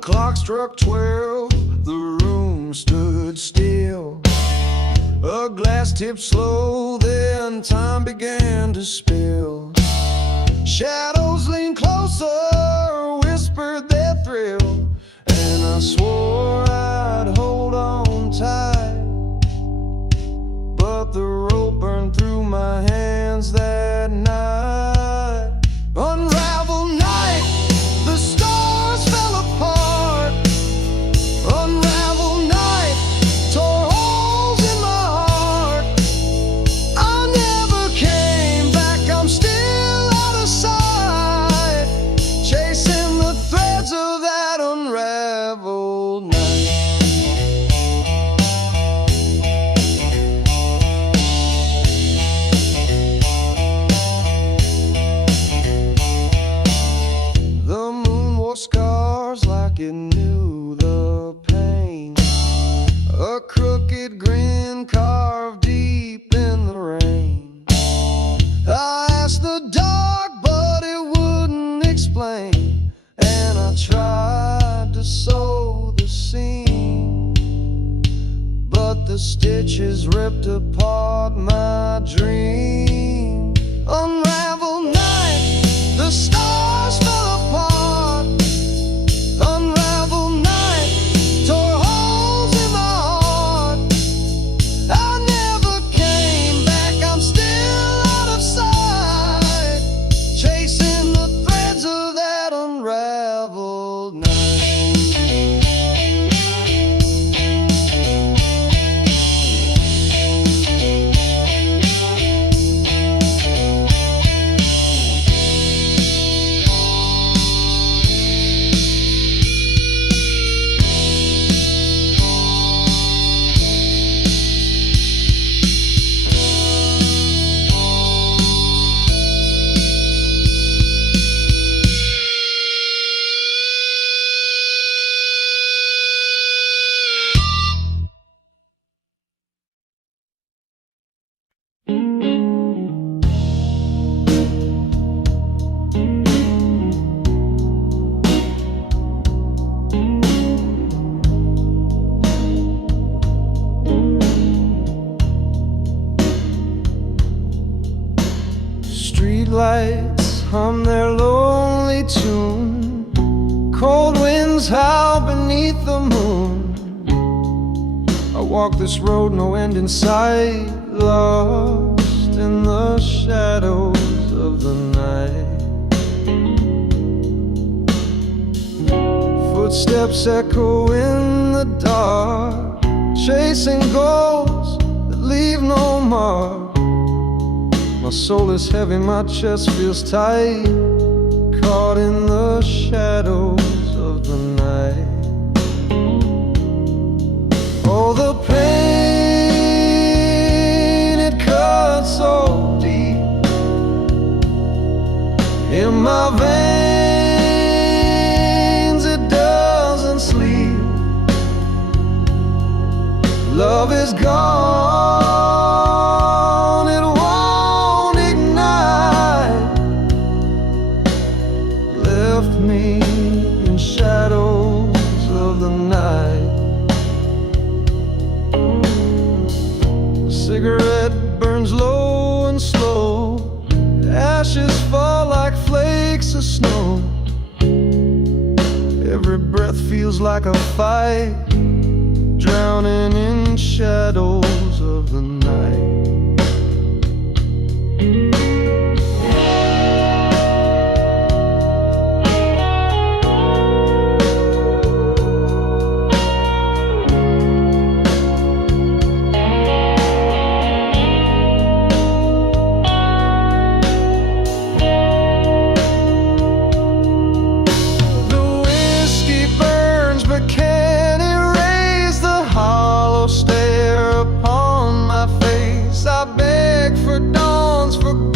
clock struck 12, the room stood still. A glass tipped slow, then time began to spill. Shadows leaned closer, whispered their thrill, and I swore I'd hold on tight. But the rope burned through my hands that night. Unraveled night, the stars fell apart. Unraveled night, tore holes in my heart. I never came back, I'm still out of sight, chasing the threads of that unraveled night. Scars like it knew the pain, a crooked grin carved deep in the rain. I asked the dark, but it wouldn't explain, and I tried to sew the seam, but the stitches ripped apart my dream. Unraveled night, the stars fell apart. Unraveled night, tore holes in my heart. I never came back, I'm still out of sight, chasing the threads of that unraveled night. Streetlights hum their lonely tune, cold winds howl beneath the moon. I walk this road, no end in sight, lost in the shadows of the night. Footsteps echo in the dark, chasing goals that leave no mark. My soul is heavy, my chest feels tight, caught in the shadows of the night. Oh, the pain, it cuts so deep in my veins, it doesn't sleep. Love is gone, it won't ignite, left me in shadows of the night. The cigarette burns low and slow, ashes fall like flakes of snow. Every breath feels like a fight, drowning in shadows of the night. The whiskey burns, but can erase the hollow stare upon my face. I beg for dawns, for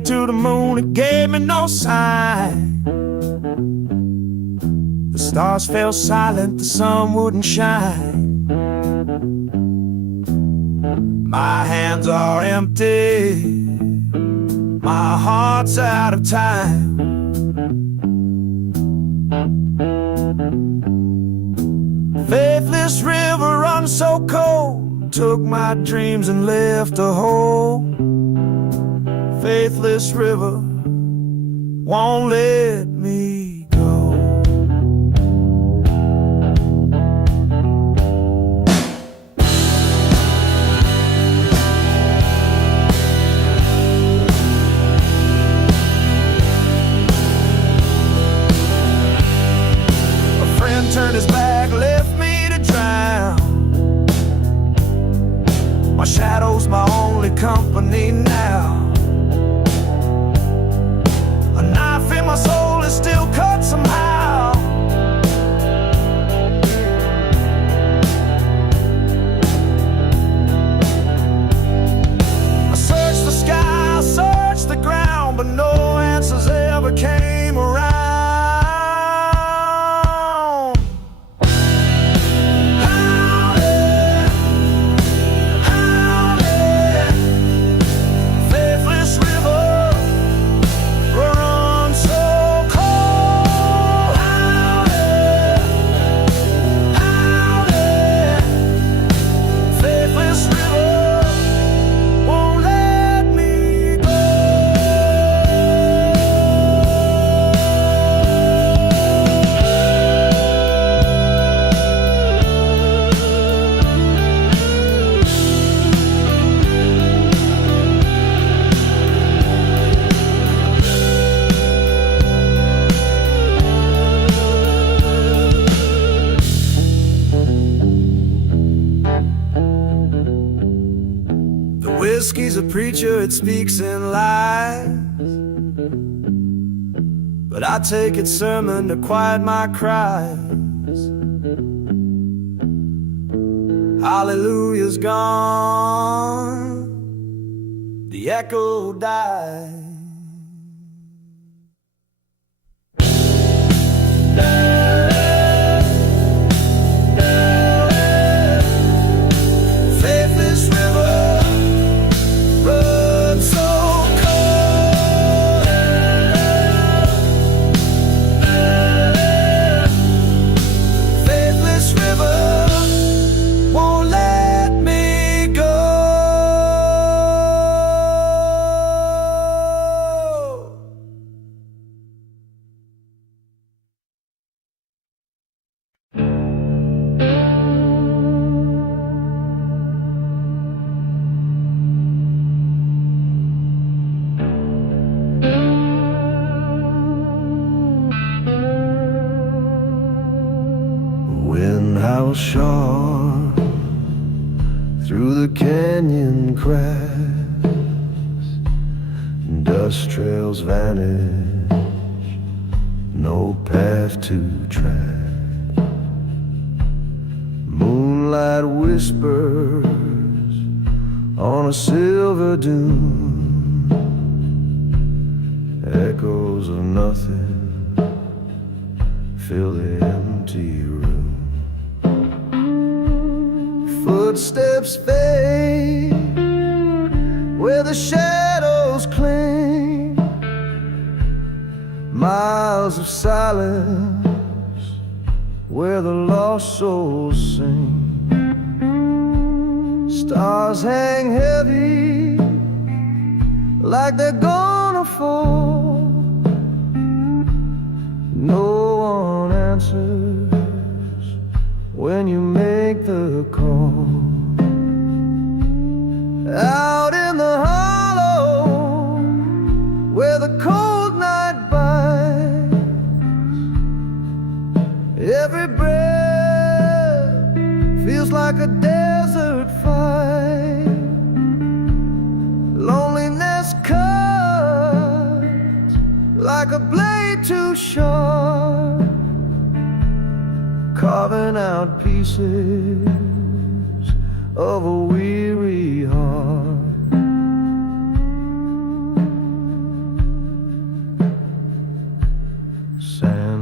to the moon, it gave me no sign. The stars fell silent, the sun wouldn't shine. My hands are empty, my heart's out of time. Faithless river runs so cold, took my dreams and left a hole. Faithless river won't let me go. A friend turned his back, left me to drown. My shadow's my only company now. A knife in my soul is still cut somehow. I searched the sky, I searched the ground, but no answers ever came around. Whiskey's a preacher, it speaks in lies, but I take its sermon to quiet my cries. Hallelujah's gone, the echo dies. How sharp through the canyon cracks, dust trails vanish, no path to track. Moonlight whispers on a silver dune, echoes of nothing fill the empty room. Footsteps fade where the shadows cling, miles of silence where the lost souls sing. Stars hang heavy like they're gonna fall. No one answers when you make the call. Out in the hollow where the cold night bites, every breath feels like a desert fight. Loneliness cuts like a blade too sharp, carving out pieces of a weary heart.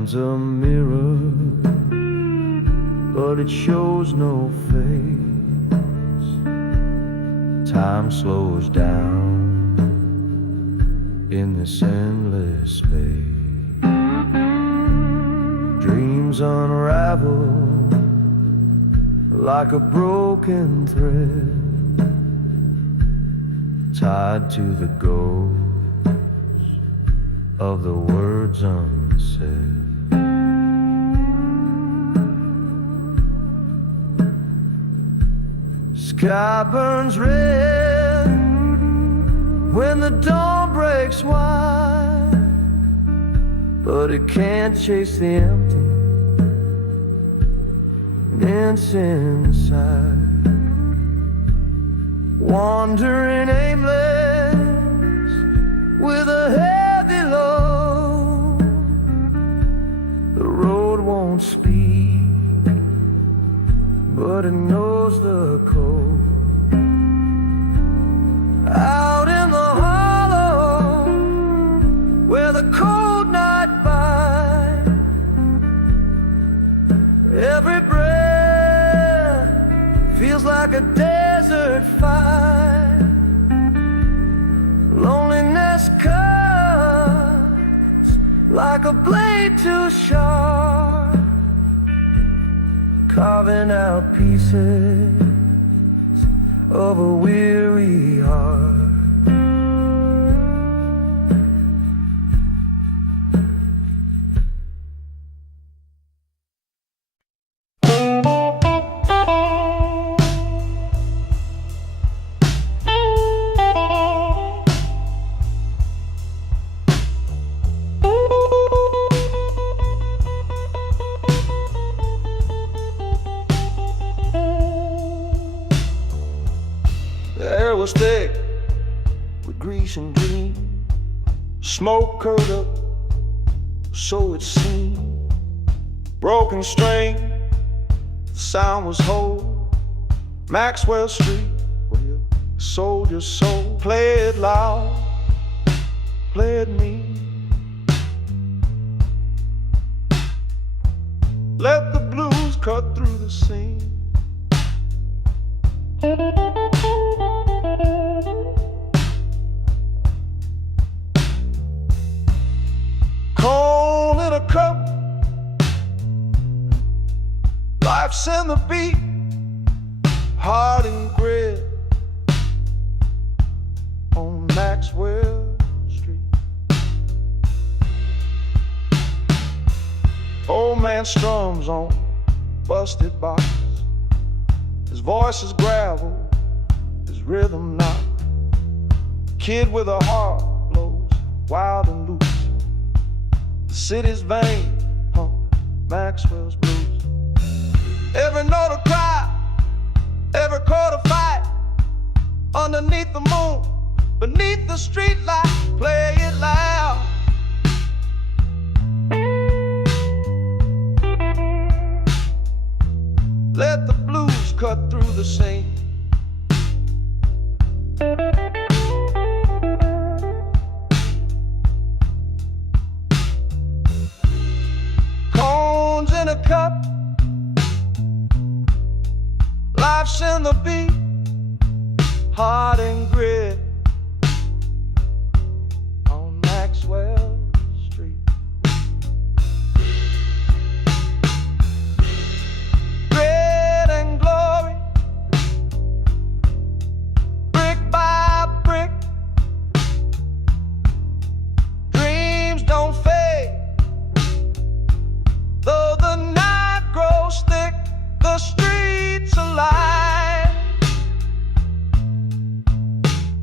Time's a mirror, but it shows no face. Time slows down in this endless space. Dreams unravel like a broken thread, tied to the ghost of the words unsaid. Sky burns red when the dawn breaks wide, but it can't chase the empty dance inside. Wandering aimless with a heavy load, the road won't speak, but it knows the code. Out in the hollow where the cold night bites, every breath feels like a desert fight. Loneliness cuts like a blade too sharp, carving out pieces of a weary heart. The air was thick with grease and green, smoke curled up, so it seemed. Broken string, the sound was whole. Maxwell Street, where you sold your soul. Play it loud, play it mean. Let the blues cut through the scene. Cold in a cup, life's in the beat, hard and grit on Maxwell Street. Old man strums on busted box, his voice is gravel, his rhythm not. Kid with a heart blows wild and loose. The city's vein pump Maxwell's blues. Every note a cry, every chord a fight. Underneath the moon, beneath the street light, play it loud. Let the blues cut through the scene. Cones in a cup, life's in the beat, hard and grit on Maxwell Street. Grit and glory, brick by brick. Dreams don't fade, though the night grows thick, the streets alive.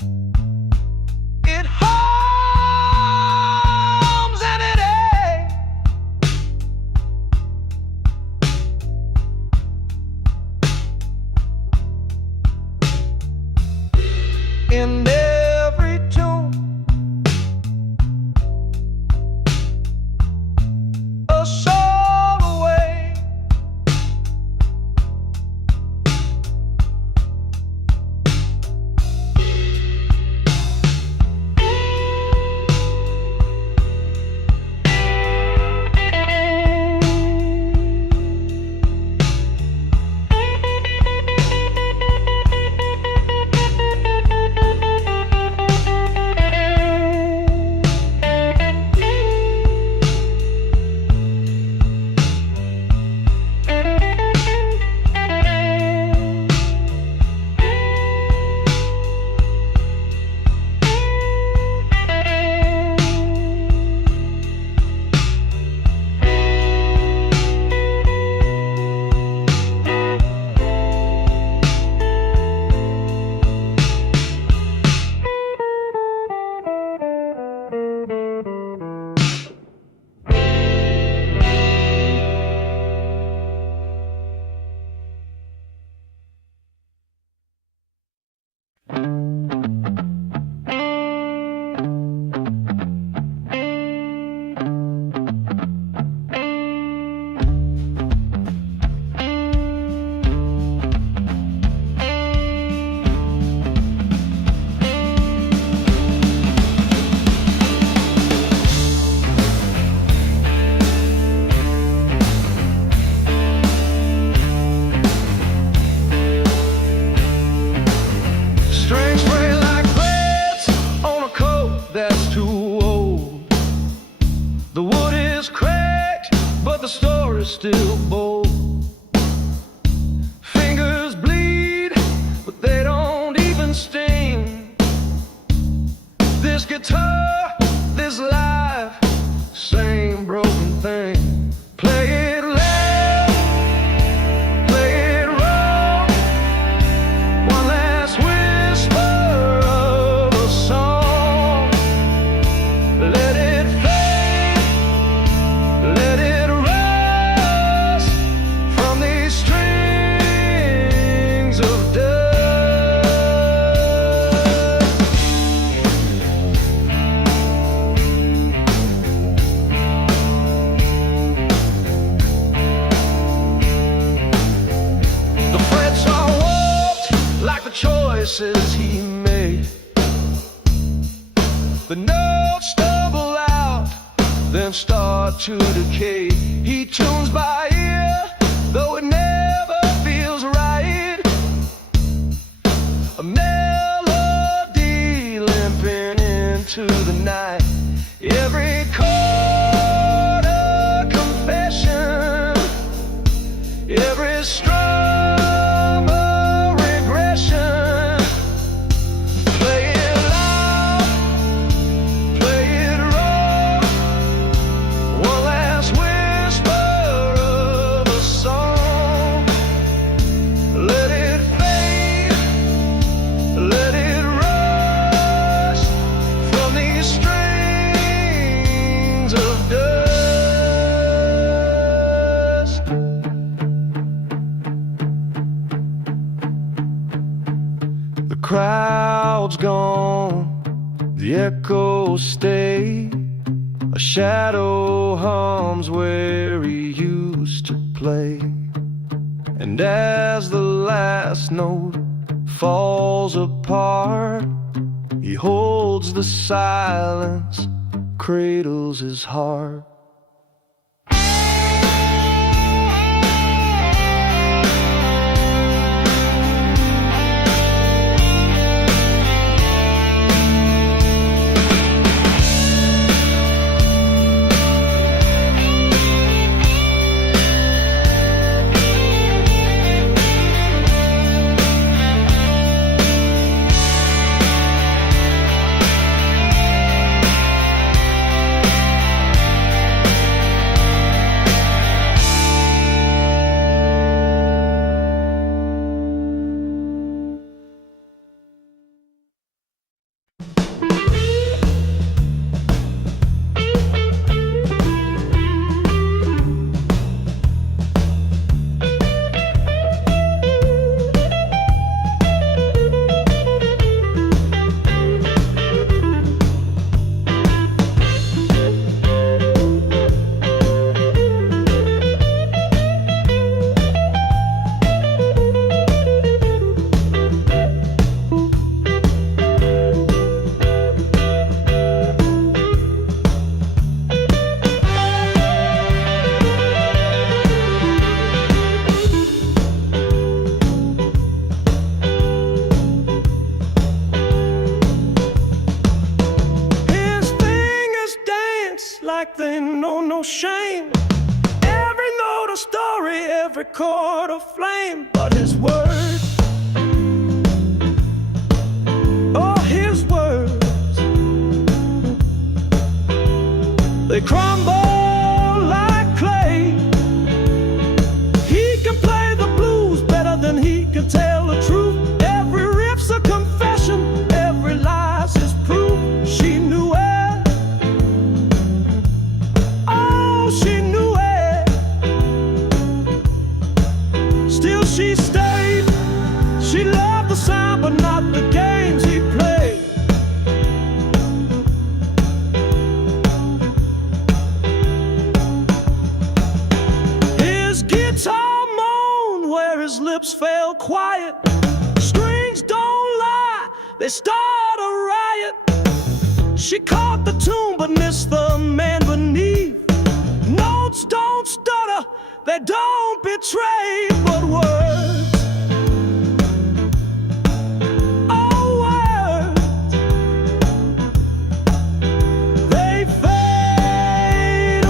The wood is cracked, but the story's still bold. Fingers bleed, but they don't even sting. This guitar, this life, same broken thing. Play it loud, play it wrong. One last whisper of a song. Let it fade, let it rise from these strings of dust. The frets are warped like the choices he made. The notes stumble out, then start to decay. He tunes by ear, though it never feels right. A melody limping into the night. Every chord a confession, every strum a regression. Play it loud, play it wrong. One last whisper of a song. Let it fade, let it rush from these strings of dust. The crowd's gone, the echoes stay. A shadow hums where he used to play. And as the last note falls apart, he holds the silence, cradles his heart. Like they know no shame. Every note a story, every chord a flame. But his words, oh his words, they crumble like clay. He can play the blues better than he can tell the truth. Every riff's a confession, every lie's his proof. She knew it. She knew it. Still she stayed. She loved the sound but not the games he played. His guitar moaned where his lips fell quiet. Strings don't lie, they start a riot. She caught the tune but missed the man beneath. Notes don't stutter, they don't betray, but words, oh words, they fade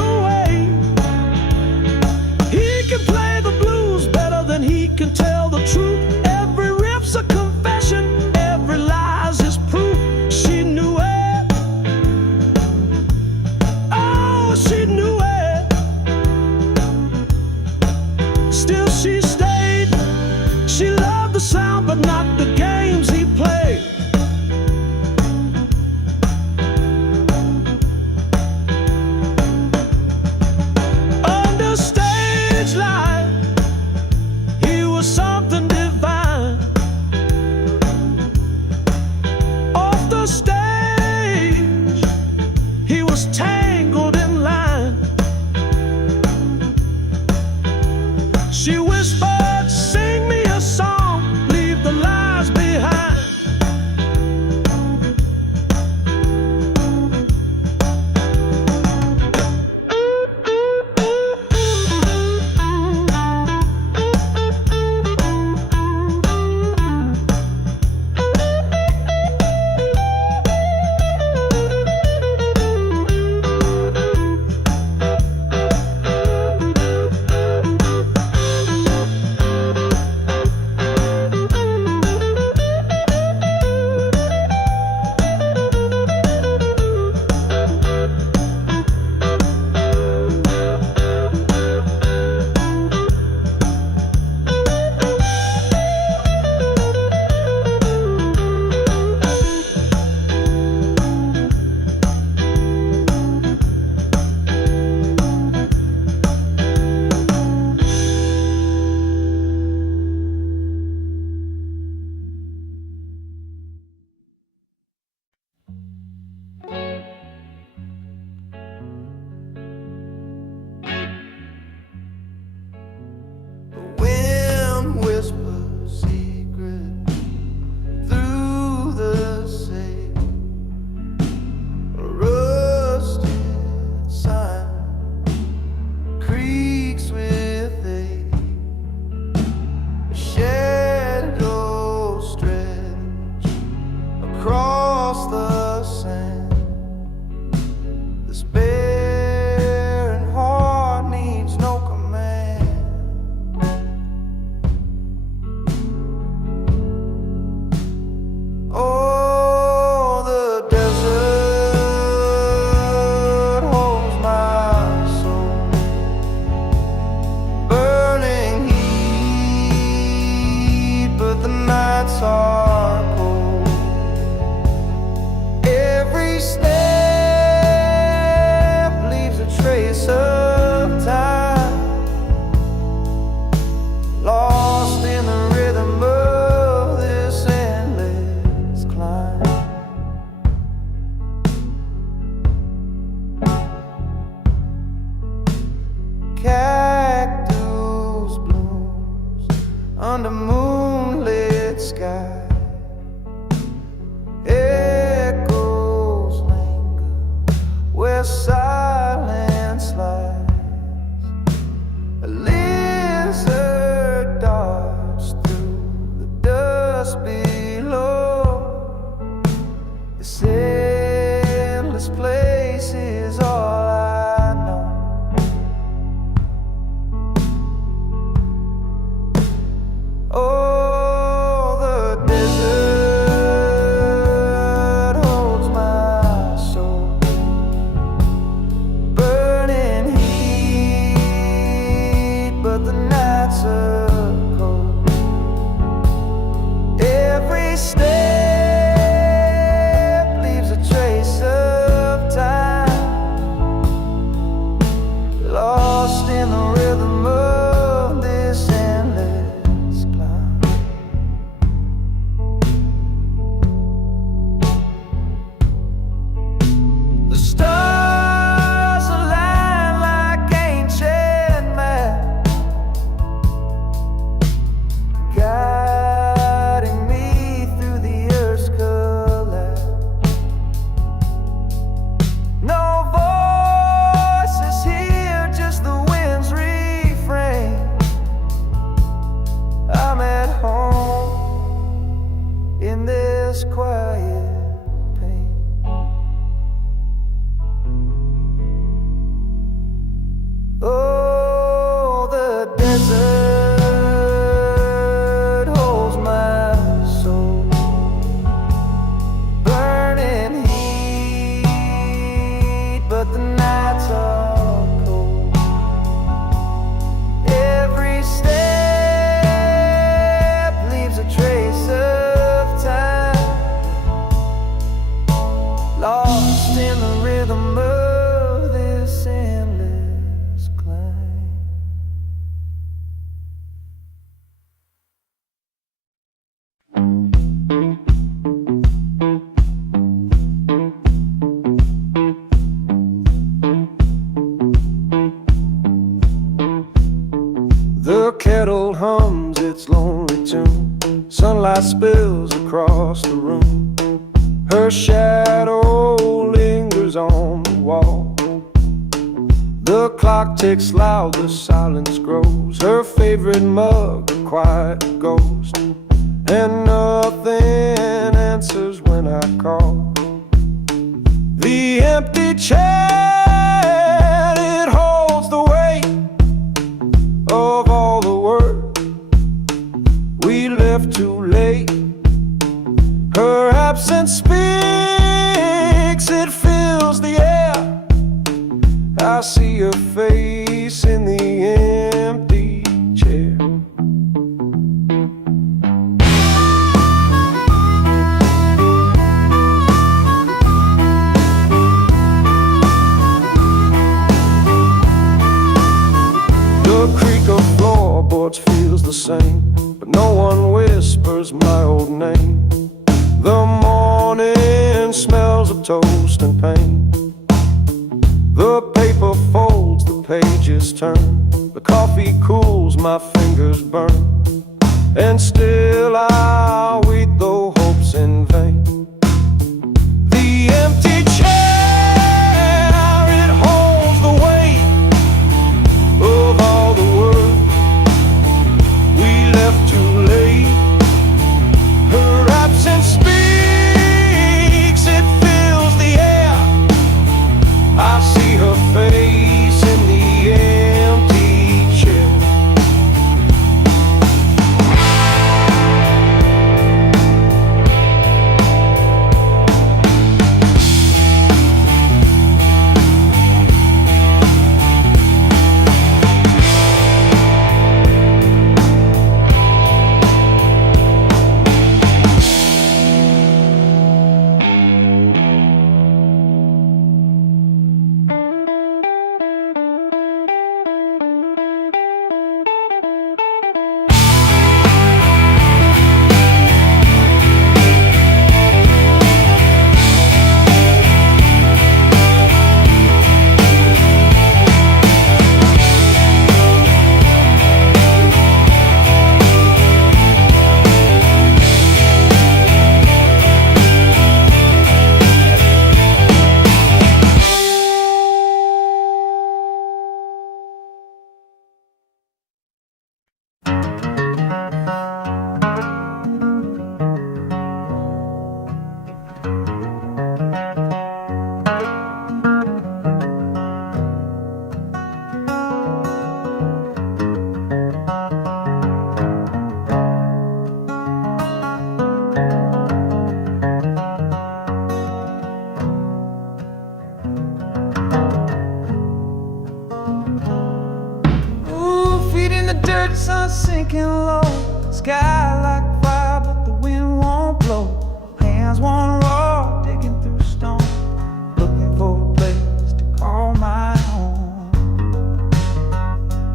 in the rhythm of this endless climb. The stars align like ancient map, guiding me through the earth's collapse. No voices here, just the wind's refrain. I'm at home in this quiet pain. Oh, the desert holds my soul, burning heat, but the nights are cold. Every step leaves a trace of time, lost in the rhythm of this endless climb. The kettle hums its lonely tune, sunlight spills across the room. Her shadow lingers on the wall. The clock ticks loud, the silence grows. Her favorite mug, a quiet ghost, and nothing answers when I call. The empty chair, it holds the weight of all the work we left too late. Her absence speaks, it fills the air. I see her face in the empty chair. The creak of floorboards feels the same, but no one whispers my old name. The morning smells of toast and pain. The paper folds, the pages turn. The coffee cools, my fingers burn. And still I wait, though hope's in vain. The empty chair, it holds the weight of all the work we left too late. Her absence speaks, it fills the air. I see her face in the empty chair. sun sinking low, sky like fire, but the wind won't blow. Hands won't roar, digging through stone, looking for a place to call my home.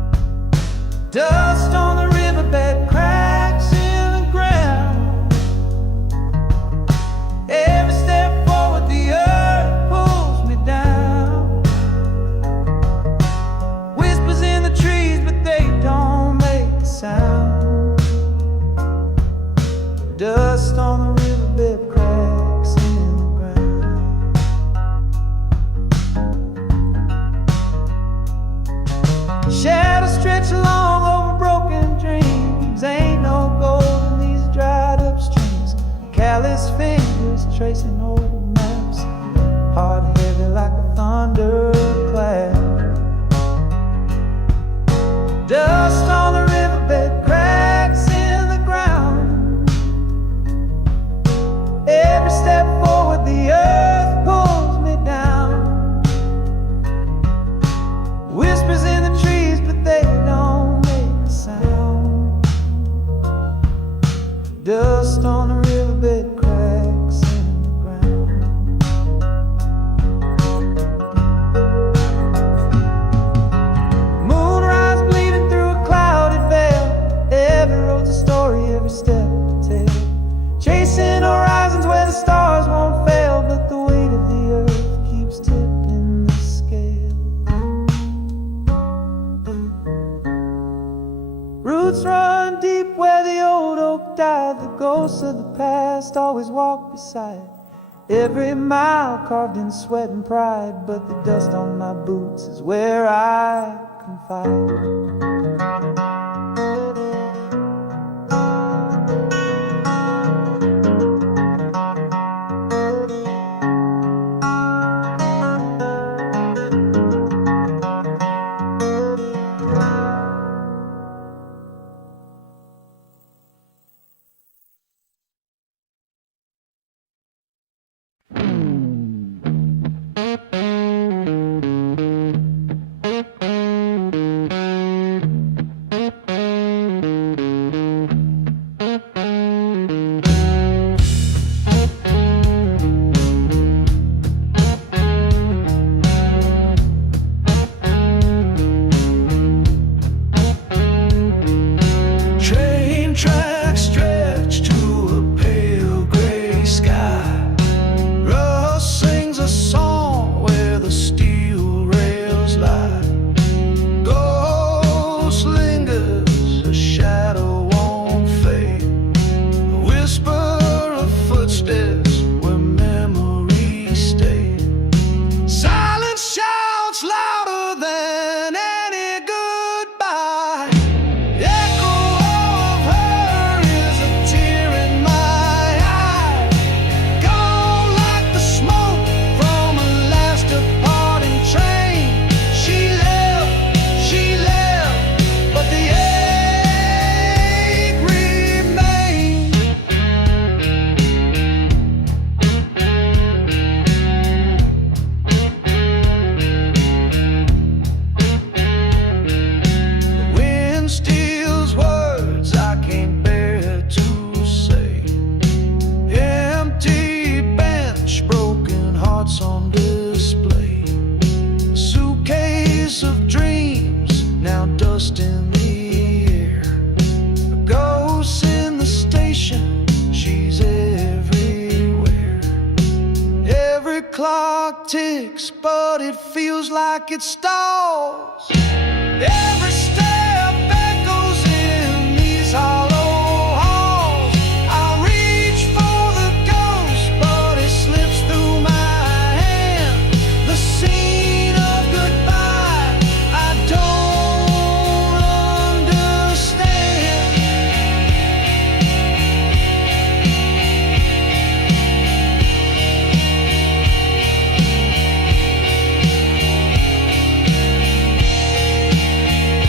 Dust on the riverbed, cracks in the ground. Every step forward, the earth pulls me down. Whispers in the trees, but they don't make a sound. Dust on the riverbed, cracks in the ground. Shadows stretch along over broken dreams. Ain't no gold in these dried up streams. Callous fingers tracing old maps. Heart heavy like a thunderclap. Dust on the riverbed, cracks in the ground. Every step forward, the earth pulls me down. Whispers in the trees, but they don't make a sound. Dust on the riverbed, cracks in the ground. Moonrise bleeding through a clouded veil. Every road's a story, every step a tale. Chasing horizons where the stars won't fail, but the weight of the earth keeps tipping the scale. Roots run deep where the old oak died. The ghosts of the past always walk beside. Every mile carved in sweat and pride, but the dust on my boots is where I confide. Train tracks stretch to a pale gray sky. Rust sings a song where the steel rails lie. Ghost lingers, a shadow won't fade. The whisper of footsteps where memories stay. Silence shouts louder than any goodbye. Echo of her is a tear in my eye. Gone like the smoke from a last departing train. She left, but the ache remained. The wind steals words I can't bear to say. Empty bench, broken hearts on display. A suitcase of dreams, now dust in the air. A ghost in the station, she's everywhere. Every clock ticks, but it feels like it stalls. Every step echoes in these hollow halls. I reach for the ghost, but it slips through my hand. The scene of goodbye, I don't understand.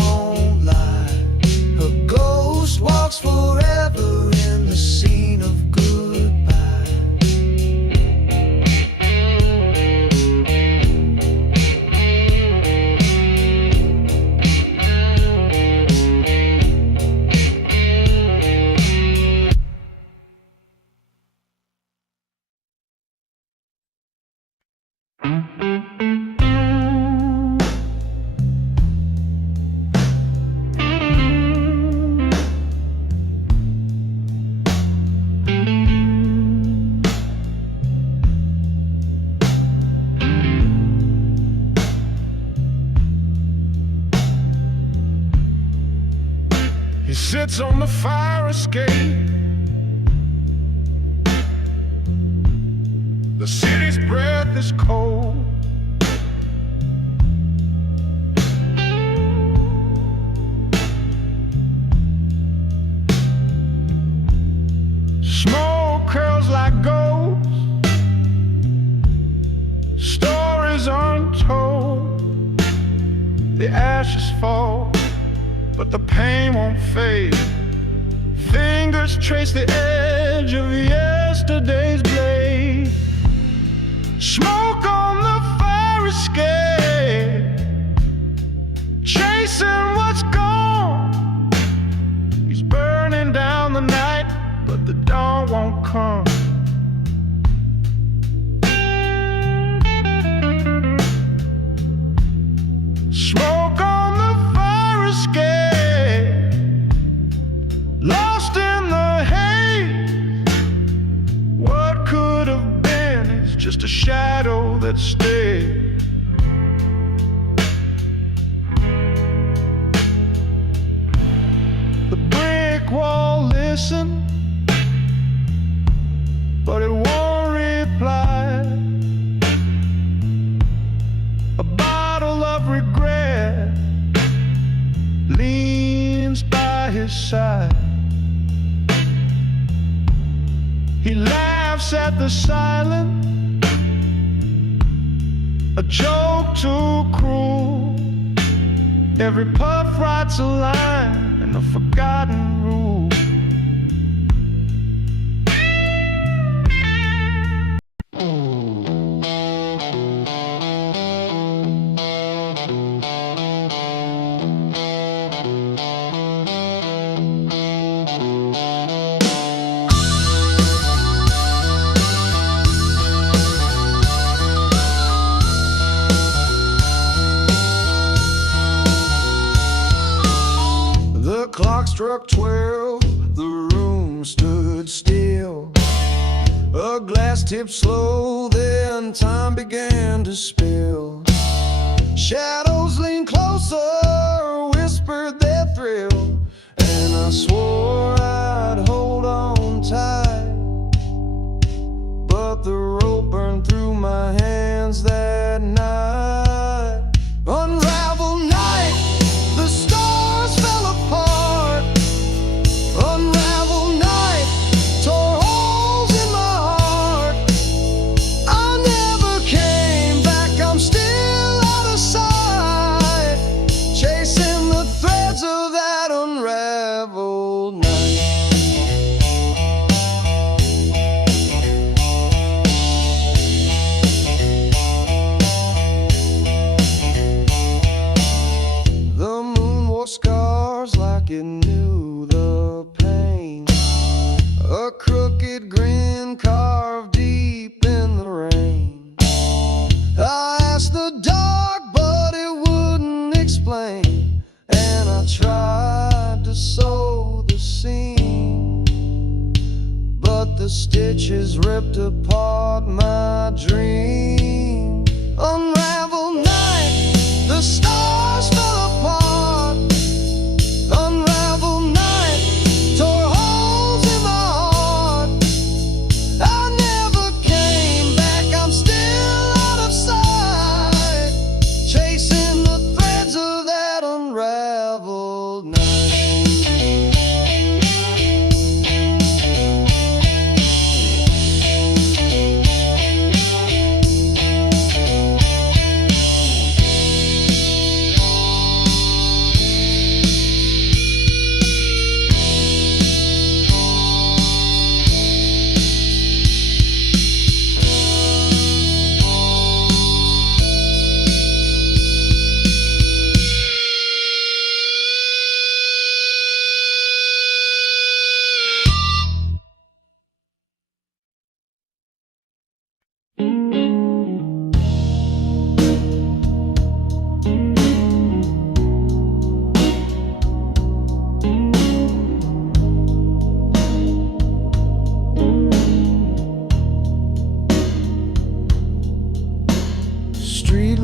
won't lie. Her ghost walks forever in the scene of goodbye. He sits on the fire escape. The city's breath is cold. Smoke curls like ghosts, stories untold. The ashes fall, but the pain won't fade. Fingers trace the edge of yesterday's blade. Smoke on the fire escape, chasing what's gone. He's burning down the night, but the dawn won't come. Smoke on the fire escape, lost in the haze. What could have been is just a shadow that stayed. The brick wall listens, but it won't reply. A bottle of regret leans by his side. He laughs at the silence, a joke too cruel. Every puff writes a line in a forgotten rule. The clock struck 12, the room stood still. A glass tipped slow, then time began to spill. Shadows leaned closer, whispered their thrill, and I swore I'd hold on tight. But the rope burned through my hands that night. Unraveled night, the stars fell apart. Unraveled night, tore holes in my heart. I never came back, I'm still out of sight, chasing the threads of that unraveled night. The moon wore scars like it knew the pain. A crooked grin carved deep in the rain. I asked the dark, but it wouldn't explain. And I tried to sew the seam, but the stitches ripped apart my dream. Unraveled night, the stars fell apart. Unraveled night, tore holes in my heart. I never came back, I'm still out of sight, chasing the threads of that unraveled night.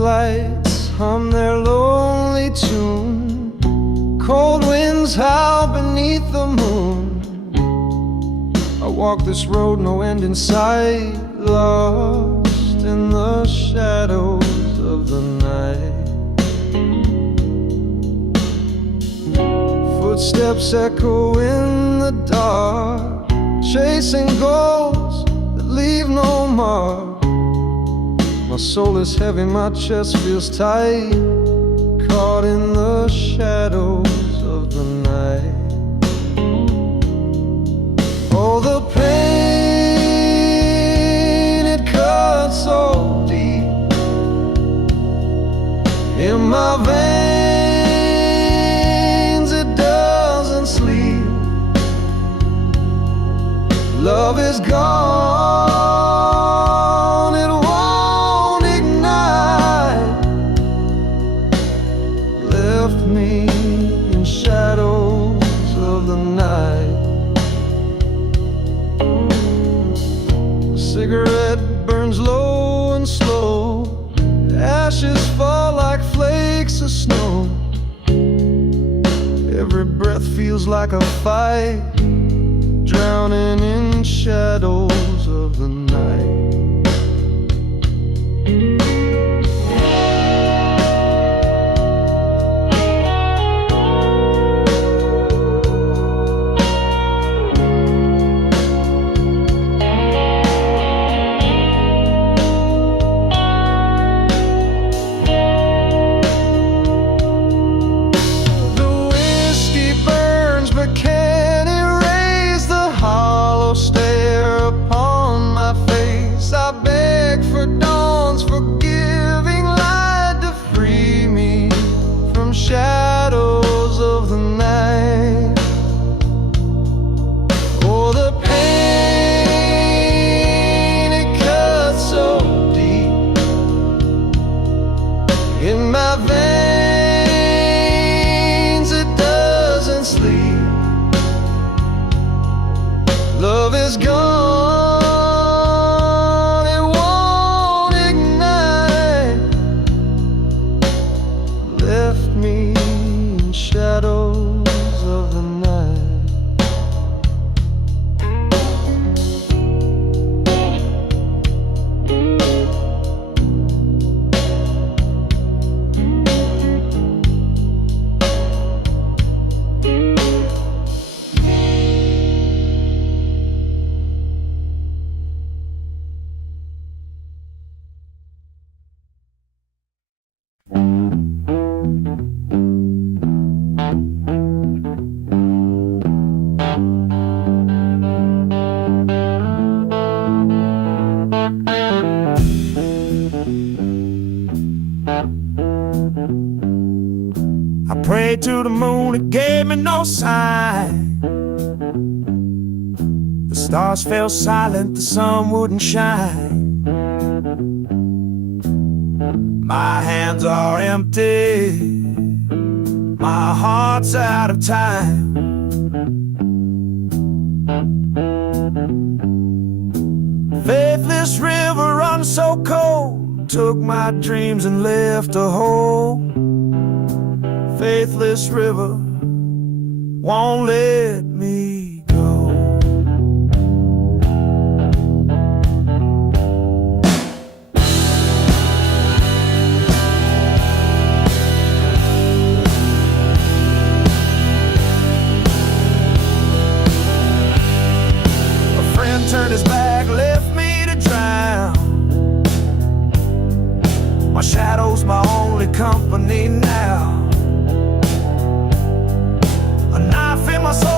lights hum their lonely tune. Cold winds howl beneath the moon. I walk this road, no end in sight, lost in the shadows of the night. Footsteps echo in the dark, chasing goals that leave no mark. My soul is heavy, my chest feels tight, caught in the shadows of the night. Oh, the pain, it cuts so deep in my veins, it doesn't sleep. Love is gone, it won't ignite. Left me in shadows of the night. Cigarette burns low and slow, ashes fall like flakes of snow. Every breath feels like a fight, drowning in shadows of the night. Shadows of the night. Oh, the pain, it cuts so deep in my veins, it doesn't sleep. Love is gone, it won't ignite. Left me in shadows of the night. I prayed to the moon, it gave me no sign. The stars fell silent, the sun wouldn't shine. My hands are empty, my heart's out of time. Faithless river runs so cold, took my dreams and left a hole. Faithless river won't let me go. A friend turned his back, left me to drown. My shadow's my only company now. A knife in my soul.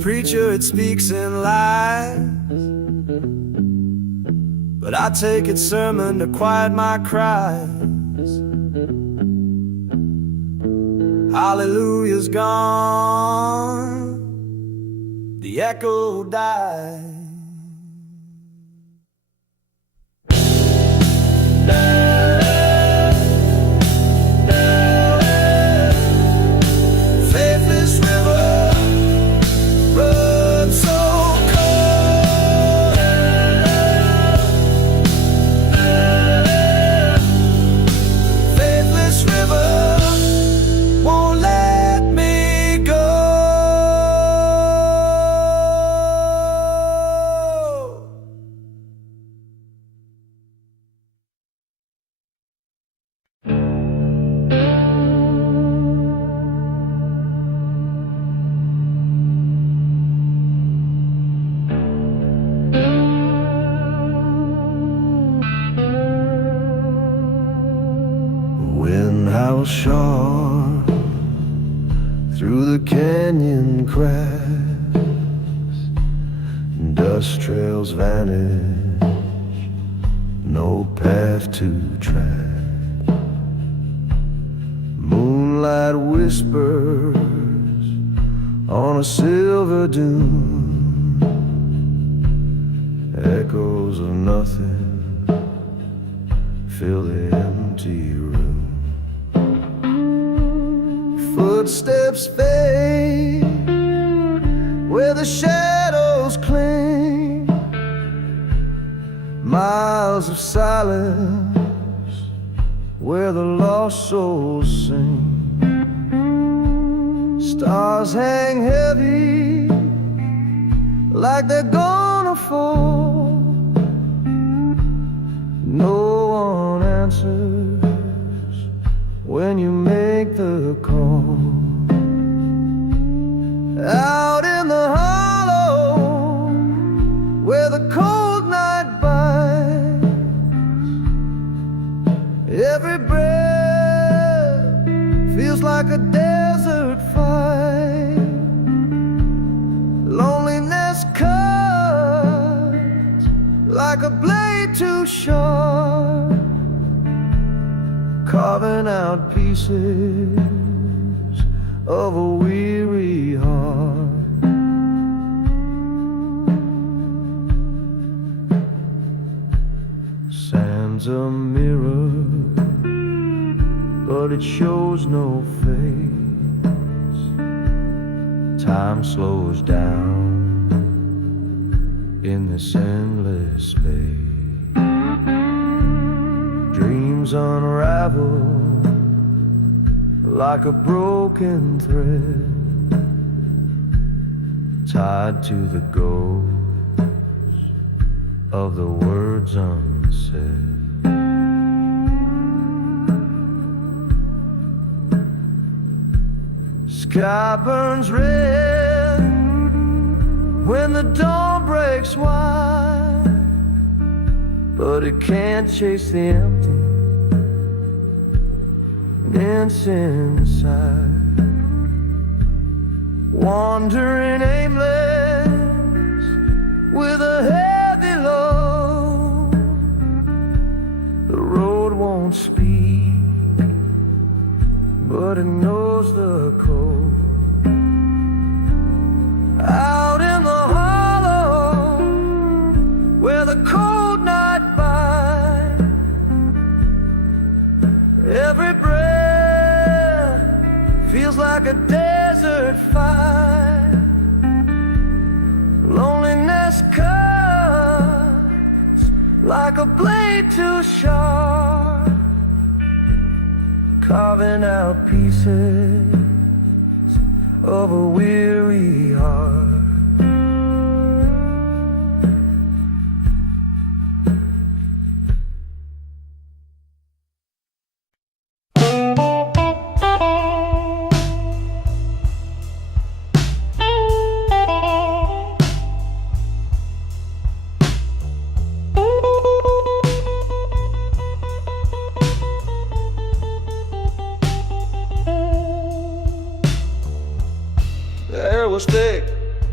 preacher, it speaks in lies, but I take its sermon to quiet my cries. Hallelujah's gone, the echo dies. Faithless river runs so cold. Faithless river won't let me go. Wind howls sharp through the canyon cracks, dust trails vanish, no path to track. Moonlight whispers on a silver dune, echoes of nothing fill the empty room. Footsteps fade where the shadows cling, miles of silence where the lost souls sing. Stars hang heavy like they're gonna fall. No one answers when you make the call. Out in the hollow where the cold night bites, every breath feels like a desert fight. Loneliness cuts like a blade too sharp, carving out pieces of a weary heart. Sand's a mirror, but it shows no face. Time slows down in this endless space. Dreams unravel like a broken thread, tied to the ghost of the words unsaid. Sky burns red when the dawn breaks wide, but it can't chase the empty dance inside. Wandering aimless with a heavy load, the road won't speak, but it knows the code. Out in the hollow where the cold night bites, every breath feels like a desert fight. Loneliness cuts like a blade too sharp, carving out pieces of a weary heart. The air was thick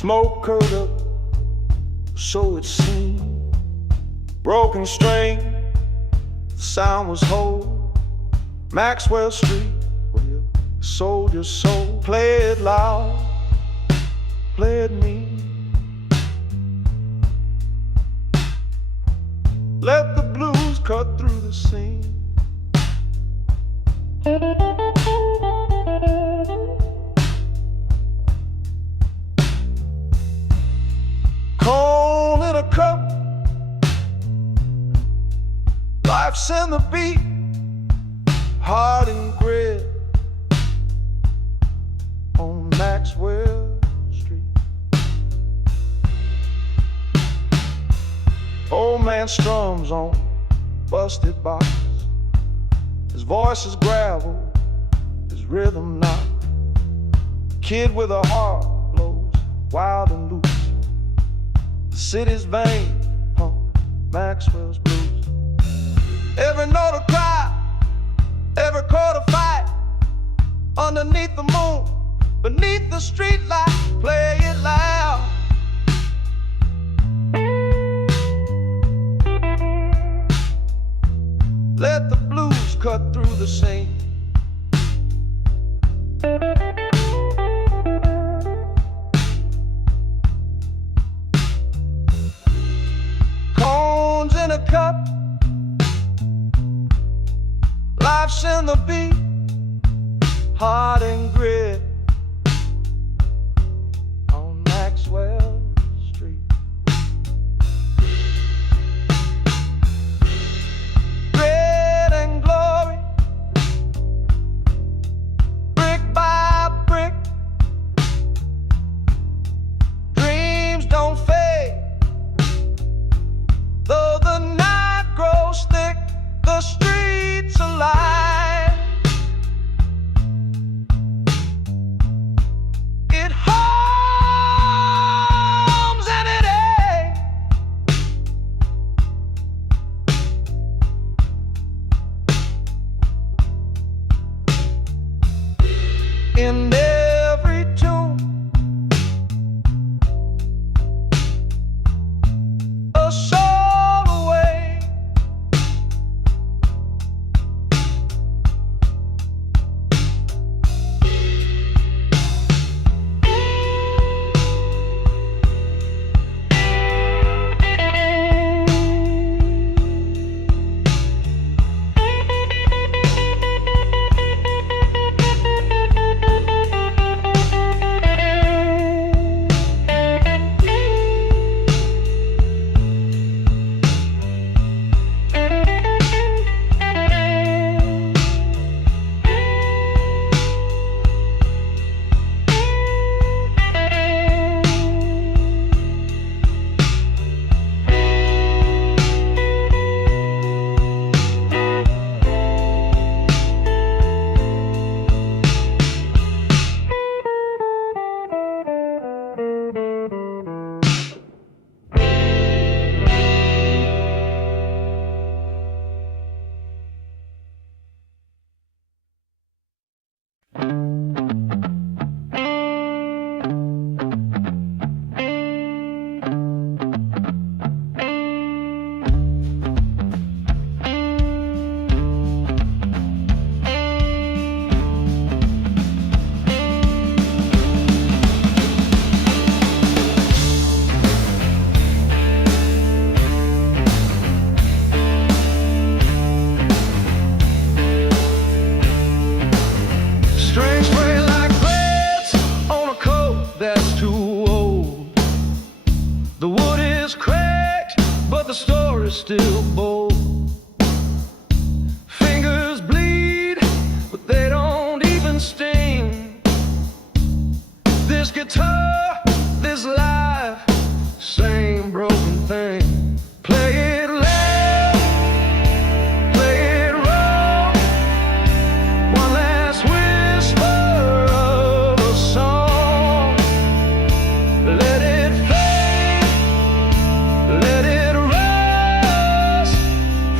Smoke curled up, so it seemed. Broken string, the sound was whole. Maxwell Street, where you sold your soul. Play it loud, play it mean. Let the blues cut through the scene. Cold in a cup, life's in the beat, hard and grit on Maxwell Street. Old man strums on busted box, his voice is gravel, his rhythm knock. Kid with a heart blows wild and loose. The city's vein pump Maxwell's blues. Every note a cry, every chord a fight. Underneath the moon, beneath the street light, play it loud. Let the blues cut through the scene. Cones in a cup, life's in the beat, hard and grit on Maxwell Street. Grit and glory, brick by brick. Dreams don't fade, though the night grows thick, the streets alive. It hums and it aches. In every tune, a soul away. Strings play like threads on a coat that's too old. The wood is cracked, but the story's still bold. Fingers bleed, but they don't even sting. This guitar, this life, same broken thing. Play it loud, play it raw. One last whisper of a song. Let it fade, let it rust.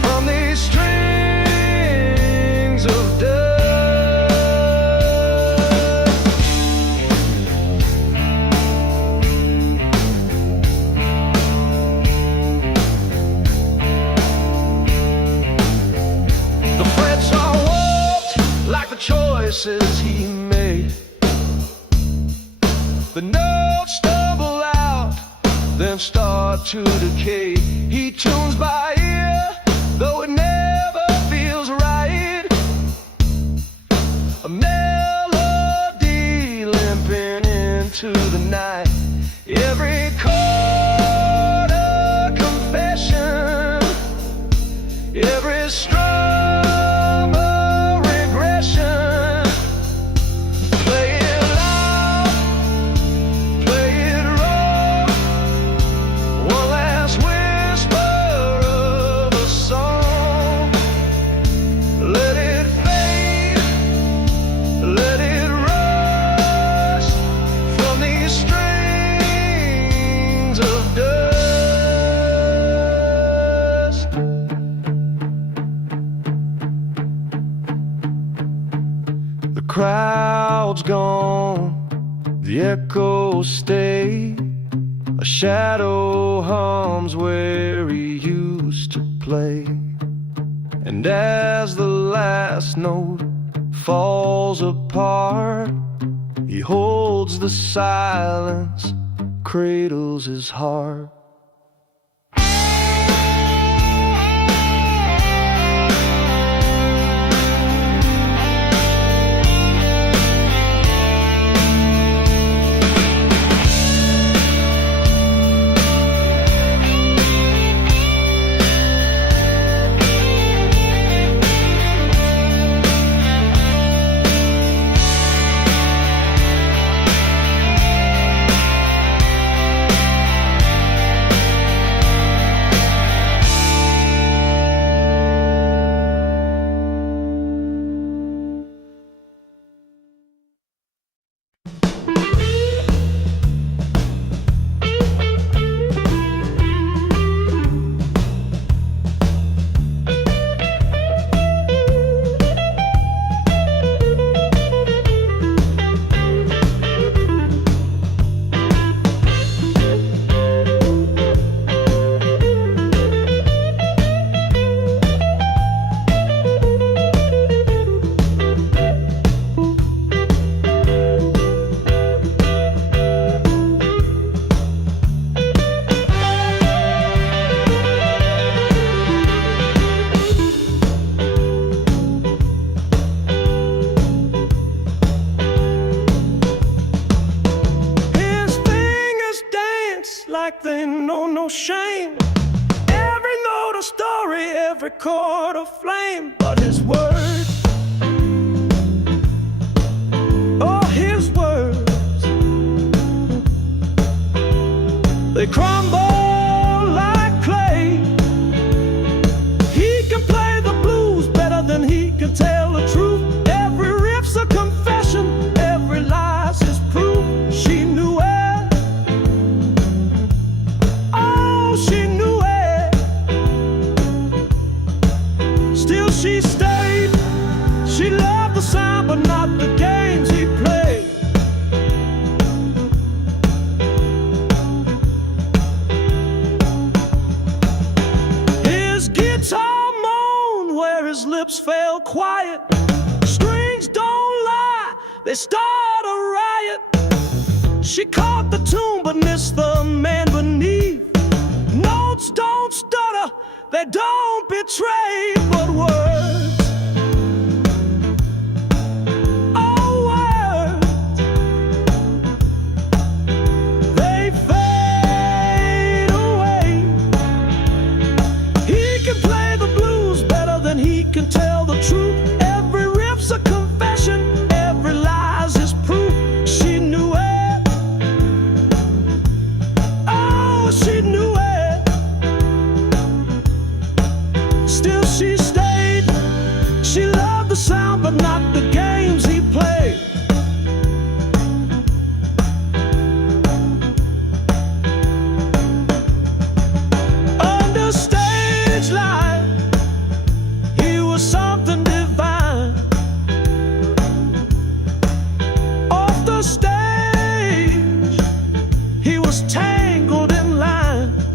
choices he made. The notes stumble out, then start to decay. He tunes by ear, though it never feels right. A melody limping into the night. Every chord a confession, every strum a regression. Play it loud, play it raw, one last whisper of a song. Let it fade, let it rush from these strings of dust. The crowd's gone, the echoes stay. A shadow hums where he used to play. And as the last note falls apart, he holds the silence, cradles his heart. Like they know no shame. Every note a story, every chord a flame. But his words, oh his words, they crumble like clay. He can play the blues better than he can tell the truth. Every riff's a confession, every lie's his proof. She knew it. She knew it. Still she stayed. She loved the sound but not the games he played. His guitar moaned where his lips fell quiet. Strings don't lie, they start a riot. She caught the tune but missed the man beneath. Notes don't stutter, they don't betray, but words, oh words, they fade away. He can play the blues better than he can tell the truth. Every riff's a confession, every lie's his proof. She knew it, oh she knew it. Still she stayed. She loved the sound but not the games he played. Under stage light, he was something divine. Off the stage, he was tangled in line.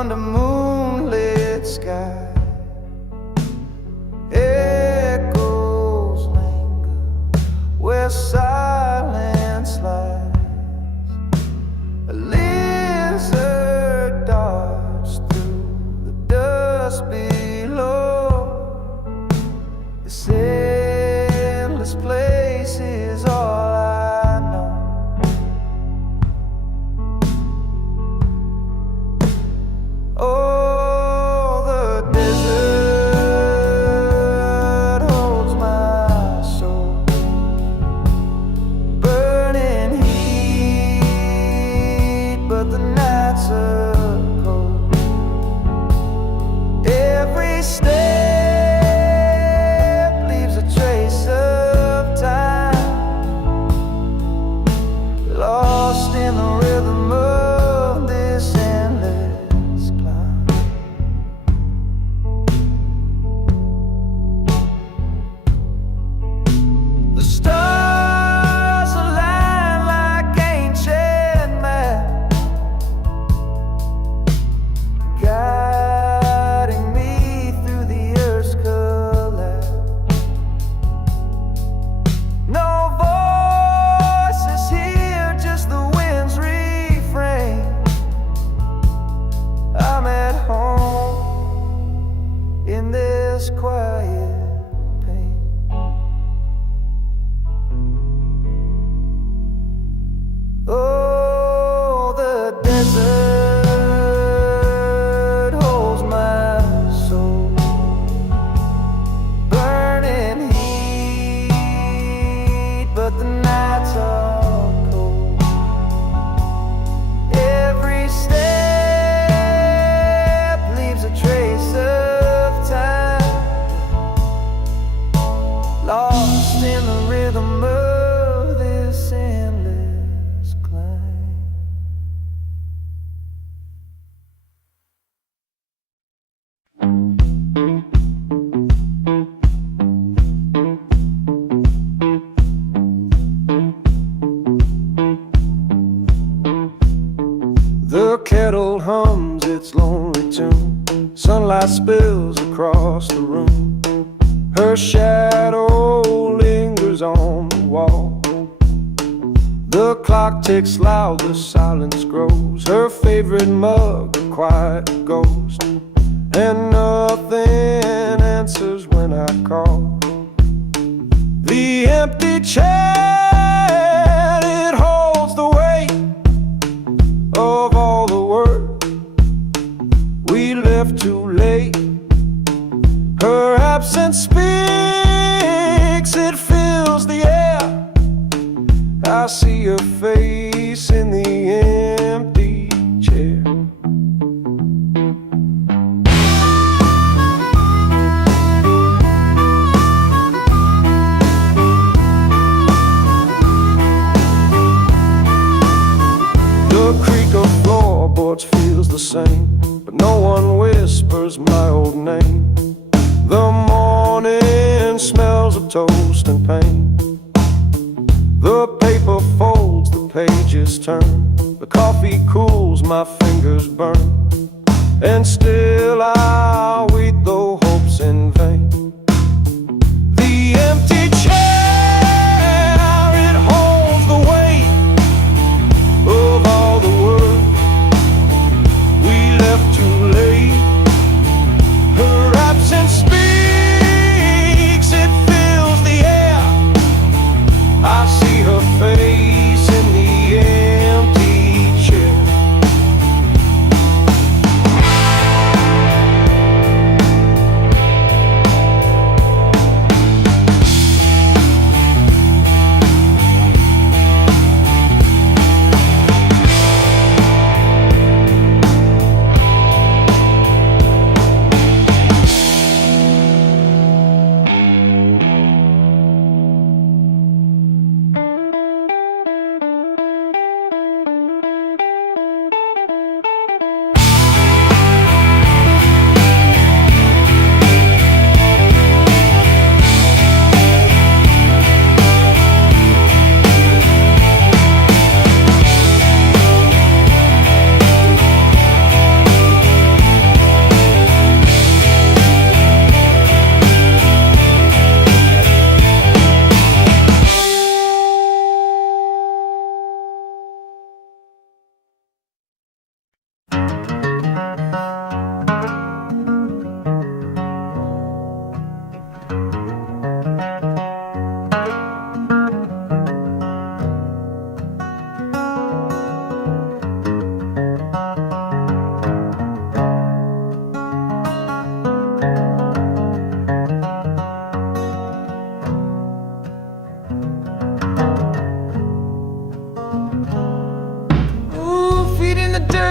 under moonlit sky. Echoes linger where silence lies. A lizard darts through the dust below. This endless place is all I know. Oh, the desert holds my soul, burning heat, but the nights are cold. Every step leaves a trace of time, lost in the rhythm of this endless climb. The stars align like ancient maps, guiding me through the earth's collapse. No voices here, just the wind's refrain. I'm at home in this quiet pain. Oh, the desert holds my soul, burning heat, but the nights are cold. Every step leaves a trace of time, lost in the rhythm of this endless climb. The kettle hums its lonely tune. Sunlight spills across the room. Her shadow lingers on the wall. The clock ticks loud, the silence grows. Her favorite mug, a quiet ghost. And nothing answers when I call. The empty chair, it holds the weight of all the work we left too late. Her absence speaks, it fills the air. I see her face in the empty chair. The creak of floorboards feels the same, but no one whispers my old name. The morning smells of toast and pain. The paper folds, the pages turn. The coffee cools, my fingers burn. And still I wait, though hope's in vain. The empty chair, it holds the weight of all the work we left too late. Her absence speaks, it fills the air. I see her face in the empty chair.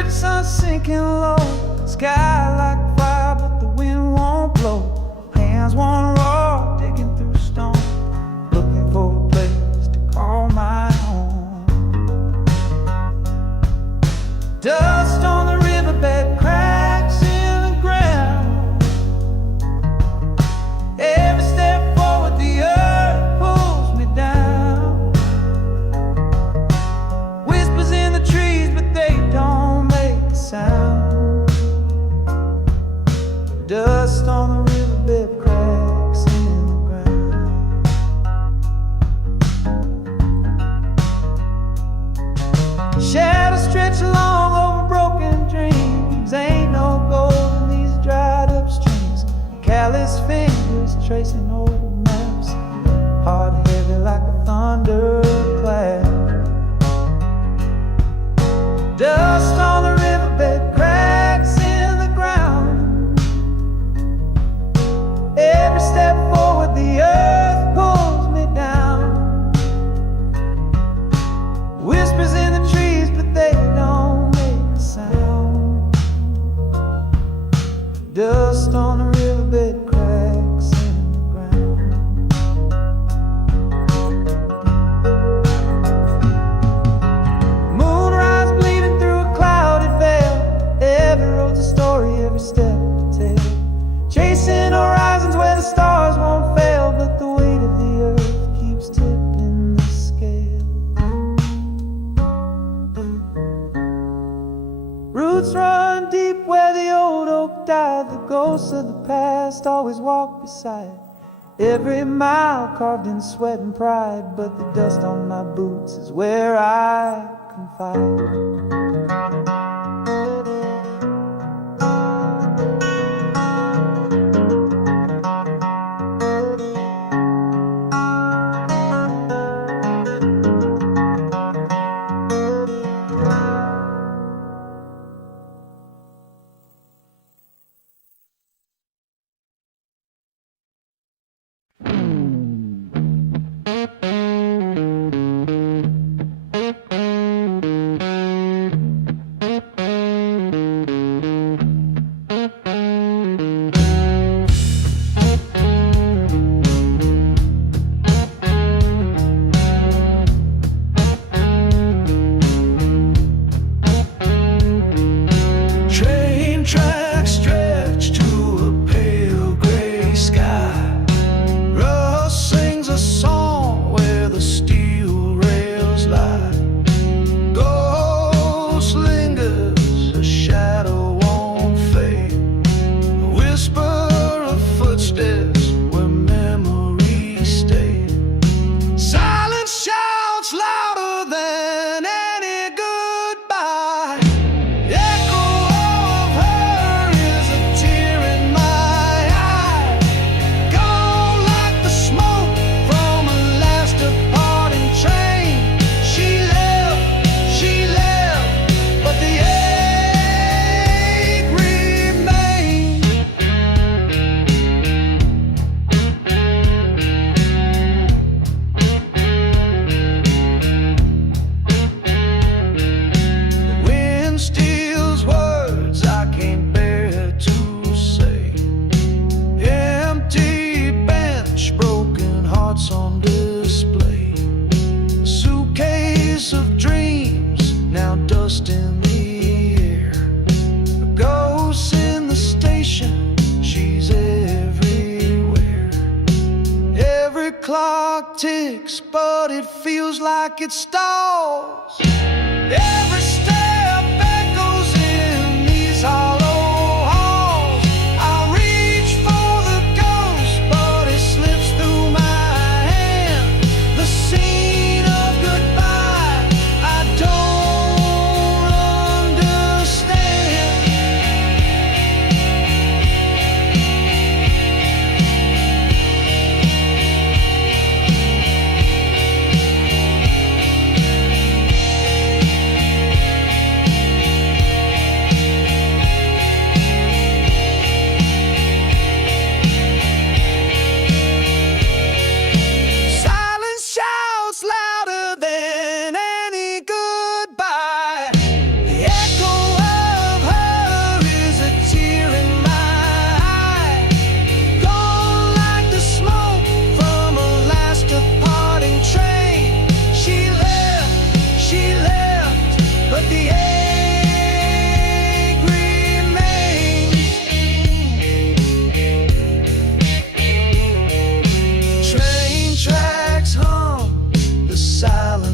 sun sinking low, sky like fire, but the wind won't blow. Hands won't roar, digging through stone, looking for a place to call my home. Dust on the riverbed, cracks in the ground. Every step forward, the earth pulls me down. Whispers in the trees, but they don't make a sound. Dust on the riverbed, cracks in the ground. Shadows stretch along over broken dreams. Ain't no gold in these dried up streams. Callous fingers tracing old maps, heart heavy like a thunderclap. Dust on the riverbed, cracks in the ground. Every step forward, the earth pulls me down. Whispers in the trees, but they don't make a sound. Dust on the riverbed, cracks in the ground. Moonrise bleeding through a clouded veil. Every road's a story, every step to tell. Chasing horizons where the stars won't fail, but the weight of the earth keeps tipping the scale. Roots run deep where the old oak died. The ghosts of the past always walk beside. Every mile carved in sweat and pride, but the dust on my boots is where I confide. Train tracks stretch to a pale gray sky. Rust sings a song where the steel rails lie. Ghost lingers, a shadow won't fade. The whisper of footsteps where memories stay. Silence shouts louder than any goodbye. Echo of her is a tear in my eye. Gone like the smoke from a last departing train. She left, but the ache remains. The wind steals words I can't bear to say. Empty bench, broken hearts on display. A suitcase of dreams, now dust in the air. A ghost in the station, she's everywhere. Every clock ticks, but it feels like it stalls. Every step echoes in these hollow halls. I reach for the ghost, but it slips through my hand. The scene of goodbye, I don't understand.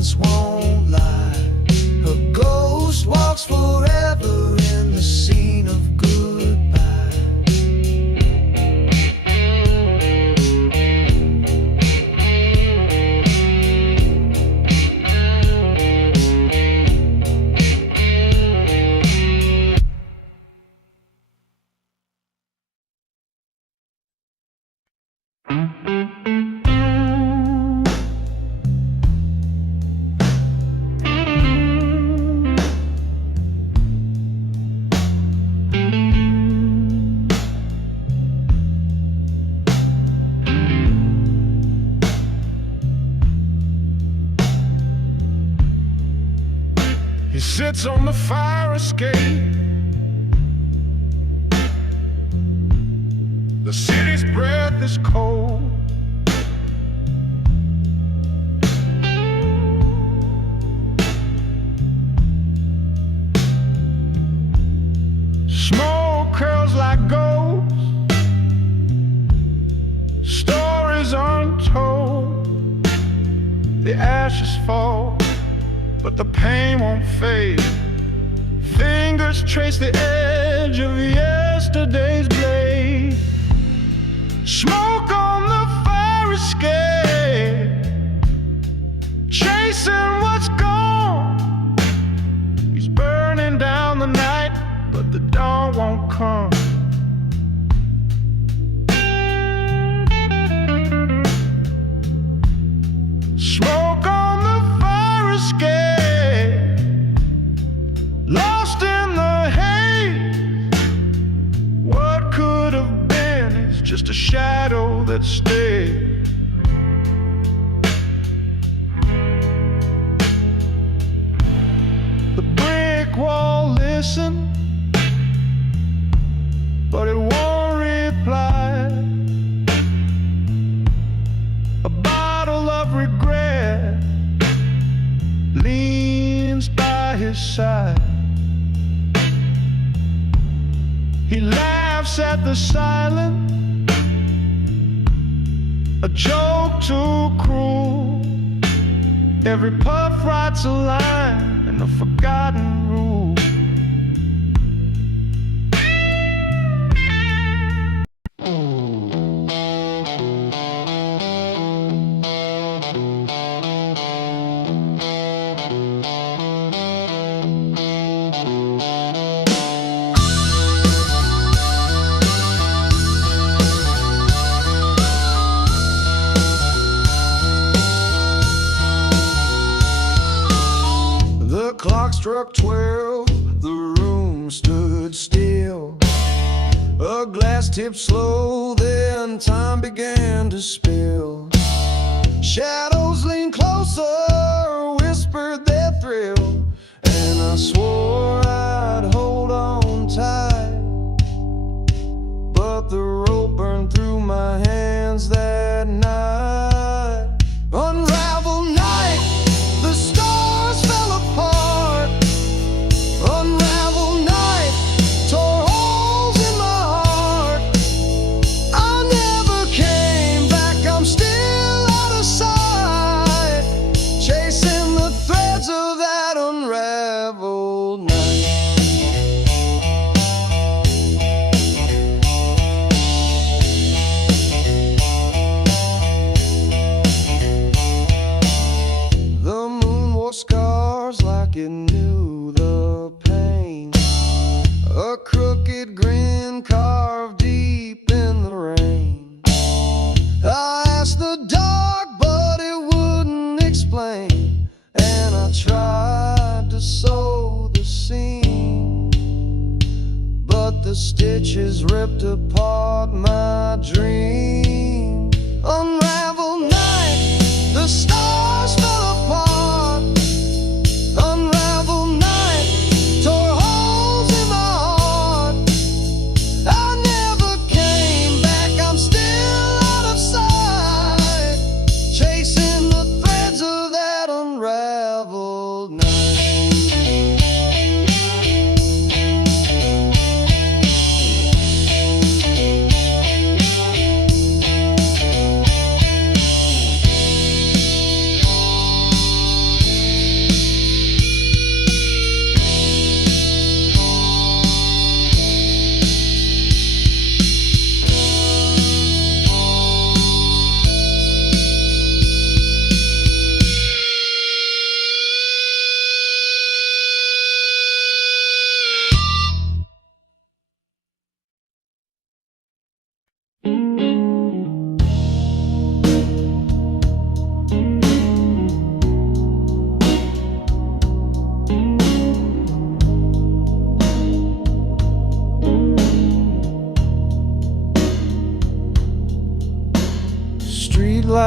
conscience won't lie. Her ghost walks forever in the scene of goodbye. He sits on the fire escape. The city's breath is cold. Smoke curls like ghosts, stories untold. The ashes fall, but the pain won't fade. Fingers trace the edge of yesterday's blade. Smoke on the fire escape, chasing what's gone. He's burning down the night, but the dawn won't come. Smoke on the fire escape, lost in the haze. What could have been is just a shadow that stayed. The brick wall listens, but it won't reply. A bottle of regret leans by his side. He laughs at the silence, a joke too cruel. Every puff writes a line in a forgotten rule. The clock struck 12, the room stood still. A glass tipped slow, then time began to spill. Shadows leaned closer, whispered their thrill, and I swore I'd hold on tight. But the rope burned through my hands that night. Unraveled night, the stars fell apart. Unraveled night, tore holes in my heart. I never came back, I'm still out of sight, chasing the threads of that unraveled night. The moon wore scars like it knew the pain. A crooked grin carved deep in the rain. I asked the dark, but it wouldn't explain. And I tried to sew the seam, but the stitches ripped apart my dream. Unraveled night, the stars fell apart. Unraveled night, tore holes in my heart. I never came back, I'm still out of sight, chasing the threads of that unraveled night.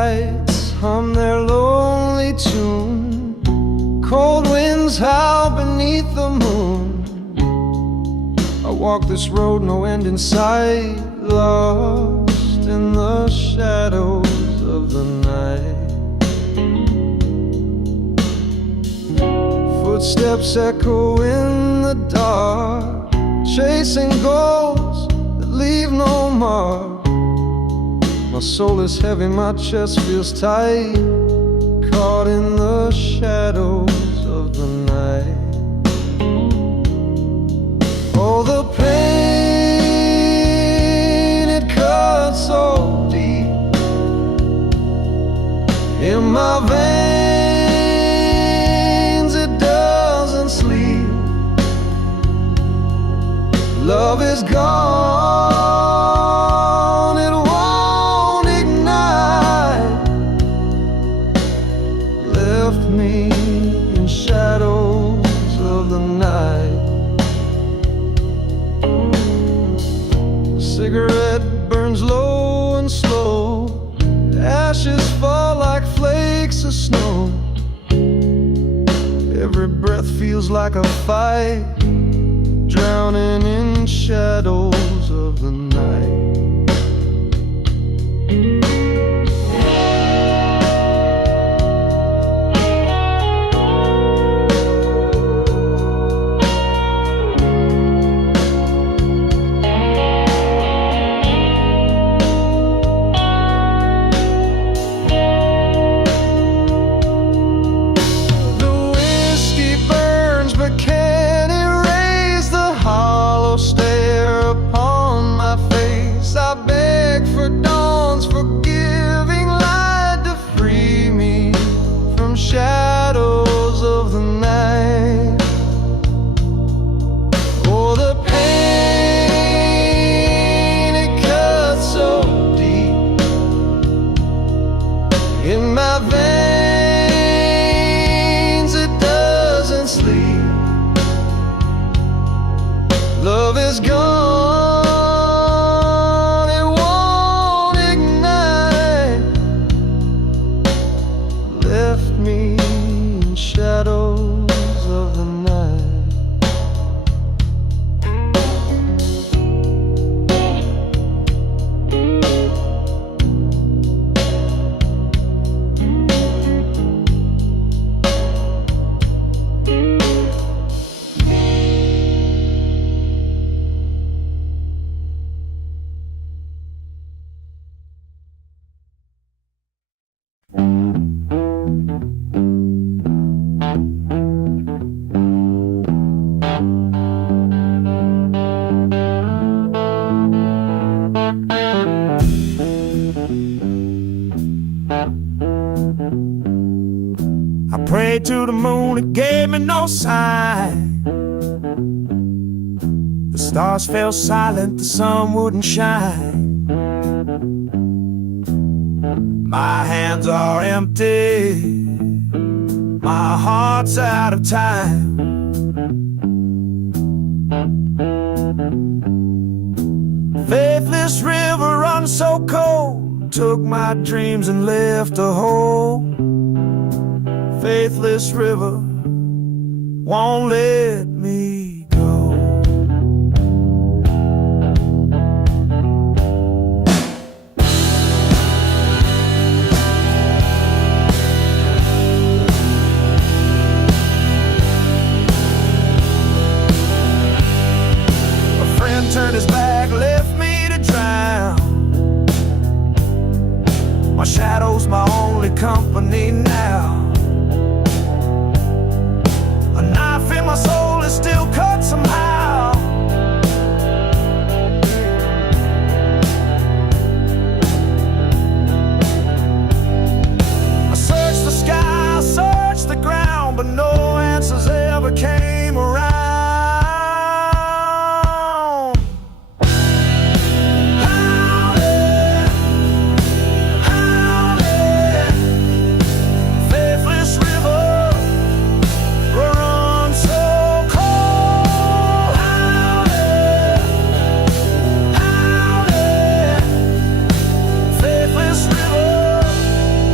lights hum their lonely tune. Cold winds howl beneath the moon. I walk this road, no end in sight, lost in the shadows of the night. Footsteps echo in the dark, chasing goals that leave no mark. My soul is heavy, my chest feels tight, caught in the shadows of the night. Oh, the pain, it cuts so deep in my veins, it doesn't sleep. Love is gone, it won't ignite. Left me in shadows of the night. Cigarette burns low and slow, ashes fall like flakes of snow. Every breath feels like a fight, drowning in shadows of the night. Shadows of the night. Oh, the pain, it cuts so deep in my veins, it doesn't sleep. Love is gone, it won't ignite. Left me in shadows of the night. I prayed to the moon, it gave me no sign. The stars fell silent, the sun wouldn't shine. My hands are empty, my heart's out of time. Faithless river runs so cold, took my dreams and left a hole. Faithless river won't let me go. A friend turned his back, left me to drown. My shadow's my only company now. A knife in my soul is still cut somehow. I searched the sky, I searched the ground, but no answers ever came around. Faithless river, run so cold. Faithless river,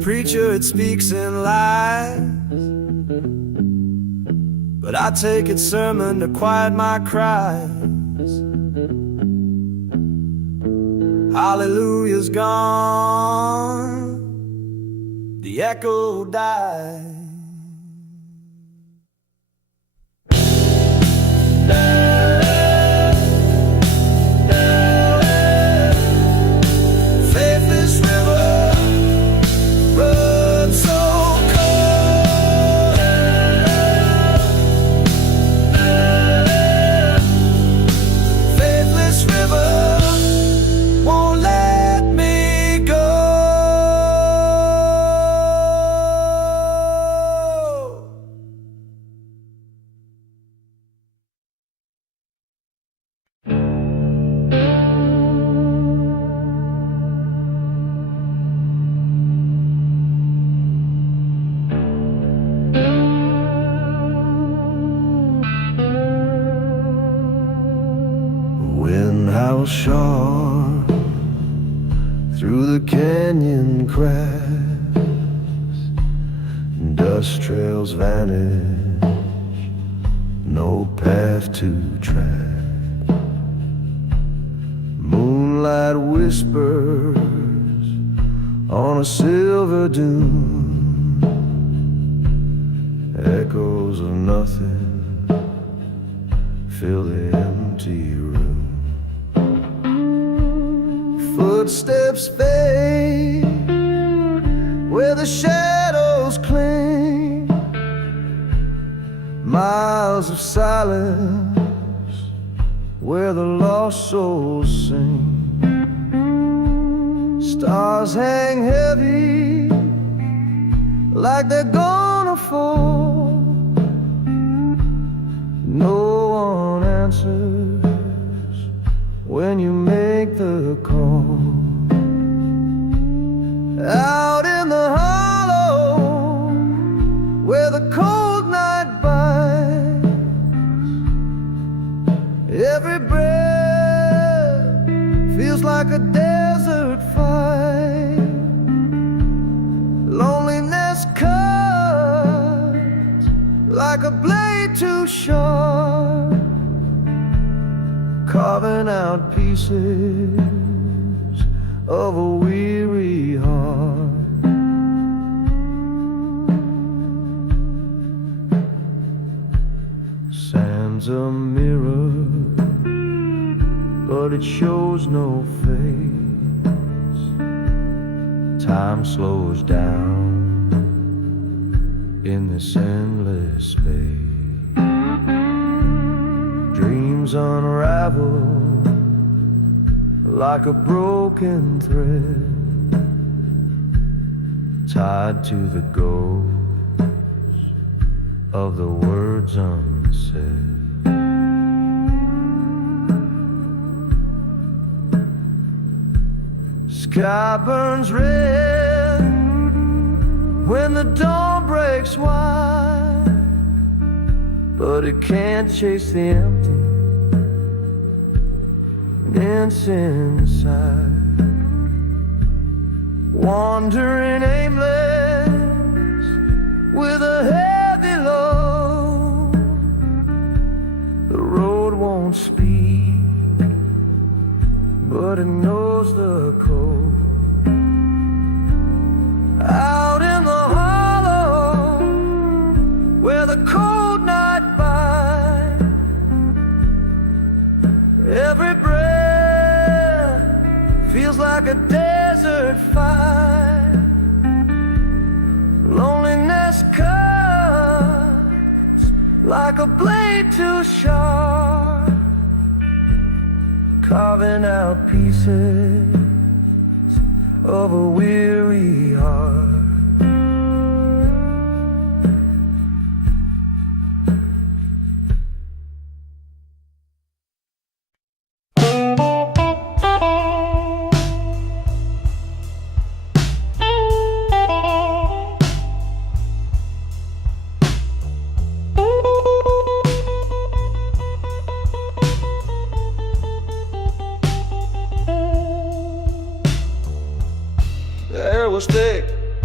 Preacher, it speaks in lies, but I take its sermon to quiet my cries. Hallelujah's gone, the echo dies. Faithless river runs so cold. Faithless river won't let me go. Wind howls sharp through the canyon cracks, dust trails vanish, no path to track. Moonlight whispers on a silver dune, echoes of nothing fill the empty room. Footsteps fade where the shadows cling, miles of silence where the lost souls sing. Stars hang heavy like they're gonna fall. No one answers when you make the call. Out in the hollow where the cold night bites, every breath feels like a desert fight. Loneliness cuts like a blade too sharp, carving out pieces of a weary heart. Sand's a mirror, but it shows no face. Time slows down in this endless space. Dreams unravel like a broken thread, tied to the ghost of the words unsaid. Sky burns red when the dawn breaks wide, but it can't chase the empty dance inside. Wandering aimless with a heavy load, the road won't speak, but it knows the code. Out in the hollow where the cold night bites, every breath feels like a desert fight. Loneliness cuts like a blade too sharp, carving out pieces of a weary heart. The air was thick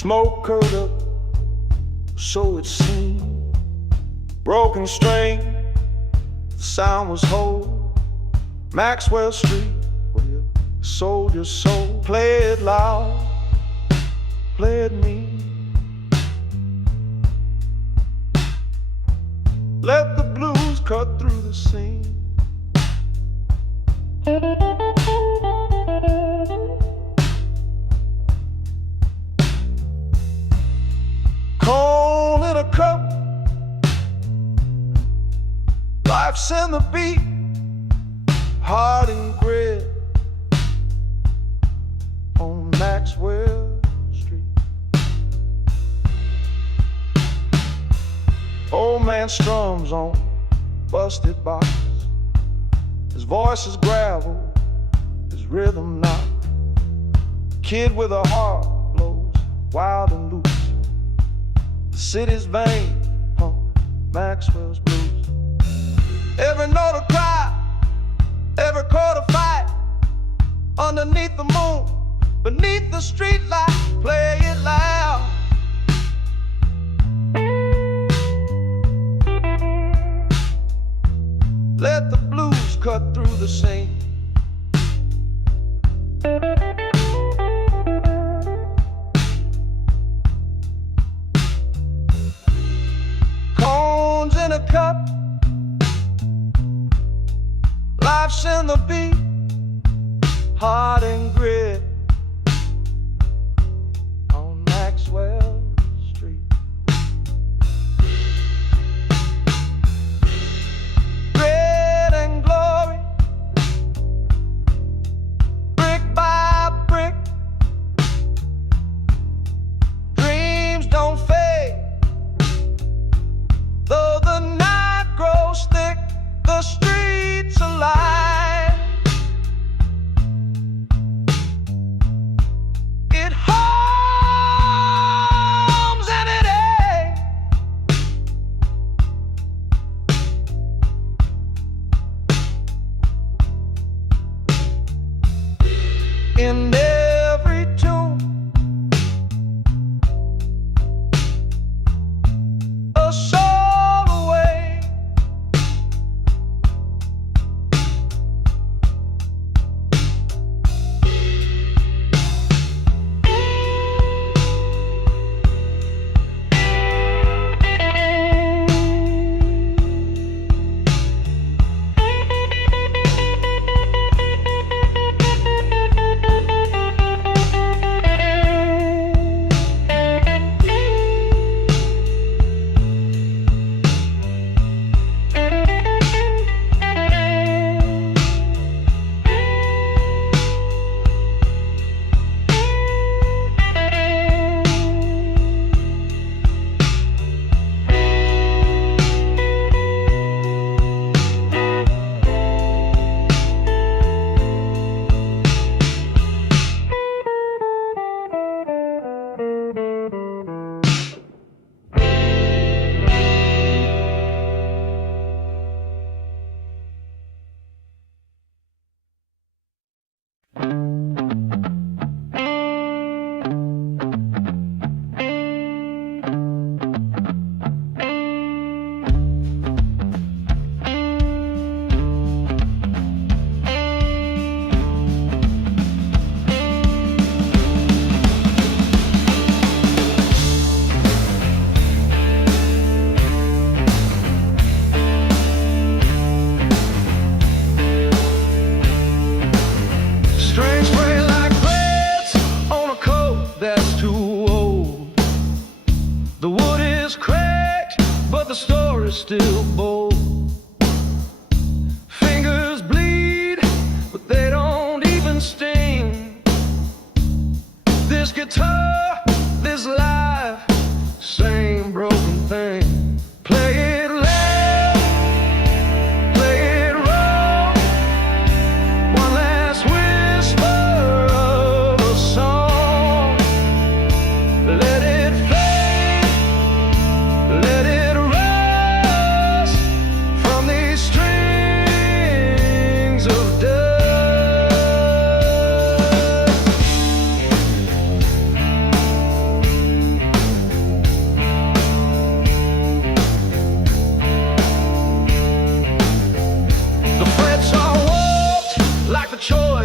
Smoke curled up, so it seemed. Broken string, the sound was whole. Maxwell Street, where you sold your soul. Play it loud, play it mean. Let the blues cut through the scene. Cold in a cup, life's in the beat, hard and grit on Maxwell Street. Old man strums on busted box. His voice is gravel, his rhythm not. Kid with a heart blows wild and loose. The city's vein pump Maxwell's blues. Every note a cry, every chord a fight. Underneath the moon, beneath the street light, play it loud. Let the blues cut through the scene. Cones in a cup, life's in the beat, hard and grit on Maxwell Street. Grit and glory, brick by brick. Dreams don't fade, though the night grows thick, the streets alive. It hums and it aches. In every tune, a soul away. Strange spray like threads on a coat that's too old. The wood is cracked, but the story's still bold. Fingers bleed, but they don't even sting. This guitar, this life, same broken thing. Play it loud, play it raw. One last whisper of a song. Let it fade, let it rust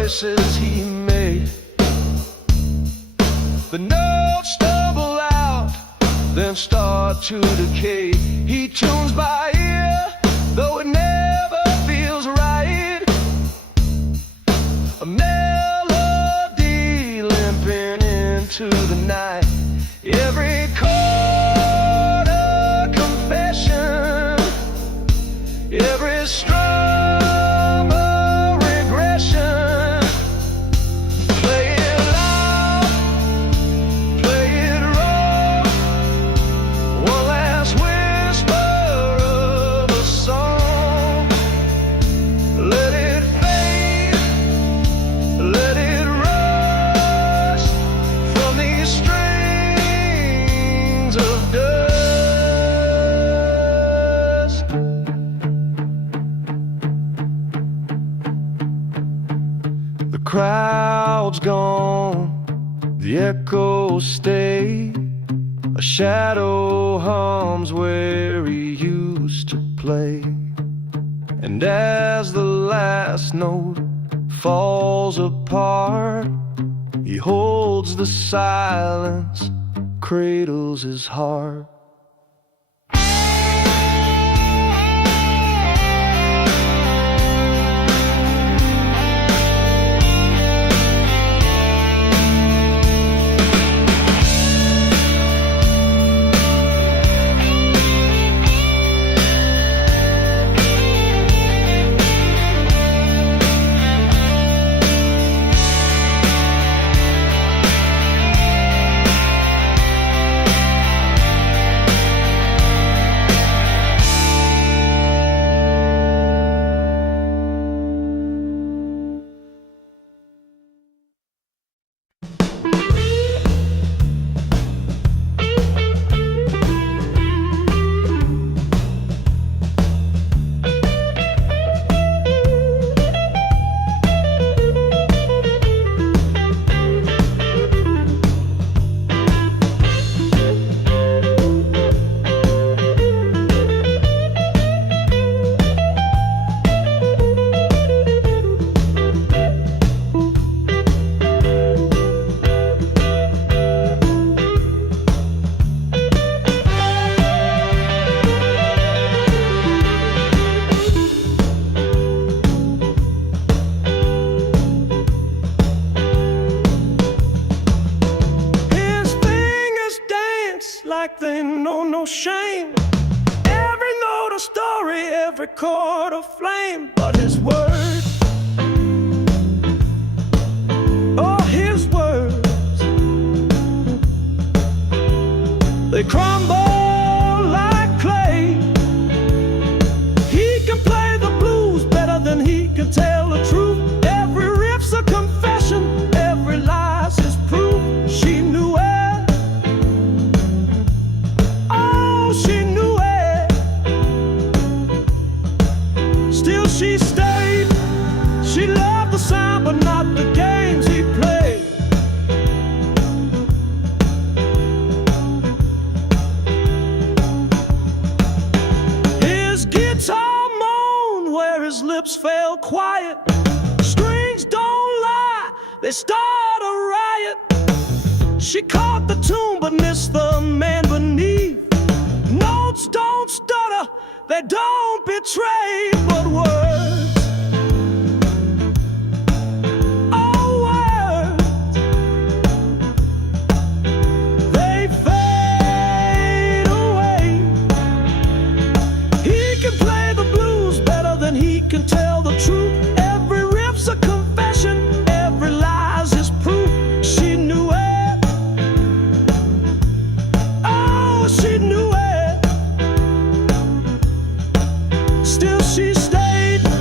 choices he made. The notes stumble out, then start to decay. He tunes by ear, though it never feels right. A melody limping into the night. Every chord a confession, every strum a regression. Play it loud, play it raw, one last whisper of a song. Let it fade, let it rush from these strings of dust. The crowd's gone, the echoes stay. A shadow hums where he used to play. And as the last note falls apart, he holds the silence, cradles his heart. Like they know no shame. Every note a story, every chord a flame. But his words, oh his words, they crumble like clay. He can play the blues better than he can tell the truth. Every riff's a confession, every lie's his proof. She knew it. She knew it. Still she stayed. She loved the sound but not the games he played. His guitar moaned where his lips fell quiet. Strings don't lie, they start a riot. She caught the tune but missed the man beneath. Notes don't stutter, they don't betray, but words, oh words, they fade away. He can play the blues better than he can tell the truth. Every riff's a confession, every lie's his proof. She knew it, oh she knew it. Still she stayed.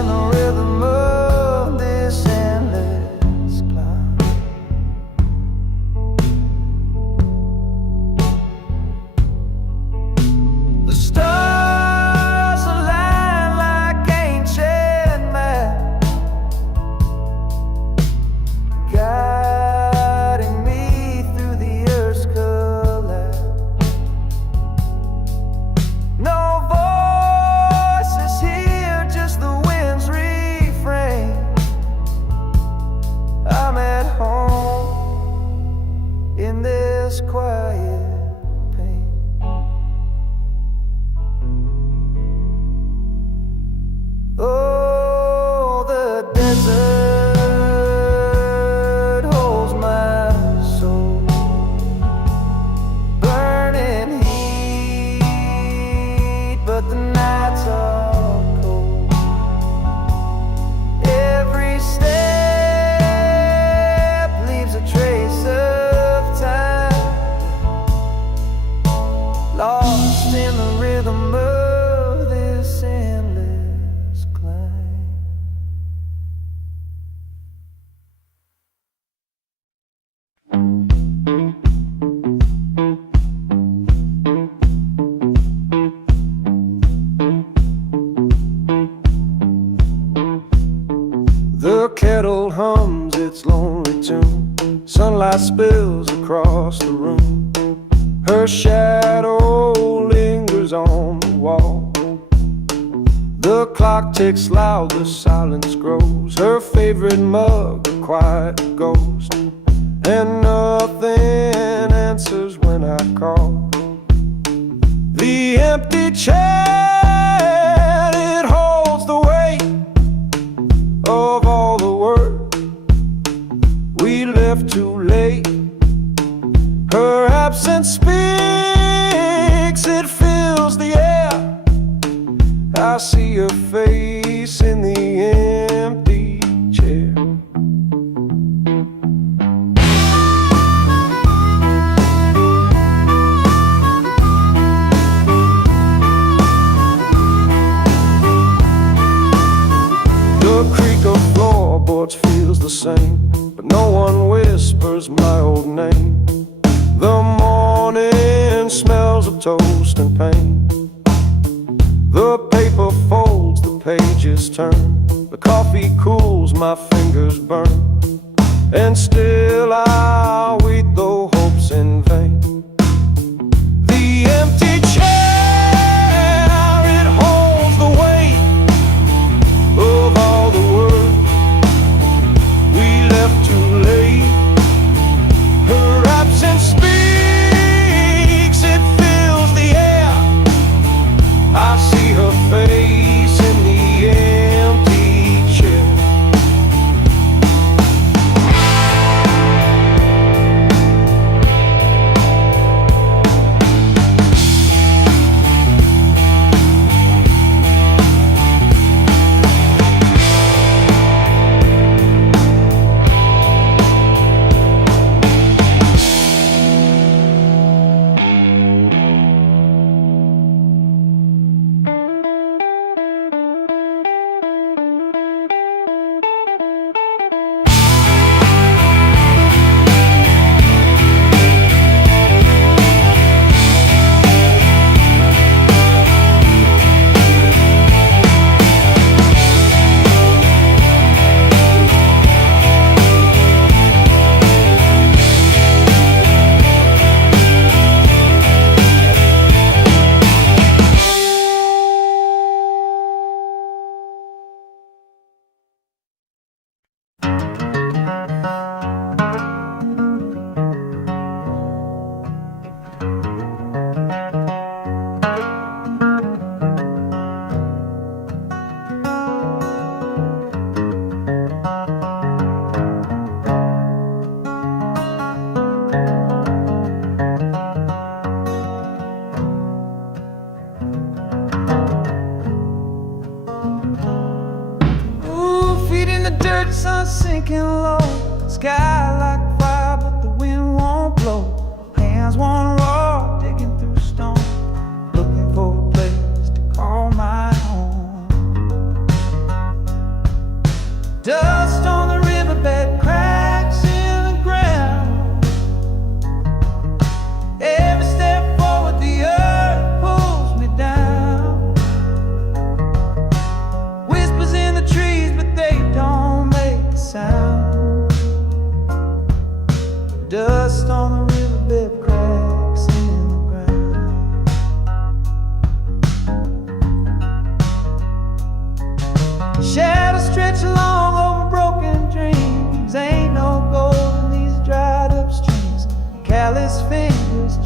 in the rhythm of this endless climb. The stars align like ancient maps, guiding me through the earth's collapse. No voices here, just the wind's refrain. I'm at home in this quiet pain. Oh, the desert holds my soul, burning heat, but the nights are cold. Every step leaves a trace of time, lost in the rhythm of this endless climb. The kettle hums its lonely tune. Sunlight spills across the room. Her shadow lingers on the wall. The clock ticks loud, the silence grows. Her favorite mug, a quiet ghost. And nothing answers when I call. The empty chair, it holds the weight of all the work we left too late. Her absence speaks, it fills the air. I see her face in the empty chair. The creak of floorboards feels the same, but no one whispers my old name. The morning smells of toast and pain. The paper folds, the pages turn. The coffee cools, my fingers burn. And still I wait, though hope's in vain. The empty chair, it holds the weight of all the work we left too late. Her absence speaks, it fills the air. I see her face in the empty chair. sun sinking low, sky like fire, but the wind won't blow. Hands won't roar, digging through stone, looking for a place to call my home.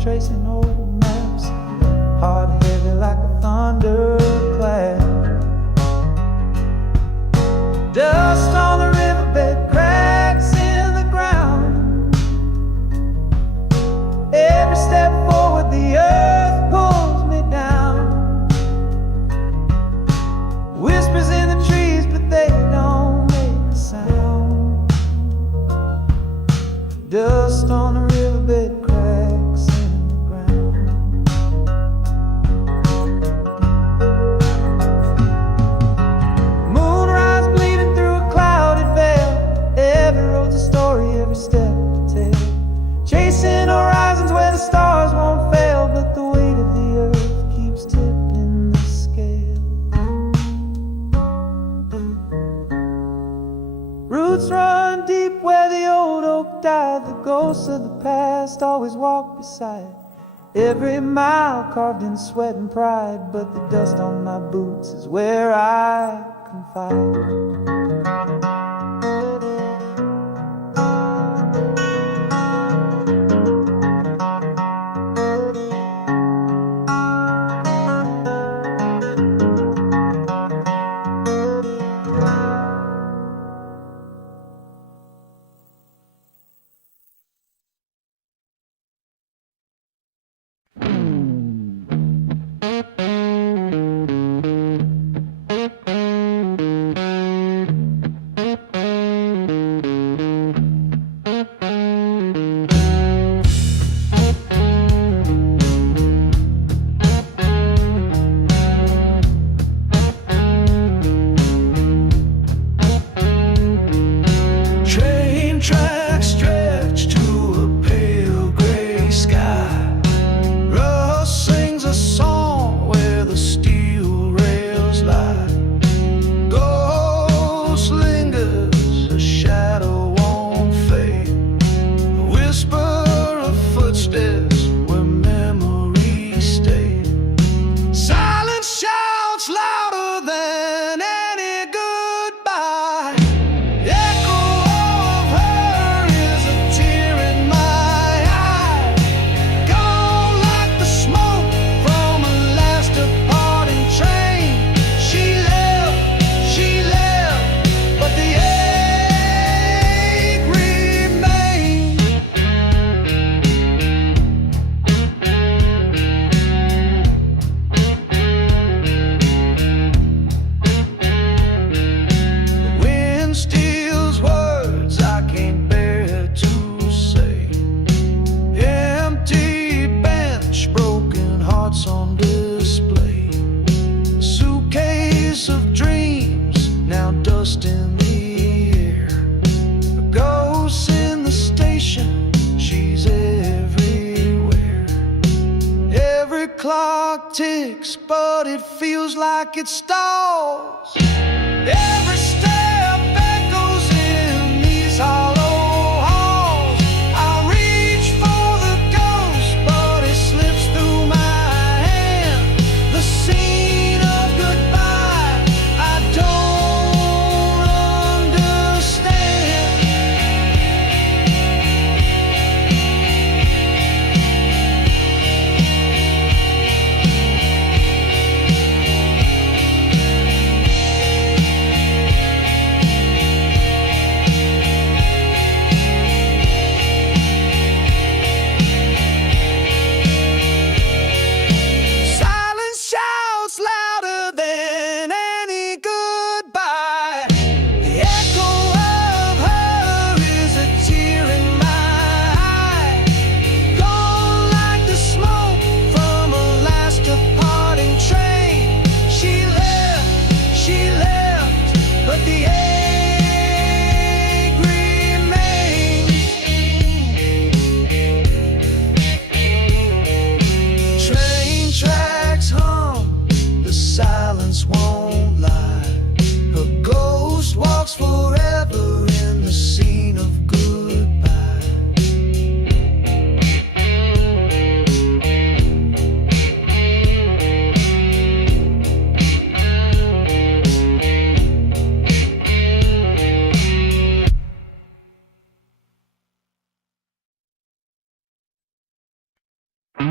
tracing old maps, heart heavy like a thunderclap. Dust on the riverbed, cracks in the ground. Every step forward, the earth pulls me down. Whispers in the trees, but they don't make a sound. Dust on the riverbed, cracks in the ground. Moonrise bleeding through a clouded veil. Every road's a story, every step a tale. Chasing horizons where the stars won't fail, but the weight of the earth keeps tipping the scale. Roots run deep where the old oak died. The ghosts of the past always walk beside. Every mile carved in sweat and pride, but the dust on my boots is where I confide. Train tracks stretch to a pale gray sky. Rust sings a song where the steel rails lie. Ghost lingers, a shadow won't fade. The whisper of footsteps where memories stay. Silence shouts louder than any goodbye. Echo of her is a tear in my eye. Gone like the smoke from a last departing train. She left, but the ache remains. The wind steals words I can't bear to say. Empty bench, broken hearts on display. Suitcase of dreams, now dust in the air. A ghost in the station, she's everywhere. Every clock ticks, but it feels like it stalls. Every step echoes in these hollow halls. I reach for the ghost, but it slips through my hand. The scene of goodbye, I don't understand. Silence shouts louder than any goodbye. The echo of her is a tear in my eye. Gone like the smoke from a last departing train. She left, but the ache remains. Train tracks hum, the silence won't lie. Her ghost walks forever in the scene of goodbye.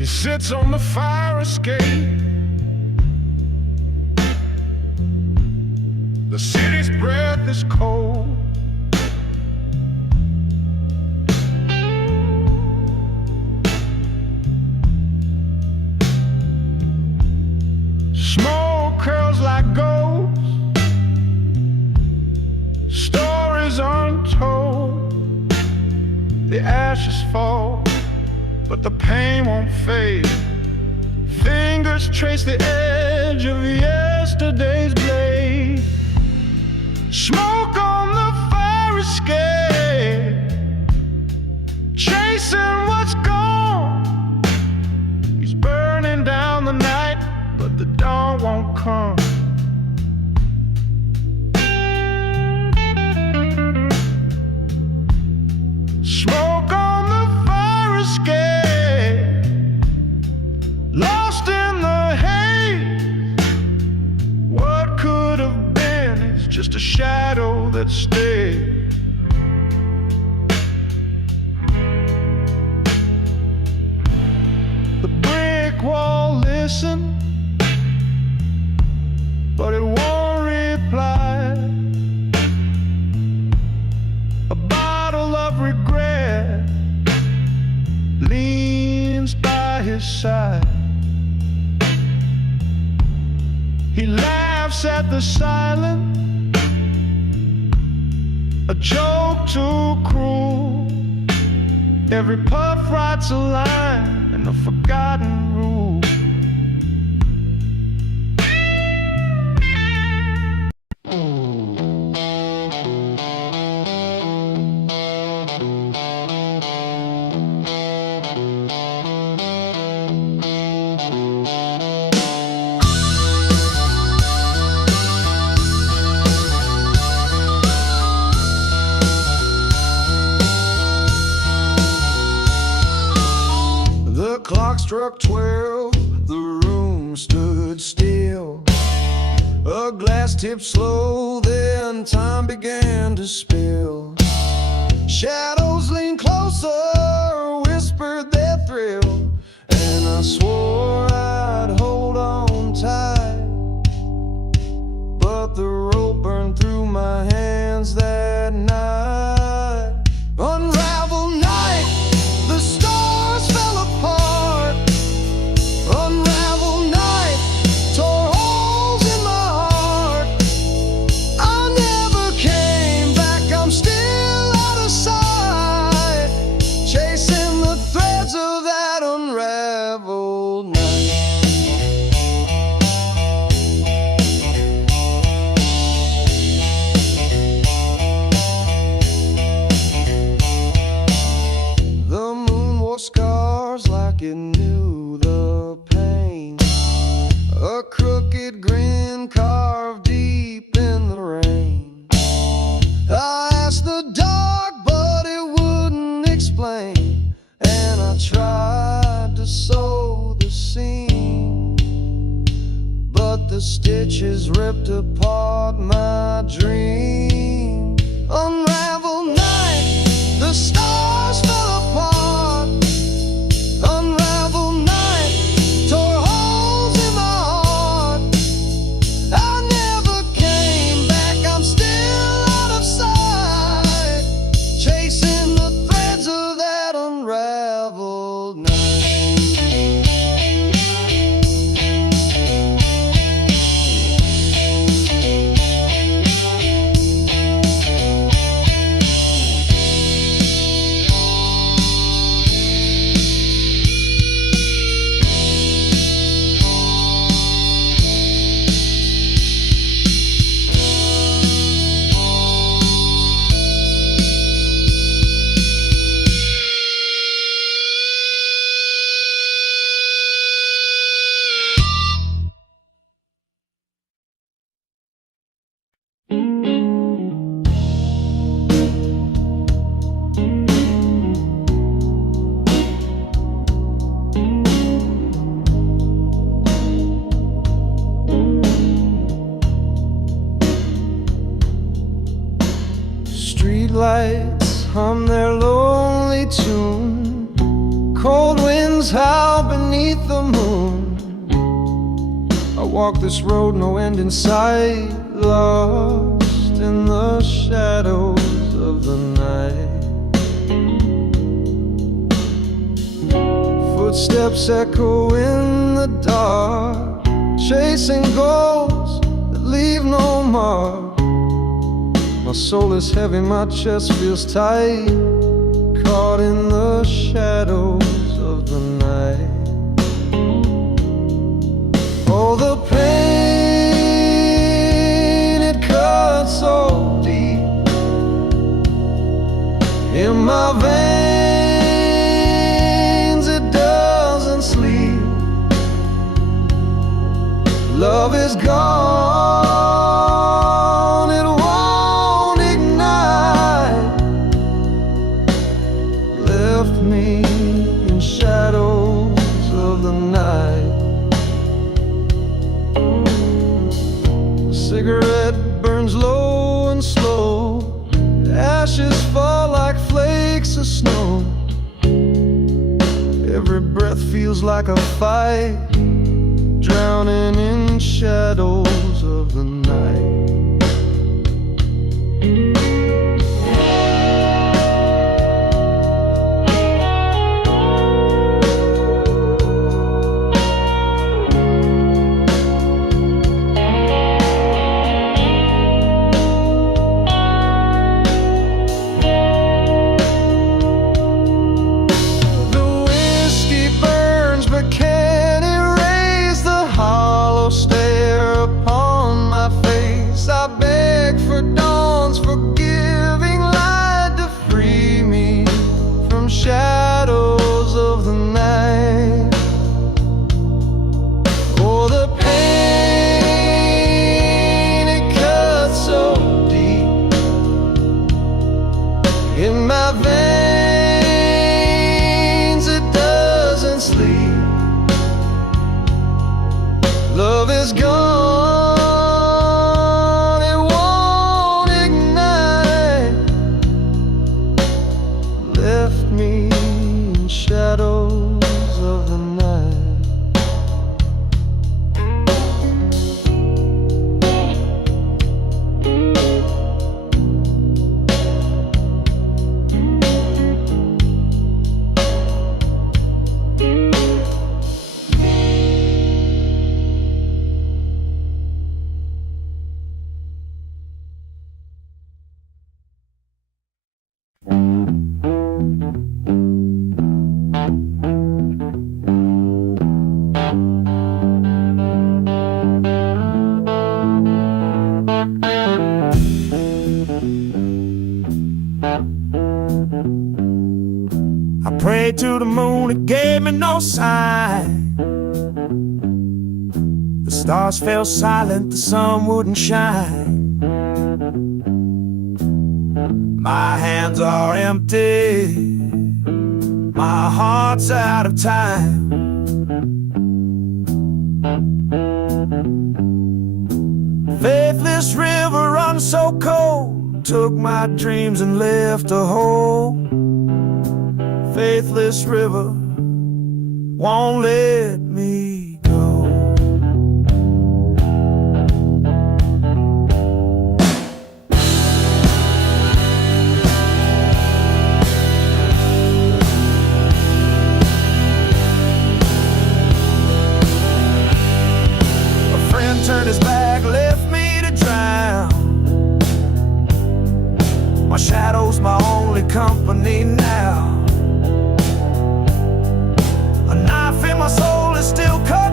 He sits on the fire escape. The city's breath is cold. Smoke curls like ghosts, stories untold. The ashes fall, but the pain won't fade. Fingers trace the edge of yesterday's blade. Smoke on the fire escape, chasing what's gone. He's burning down the night, but the dawn won't come. Smoke on the fire escape, lost in the haze. What could have been is just a shadow that stayed. The brick wall listens, but it won't reply. A bottle of regret leans by his side. He laughs at the silence, a joke too cruel. Every puff writes a line in a forgotten rule. The clock struck 12, the room stood still. A glass tipped slow, then time began to spill. Shadows leaned closer, whispered their thrill, and I swore I'd hold on tight. But the rope burned through my hands that night. Unraveled night, the stars fell apart. Unraveled night, tore holes in my heart. I never came back, I'm still out of sight, chasing the threads of that unraveled night. The moon wore scars like it knew the pain. A crooked grin carved deep in the rain. I asked the dark, but it wouldn't explain. And I tried to sew the seam, but the stitches ripped apart my dream. Unraveled night, the stars fell apart. Unraveled night, tore holes in my heart. I never came back, I'm still out of sight, chasing the threads of that unraveled night. Streetlights hum their lonely tune. Cold wind winds howl beneath the moon. I walk this road, no end in sight, lost in the shadows of the night. Footsteps echo in the dark, chasing goals that leave no mark. My soul is heavy, my chest feels tight, caught in the shadows of the night. Oh, the pain, it cuts so deep in my veins, it doesn't sleep. Love is gone, it won't ignite, left me in shadows of the night. Cigarette burns low and slow, ashes fall like flakes of snow. Every breath feels like a fight, drowning in shadows of the night. Shadows of the night. Oh, the pain, it cuts so deep in my veins, it doesn't sleep. Love is gone, it won't ignite, left me in shadows of the night. I prayed to the moon, it gave me no sign. The stars fell silent, the sun wouldn't shine. My hands are empty, my heart's out of time. Faithless river runs so cold, took my dreams and left a hole. Faithless river won't let me go. A friend turned his back, left me to drown. My shadow's my only company now. My soul is still cut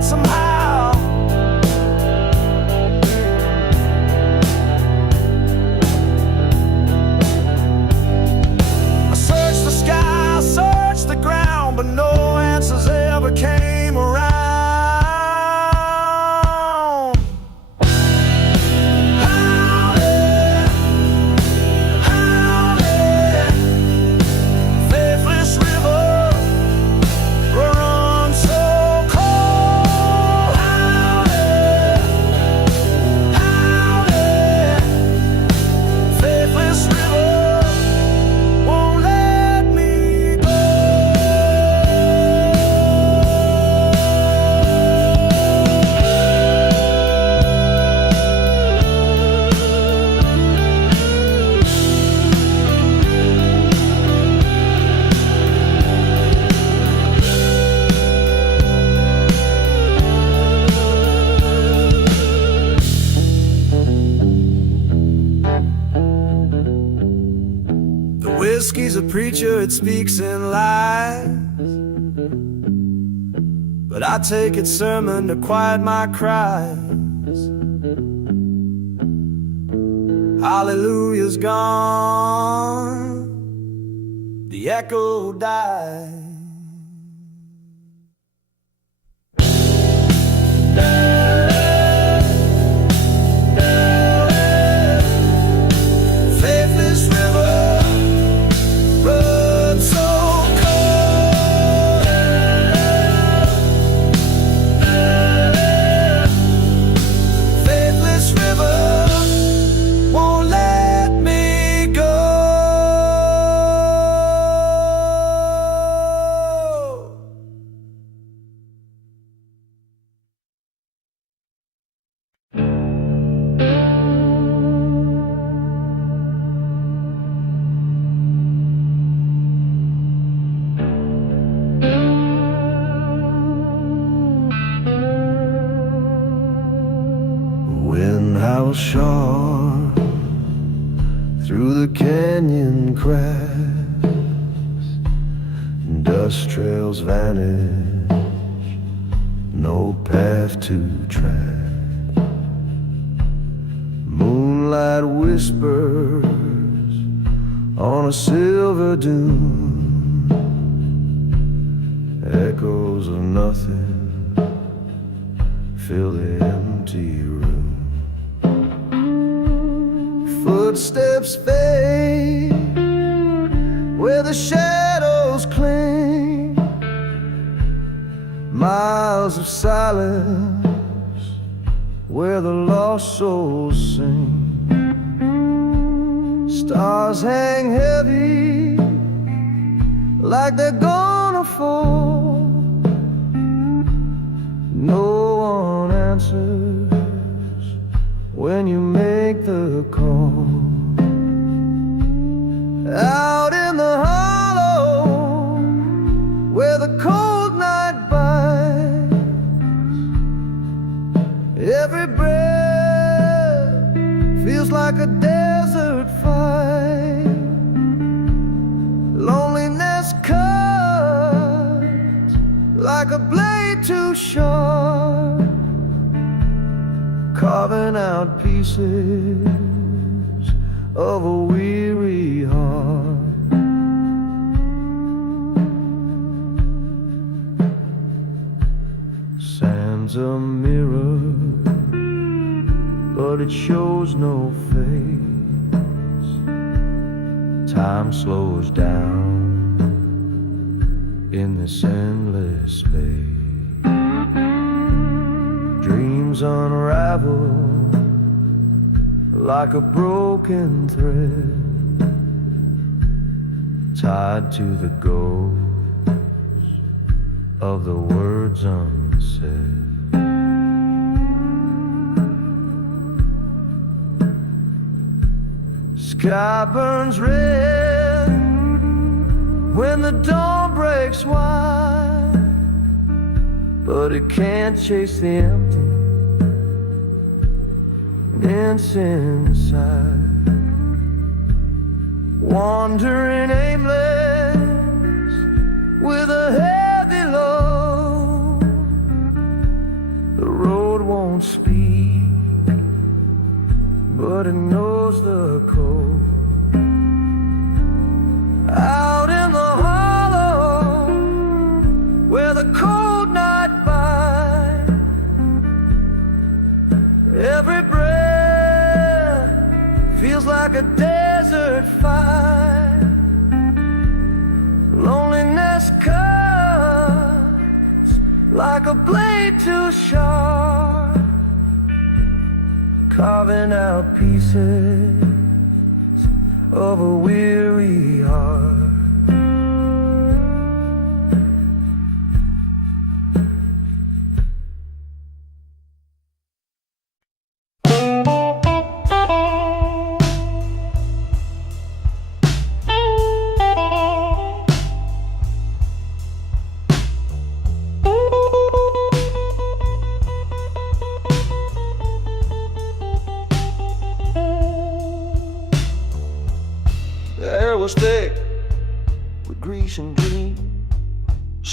a preacher, it speaks in lies, but I take its sermon to quiet my cries. Hallelujah's gone, the echo dies. Faithless river runs so cold. Faithless river won't let me go. Wind howls sharp through the canyon cracks, dust trails vanish, no path to track. Moonlight whispers on a silver dune, echoes of nothing fill the empty room. Footsteps fade where the shadows cling, miles of silence where the lost souls sing. Stars hang heavy like they're gonna fall. No one answers when you make the call. Out in the hollow where the cold night bites, every breath feels like a desert fight. Loneliness cuts like a blade too sharp, carving out pieces of a weary heart. Sand's a mirror, but it shows no face. Time slows down in this endless space. Dreams unravel like a broken thread, tied to the ghost of the words unsaid. Sky burns red when the dawn breaks wide, but it can't chase the empty dance inside. Wandering aimless with a heavy load, the road won't speak, but it knows the code. Out in the hollow where the cold night bites, every breath feels like a desert fight. Loneliness cuts like a blade too sharp, carving out pieces of a weary heart. The air was thick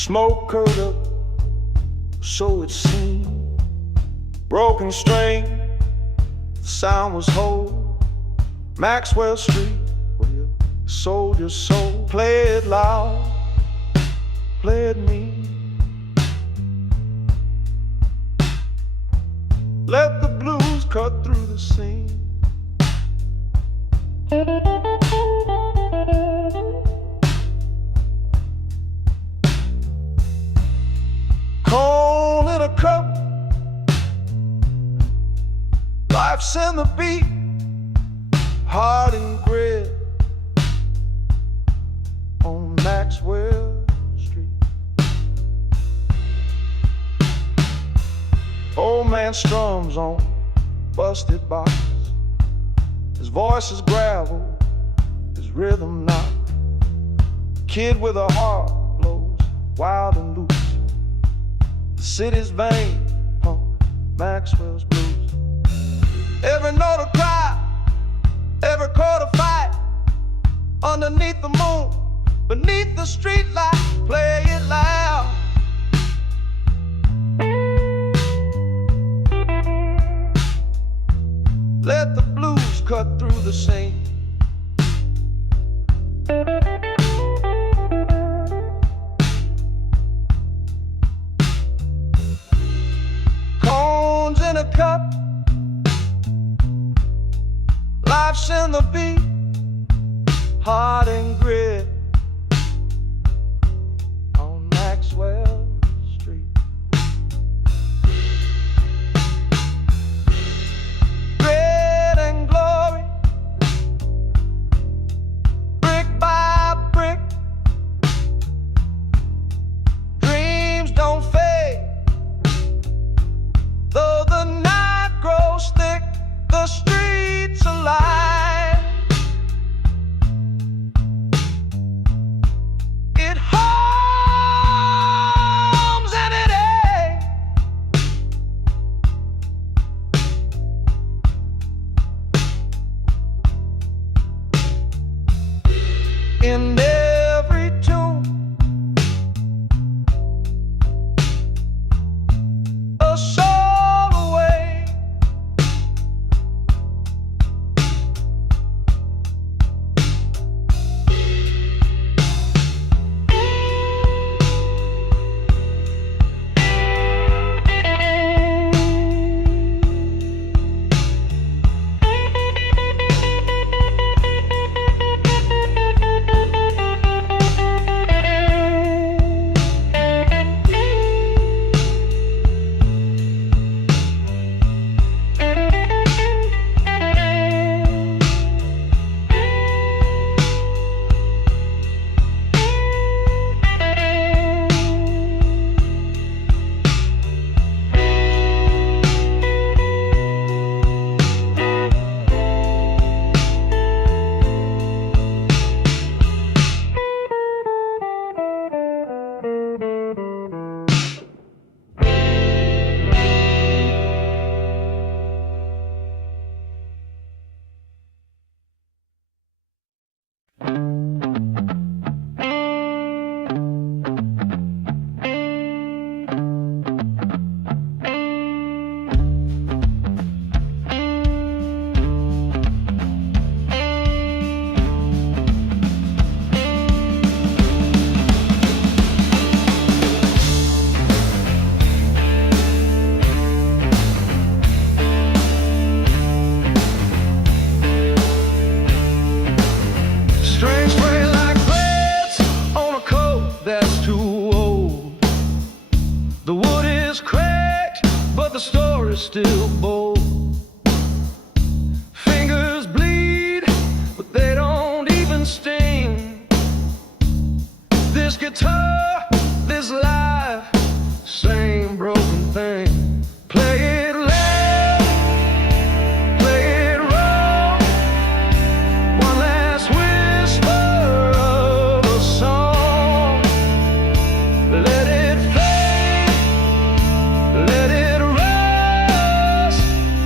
Smoke curled up, so it seemed. Broken string, the sound was whole. Maxwell Street, where you sold your soul. Play it loud, play it mean. Let the blues cut through the scene. Cold in a cup, life's in the beat, hard and grit on Maxwell Street. Old man strums on busted box. His voice is gravel, his rhythm not. Kid with a heart blows wild and loose. The city's vein pump Maxwell's blues. Every note a cry, every chord a fight. Underneath the moon, beneath the street light, play it loud. Let the blues cut through the scene. Cones in a cup, life's in the beat, hard and grit on Maxwell Street. Grit and glory, brick by brick. Dreams don't fade, though the night grows thick, the streets alive. It hums and it aches. In every tune, a soul away. Strange way like threads on a coat that's too old. The wood is cracked, but the story's still bold. Fingers bleed, but they don't even sting. This guitar, this life, same broken thing. Play it loud, play it raw. One last whisper of a song. Let it fade, let it rust.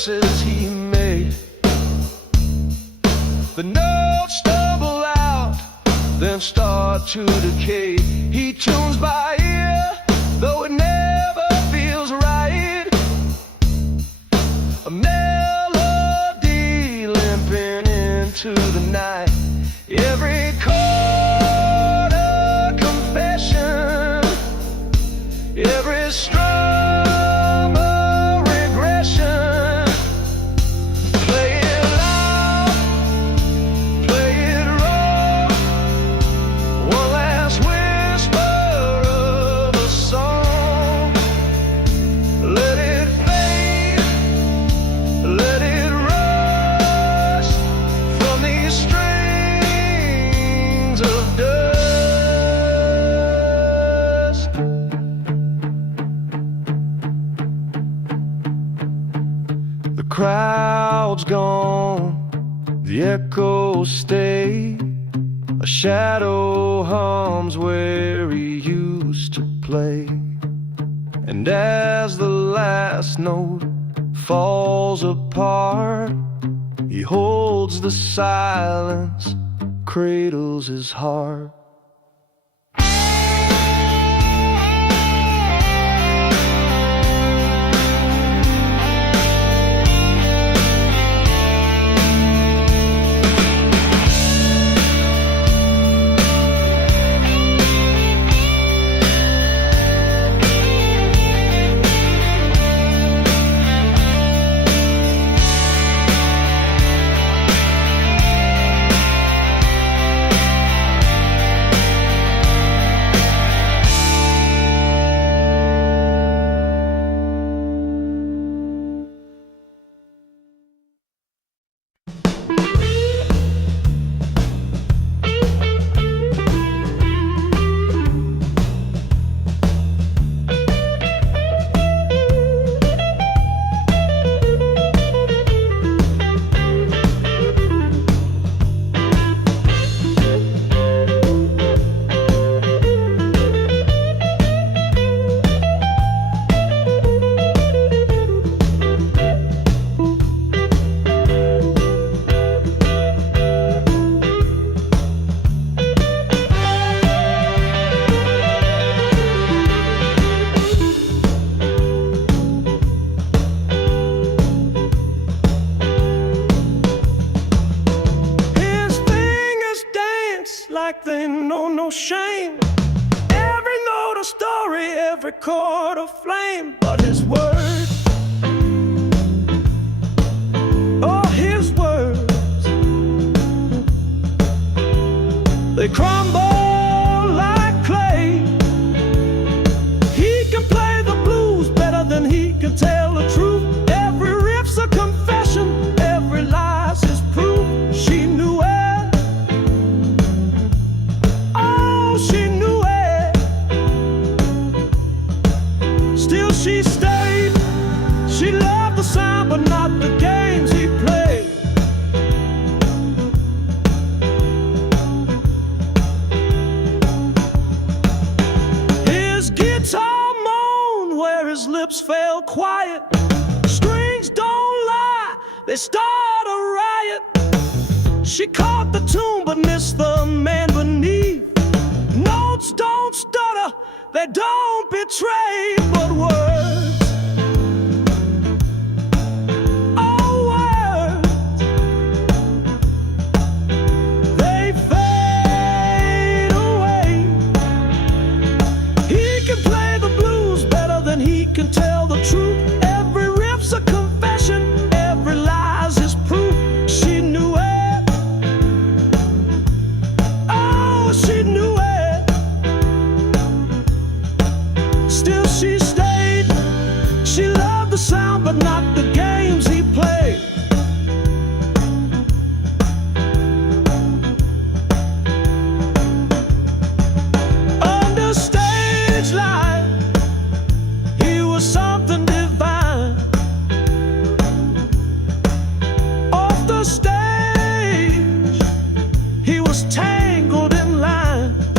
verses he made. The notes stumble out, then start to decay. He tunes by ear, though it never feels right. A melody limping into the night. Every chord a confession, every strum a regression. Play it loud, play it raw, one last whisper of a song. Let it fade, let it rush from these strings of dust. The crowd's gone, the echoes stay. A shadow hums where he used to play. And as the last note falls apart, he holds the silence, cradles his heart. Like they know no shame. Every note a story, every chord a flame. But his words, oh his words, they crumble like clay. He can play the blues better than he can tell the truth. Every riff's a confession, every lie's his proof. She knew it. She knew it. Still she stayed. She loved the sound but not the games he played. His guitar moaned where his lips fell quiet. Strings don't lie, they start a riot. She caught the tune but missed the man beneath. Notes don't stutter, they don't betray, but words, oh words, they fade away. He can play the blues better than he can tell the truth. Every riff's a confession, every lie's his proof. She knew it, oh she knew it. Still she stayed. She loved the sound but not the games he played. Under stage light, he was something divine. Off the stage, he was tangled in line.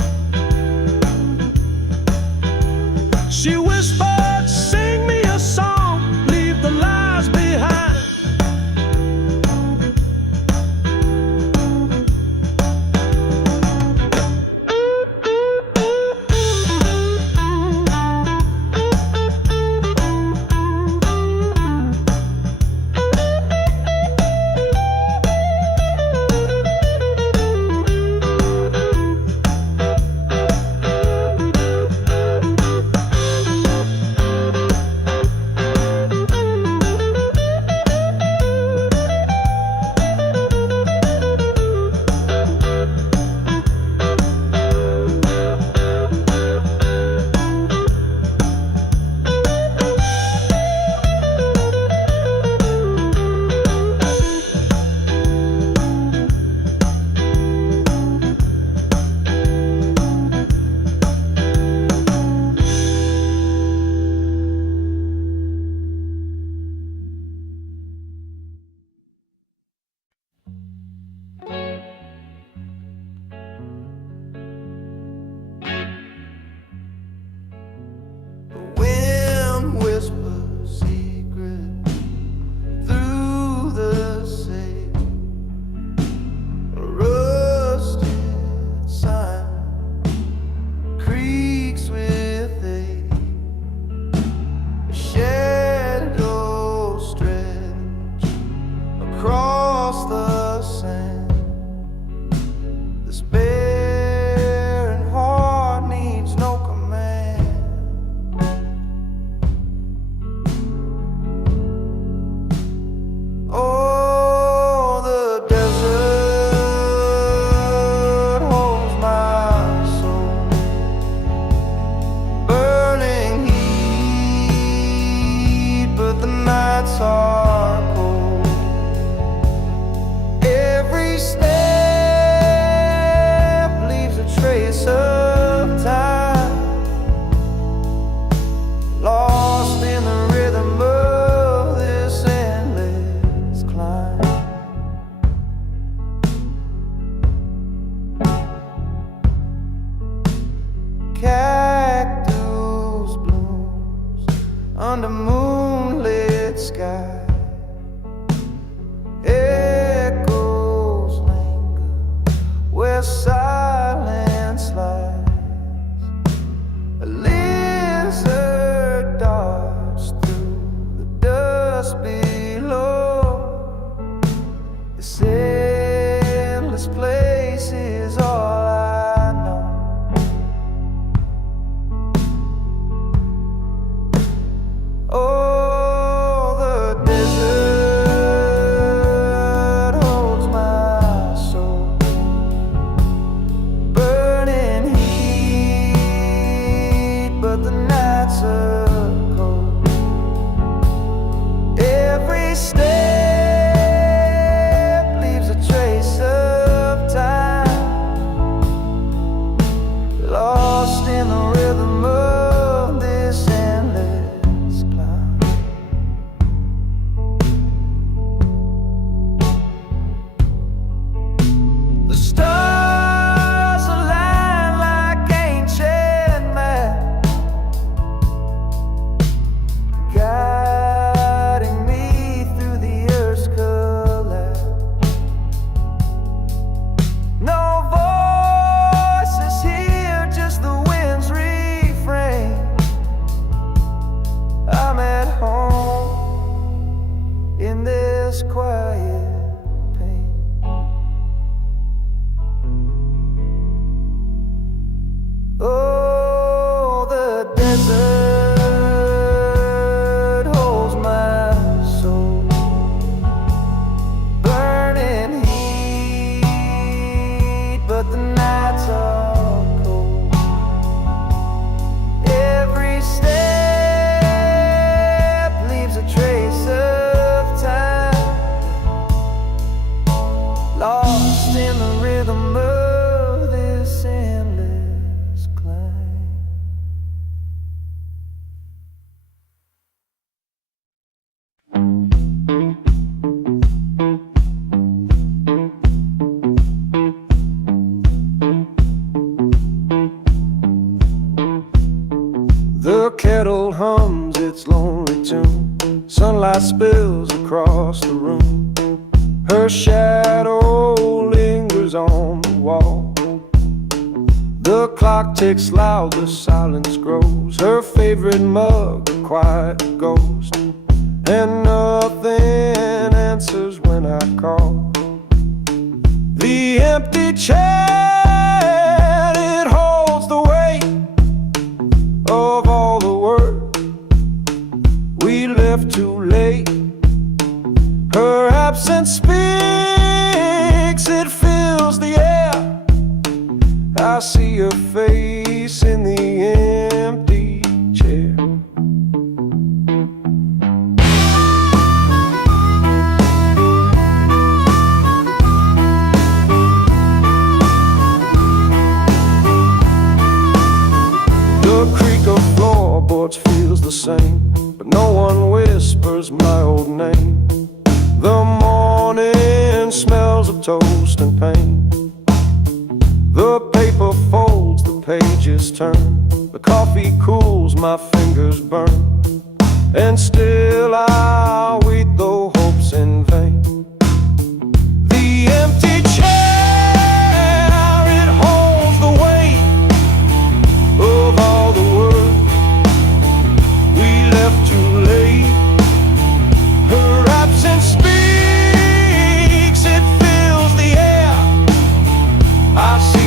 This barren heart needs no command. Oh, the desert holds my soul, burning heat, but the nights are cold. Every step leaves a trace of time, lost in the rhythm of this endless climb. Cactus blooms under moonlit sky. Echoes linger where silence lies. A lizard darts through the dust below. This endless place is all I know. Oh, the desert holds my soul, burning heat, but the nights are cold. Every step leaves a trace of time, lost in the rhythm of this endless climb. The stars align like ancient maps, guiding me through the earth's collapse. No voices here, just the wind's refrain. I'm at home in this quiet pain. Oh, the desert holds my soul, burning heat, but the nights are cold. Every step leaves a trace of time, lost in the rhythm of this endless climb. The kettle hums its lonely tune. Sunlight spills across the room. Her shadow lingers on the wall. The clock ticks loud, the silence grows. Her favorite mug, a quiet ghost. And nothing answers when I call. The empty chair, it holds the weight of all the work we left too late. Her absence speaks, it fills the air. I see her face in the empty chair. The creak of floorboards feels the same, but no one whispers my old name. The morning smells of toast and pain. The paper folds, the pages turn. The coffee cools, my fingers burn. And still I wait, though hope's in vain. The empty chair, it holds the weight of all the work we left too late. Her absence speaks, it fills the air. I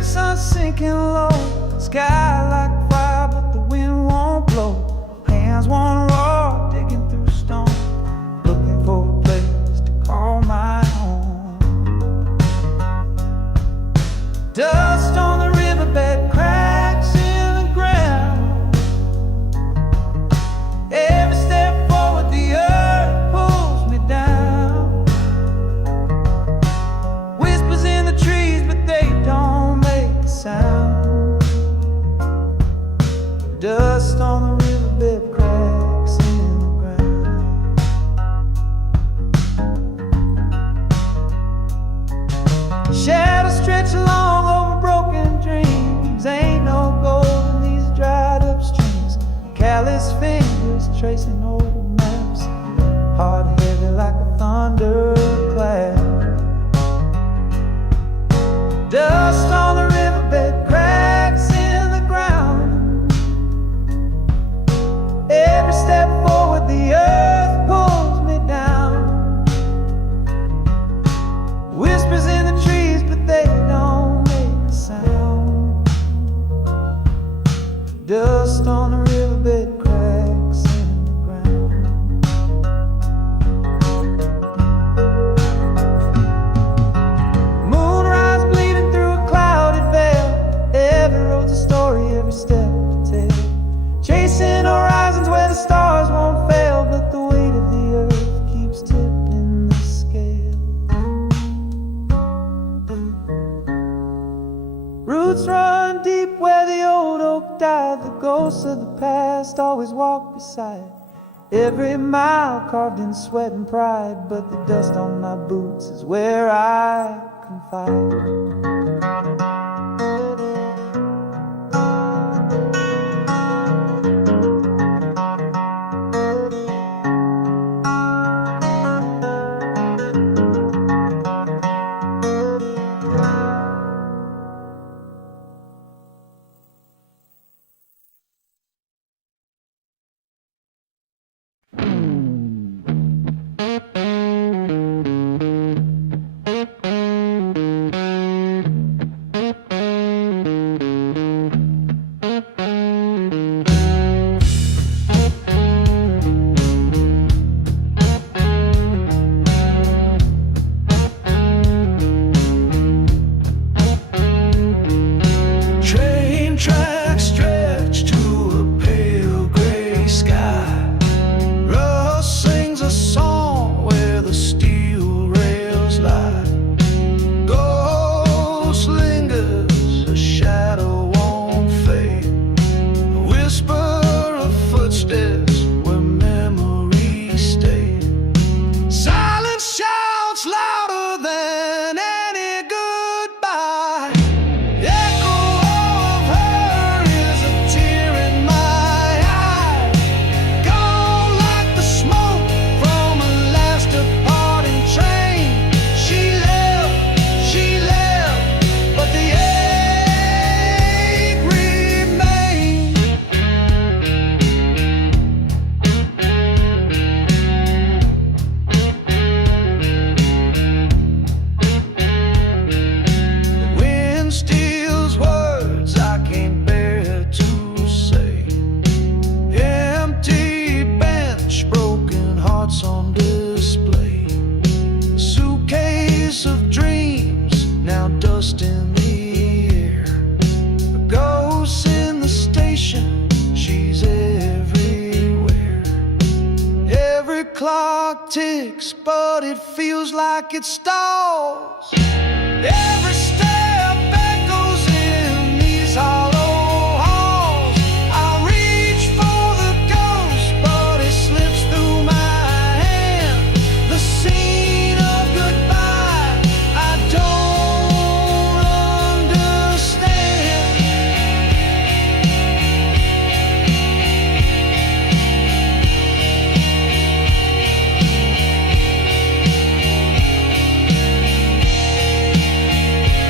sun sinking low, sky like fire, but the wind won't blow. Hands won't roar, digging through stone, looking for a place to call my home. Dust on the riverbed, cracks in the ground. Every step forward, the earth pulls me down. Whispers in the trees, but they don't make a sound. Dust on the riverbed, cracks in the ground. Shadows stretch along over broken dreams. Ain't no gold in these dried up streams. Callous fingers tracing old maps, heart heavy like a thunderclap. Dust on the riverbed, cracks in the ground. Every step forward, the earth pulls me down. Whispers in the trees, but they don't make a sound. Dust on the riverbed, cracks in the ground. Moonrise bleeding through a clouded veil. Every road's a story, every step to tell. Chasing horizons where the stars won't fail, but the weight of the earth keeps tipping the scale. Roots run deep where the old oak died. The ghosts of the past always walk beside. Every mile carved in sweat and pride, but the dust on my boots is where I confide. Train tracks stretch to a pale gray sky. Rust sings a song where the steel rails lie. Ghost lingers, a shadow won't fade. The whisper of footsteps where memories stay. Silence shouts louder than any goodbye. Echo of her is a tear in my eye. Gone like the smoke from a last departing train. She left, but the ache remained. The wind steals words I can't bear to say. Empty bench, broken hearts on display. Suitcase of dreams, now dust in the air. A ghost in the station, she's everywhere. Every clock ticks, but it feels like it stalls. Every step echoes in these hollow halls. I reach for the ghost, but it slips through my hand. The scene of goodbye, I don't understand.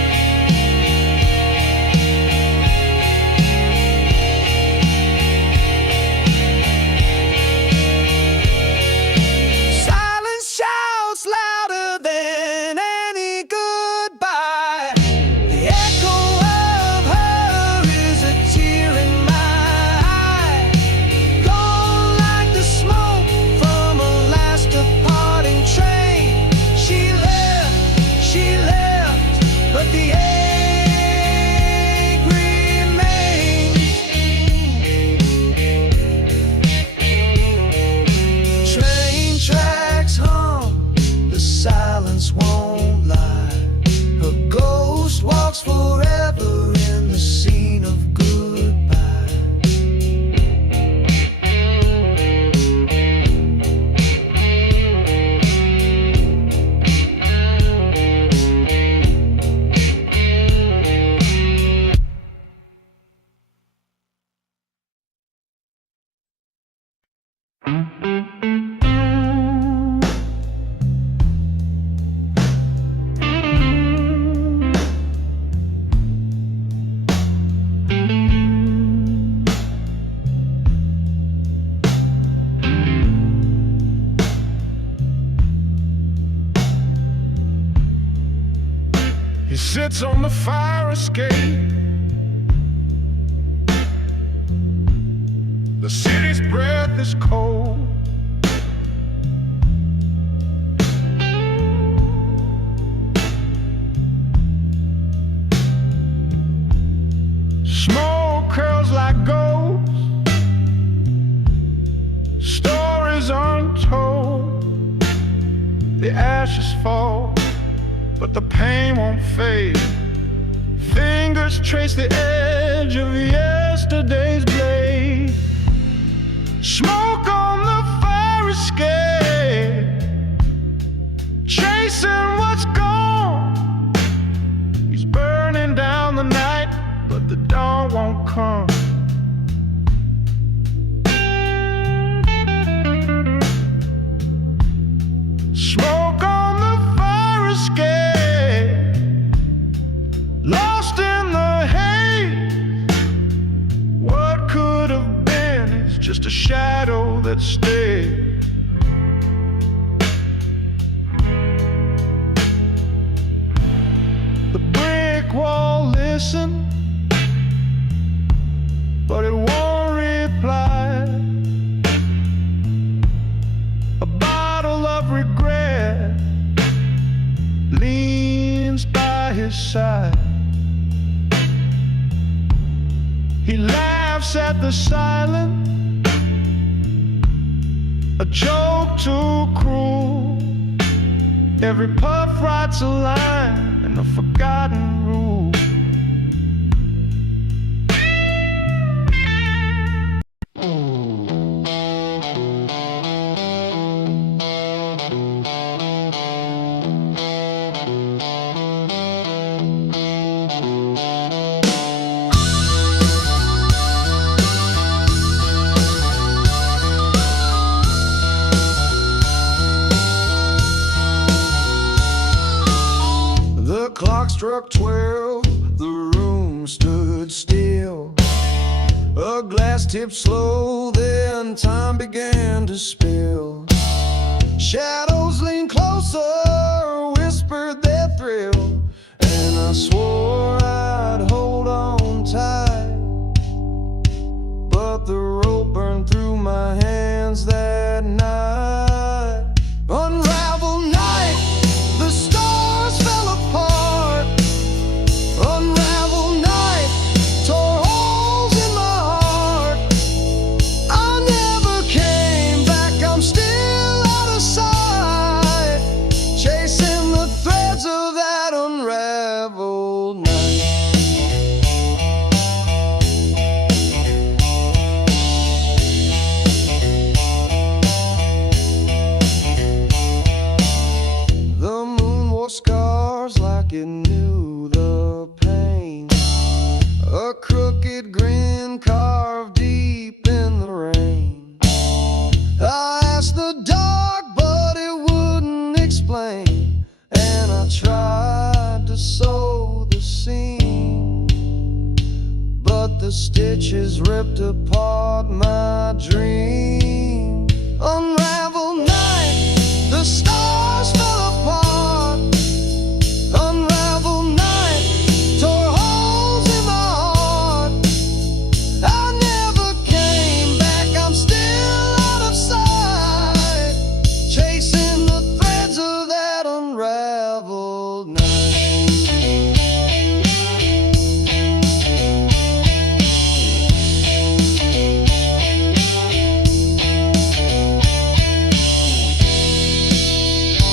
hands won't lie. Her ghost walks forever in the scene of goodbye. He sits on the fire escape. The city's breath is cold. Smoke curls like ghosts, stories untold. The ashes fall, but the pain won't fade. Fingers trace the edge of yesterday's blade. Smoke on the fire escape, chasing what's gone. He's burning down the night, but the dawn won't come. Smoke on the fire escape, lost in the haze. What could have been is just a shadow that stayed. The brick wall listens, but it won't reply. A bottle of regret leans by his side. He laughs at the silence, a joke too cruel. Every puff writes a line in a forgotten rule. The clock struck 12, the room stood still. A glass tipped slow, then time began to spill. Shadows leaned closer, whispered their thrill, and I swore I'd hold on tight. But the rope burned through my hands that night. Unraveled night, the stars fell apart. Unraveled night, tore holes in my heart. I never came back, I'm still out of sight, chasing the threads of that unraveled night. The moon wore scars like it knew the pain. A crooked grin carved deep in the rain. I asked the dark, but it wouldn't explain. And I tried to sew the seam, but the stitches ripped apart my dream. Unraveled night, the stars fell apart. Unraveled night, tore holes in my heart. I never came back, I'm still out of sight, chasing the threads of that unraveled night.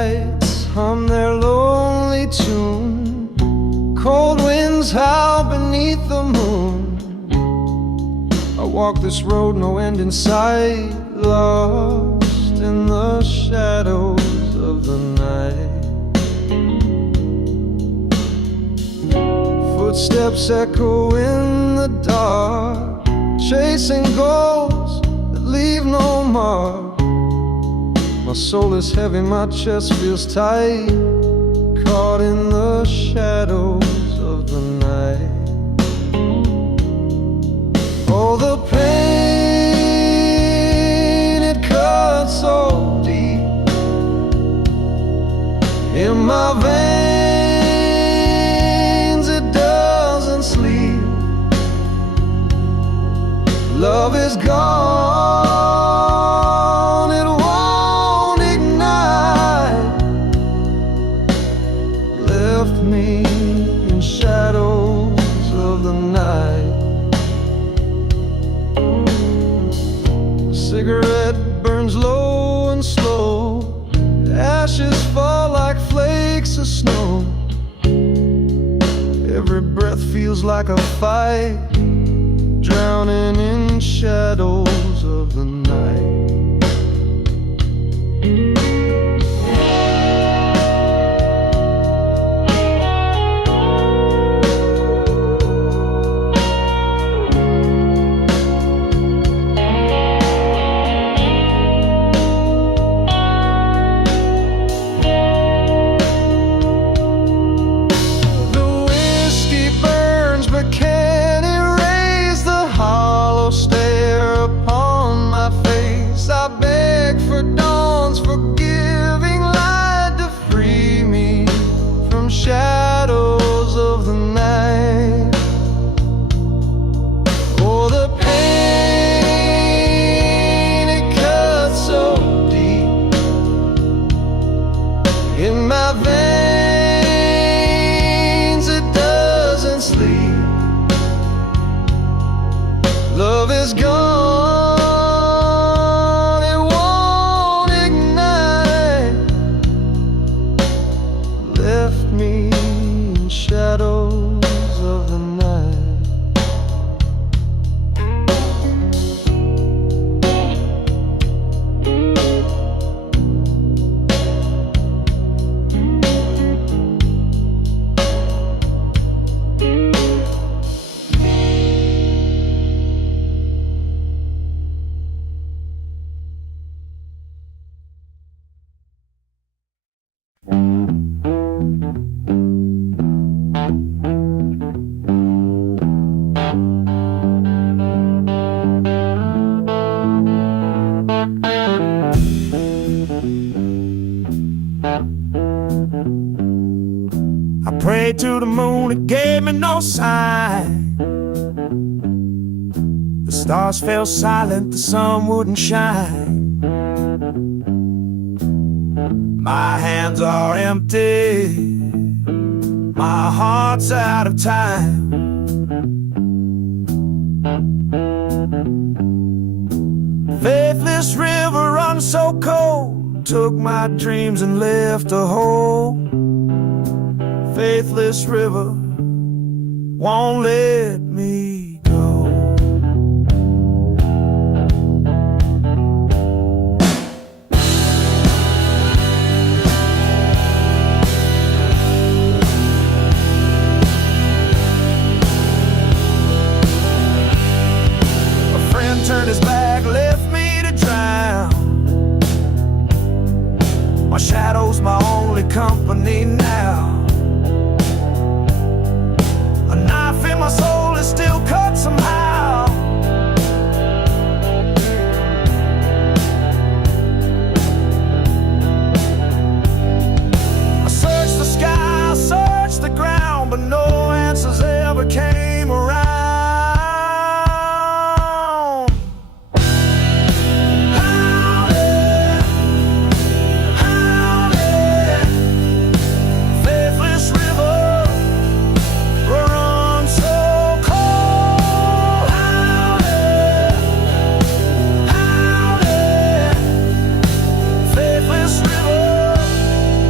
lights hum their lonely tune. Cold winds howl beneath the moon. I walk this road, no end in sight, lost in the shadows of the night. Footsteps echo in the dark, chasing goals that leave no mark. My soul is heavy, my chest feels tight, caught in the shadows of the night. Oh, the pain, it cuts so deep in my veins, it doesn't sleep. Love is gone, it won't ignite. Left me in shadows of the night. Cigarette burns low and slow, ashes fall like flakes of snow. Every breath feels like a fight, drowning in shadows of the night. Shadows of the night. Oh, the pain, it cuts so deep in my veins, it doesn't sleep. Love is gone, it won't ignite. Left me in shadows of the night. I prayed to the moon, it gave me no sign. The stars fell silent, the sun wouldn't shine. My hands are empty, my heart's out of time. Faithless river runs so cold, took my dreams and left a hole. Faithless river won't let me go. A friend turned his back, left me to drown. My shadow's my only company now. A knife in my soul is still cut somehow. I searched the sky, I searched the ground, but no answers ever came around. Faithless river, run so cold. Faithless river,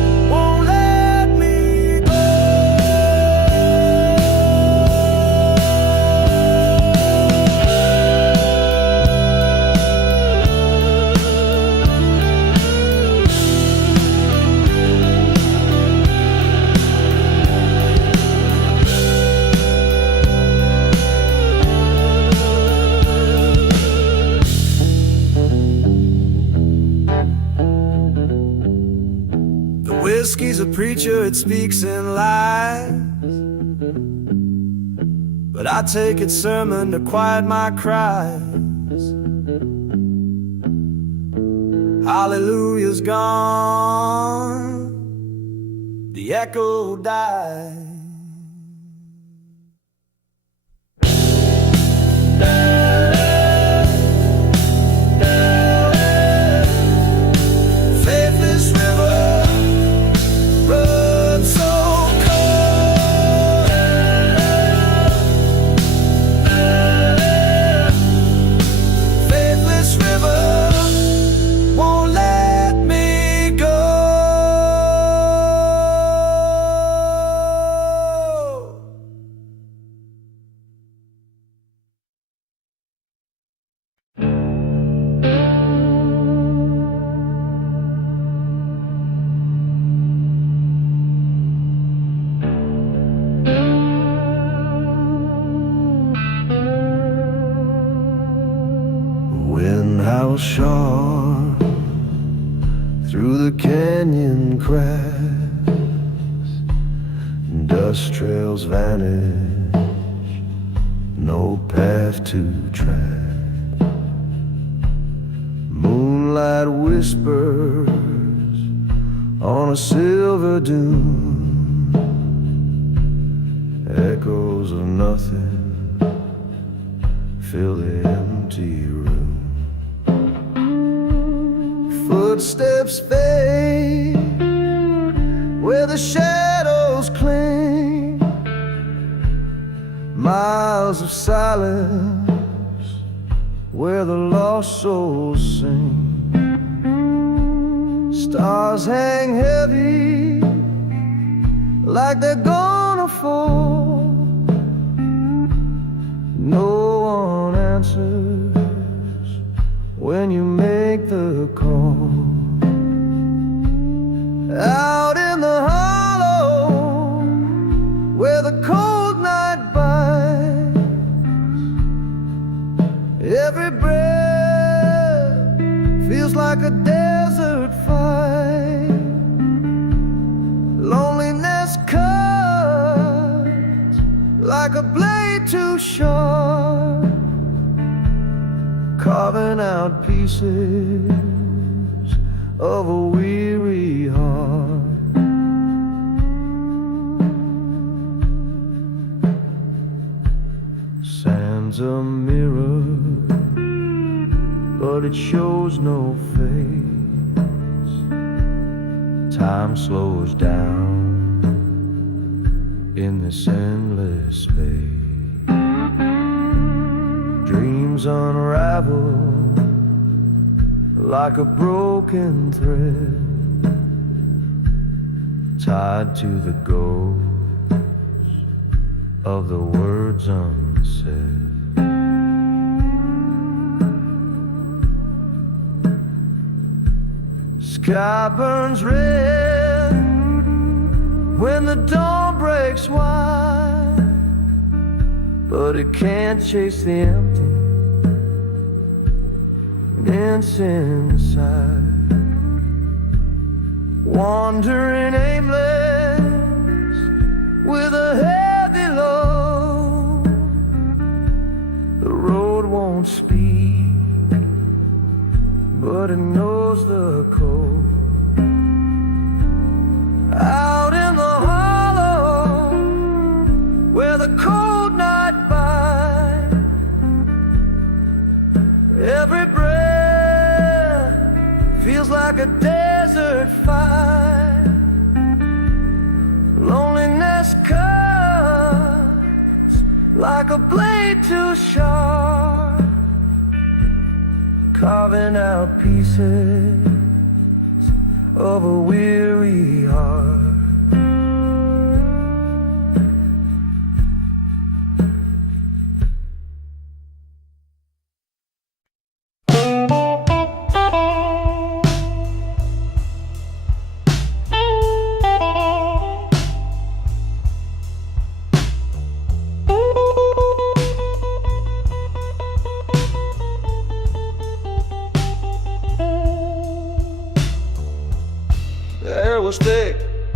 a preacher, it speaks in lies, but I take its sermon to quiet my cries. Hallelujah's gone, the echo dies. Faithless river runs so cold. Faithless river won't let me go. Wind howls sharp through the canyon cracks, dust trails vanish, no path to track. Moonlight whispers on a silver dune, echoes of nothing fill the empty room. Footsteps fade where the shadows cling, miles of silence where the lost souls sing. Stars hang heavy like they're gonna fall. No one answers when you make the call. Out in the hollow where the cold night bites, every breath feels like a desert fight. Loneliness cuts like a blade too sharp, carving out pieces of a weary heart. Sand's a mirror, but it shows no face. Time slows down in this endless space. Dreams unravel like a broken thread, tied to the ghost of the words unsaid. Sky burns red when the dawn breaks wide, but it can't chase the empty dance inside. Wandering aimless with a heavy load, the road won't speak, but it knows the code. Out in the hollow where the cold night bites, every breath feels like a desert fight. Loneliness cuts like a blade too sharp, carving out pieces of a weary heart. The air was thick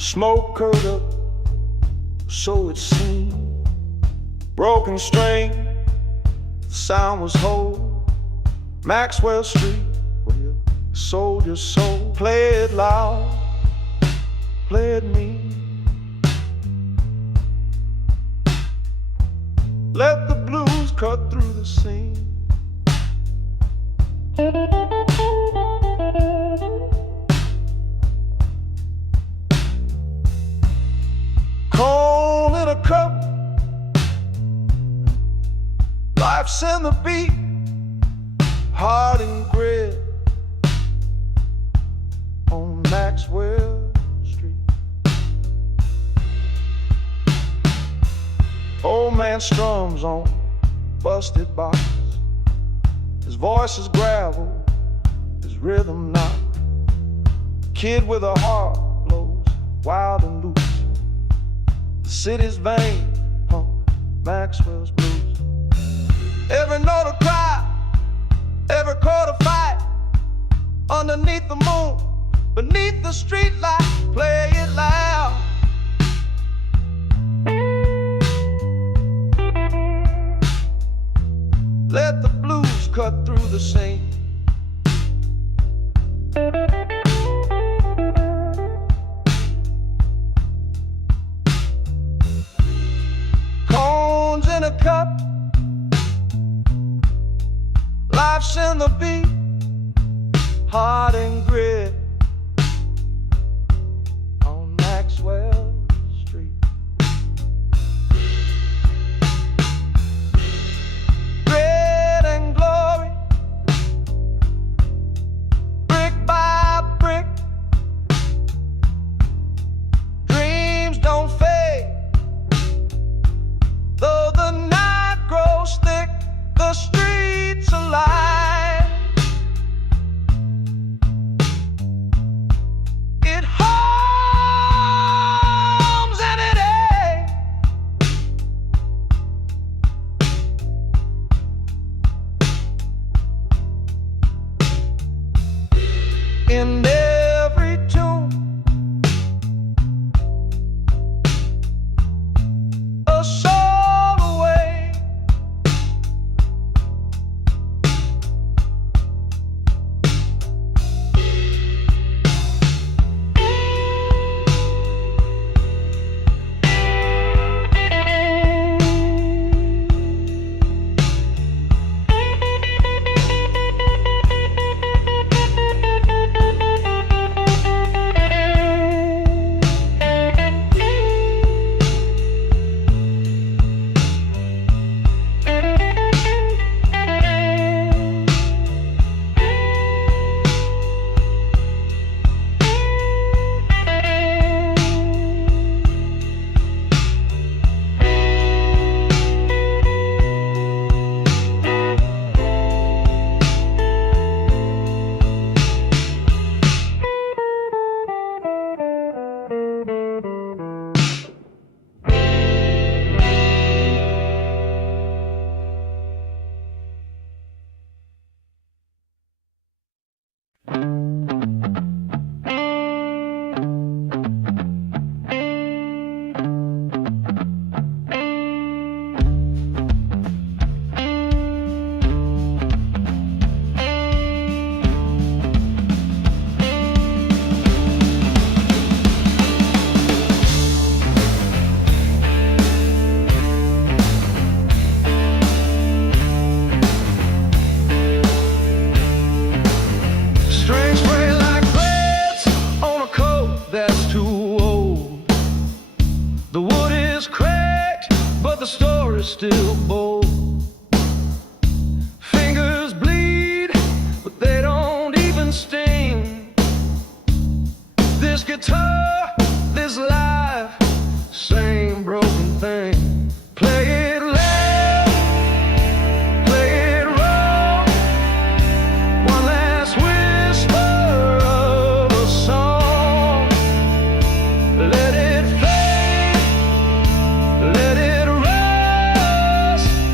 Smoke curled up, so it seemed. Broken string, the sound was whole. Maxwell Street, where you sold your soul. Play it loud, play it mean. Let the blues cut through the scene. Cold in a cup, life's in the beat, hard and grit on Maxwell Street. Old man strums on busted boxes. His voice is gravel, his rhythm not. Kid with a heart blows wild and loose. The city's vein pump Maxwell's blues. Every note a cry, every chord a fight. Underneath the moon, beneath the street light, play it loud. Let the blues cut through the scene. Cones in a cup, life's in the beat, hard and grit on Maxwell Street. Grit and glory, brick by brick. Dreams don't fade, though the night grows thick, the streets alive. It hums and it aches. In every tune, a soul away. Strings frayed like threads on a coat that's too old. The wood is cracked, but the story's still bold. Fingers bleed, but they don't even sting. This guitar, this life, same broken thing. Play it loud, play it raw. One last whisper of a song. Let it fade, let it rust.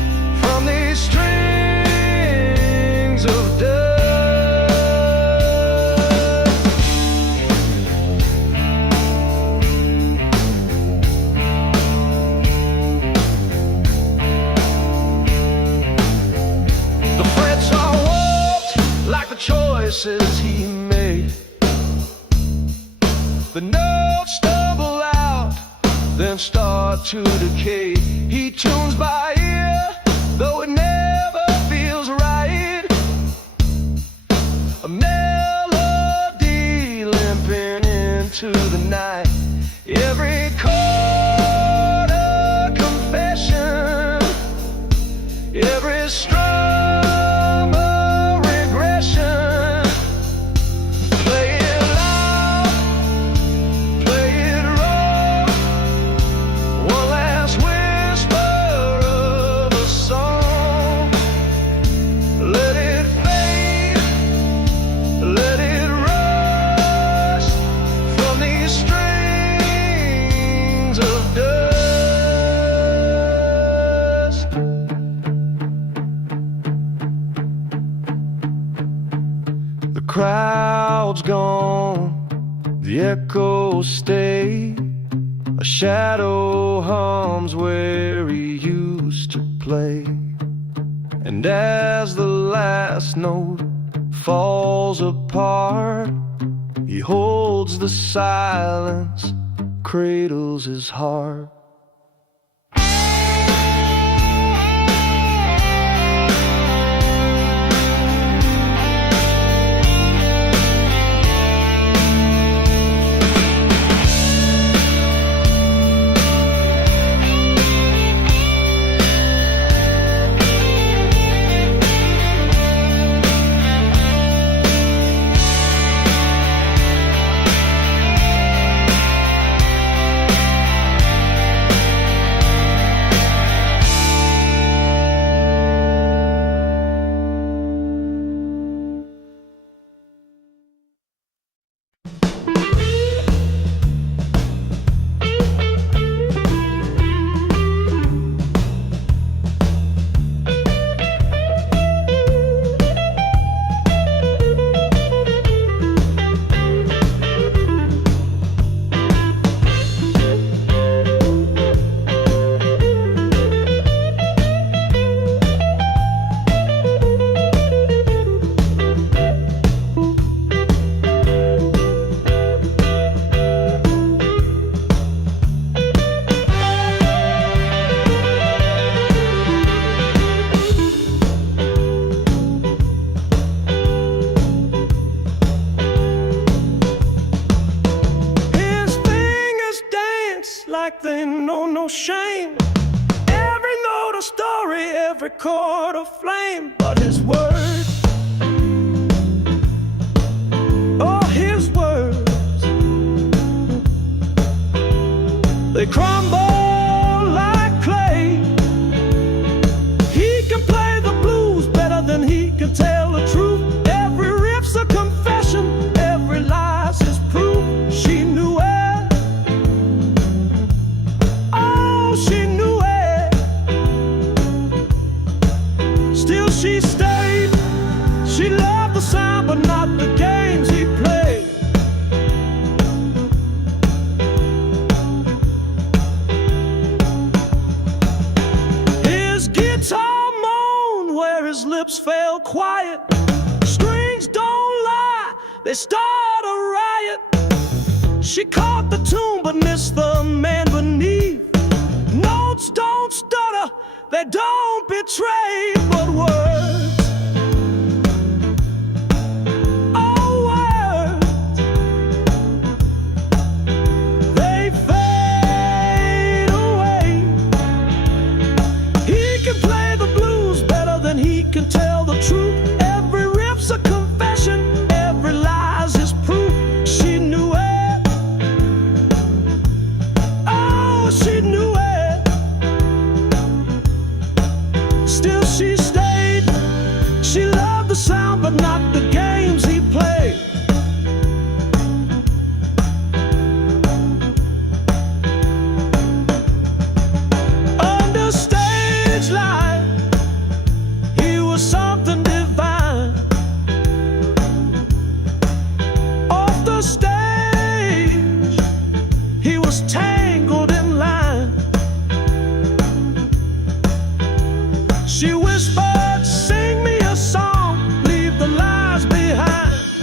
verses he made. The notes stumble out, then start to decay. He tunes by ear, though it never feels right. A melody limping into the night. Every chord a confession, every strum a regression. Play it loud, play it raw, one last whisper of a song. Let it fade, let it rush from these strings of dust. The crowd's gone, the echoes stay. A shadow hums where he used to play. And as the last note falls apart, he holds the silence, cradles his heart. Like they know no shame. Every note a story, every chord a flame. But his words, oh, his words, they crumble like clay. He can play the blues better than he can tell the truth. Every riff's a confession, every lie's his proof. She knew it. She knew it. Still she stayed. She loved the sound but not the games he played. His guitar moaned where his lips fell quiet. Strings don't lie, they start a riot. She caught the tune but missed the man beneath. Notes don't stutter, they don't betray, but words, oh words, they fade away. He can play the blues better than he can tell the truth. Every riff's a confession, every lie's his proof. She knew it, oh she knew it. Still she stayed. She loved the sound but not the games he played. Under stage light, he was something divine. Off the stage, he was tangled in line. She whispered, sing me a song, leave the lies behind.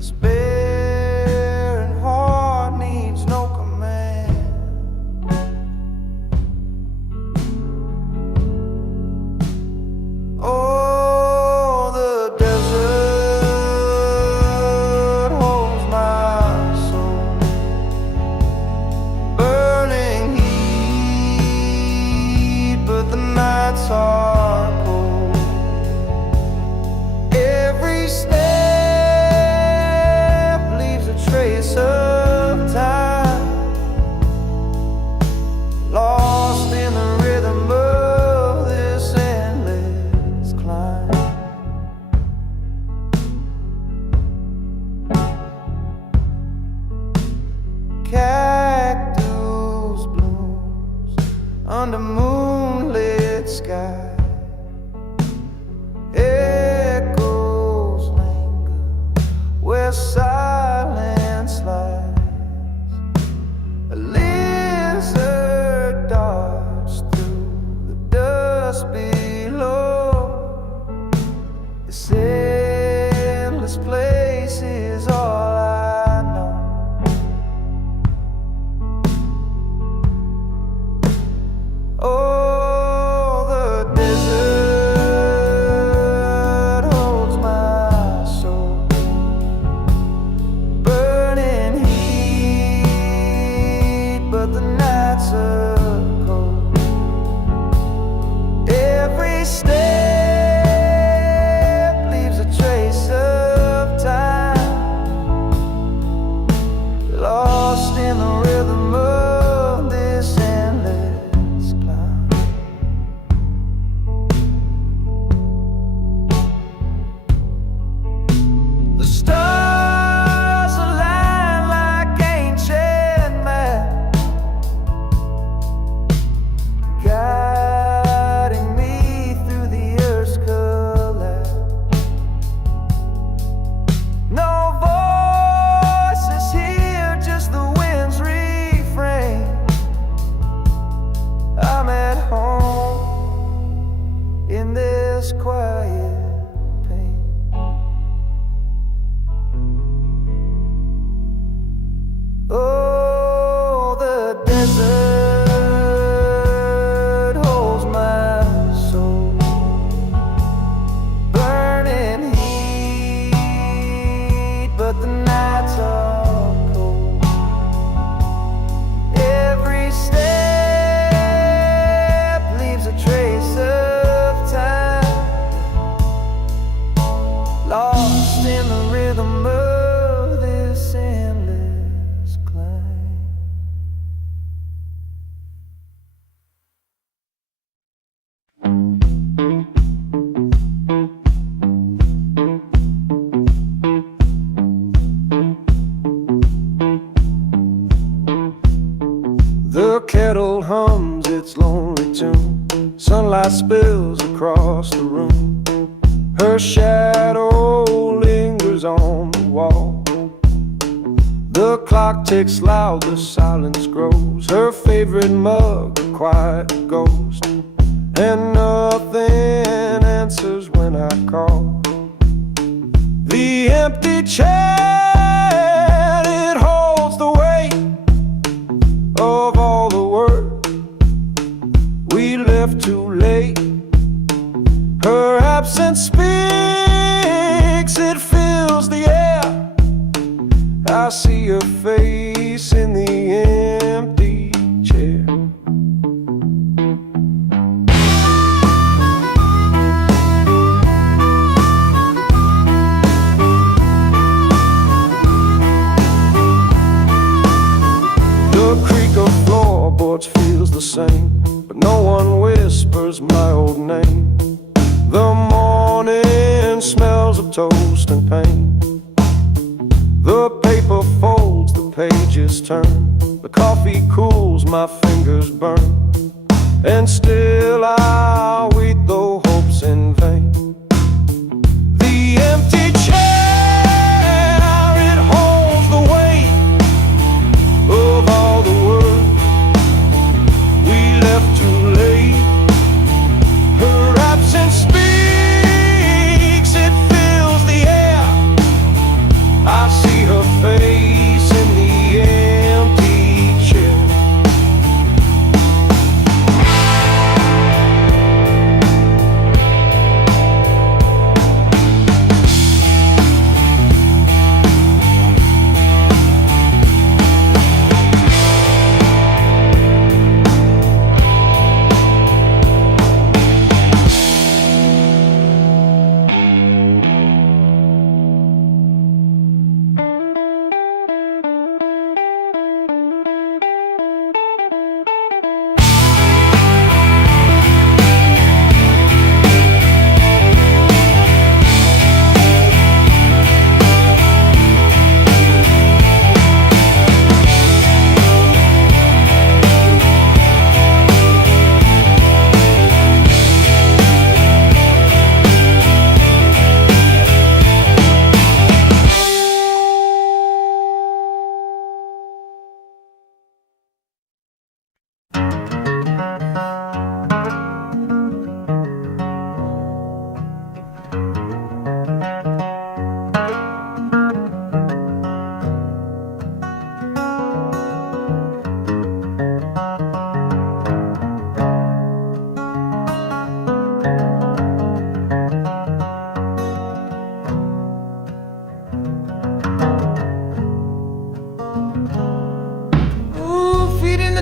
This barren heart needs no command. Oh, the desert holds my soul, burning heat, but the nights are cold. Every step leaves a trace of time, lost in the rhythm of this endless climb. Cactus blooms under moonlit sky. Echoes linger where silence lies. A lizard darts through the dust below. This endless place is all I know. Oh, the desert holds my soul, burning heat, but the nights are cold. Every step leaves a trace of time, lost in the rhythm of this endless climb. The stars align like ancient maps, guiding me through the earth's collapse. No voices here, just the wind's refrain. I'm at home in this quiet pain. Oh, the desert holds my soul, burning heat, but the nights are cold. Every step leaves a trace of time, lost in the rhythm of this endless climb. The kettle hums its lonely tune. Sunlight spills across the room. Her shadow lingers on the wall. The clock ticks loud, the silence grows. Her favorite mug, a quiet ghost. And nothing answers when I call. The empty chair, it holds the weight of all the work we left too late. Her absence speaks, it fills the air. I see her face in the empty chair. The creak of floorboards feels the same, but no one whispers my old name. The morning smells of toast and pain. The paper folds, the pages turn. The coffee cools, my fingers burn. And still I wait, though hope's in vain. The empty chair, it holds the weight of all the world we left too late. Her absence speaks, it fills the air. I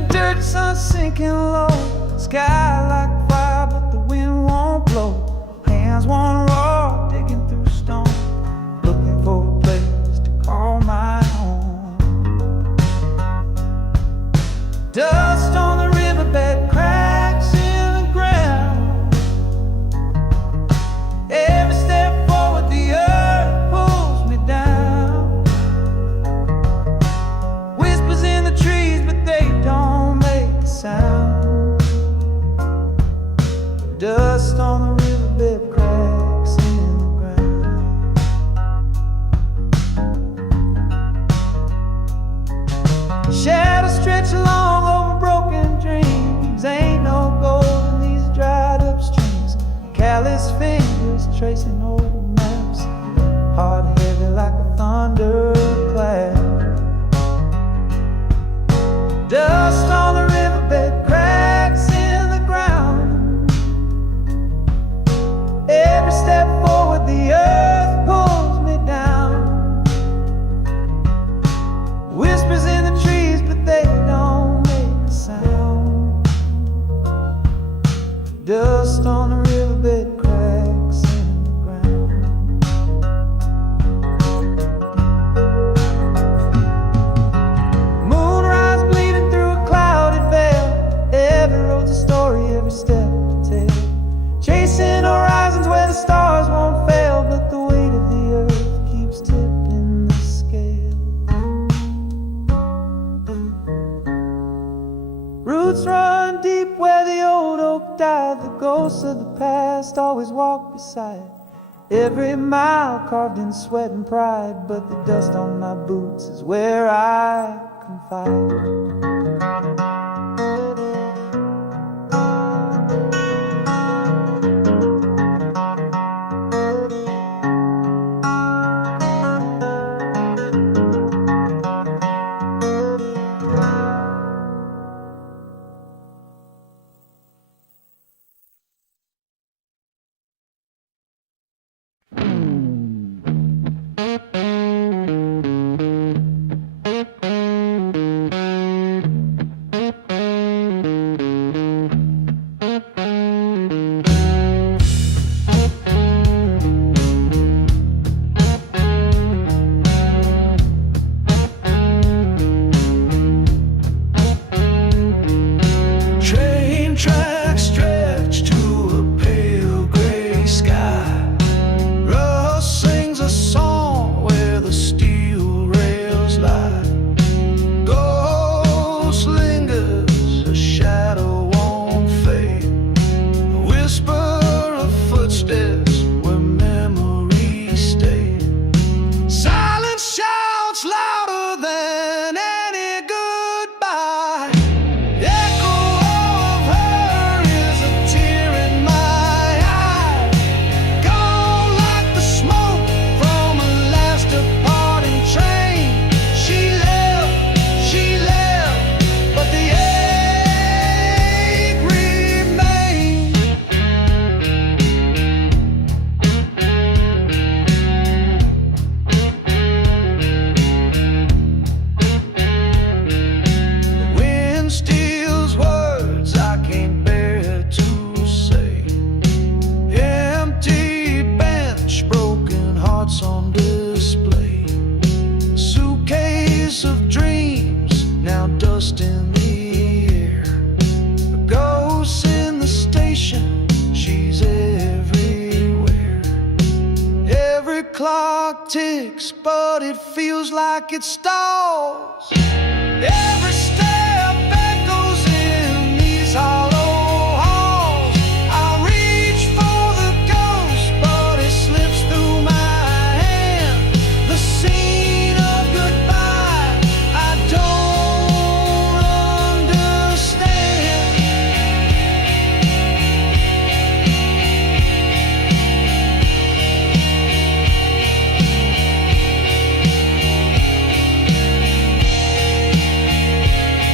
Dirt sun sinking low, sky like fire, but the wind won't blow. Hands won't roar, digging through stone, looking for a place to call my home. Dust on the riverbed, cracks in the ground. Every step forward, the earth pulls me down. Whispers in the trees, but they don't make a sound. Dust on the riverbed, cracks in the ground. Shadows stretch along over broken dreams. Ain't no gold in these dried up streams. Callous fingers tracing old maps, heart heavy like a thunderclap. Dust on the riverbed, cracks in the ground. Every step forward, the earth pulls me down. Whispers in the trees, but they don't make a sound. Dust on the riverbed, cracks in the ground. Moonrise bleeding through a clouded veil. Every road's a story, every step a tale. Chasing horizons where the stars won't fail, but the weight of the earth keeps tipping the scale. Roots run deep where the old oak died. The ghosts of the past always walk beside. Every mile carved in sweat and pride, but the dust on my boots is where I confide. Train tracks stretch to a pale gray sky. Rust sings a song where the steel rails lie. Ghost lingers, a shadow won't fade. The whisper of footsteps where memories stay. Silence shouts louder than any goodbye. Echo of her is a tear in my eye. Gone like the smoke from a last departing train. She left, but the ache remained. The wind steals words I can't bear to say. Empty bench, broken hearts on display. Suitcase of dreams, now dust in the air. A ghost in the station, she's everywhere. Every clock ticks, but it feels like it stalls. Every step echoes in these hollow halls. I reach for the ghost, but it slips through my hand. The scene of goodbye, I don't understand.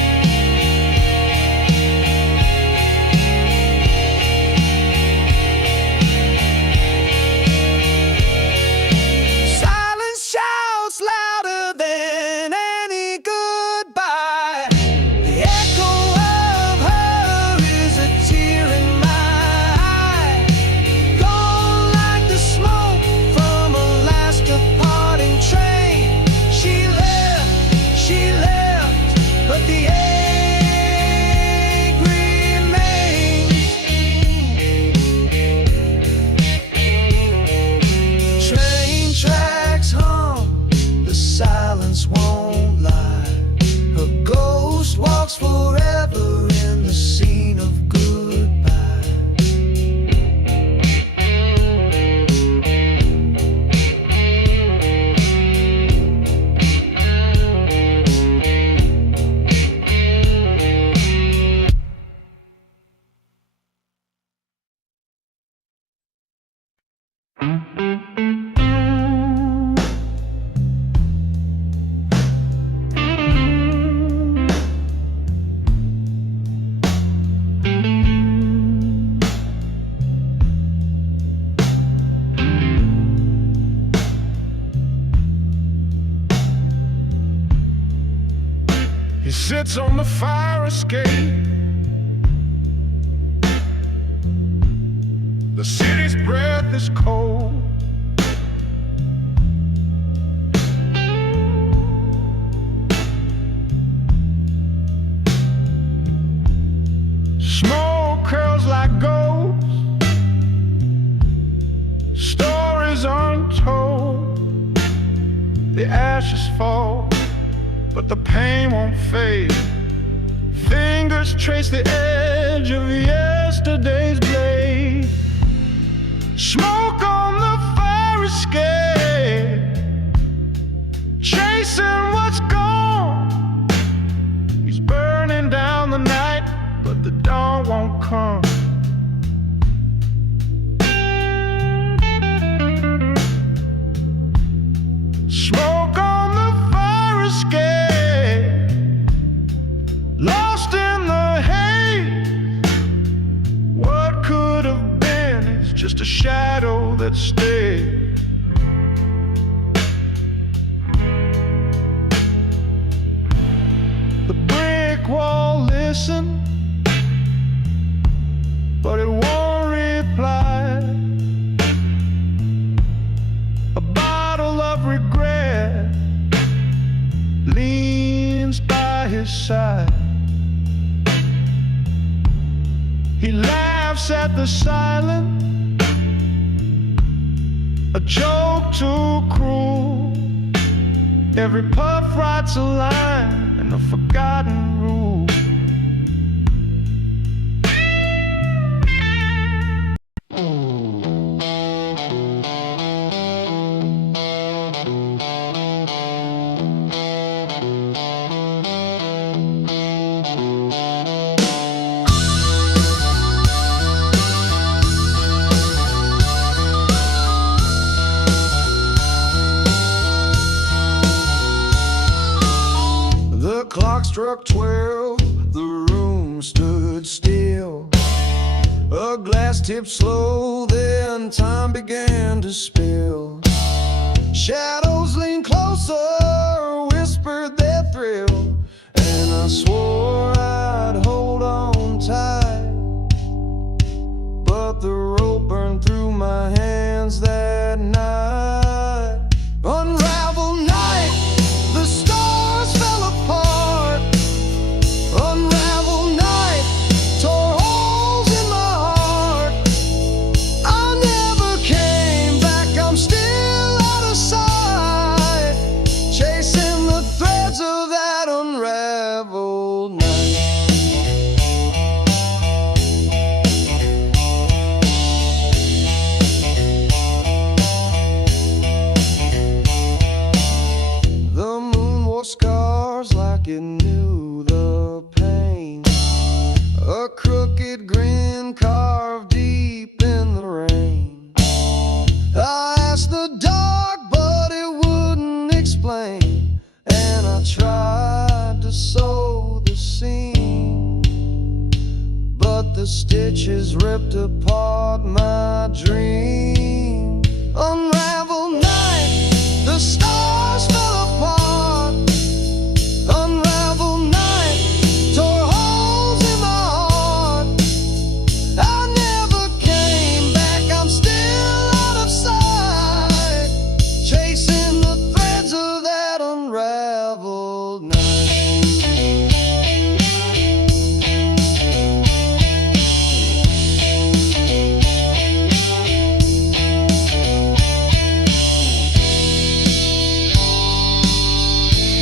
hands won't lie. Her ghost walks forever in the scene of goodbye. He sits on the fire escape. The city's breath is cold. Smoke curls like ghosts, stories untold. The ashes fall, but the pain won't fade. Fingers trace the edge of yesterday's blade. Smoke on the fire escape, chasing what's gone. He's burning down the night, but the dawn won't come. Smoke on the fire escape, lost in the haze. What could have been is just a shadow that stayed. The brick wall listens, but it won't reply. A bottle of regret leans by his side. He laughs at the silence, a joke too cruel. Every puff writes a line in a forgotten rule. The clock struck 12, the room stood still. A glass tipped slow, then time began to spill. Shadows leaned closer, whispered their thrill, and I swore I'd hold on tight. But the rope burned through my hands that night. Unraveled night, the stars fell apart. Unraveled night, tore holes in my heart. I never came back, I'm still out of sight, chasing the threads of that unraveled night. The moon wore scars like it knew the pain. A crooked grin carved deep in the rain. I asked the dark, but it wouldn't explain. And I tried to sew the seam, but the stitches ripped apart my dream. Unraveled night, the stars fell apart. Unraveled night, tore holes in my heart. I never came back, I'm still out of sight, chasing the threads of that unraveled night.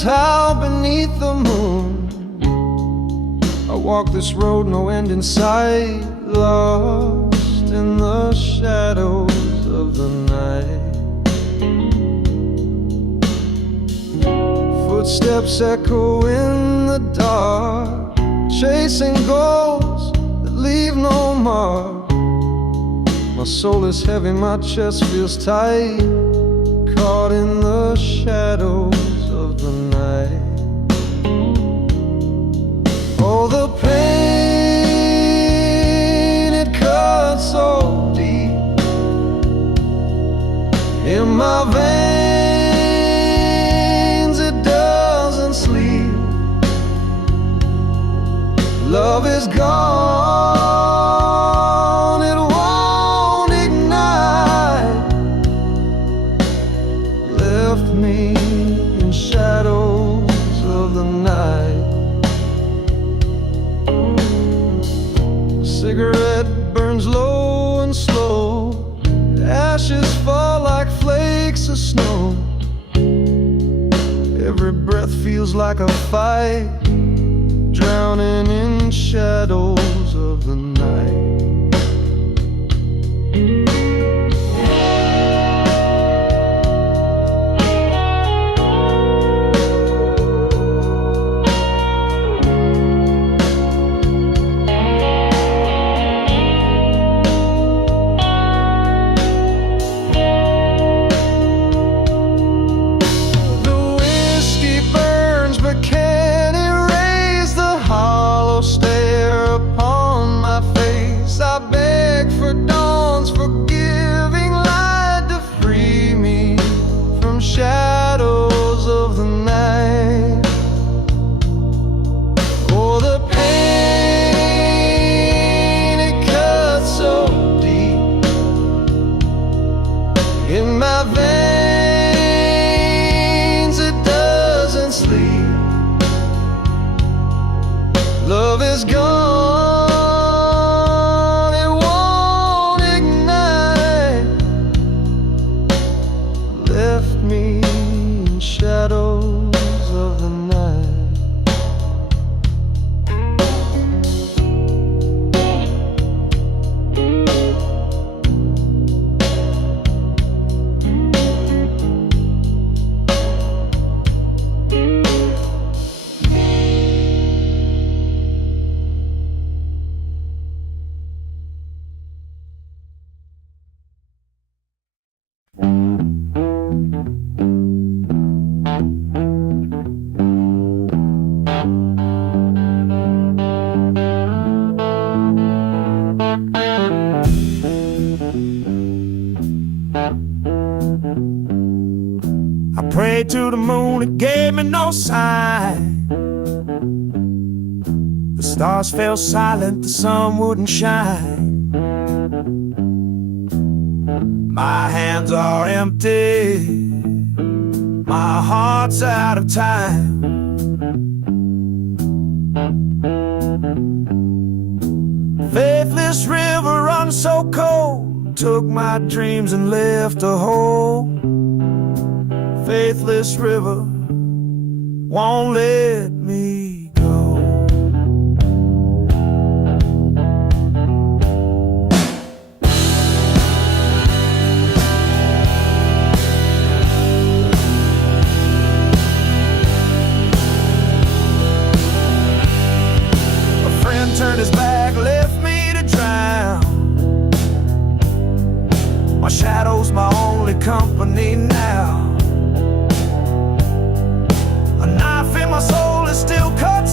is how beneath the moon I walk this road, no end in sight, lost in the shadows of the night. Footsteps echo in the dark, chasing goals that leave no mark. My soul is heavy, my chest feels tight, caught in the shadows of the night. Oh, the pain, it cuts so deep in my veins, it doesn't sleep. Love is gone, it won't ignite. Left me in shadows of the night. Cigarette burns low and slow, ashes fall like flakes of snow. Every breath feels like a fight, drowning in shadows of the night. Shadows of the night. Oh, the pain, it cuts so deep in my veins, it doesn't sleep. Love is gone, it won't ignite. Left me in shadows of the night. I prayed to the moon, it gave me no sign. The stars fell silent, the sun wouldn't shine. My hands are empty, my heart's out of time. Faithless river runs so cold, took my dreams and left a hole. Faithless river won't let me go. A friend turned his back, left me to drown. My shadow's my only company now. My soul is still cut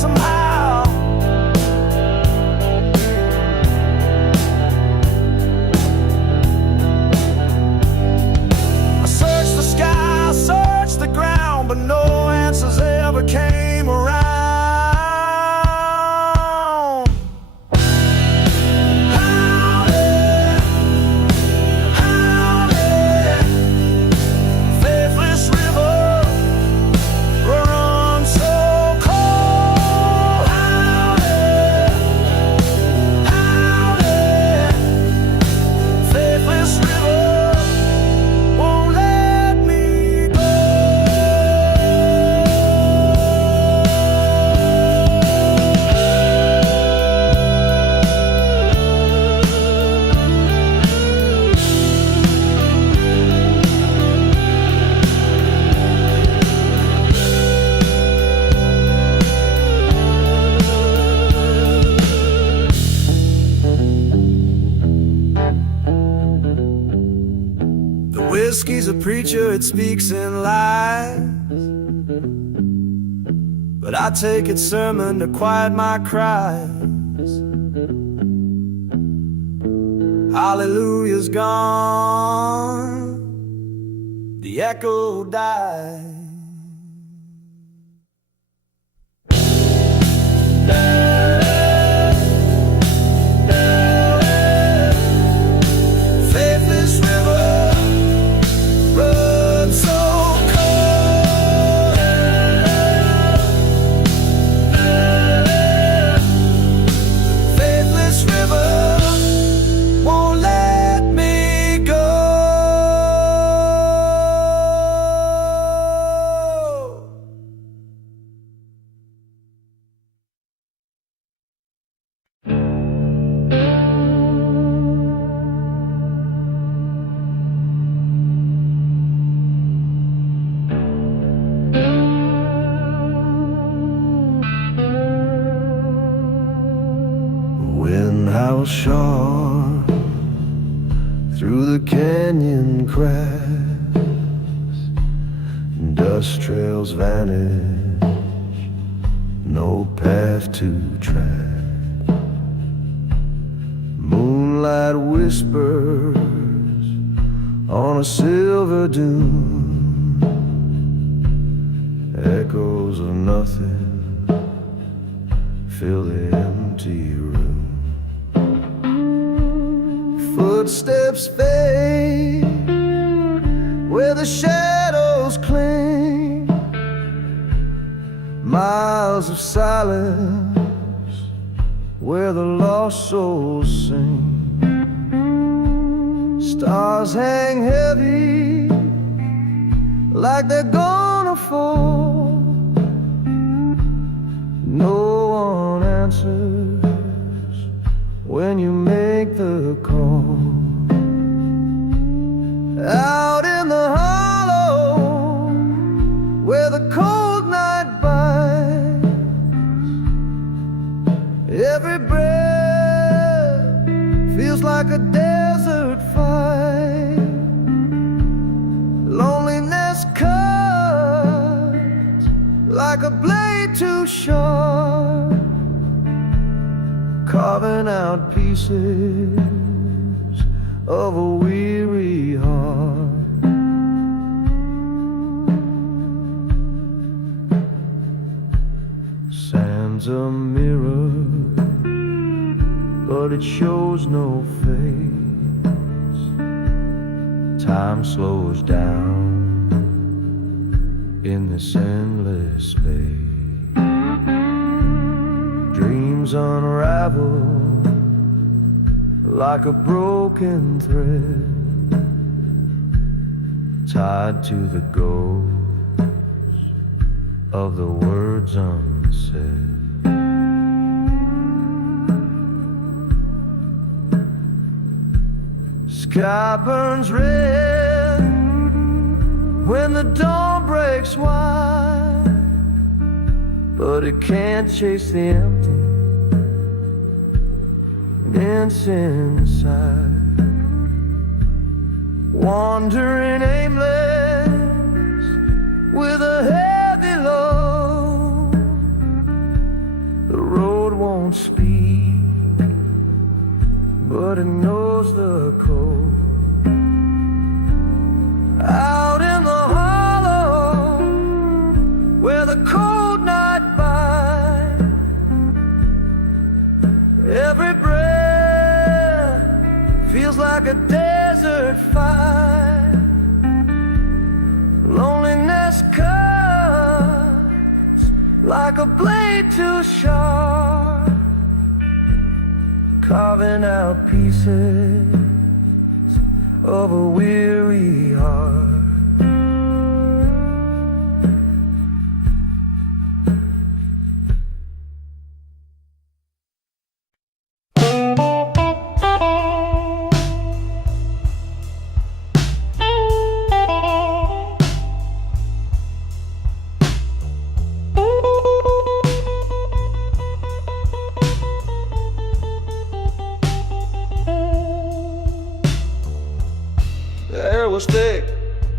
preacher, it speaks in lies, but I take its sermon to quiet my cries. Hallelujah's gone, the echo dies. Faithless river runs so cold. Faithless river won't let me go. Wind howls sharp through the canyon cracks, dust trails vanish, no path to track. Moonlight whispers on a silver dune, echoes of nothing fill the empty room. Footsteps fade where the shadows cling, miles of silence where the lost souls sing. Stars hang heavy like they're gonna fall. No one answers when you make the call. Out in the hollow where the cold night bites, every breath feels like a desert fight. Loneliness cuts like a blade too sharp, carving out pieces of a weary heart. Sand's a mirror, but it shows no face. Time slows down in this endless space. Dreams unravel like a broken thread, tied to the ghost of the words unsaid. Sky burns red when the dawn breaks wide, but it can't chase the empty dance inside. Wandering aimless with a heavy load, the road won't speak, but it knows the code. Out in the hollow where the cold night bites, every breath feels like a desert fight. Loneliness cuts like a blade too sharp, carving out pieces of a weary heart. The air was thick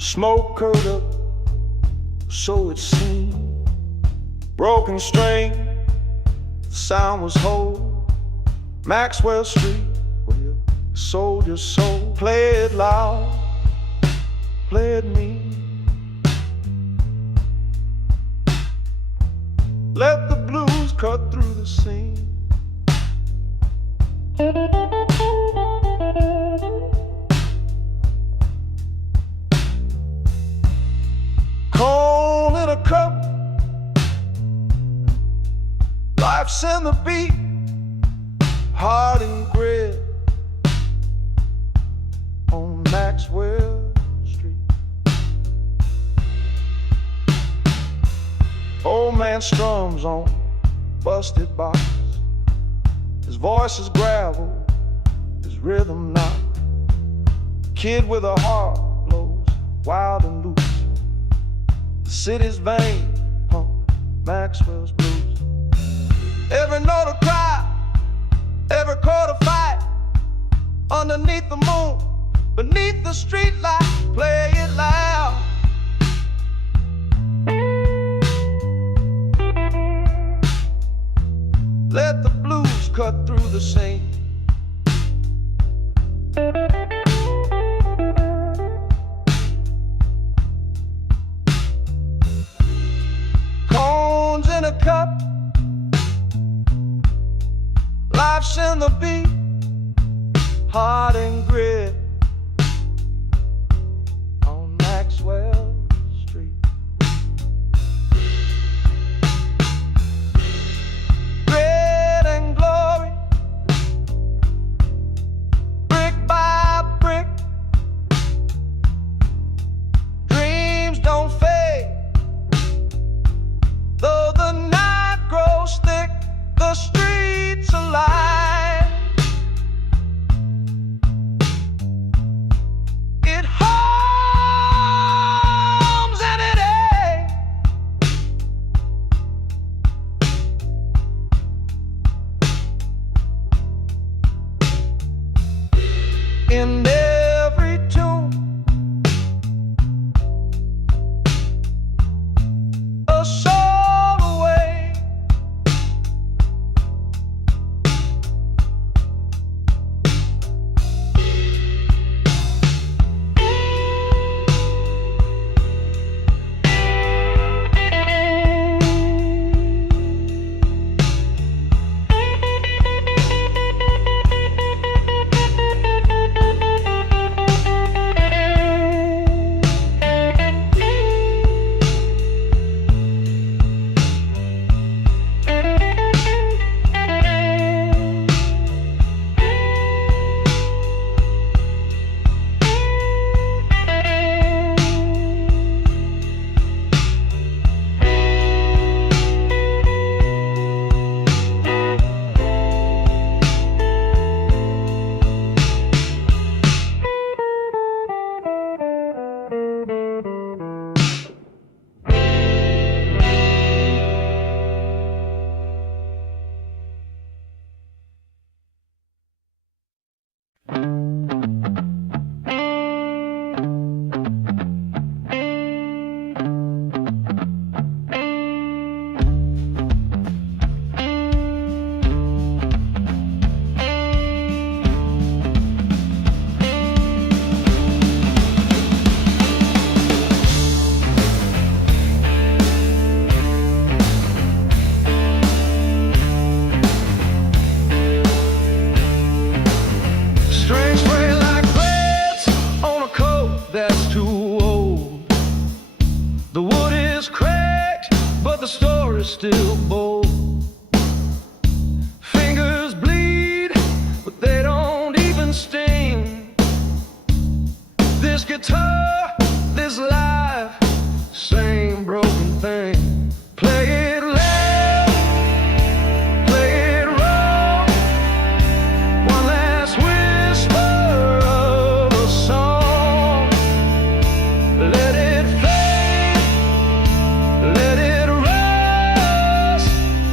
Smoke curled up, so it seemed. Broken string, the sound was whole. Maxwell Street, where you sold your soul. Play it loud, play it mean. Let the blues cut through the scene. Cold in a cup, life's in the beat, hard and grit on Maxwell Street. Old man strums on busted box. His voice is gravel, his rhythm not. Kid with a heart blows wild and loose. The city's vein pump Maxwell's blues. Every note a cry, every chord a fight. Underneath the moon, beneath the street light, play it loud. Let the blues cut through the scene. Cones in a cup, life's in the beat, hard and grit on Maxwell Street. Grit and glory, brick by brick. Dreams don't fade, though the night grows thick, the streets alive. It hums and it aches. In every tune, a soul away. Strings frayed like threads on a coat that's too old. The wood is cracked, but the story's still bold. Fingers bleed, but they don't even sting. This guitar, this life, same broken thing. Play it loud, play it raw. One last whisper of a song. Let it fade, let it rust.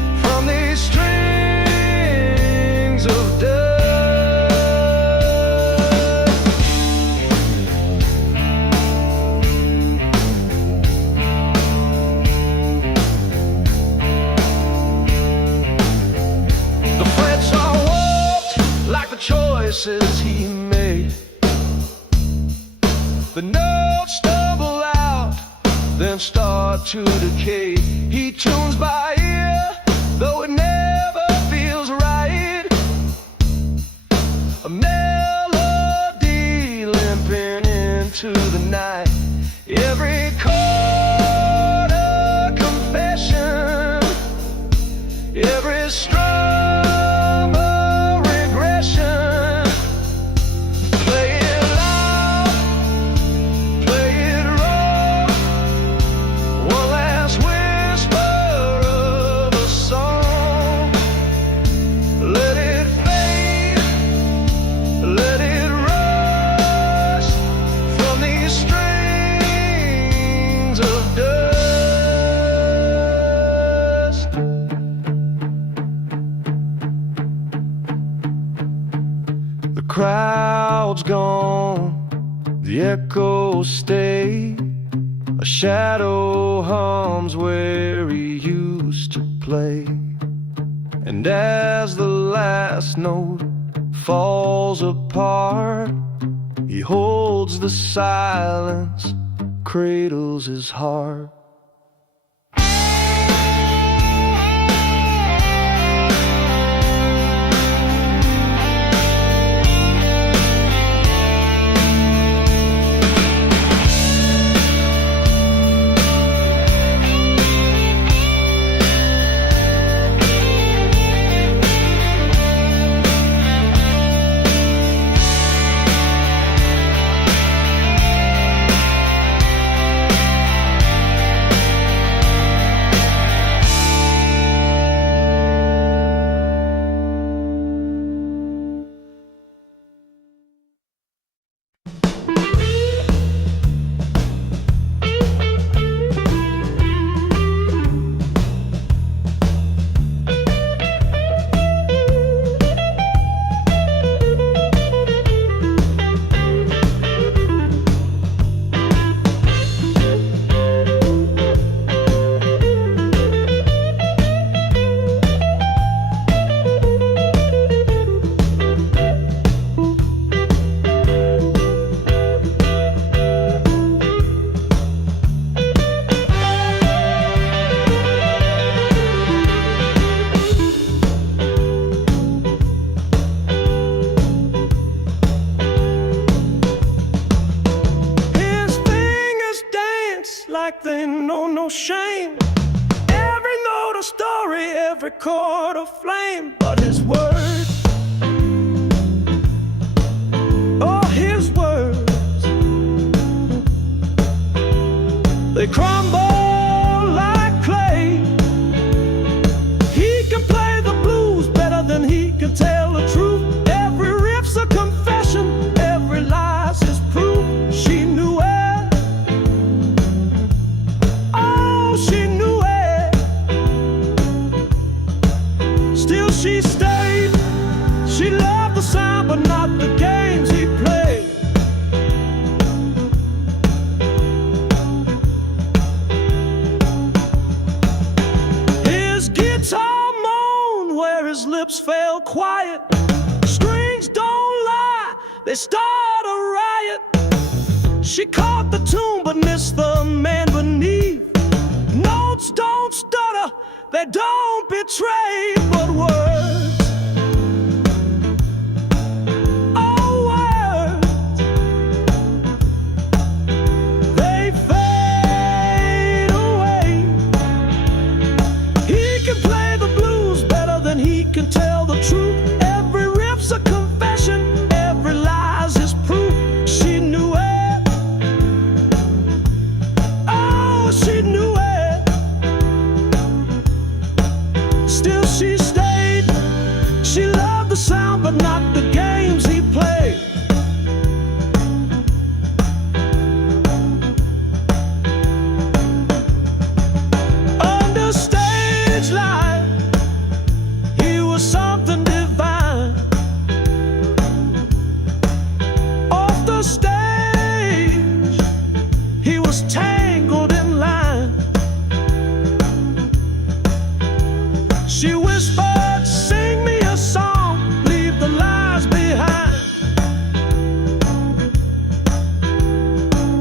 The notes stumble out, then start to decay. He tunes by ear, though it never feels right. A melody limping into the night. Every chord a confession, every strum a regression. Play it loud, play it raw, one last whisper of a song. Let it fade, let it rush from these strings of dust. The crowd's gone, the echoes stay. A shadow hums where he used to play. And as the last note falls apart, he holds the silence, cradles his heart. Like they know no shame. Every note a story, every chord a flame. But his words, oh, his words, they crumble like clay. He can play the blues better than he can tell the truth. Every riff's a confession, every lie's his proof. She knew it. She knew it. Still she stayed. She loved the sound but not the games he played. His guitar moaned where his lips fell quiet. Strings don't lie, they start a riot. She caught the tune but missed the man beneath. Notes don't stutter, they don't betray, but words, oh words, they fade away. He can play the blues better than he can tell the truth. Every riff's a confession, every lie's his proof. She knew it, oh she knew it. Still she stayed. She loved the sound but not the games he played. Under stage light, he was something divine. Off the stage, he was tangled in line. She whispered, sing me a song, leave the lies behind.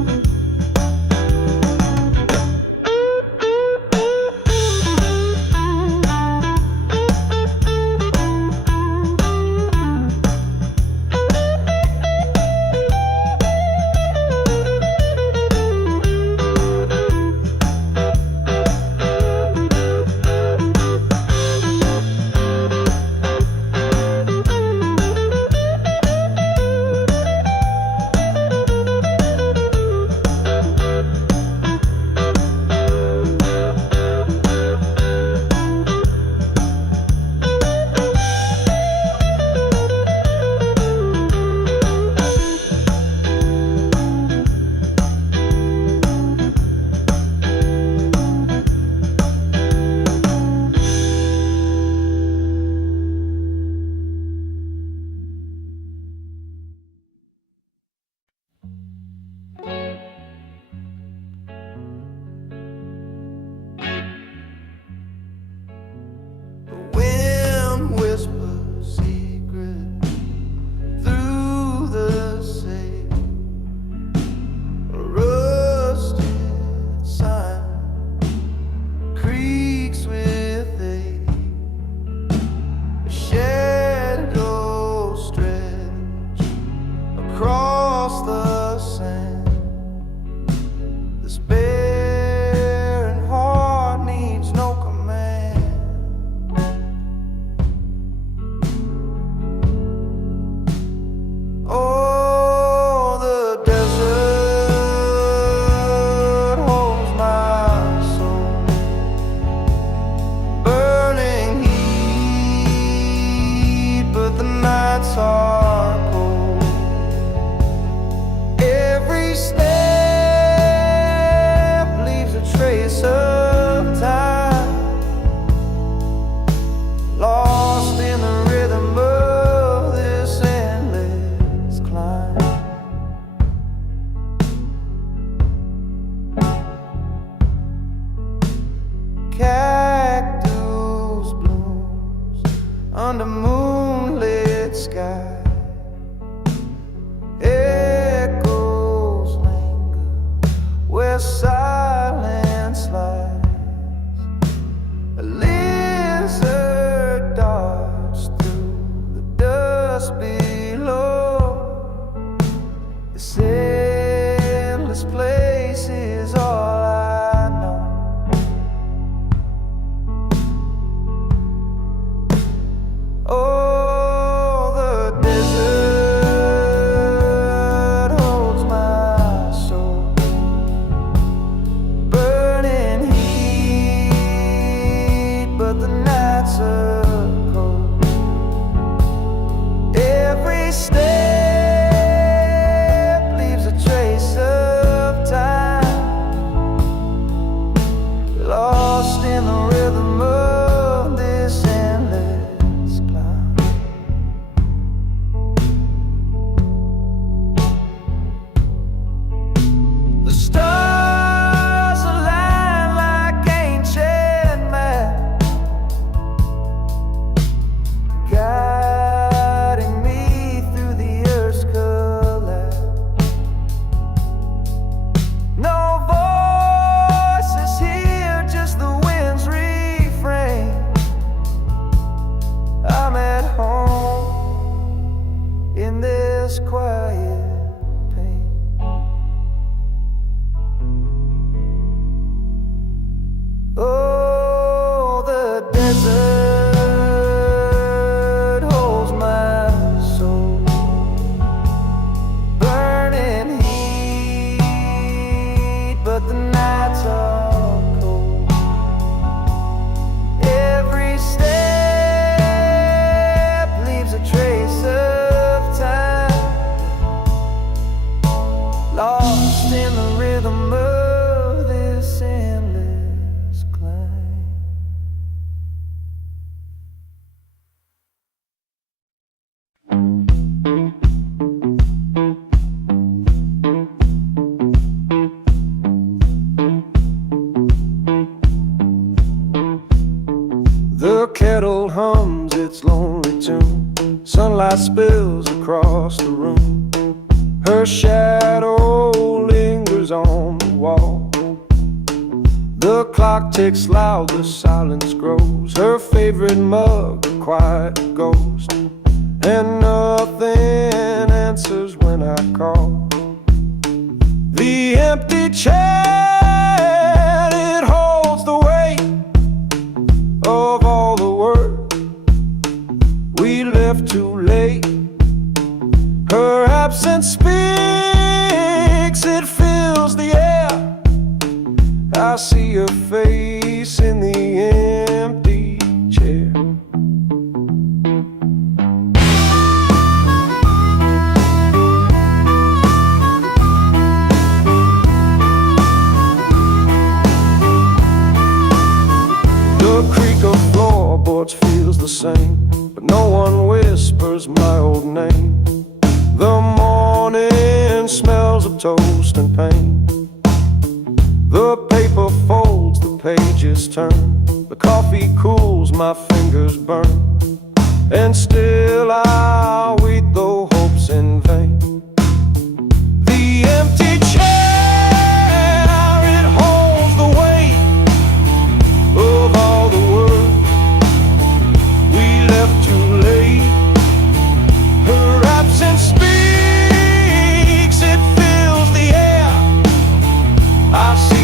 This barren heart needs no command. Oh, the desert holds my soul, burning heat, but the nights are cold. Every step leaves a trace of time, lost in the rhythm of this endless climb. Cactus blooms under moonlit sky. Echoes linger where silence lies. A lizard darts through the dust below. This endless place is all I know. Oh, the desert holds my soul, burning heat, but the nights are cold. Every step leaves a trace of time, lost in the rhythm of this endless climb. The stars align like ancient maps, guiding me through the earth's collapse. No voices here, just the wind's refrain. I'm at home in this quiet pain. Oh, the desert holds my soul, burning heat, but the nights are cold. Every step leaves a trace of time, lost in the rhythm of this endless climb. The kettle hums its lonely tune. Sunlight spills across the room. Her shadow lingers on the wall. The clock ticks loud, the silence grows. Her favorite mug, a quiet ghost. And nothing answers when I call. The empty chair, it holds the weight of all the work we left too late. Her absence speaks, it fills the air. I see her face in the empty chair. The creak of floorboards feels the same, but no one whispers my old name. The morning smells of toast and pain. The paper folds, the pages turn. The coffee cools, my fingers burn. And still I wait, though hope's in vain. The empty chair, it holds the weight of all the work we left too late. Her absence speaks, it fills the air. I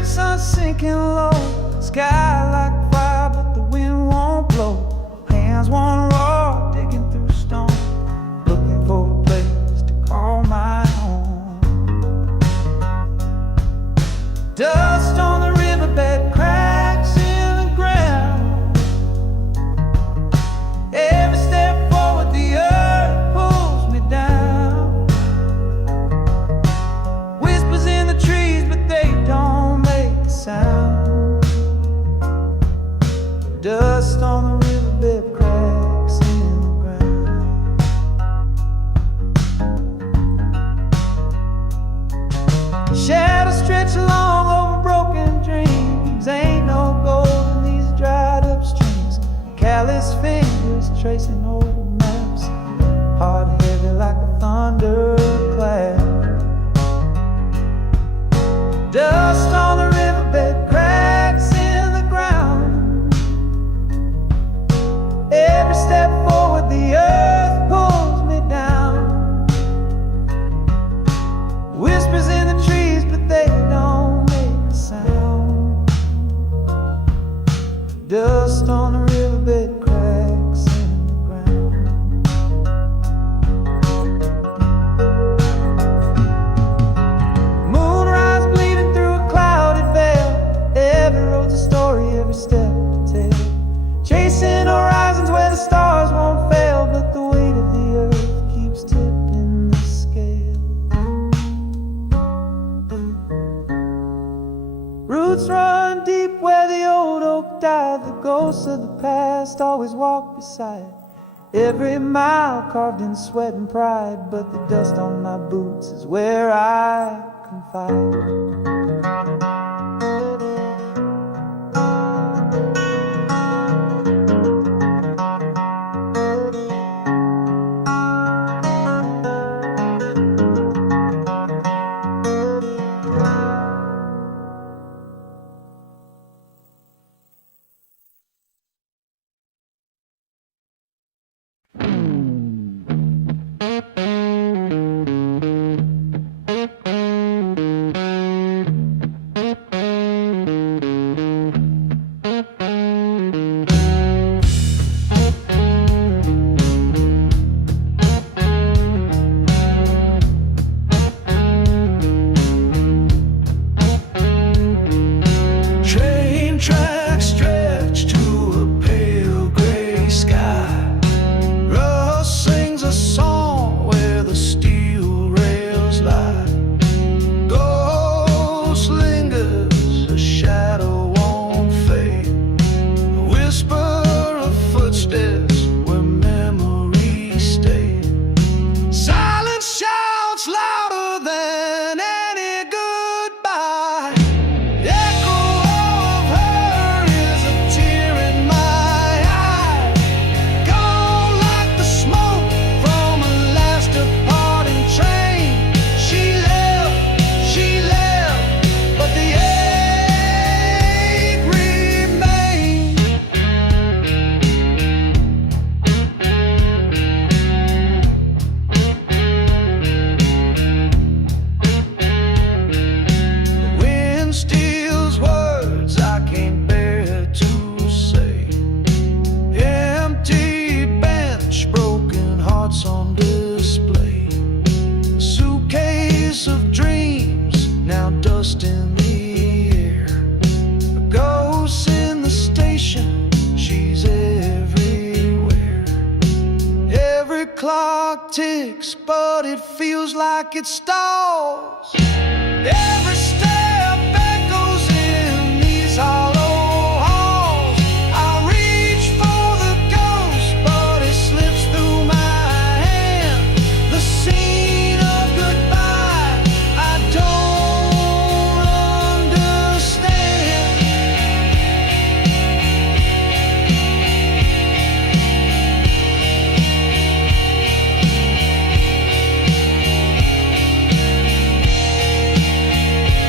sun sinking low, sky like fire, but the wind won't blow. Hands won't roar, digging through stone, looking for a place to call my own. Dust on the riverbed, cracks in the ground. Every step forward, the earth pulls me down. Whispers in the trees, but they don't make a sound. Dust on the riverbed, cracks in the ground. Shadows stretch along over broken dreams. Ain't no gold in these dried up streams. Callous fingers tracing old maps, heart heavy like a thunderclap. Dust on the riverbed, cracks in the ground. Every step forward, the earth pulls me down. Whispers in the trees, but they don't make a sound. Dust on the riverbed, cracks in the ground. Moonrise bleeding through a clouded veil. Every road's a story, every step a tale. Chasing horizons where the stars won't fail, but the weight of the earth keeps tipping the scale. Roots run deep where the old oak died. The ghosts of the past always walk beside. Every mile carved in sweat and pride, but the dust on my boots is where I confide. Train tracks stretch to a pale gray sky. Rust sings a song where the steel rails lie. Ghost lingers, a shadow won't fade. A whisper of footsteps where memories stay. Silence shouts louder than any goodbye. Echo of her is a tear in my eye. Gone like the smoke from a last departing train. She left, but the ache remained. The wind steals words I can't bear to say. Empty bench, broken hearts on display. A suitcase of dreams, now dust in the air. A ghost in the station, she's everywhere. Every clock ticks, but it feels like it stalls. Every step echoes in these hollow halls. I reach for the ghost, but it slips through my hand. The scene of goodbye, I don't understand.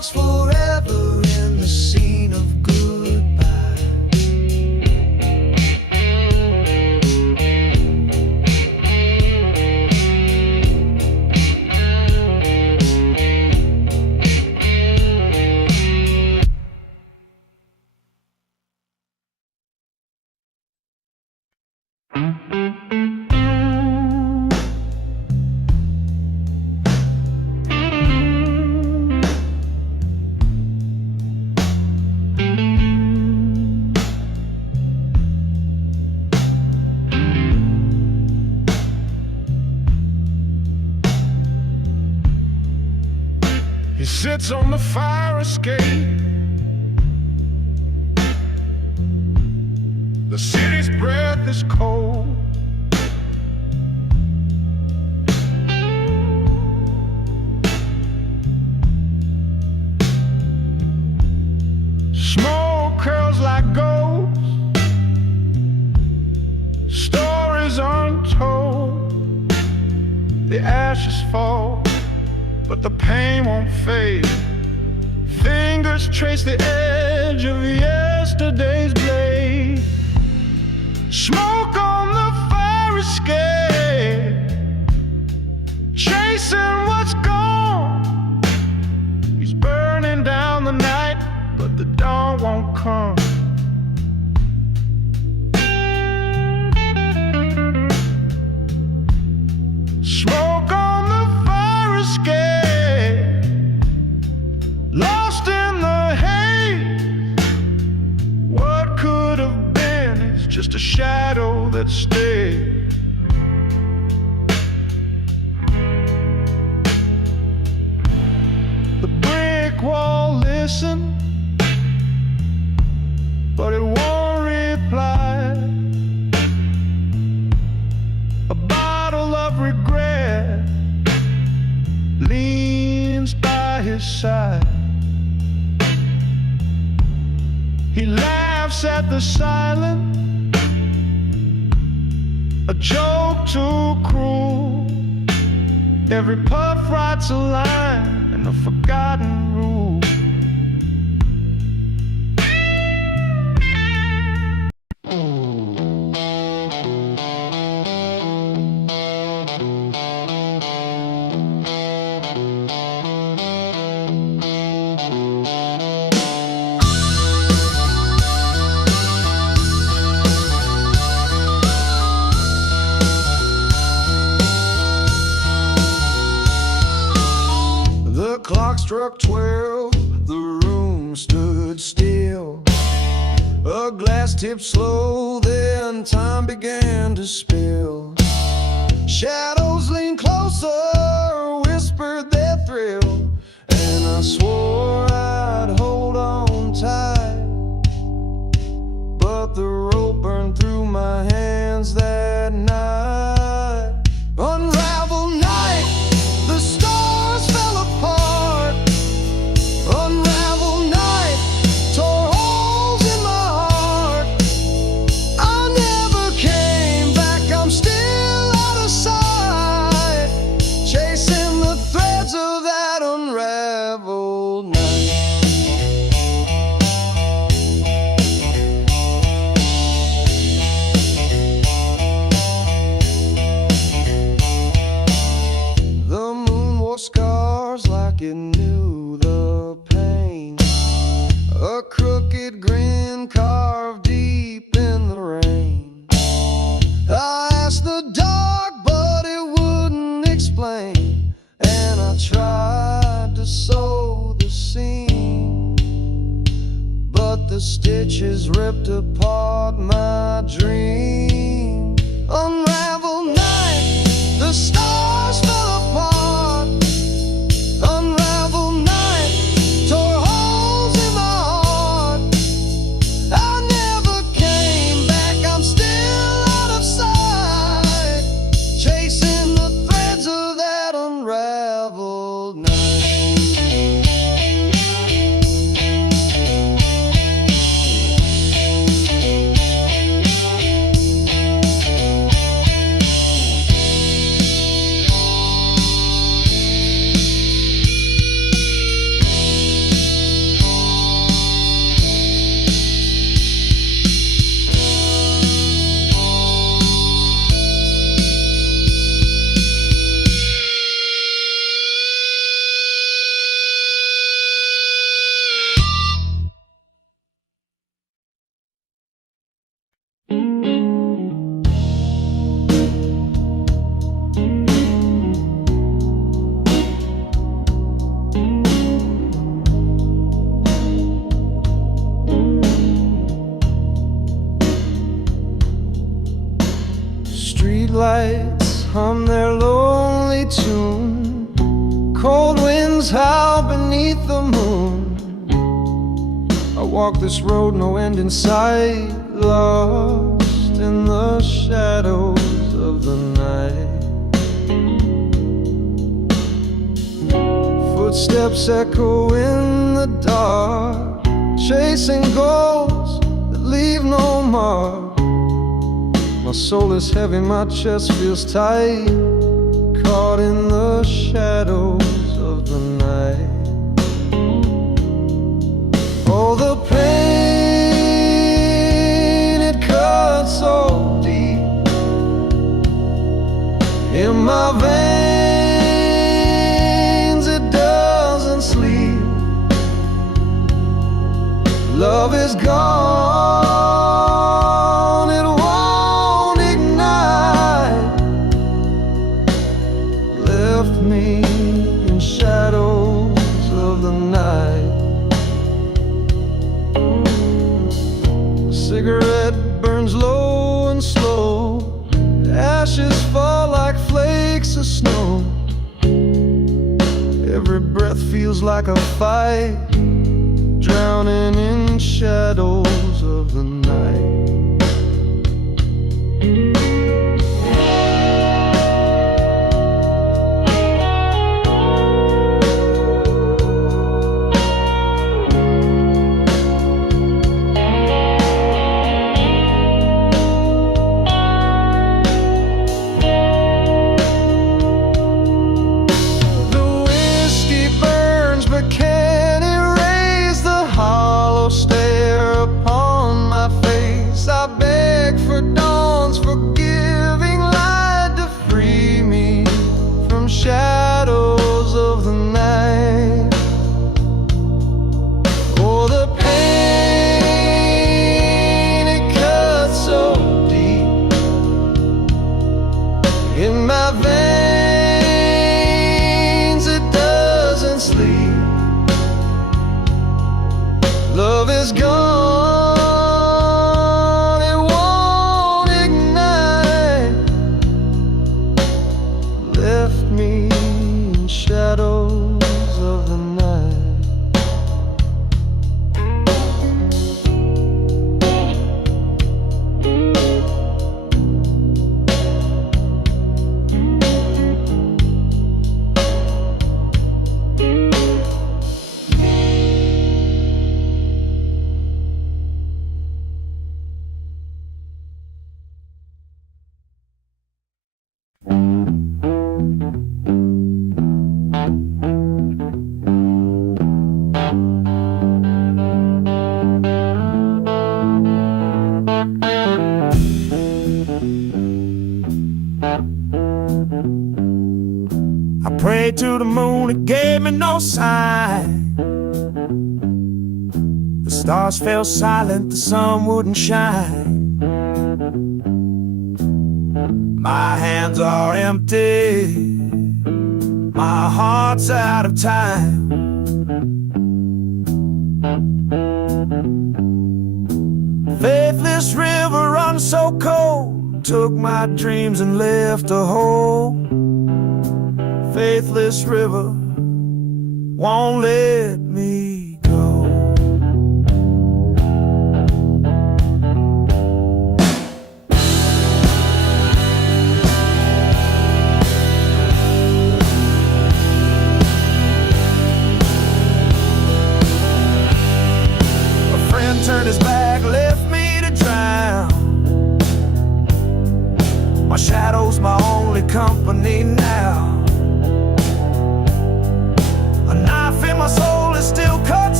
He sits on the fire escape. The city's breath is cold. Smoke curls like ghosts, stories untold. The ashes fall, but the pain won't fade. Fingers trace the edge of yesterday's blade. Smoke on the fire escape, chasing what's gone. He's burning down the night, but the dawn won't come. Smoke on the fire escape, lost in the haze. What could have been is just a shadow that stayed. The brick wall listens, but it won't reply. A bottle of regret leans by his side. He laughs at the silence, a joke too cruel. Every puff writes a line in a forgotten rule. The clock struck 12, the room stood still. A glass tipped slow, then time began to spill. Shadows leaned closer, whispered their thrill, and I swore I'd hold on tight. But the rope burned through my hands that night. Unraveled night, the stars fell apart. Unraveled night, tore holes in my heart. I never came back, I'm still out of sight, chasing the threads of that unraveled night. The moon wore scars like it knew the pain. A crooked grin carved deep in the rain. I asked the dark, but it wouldn't explain. And I tried to sew the seam, but the stitches ripped apart my dream. Unraveled night, the stars fell apart. Unraveled night, tore holes in my heart. I never came back, I'm still out of sight, chasing the threads of that unraveled night. Streetlights hum their lonely tune. Cold wind winds howl beneath the moon. I walk this road, no end in sight, lost in the shadows of the night. Footsteps echo in the dark, chasing goals that leave no mark. My soul is heavy, my chest feels tight, caught in the shadows of the night. Oh, the pain, it cuts so deep in my veins, it doesn't sleep. Love is gone, it won't ignite. Left me in shadows of the night. A cigarette burns low and slow, ashes fall like flakes of snow. Every breath feels like a fight, drowning in shadows of the night. The whiskey burns but can't erase the hollow stare upon my face. I beg for dawn's forgiving light to free me from shadows of the night. Oh, the pain, it cuts so deep in my veins, it doesn't sleep. Love is gone, it won't ignite. Left me in shadows of the night. I prayed to the moon, it gave me no sign. The stars fell silent, the sun wouldn't shine. My hands are empty, my heart's out of time. Faithless river runs so cold, took my dreams and left a hole. Faithless river won't let me go. A friend turned his back, left me to drown. My shadow's my only company now. A knife in my soul is still cut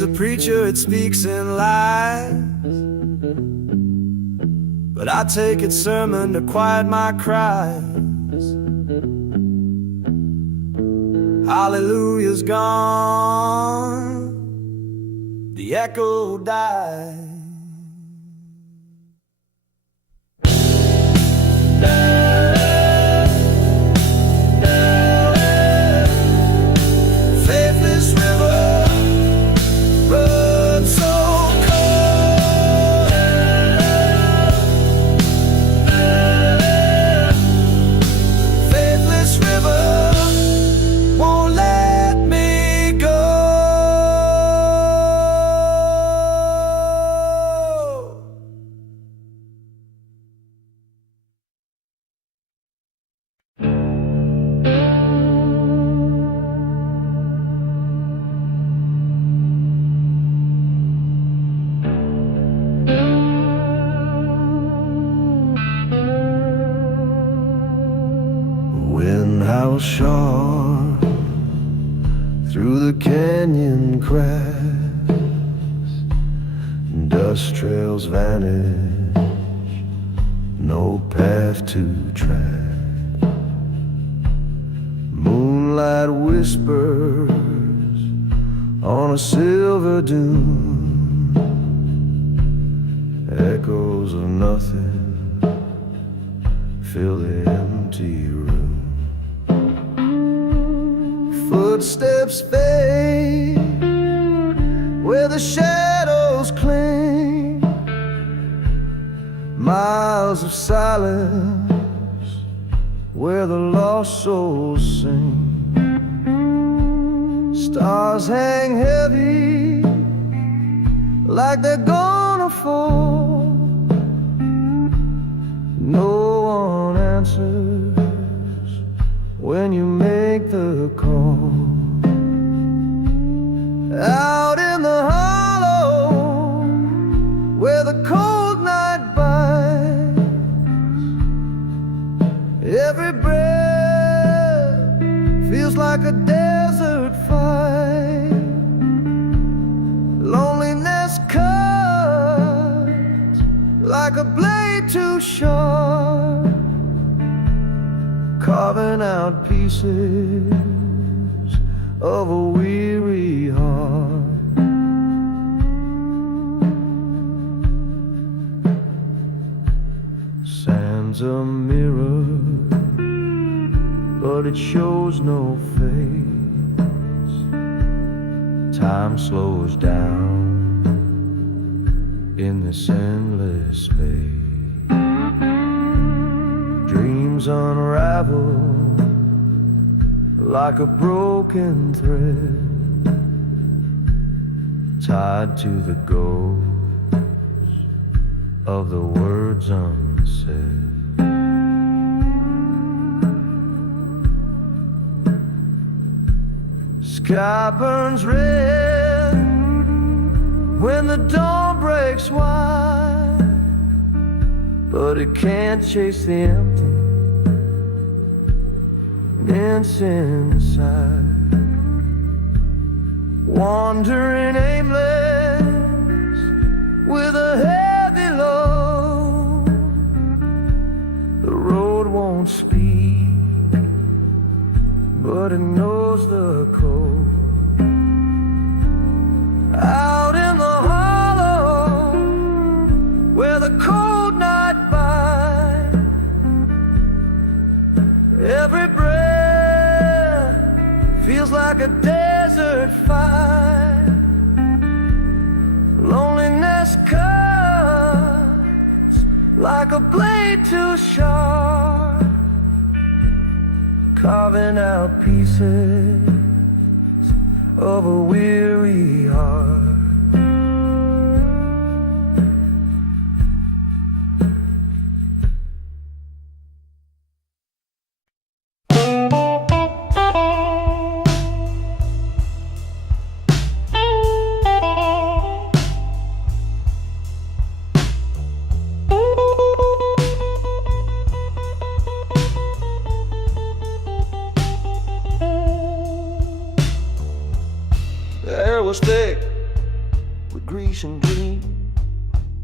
a preacher, it speaks in lies, but I take its sermon to quiet my cries. Hallelujah's gone, the echo dies. Faithless river runs so cold. Faithless river won't let me go. Wind howls sharp through the canyon cracks, dust trails vanish, no path to track. Moonlight whispers on a silver dune, echoes of nothing fill the empty room. Footsteps fade where the shadows cling, miles of silence where the lost souls sing. Stars hang heavy like they're gonna fall. No one answers when you make the call. Out in the hollow where the cold night bites, every breath feels like a desert fight. Loneliness cuts like a blade too sharp, carving out pieces of a weary heart. Sand's a mirror, but it shows no face. Time slows down in this endless space. Dreams unravel like a broken thread, tied to the ghost of the words unsaid. Sky burns red when the dawn breaks wide, but it can't chase the empty dance inside. Wandering aimless with a heavy load, the road won't speak, but it knows the code. Out in the hollow where the cold night bites, every breath feels like a desert fight. Loneliness cuts like a blade too sharp, carving out pieces of a weary heart. The air was thick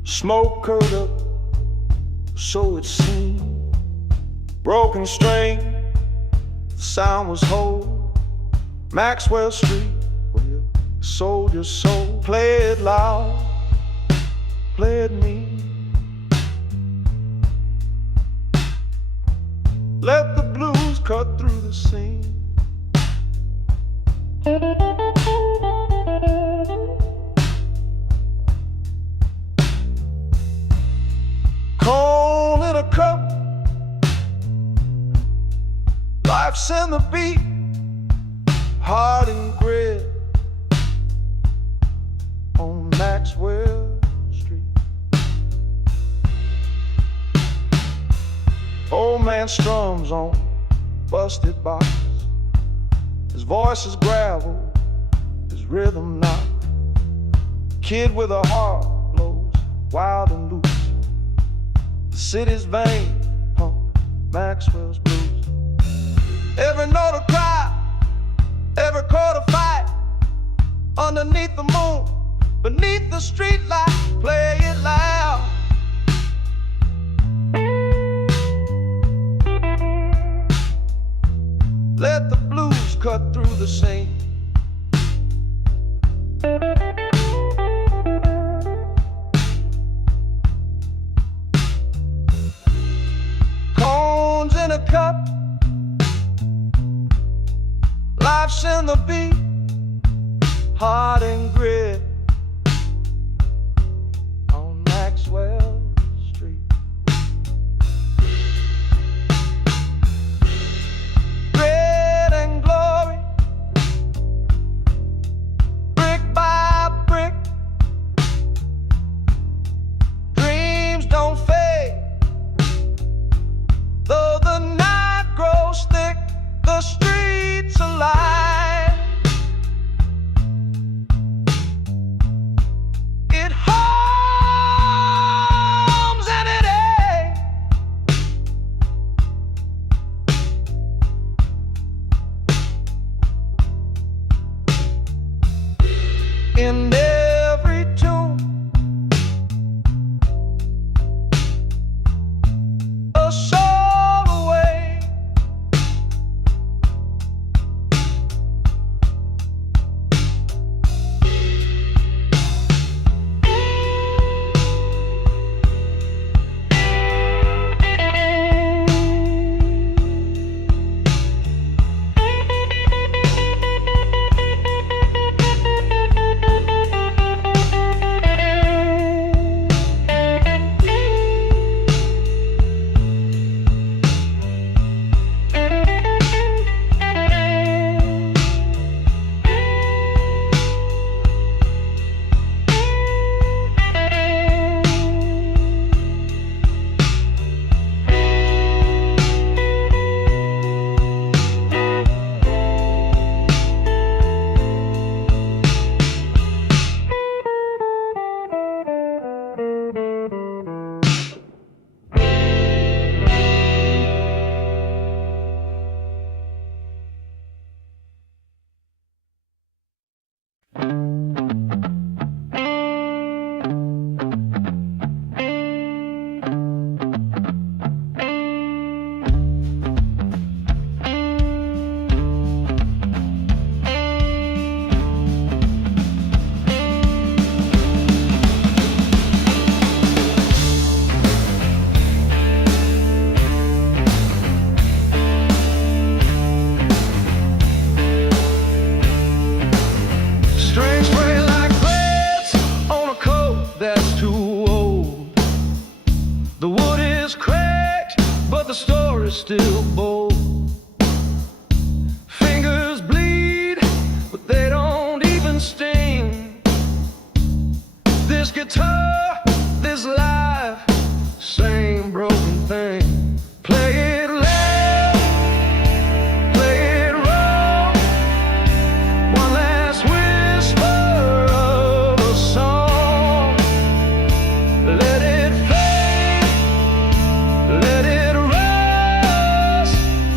Smoke curled up, so it seemed. Broken string, the sound was whole. Maxwell Street, where you sold your soul. Play it loud, play it mean. Let the blues cut through the scene. Cold in a cup, life's in the beat, hard and grit on Maxwell Street. Old man strums on busted box. His voice is gravel, his rhythm not. Kid with a heart blows wild and loose. The city's vein pump Maxwell's blues. Every note a cry, every chord a fight. Underneath the moon, beneath the street light, play it loud. Let the blues cut through the scene. Cones in a cup, life's in the beat, hard and grit on Maxwell Street. Grit and glory, brick by brick. Dreams don't fade, though the night grows thick, the streets alive. It hums and it aches. In every tune, a soul away. Strings frayed like threads on a coat that's too old. The wood is cracked, but the story's still bold. Fingers bleed, but they don't even sting. This guitar, this life, same broken thing. Play it loud, play it raw. One last whisper of a song. Let it fade, let it rise.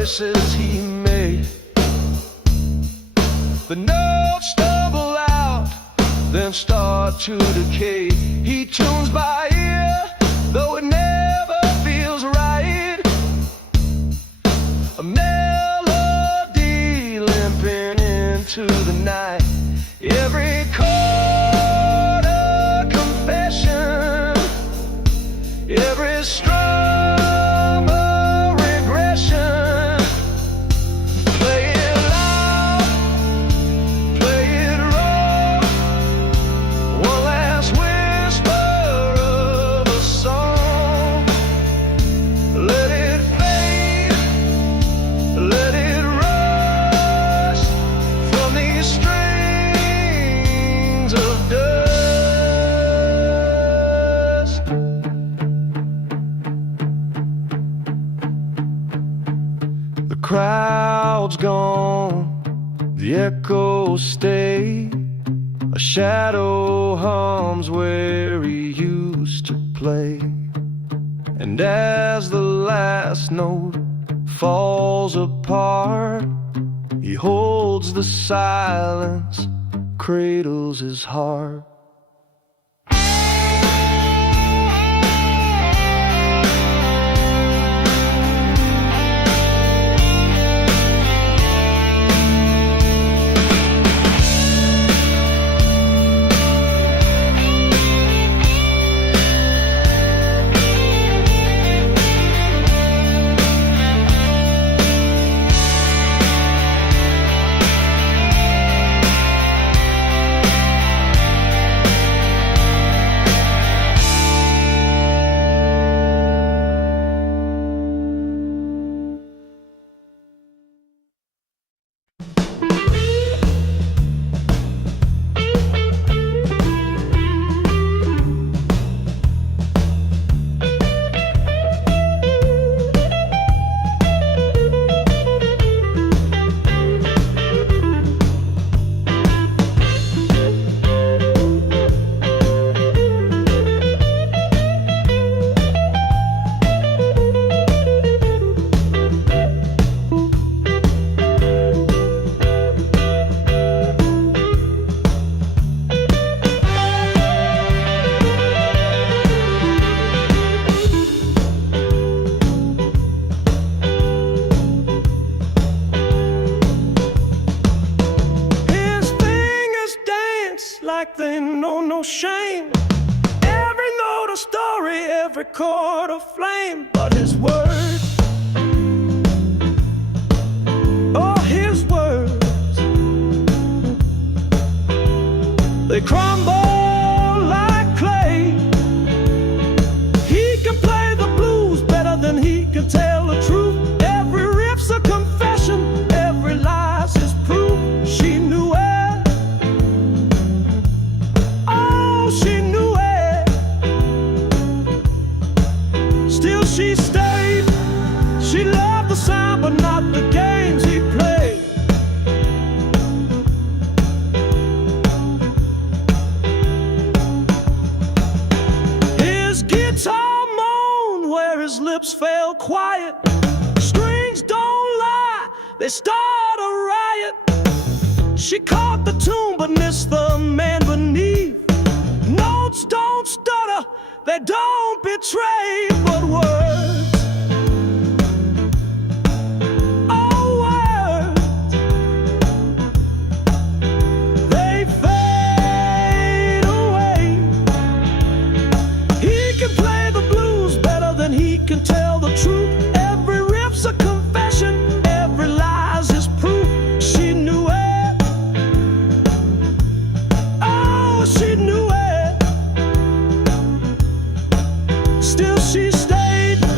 choices he made. The notes stumble out, then start to decay. He tunes by ear, though it never feels right. A melody limping into the night. Every chord a confession, every strum a regression. Play it loud, play it raw, one last whisper of a song. Let it fade, let it rush from these strings of dust. The crowd's gone, the echoes stay. A shadow hums where he used to play. And as the last note falls apart, he holds the silence, cradles his heart. Like they know no shame. Every note a story, every chord a flame. But his words, oh his words, they crumble like clay. He can play the blues better than he can tell the truth. Every riff's a confession, every lie's his proof. She knew it. She knew it. Still she stayed. She loved the sound but not the games he played. His guitar moaned where his lips fell quiet. Strings don't lie, they start a riot. She caught the tune but missed the man beneath. Notes don't stutter, they don't betray, but words, oh words, they fade away. He can play the blues better than he can tell the truth. Every riff's a confession, every lie's his proof. She knew it, oh she knew it. Still she stayed.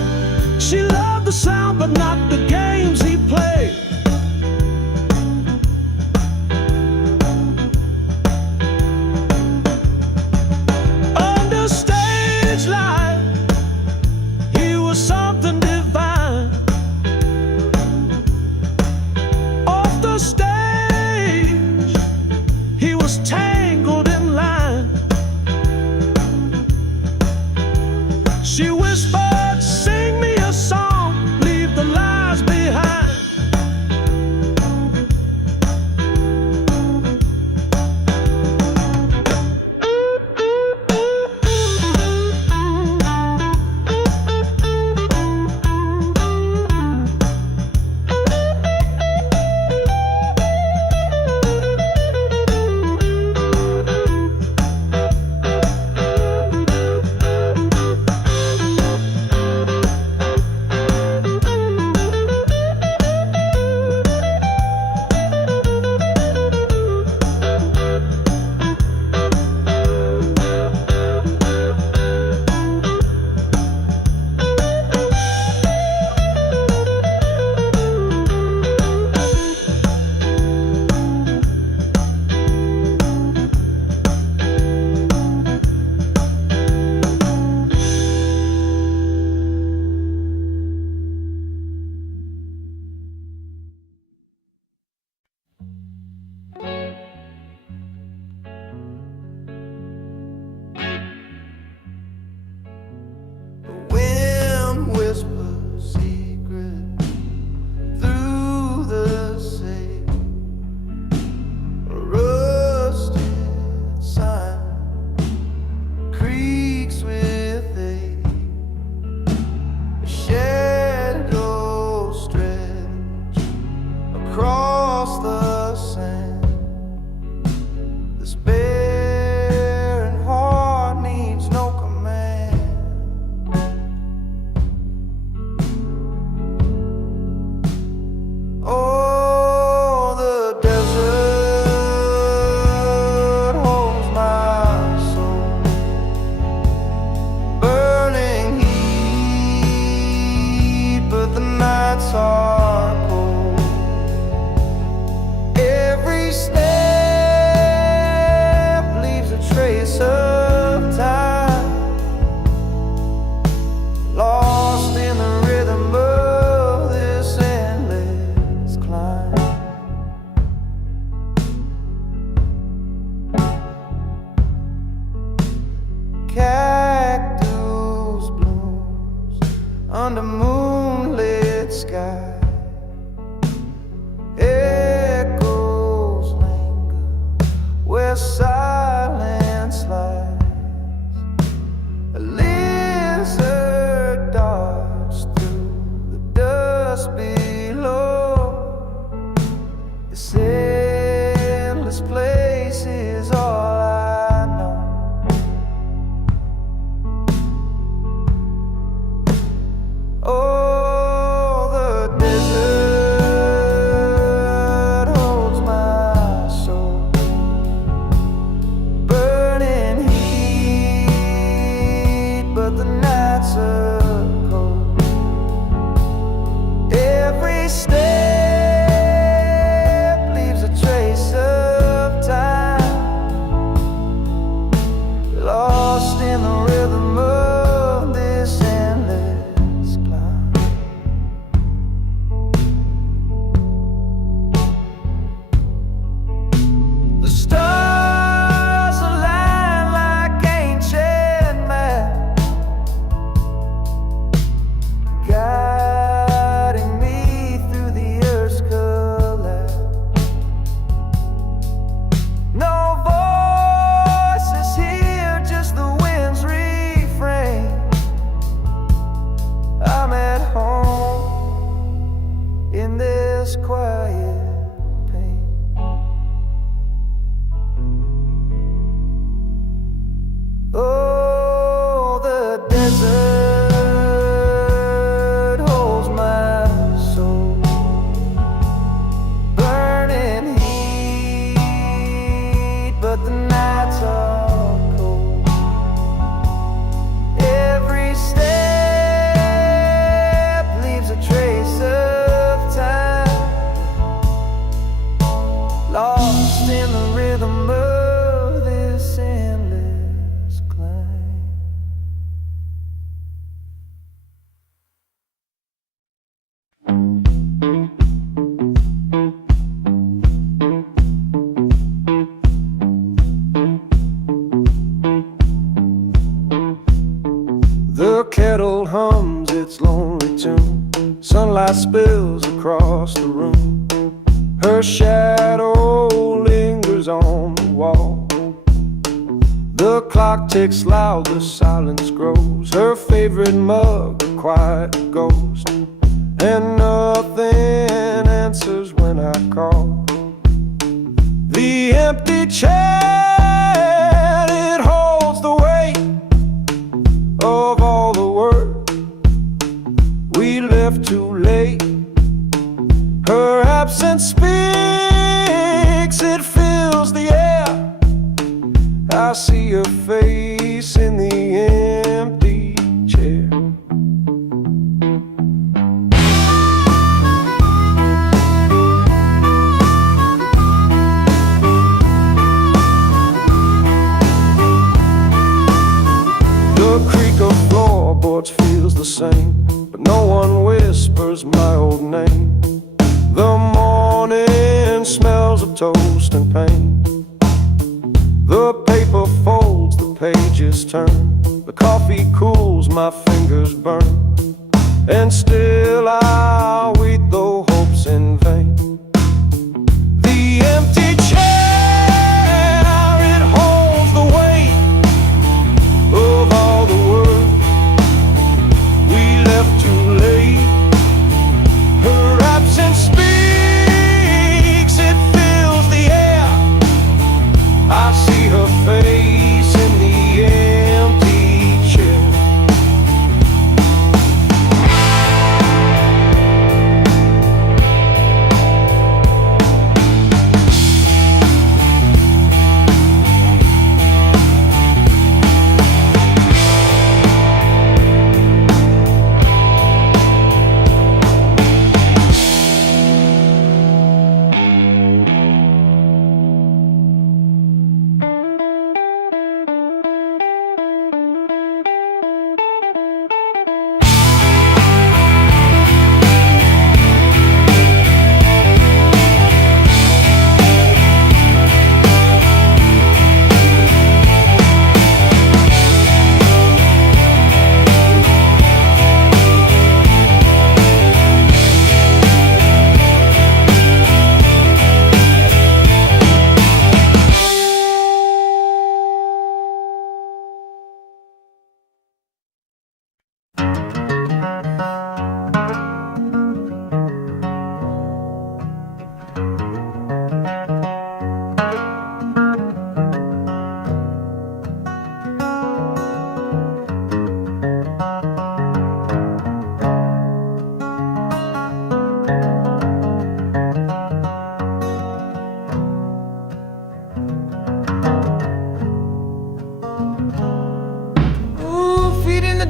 This barren heart needs no command. Oh, the desert holds my soul, burning heat, but the nights are cold. Every step leaves a trace of time, lost in the rhythm of this endless climb. Cactus blooms under moonlit sky. Echoes linger where silence lies. A lizard darts through the dust below. This endless place is all I know. Oh, the desert holds my soul, burning heat, but the nights are cold. Every step leaves a trace of time, lost in the rhythm of this endless climb. The stars align like ancient maps, guiding me through the earth's collapse. No voices here, just the wind's refrain. I'm at home in this quiet pain. Oh, the desert holds my soul, burning heat, but the nights are cold. Every step leaves a trace of time, lost in the rhythm of this endless climb. The kettle hums its lonely tune. Sunlight spills across the room. Her shadow lingers on the wall. The clock ticks loud, the silence grows. Her favorite mug, a quiet ghost. And nothing answers when I call. The empty chair, it holds the weight of all the work we left too late. Her absence speaks, it fills the air. I see her face in the empty chair. The creak of floorboards feels the same, but no one whispers my old name. The morning smells of toast and pain. The paper folds, the pages turn. The coffee cools, my fingers burn. And still I wait, though hope's in vain. The empty chair, it holds the weight of all the work we left too late. Her absence speaks, it fills the air. I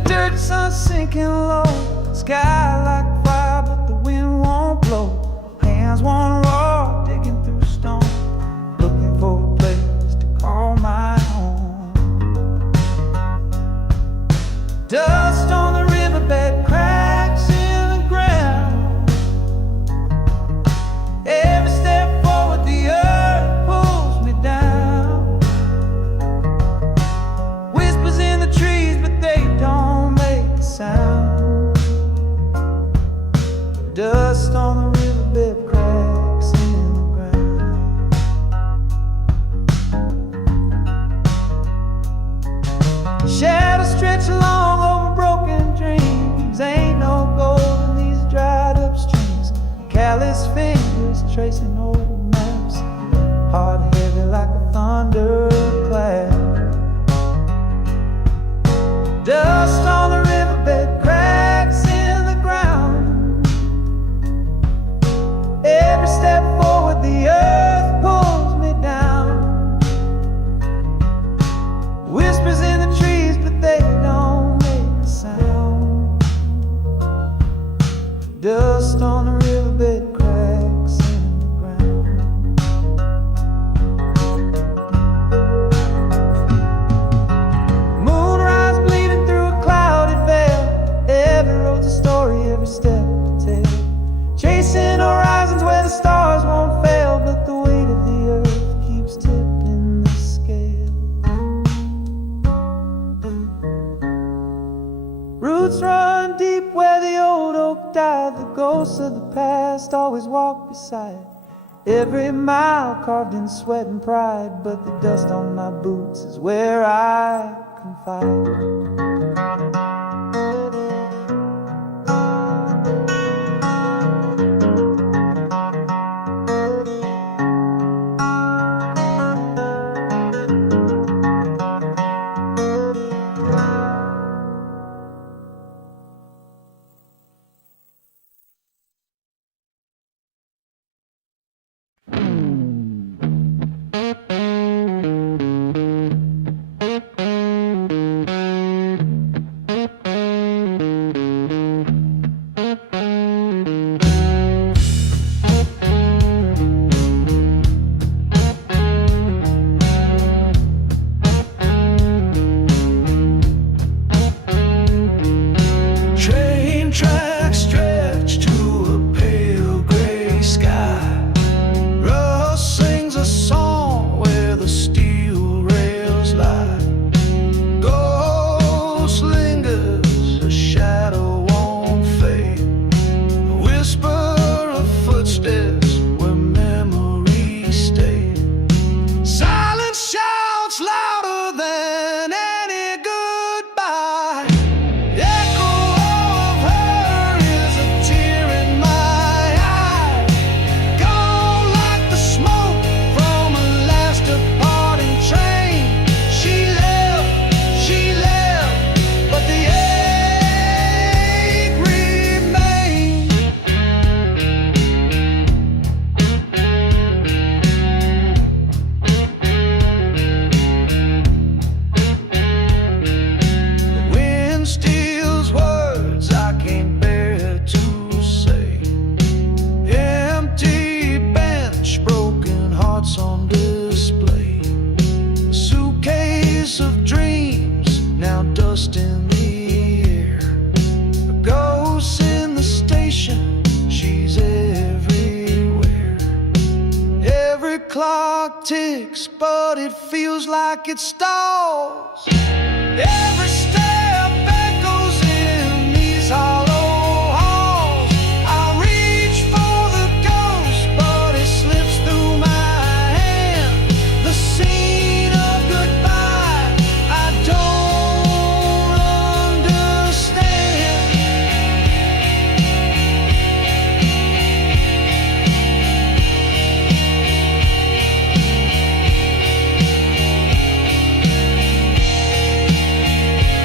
dirt, sun sinking low. Sky like fire, but the wind won't blow. Hands won't roar, digging through stone, looking for a place to call my home. Dust on the riverbed, cracks in the ground. Every step forward, the earth pulls me down. Whispers in the trees, but they don't make a sound. Dust on the riverbed, cracks in the ground. Shadows stretch along over broken dreams. Ain't no gold in these dried up streams. Callous fingers tracing old maps. Heart heavy like a thunderclap. Dust on the riverbed, cracks in the ground. Every step forward, the earth pulls me down. Whispers in the trees, but they don't make a sound. Dust on the riverbed, cracks in the ground. Moonrise bleeding through a clouded veil. Every road's a story, every step to tell. Chasing horizons where the stars won't fail, but the weight of the earth keeps tipping the scale. Roots run deep where the old oak died. The ghosts of the past always walk beside. Every mile carved in sweat and pride, but the dust on my boots is where I confide. Train tracks stretch to a pale gray sky. Rust sings a song where the steel rails lie. Ghost lingers, a shadow won't fade. The whisper of footsteps where memories stay. Silence shouts louder than any goodbye. Echo of her is a tear in my eye. Gone like the smoke from a last departing train. She left, but the ache remained. The wind steals words I can't bear to say. Empty bench, broken hearts on display. A suitcase of dreams, now dust in the air. A ghost in the station, she's everywhere. Every clock ticks, but it feels like it stalls. Every step echoes in these hollow halls. I reach for the ghost, but it slips through my hand. The scene of goodbye, I don't understand.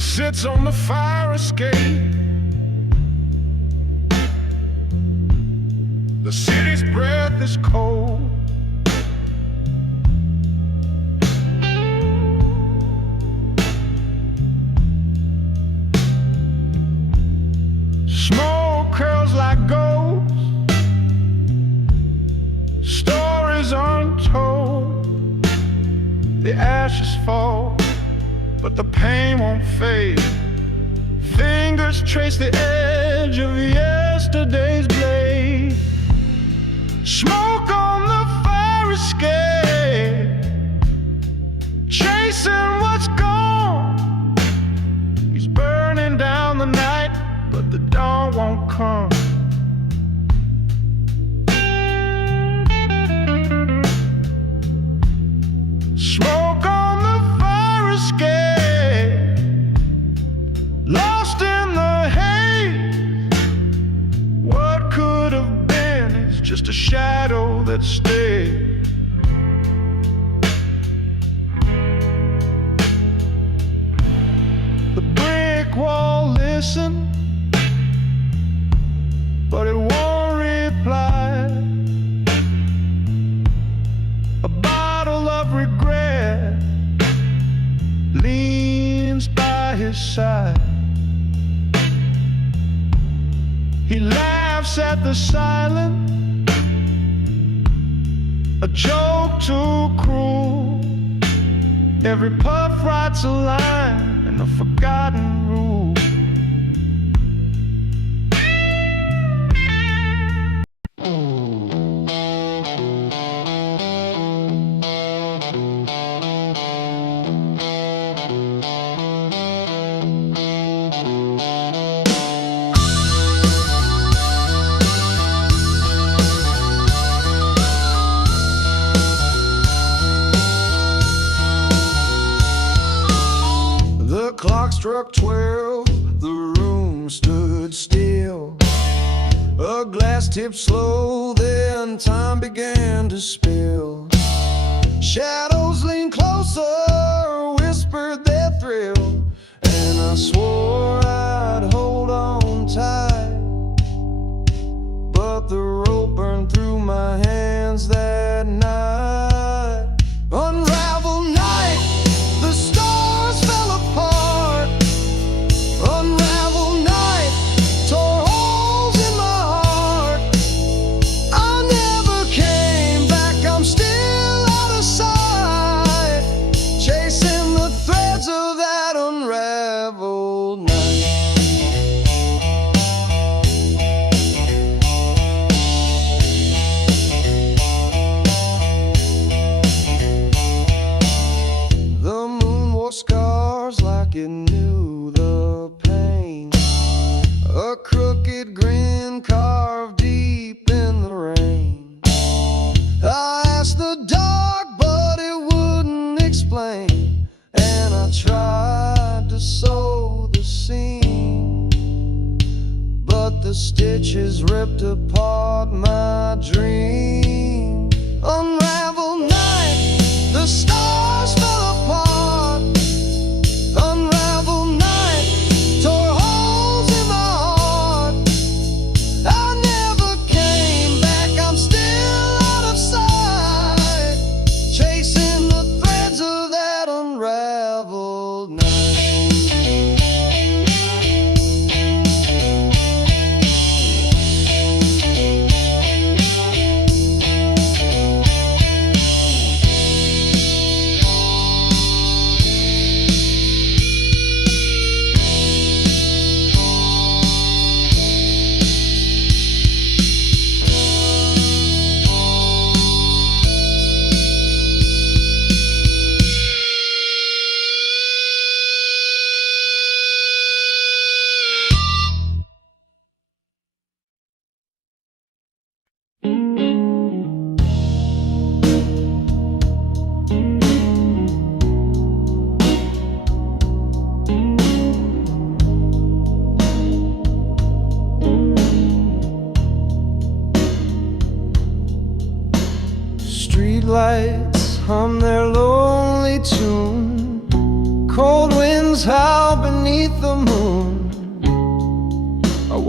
sits on the fire escape. The city's breath is cold. Smoke curls like ghosts, stories untold. The ashes fall, but the pain won't fade. Fingers trace the edge of yesterday's blade. Smoke on the fire escape, chasing what's gone. He's burning down the night, but the dawn won't come. Smoke on the fire escape, lost in the haze. What could have been is just a shadow that stayed. The brick wall listens, but it won't reply. A bottle of regret leans by his side. He laughs at the silence, a joke too cruel. Every puff writes a line in a forgotten rule. The clock struck 12, the room stood still. A glass tipped slow, then time began to spill. Shadows leaned closer, whispered their thrill, and I swore I'd hold on tight. But the rope burned through my hands that night. Unraveled night, the stars fell apart. Unraveled night, tore holes in my heart. I never came back, I'm still out of sight, chasing the threads of that unraveled night. The moon wore scars like it knew the pain. A crooked grin carved deep in the rain. I asked the dark, but it wouldn't explain. And I tried to sew the seam, but the stitches ripped apart my dream. Unraveled night, the stars fell apart. Unraveled night, tore holes in my heart. I never came back, I'm still out of sight, chasing the threads of that unraveled night.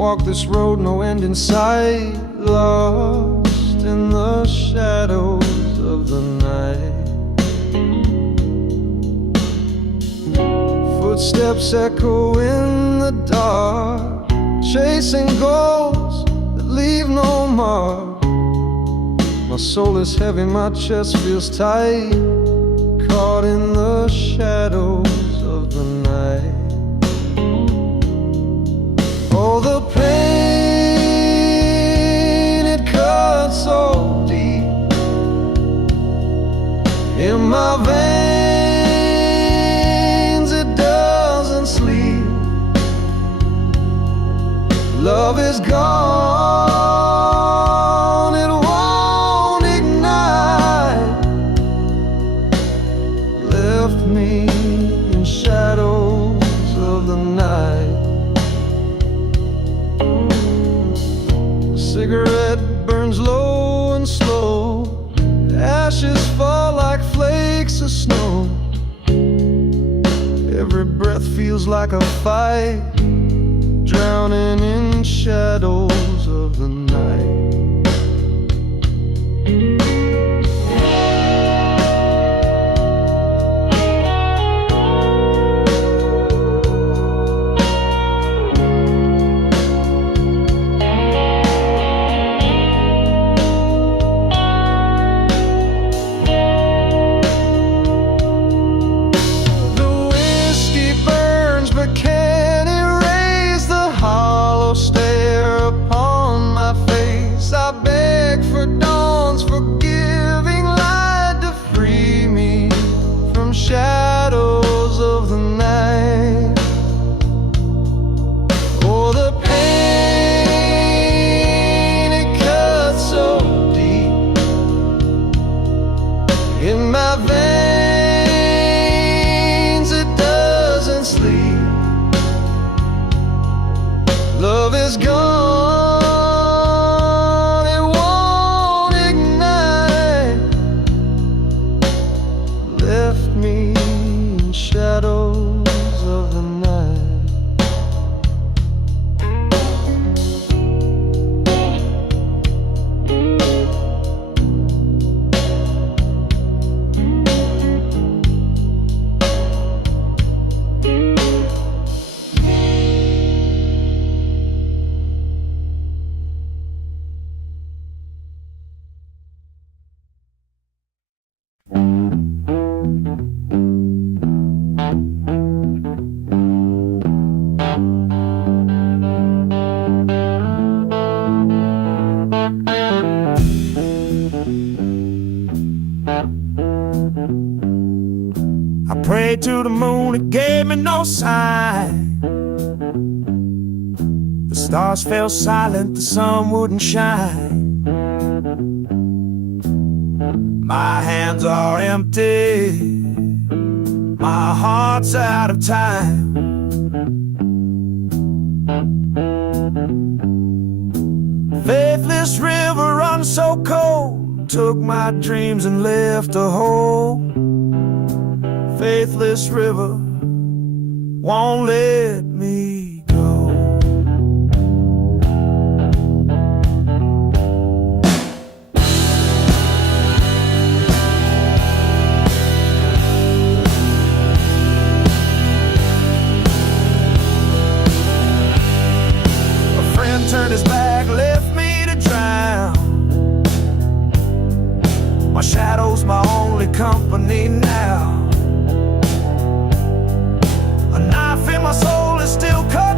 walk this road, no end in sight, lost in the shadows of the night. Footsteps echo in the dark, chasing goals that leave no mark. My soul is heavy, my chest feels tight, caught in the shadows of the night. Oh, the pain, it cuts so deep in my veins, it doesn't sleep. Love is gone, it won't ignite, left me in shadows of the night. Cigarette burns low and slow, ashes fall like flakes of snow. Every breath feels like a fight, drowning in shadows of the night. Shadows of the night. Oh, the pain, it cuts so deep in my veins, it doesn't sleep. Love is gone, it won't ignite, left me in shadows of the night. I prayed to the moon, it gave me no sign. The stars fell silent, the sun wouldn't shine. My hands are empty, my heart's out of time. Faithless river runs so cold, took my dreams and left a hole. Faithless river won't let me go. A friend turned his back, left me to drown. My shadow's my only company now. A knife in my soul is still cut.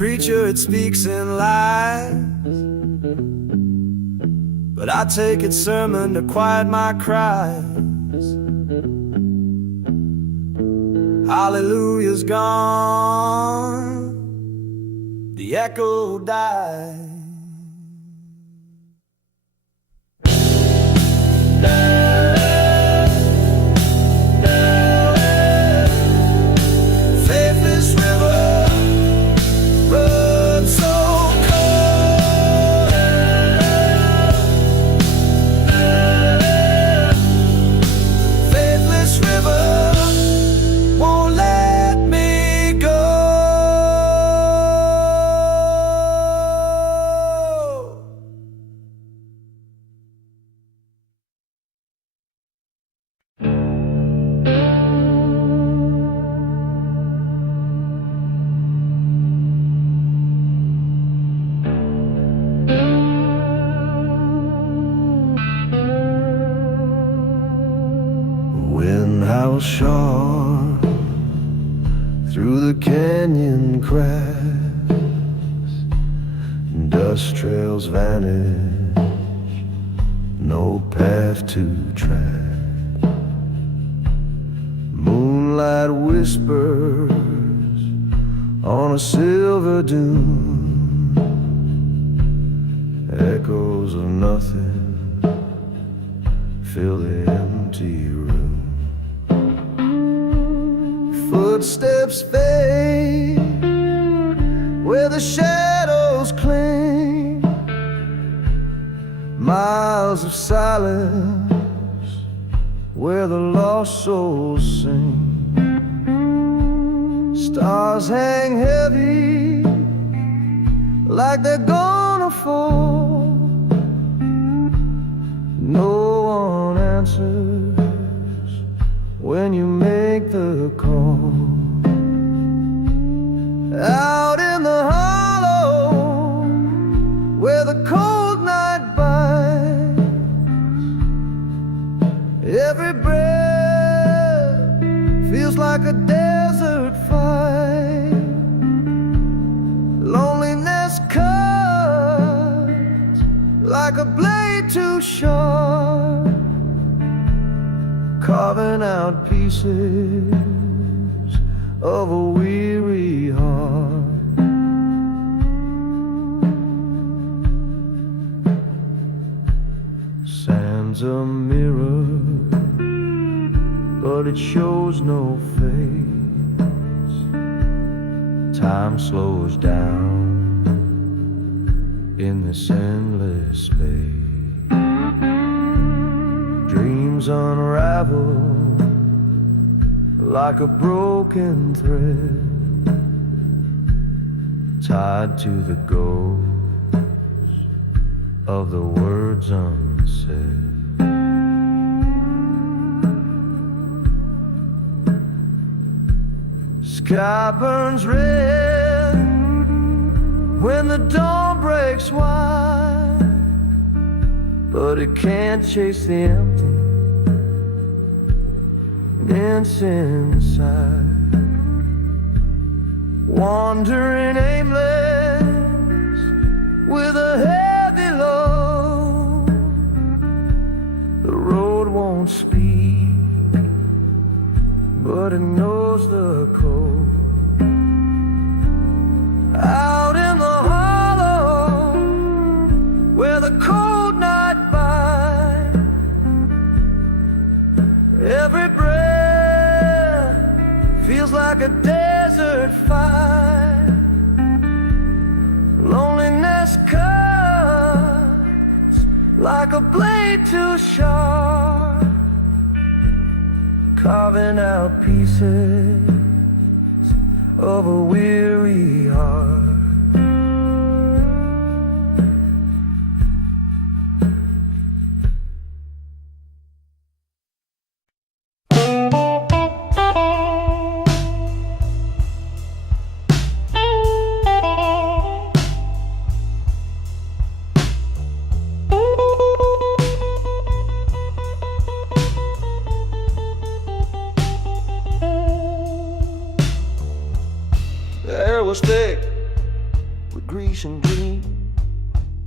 preacher, it speaks in lies, but I take its sermon to quiet my cries. Hallelujah's gone, the echo dies. Faithless river runs so cold. Faithless river won't let me go. Wind howls sharp through the canyon cracks, dust trails vanish, no path to track. Moonlight whispers on a silver dune, echoes of nothing fill the empty room. Footsteps fade where the shadows cling, miles of silence where the lost souls sing. Stars hang heavy like they're gonna fall. No one answers when you make the call. Out in the hollow where the cold night bites, every breath feels like a desert fight. Loneliness cuts like a blade too sharp, carving out pieces of a weary heart. Sand's a mirror, but it shows no face. Time slows down in this endless space. Dreams unravel like a broken thread, tied to the ghost of the words unsaid. Sky burns red when the dawn breaks wide, but it can't chase the empty dance inside. Wandering aimless with a heavy load, the road won't speak, but it knows the code. Out in the hollow where the cold night bites, every breath feels like a desert fight. Loneliness cuts like a blade too sharp, carving out pieces of a weary heart. The air was thick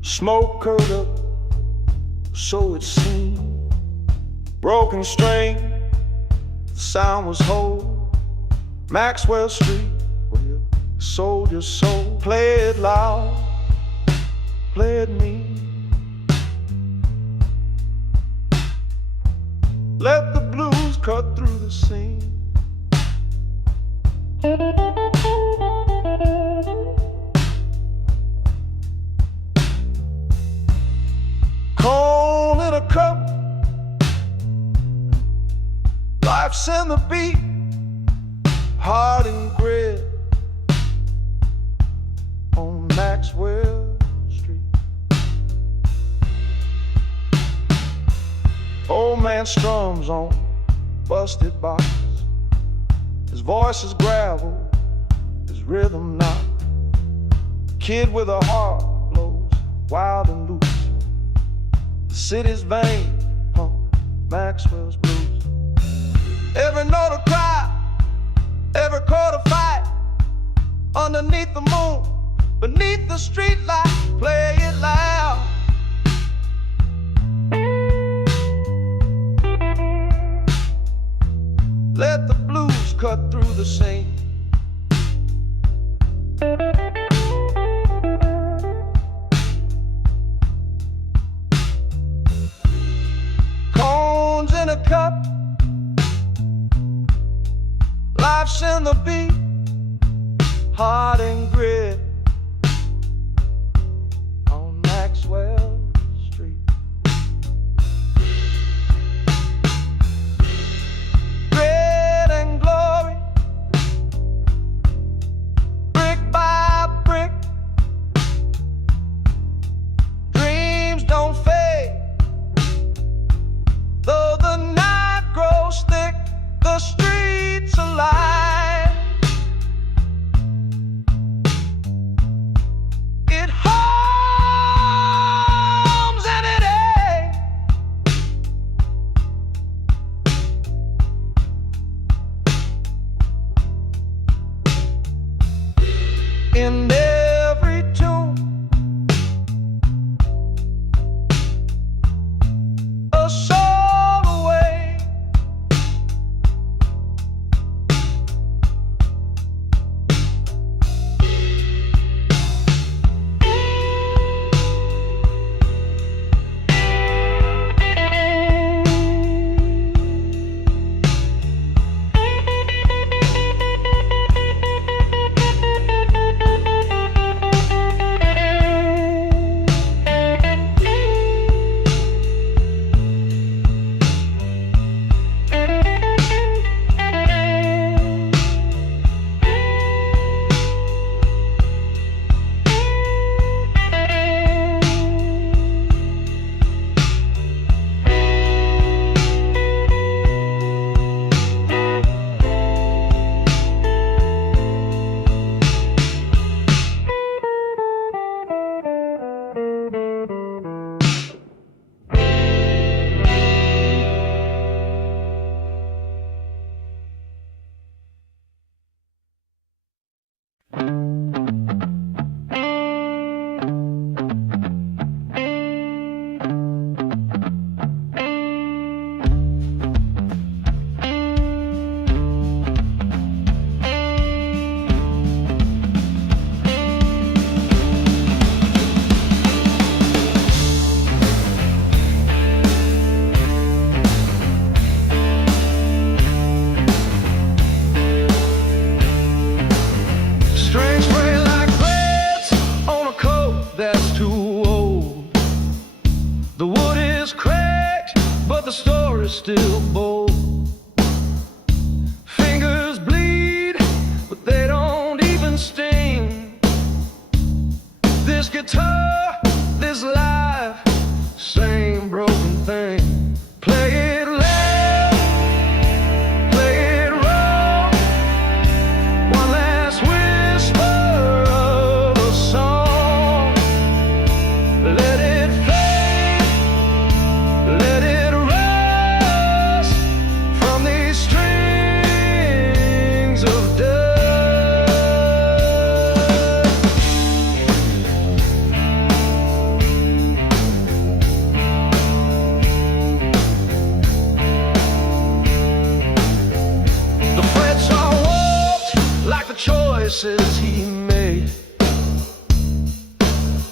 Smoke curled up, so it seemed. Broken string, the sound was whole. Maxwell Street, where you sold your soul. Play it loud, play it mean. Let the blues cut through the scene. Cone in a cup, life's in the beat, heart and grit on Maxwell Street. Old man strums on busted box. His voice is gravel, his rhythm not. Kid with a heart blows wild and loose. The city's vein pump Maxwell's blues. Every note a cry, every chord a fight. Underneath the moon, beneath the street light, play it loud. Let the blues cut through the scene. Cones in a cup, life's in the beat, heart and grit on Maxwell Street. Grit and glory, brick by brick. Dreams don't fade, though the night grows thick, the streets alive. It hums and it aches. In every tune, a soul away. Strange spray like threads on a coat that's too old. The wood is cracked, but the story's still bold. Fingers bleed, but they don't even sting. This guitar, this life, same broken thing. Play it loud, play it raw. One last whisper of a song. Let it fade, let it rust.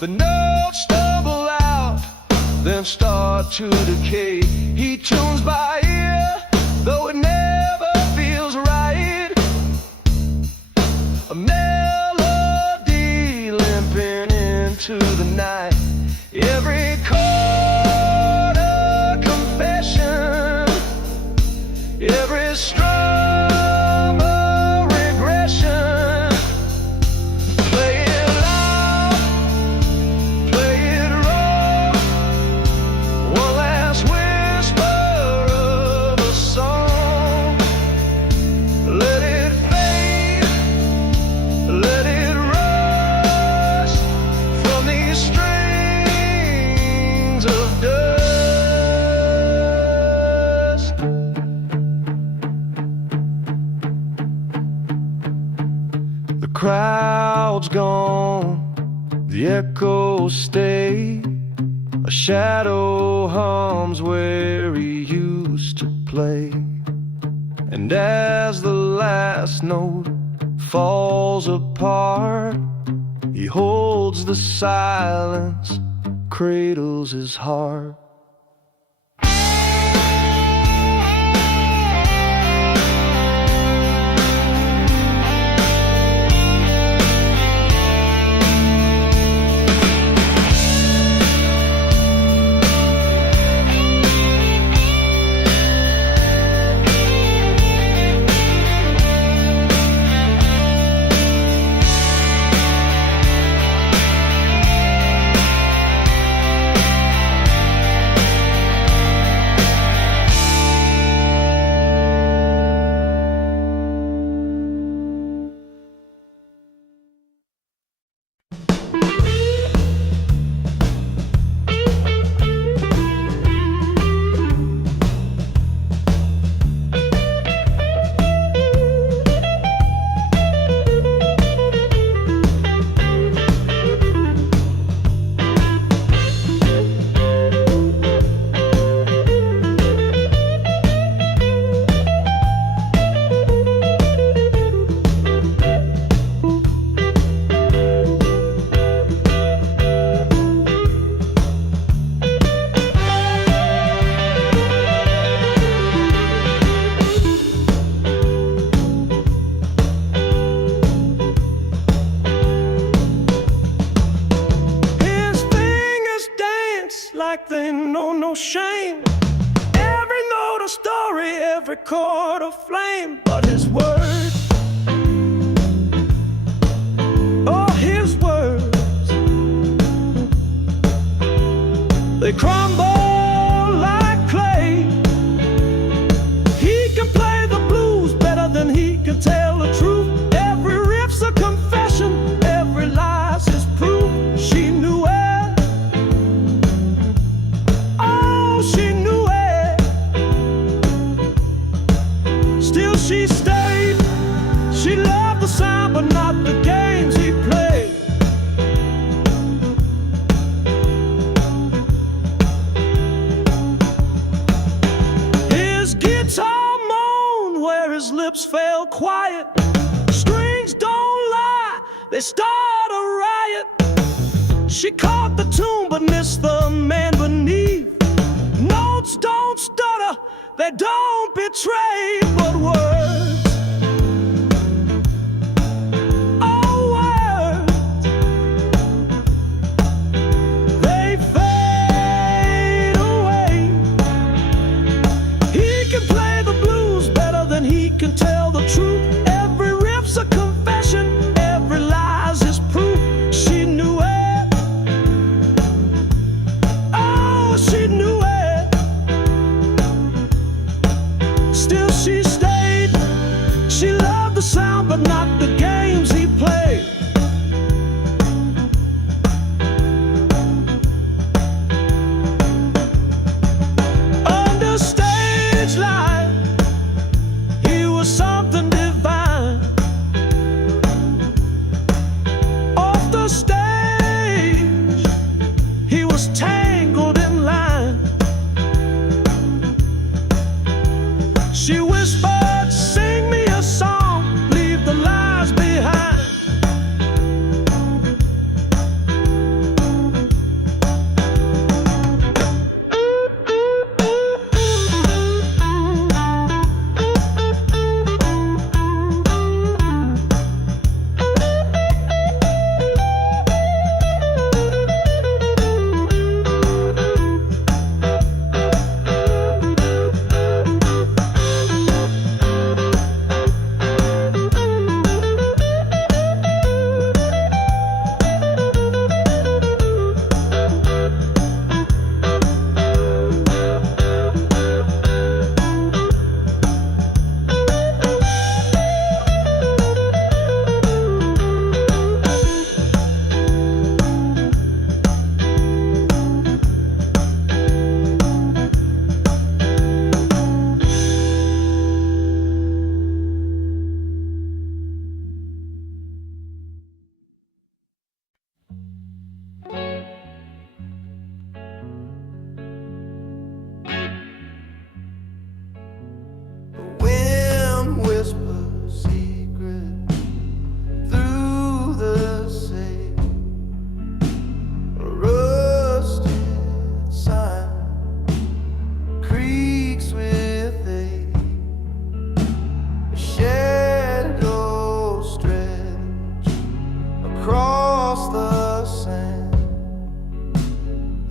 The notes stumble out, then start to decay. He tunes by ear, though it never feels right. A melody limping into the night. Every chord a confession, every strum a regression. Play it loud, play it raw, one last whisper of a song. Let it fade, let it rush from these strings of dust. The crowd's gone, the echoes stay. A shadow hums where he used to play. And as the last note falls apart, he holds the silence, cradles his heart. Like they know no shame. Every note a story, every chord a flame. But his words, oh, his words, they crumble like clay. He can play the blues better than he can tell the truth. Every riff's a confession, every lie's his proof. She knew it. She knew it. Still she stayed. She loved the sound but not the games he played. His guitar moaned where his lips fell quiet. Strings don't lie, they start a riot. She caught the tune but missed the man beneath. Notes don't stutter, they don't betray, but words, oh words, they fade away. He can play the blues better than he can tell the truth. Every riff's a confession, every lie's his proof. She knew it, oh she knew it. Still she stayed. She loved the sound but not the games he played. Under stage light, he was something divine. Off the stage, he was tangled in line. She whispered, sing me a song, leave the lies behind.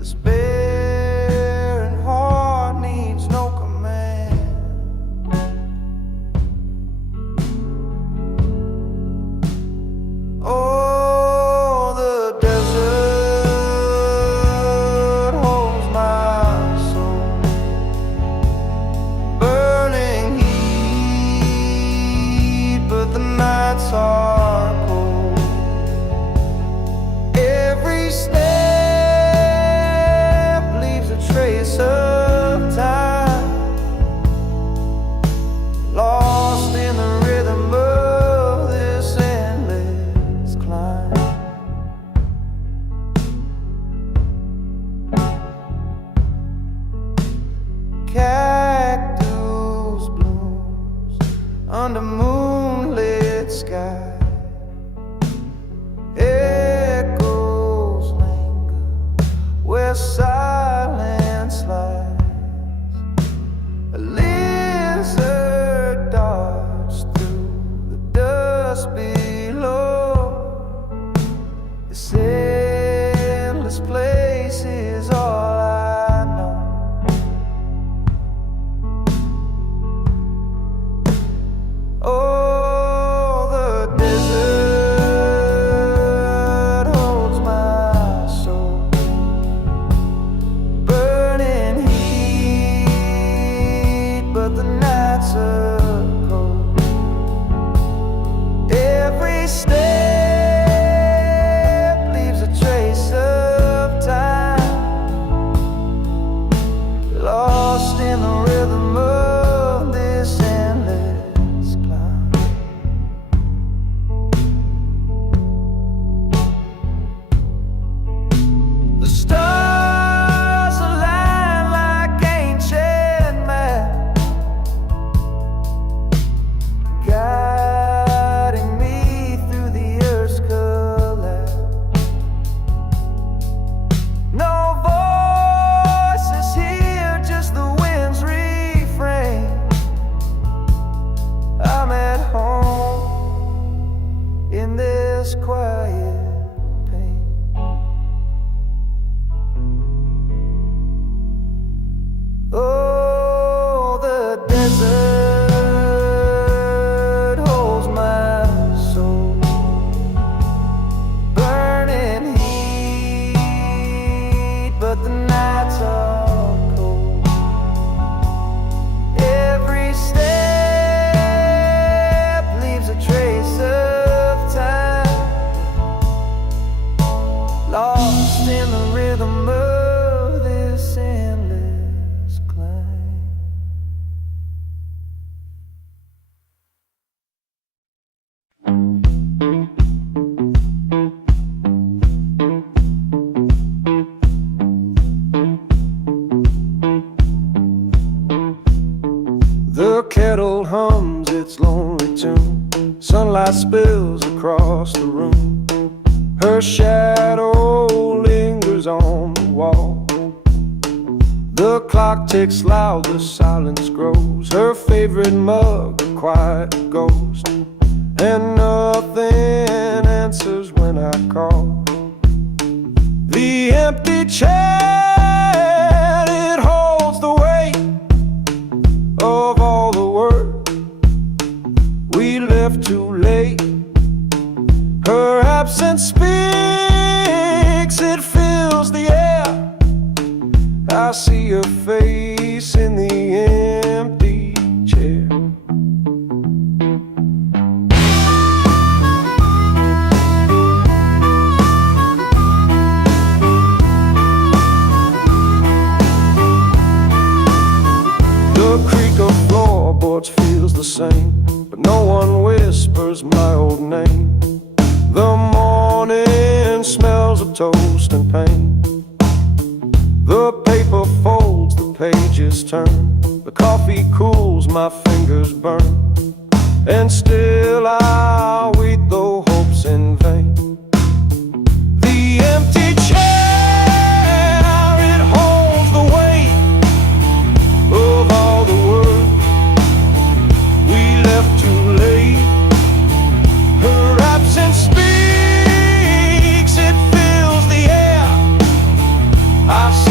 This barren heart needs no command. Oh, the desert holds my soul, burning heat, but the nights are cold. Every step leaves a trace of time, lost in the rhythm of this endless climb. Cactus blooms under moonlit sky. Echoes linger where silence lies. A lizard darts through the dust below. This endless place is all I know. Oh, the desert holds my soul, burning heat, but the nights are cold. Every step leaves a trace of time, lost in the rhythm of this endless climb. The stars align like ancient maps, guiding me through the earth's collapse. No voices here, just the wind's refrain. I'm at home in this quiet pain. Oh, the desert holds my soul, burning heat, but the nights are cold. Every step leaves a trace of time, lost in the rhythm of this endless climb. The kettle hums its lonely tune. Sunlight spills across the room. Her shadow lingers on the wall. The clock ticks loud, the silence grows. Her favorite mug, a quiet ghost. And nothing answers when I call. The empty chair, it holds the weight of all the work we left too late. Her absence speaks, it fills the air. I see her face in the empty chair. The creak of floorboards feels the same, but no one whispers my old name. The morning smells of toast and pain. The paper folds, the pages turn. The coffee cools, my fingers burn. And still I wait, though hope's in vain. The empty chair, it holds the weight of all the work we left too late. Her absence speaks, it fills the air. I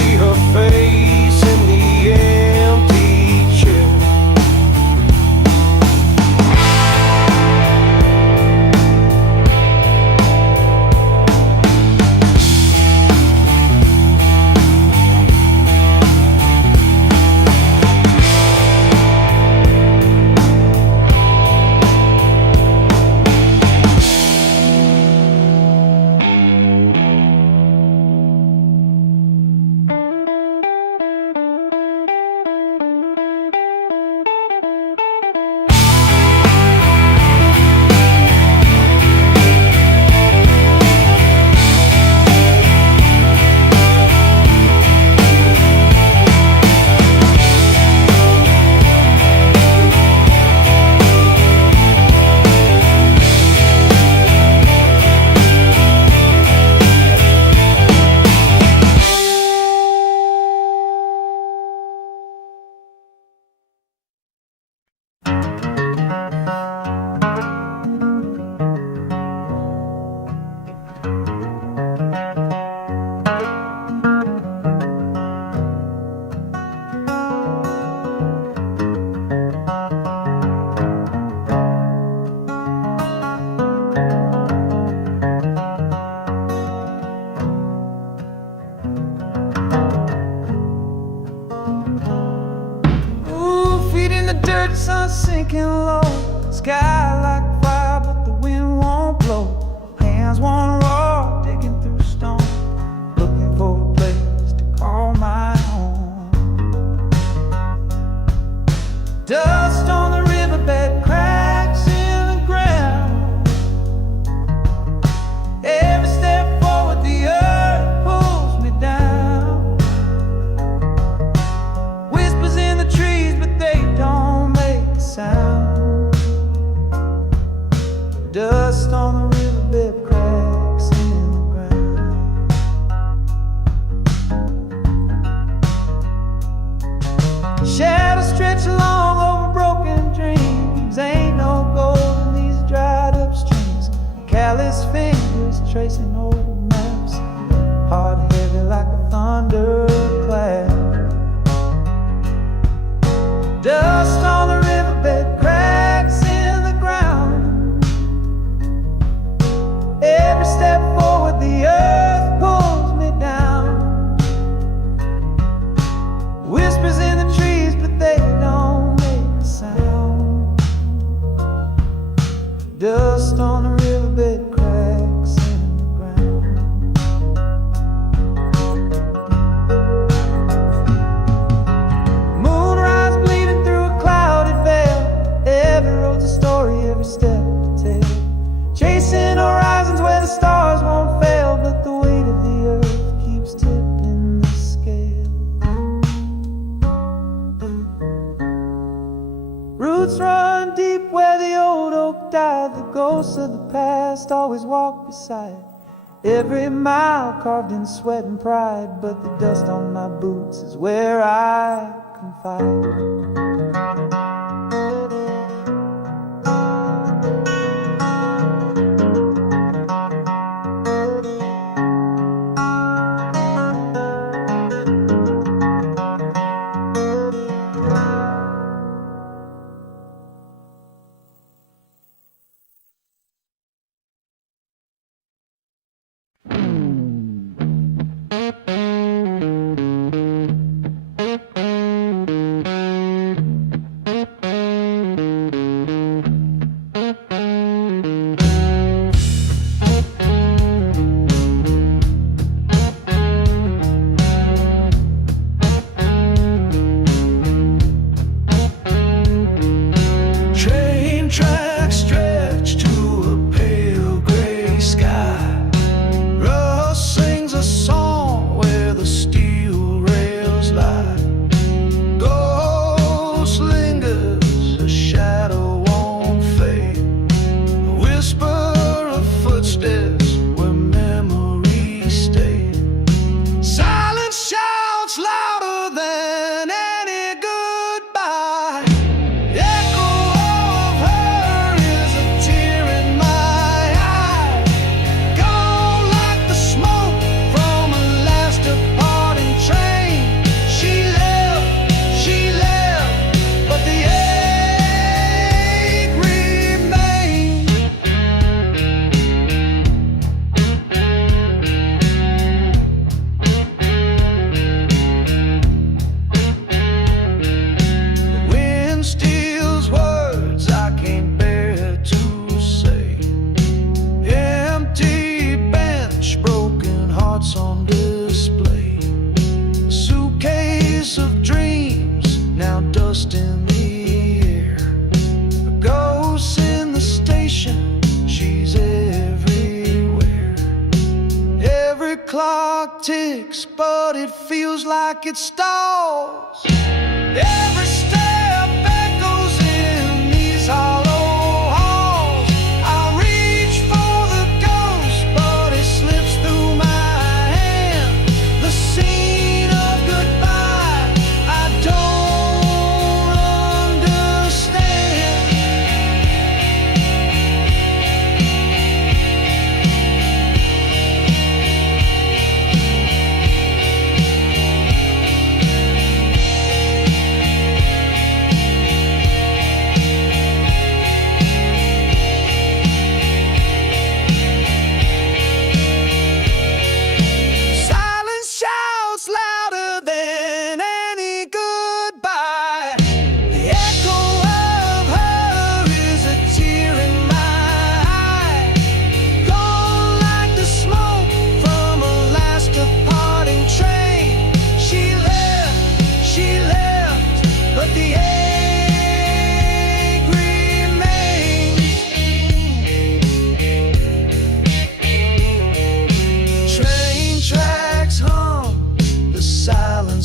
Moonlit sun sinking low, sky like fire, but the wind won't blow. Hands won't roar, digging through stone, looking for a place to call my home. Dust on the riverbed, cracks in the ground. Every step forward, the earth pulls me down. Whispers in the trees, but they don't make a sound. Dust on the riverbed, cracks in the ground. Shadows stretch along over broken dreams. Ain't no gold in these dried up streams. Callous fingers tracing old maps, heart heavy like a thunderclap. Dust on the riverbed, cracks in the ground. Every step forward, the earth pulls me down. Whispers in the trees, but they don't make a sound. Dust on the riverbed, cracks in the ground. Moonrise bleeding through a clouded veil. Every road's a story, every step to tell. Chasing horizons where the stars won't fail, but the weight of the earth keeps tipping the scale. Roots run deep where the old oak died. The ghosts of the past always walk beside. Every mile carved in sweat and pride, but the dust on my boots is where I confide. Train tracks stretch to a pale gray sky. Rust sings a song where the steel rails lie. Ghost lingers, a shadow won't fade. The whisper of footsteps where memories stay. Silence shouts louder than any goodbye. Echo of her is a tear in my eye. Gone like the smoke from a last departing train. She left, but the ache remained. The wind steals words I can't bear to say. Empty bench, broken hearts on display. A suitcase of dreams, now dust in the air. A ghost in the station, she's everywhere. Every clock ticks, but it feels like it stalls. Every step echoes in these hollow halls. I reach for the ghost, but it slips through my hand. The scene of goodbye, I don't understand.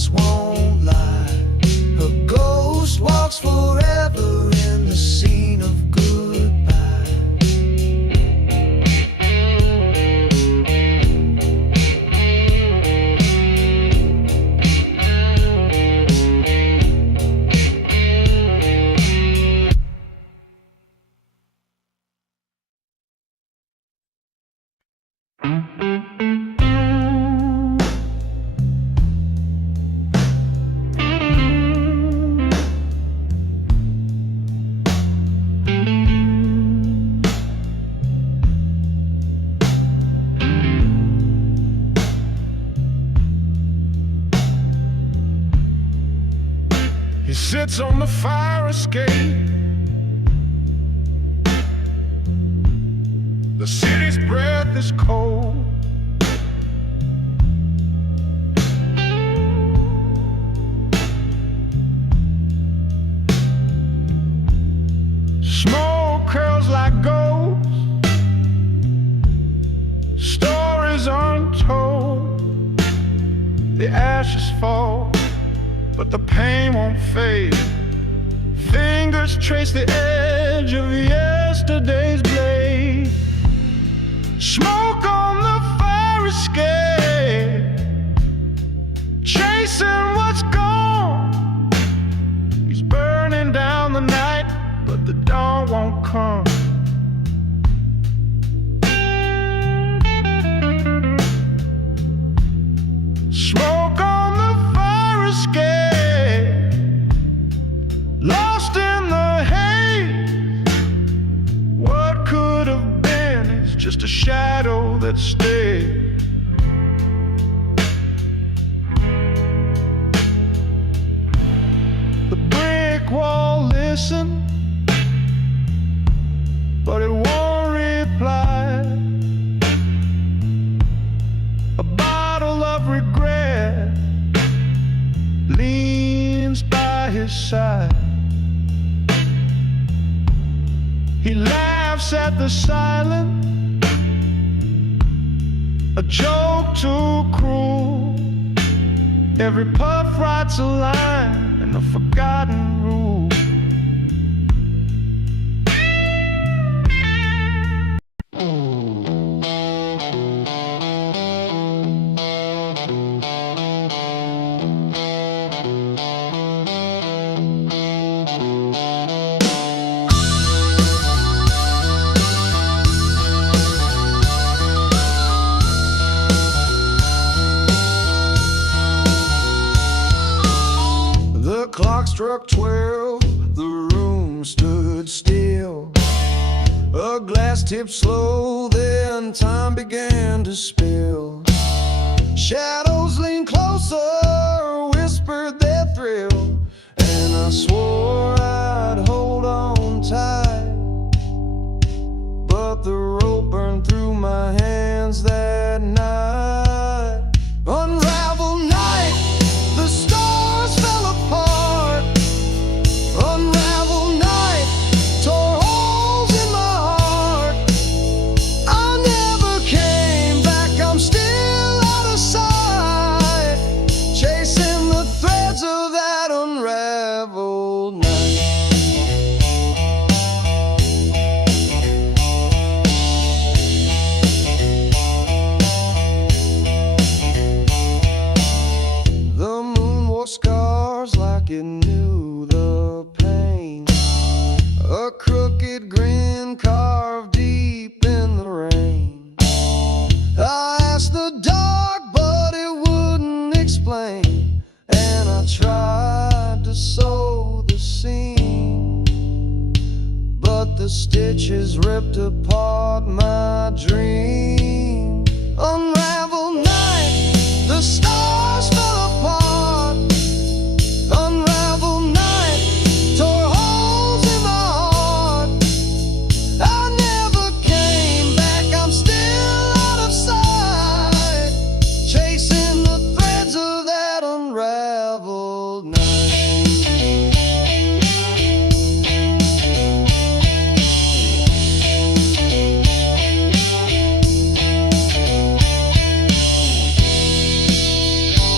hearts won't lie. Her ghost walks forever in the scene of goodbye. He sits on the fire escape. The city's breath is cold. Smoke curls like ghosts, stories untold. The ashes fall, but the pain won't fade. Fingers trace the edge of yesterday's blade. Smoke on the fire escape, chasing what's gone. He's burning down the night, but the dawn won't come. Smoke on the fire escape, lost in the haze. What could have been is just a shadow that stayed. The brick wall listens, but it won't reply. A bottle of regret leans by his side. He laughs at the silence, a joke too cruel. Every puff writes a line in a forgotten rule. The clock struck 12, the room stood still. A glass tipped slow, then time began to spill. Shadows leaned closer, whispered their thrill, and I swore I'd hold on tight. But the rope burned through my hands that night. Unraveled night, the stars fell apart. Unraveled night, tore holes in my heart. I never came back, I'm still out of sight, chasing the threads of that unraveled night. The moon wore scars like it knew the pain. A crooked grin carved deep in the rain. I asked the dark, but it wouldn't explain. And I tried to sew the seam, but the stitches ripped apart my dream. Unraveled night, the stars fell apart. Unraveled night, tore holes in my heart. I never came back, I'm still out of sight, chasing the threads of that unraveled night.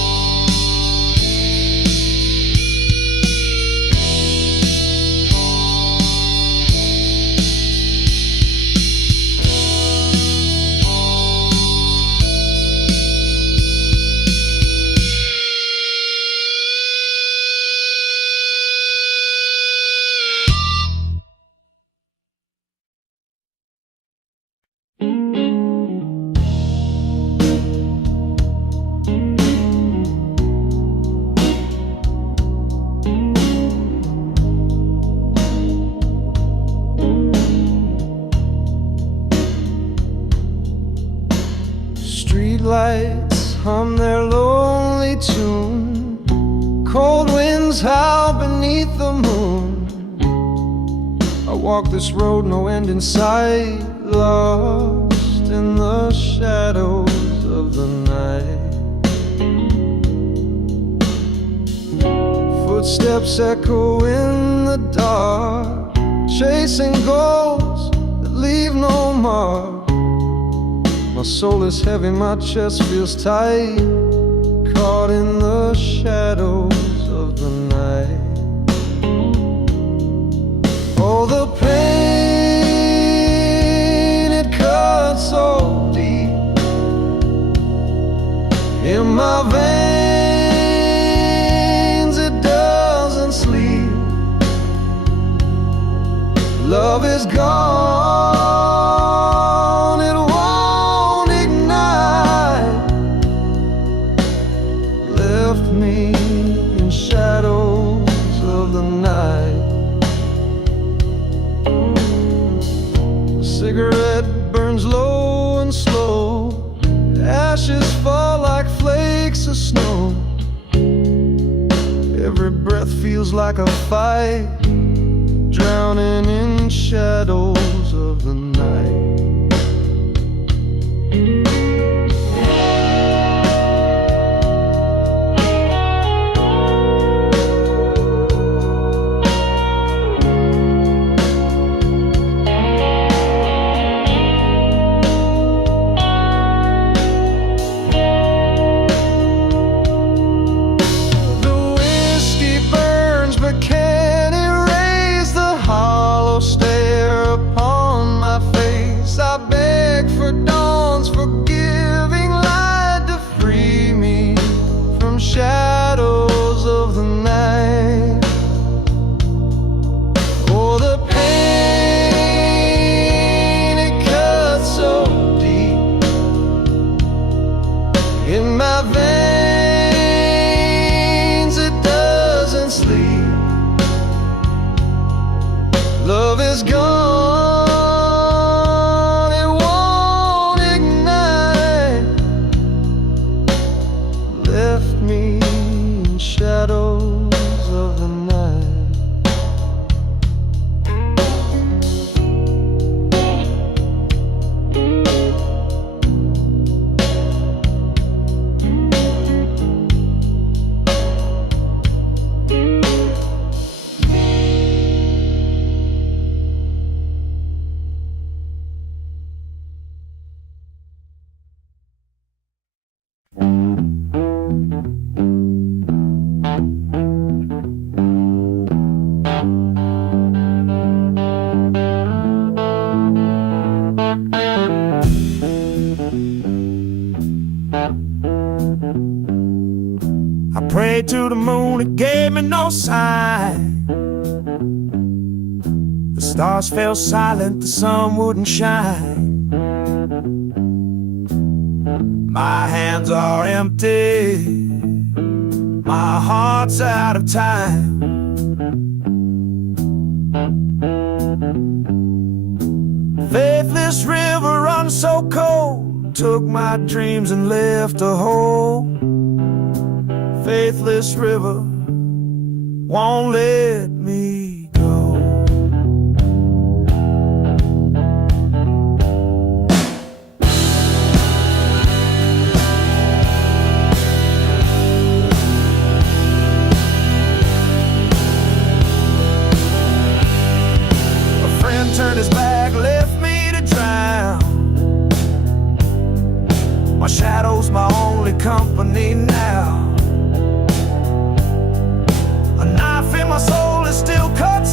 hum their lonely tune. Cold winds howl beneath the moon. I walk this road, no end in sight, lost in the shadows of the night. Footsteps echo in the dark, chasing goals that leave no mark. My soul is heavy, my chest feels tight, caught in the shadows of the night. Oh, the pain, it cuts so deep in my veins, it doesn't sleep. Love is gone, it won't ignite. Left me in shadows of the night. The cigarette burns low and slow, ashes fall like flakes of snow. Every breath feels like a fight, drowning in shadows of the night. The whiskey burns but can't erase the hollow stare upon my face. I beg for dawn's forgiving light to free me from shadows of the night. Oh, the pain, it cuts so deep in my veins, it doesn't sleep. Love is gone, it won't ignite. Left me in shadows of the night. I prayed to the moon, it gave me no sign. The stars fell silent, the sun wouldn't shine. My hands are empty, my heart's out of time. Faithless river runs so cold, took my dreams and left a hole. Faithless river won't let me go. A friend turned his back, left me to drown. My shadow's my only company now. A knife in my soul is still cut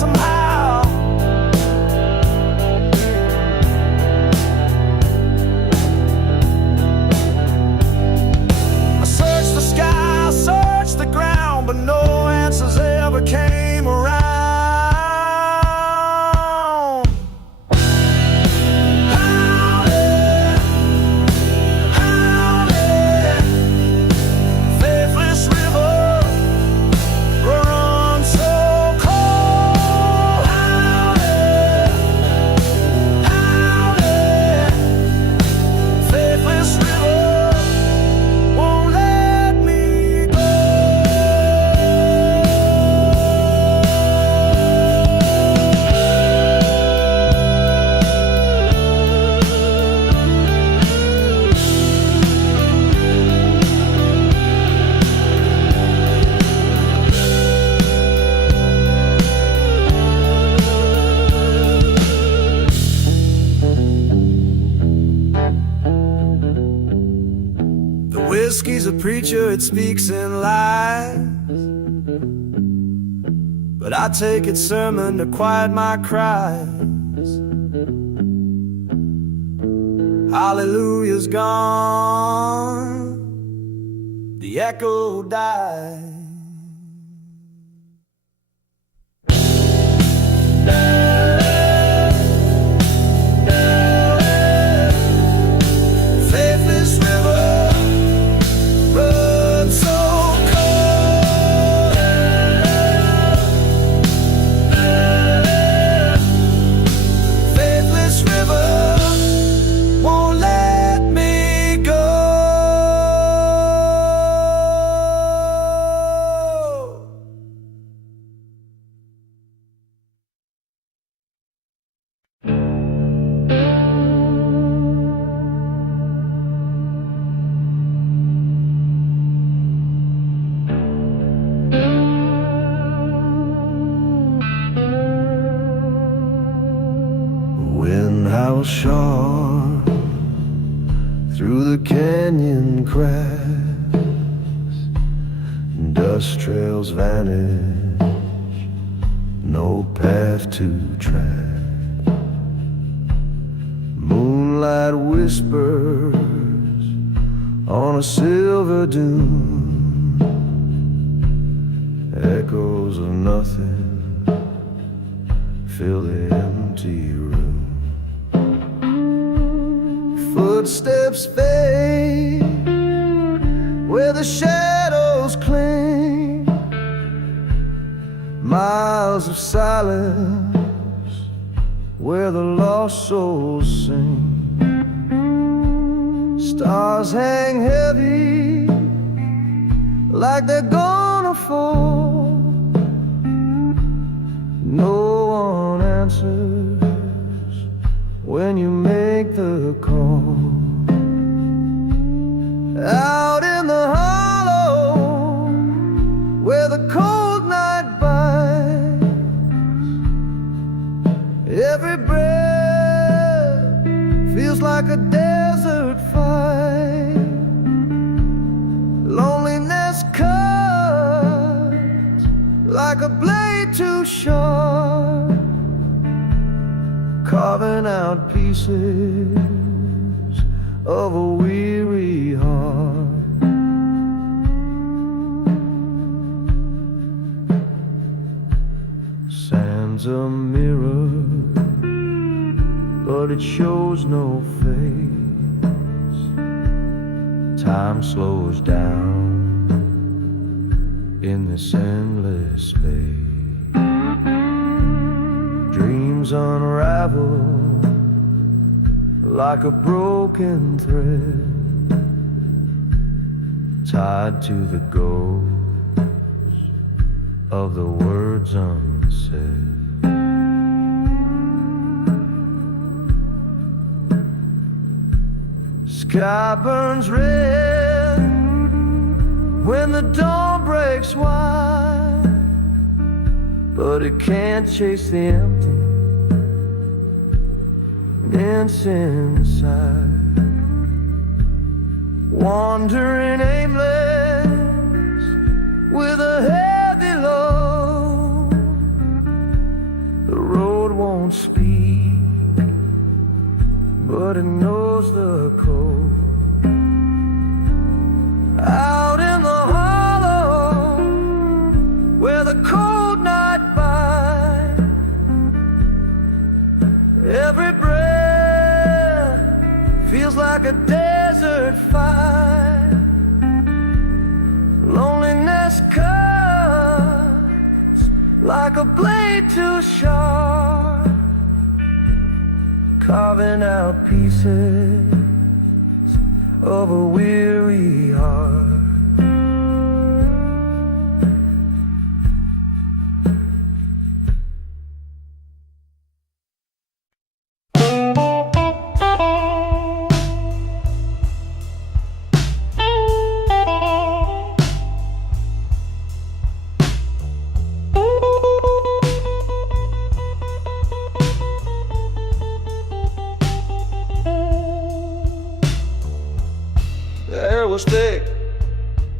preacher, it speaks in lies, but I take its sermon to quiet my cries. Hallelujah's gone, the echo dies. Faithless river runs so cold. Faithless river won't let me go. Wind howls sharp through the canyon cracks, dust trails vanish, no path to track. Moonlight whispers on a silver dune, echoes of nothing fill the empty room. Footsteps fade where the shadows cling, miles of silence where the lost souls sing. Stars hang heavy like they're gonna fall. No one answers when you make the call. Out in the hollow where the cold night bites, every breath feels like a desert fight. Loneliness cuts like a blade too sharp, carving out pieces of a weary heart. Sand's a mirror, but it shows no face. Time slows down in this endless space. Dreams unravel like a broken thread, tied to the ghost of the words unsaid. Sky burns red when the dawn breaks wide, but it can't chase the empty dance inside. Wandering aimless with a heavy load, the road won't speak, but it knows the code. Out in the hollow where the cold night bites, every breath feels like a desert fight. Loneliness cuts like a blade too sharp, carving out pieces of a weary heart. The air was thick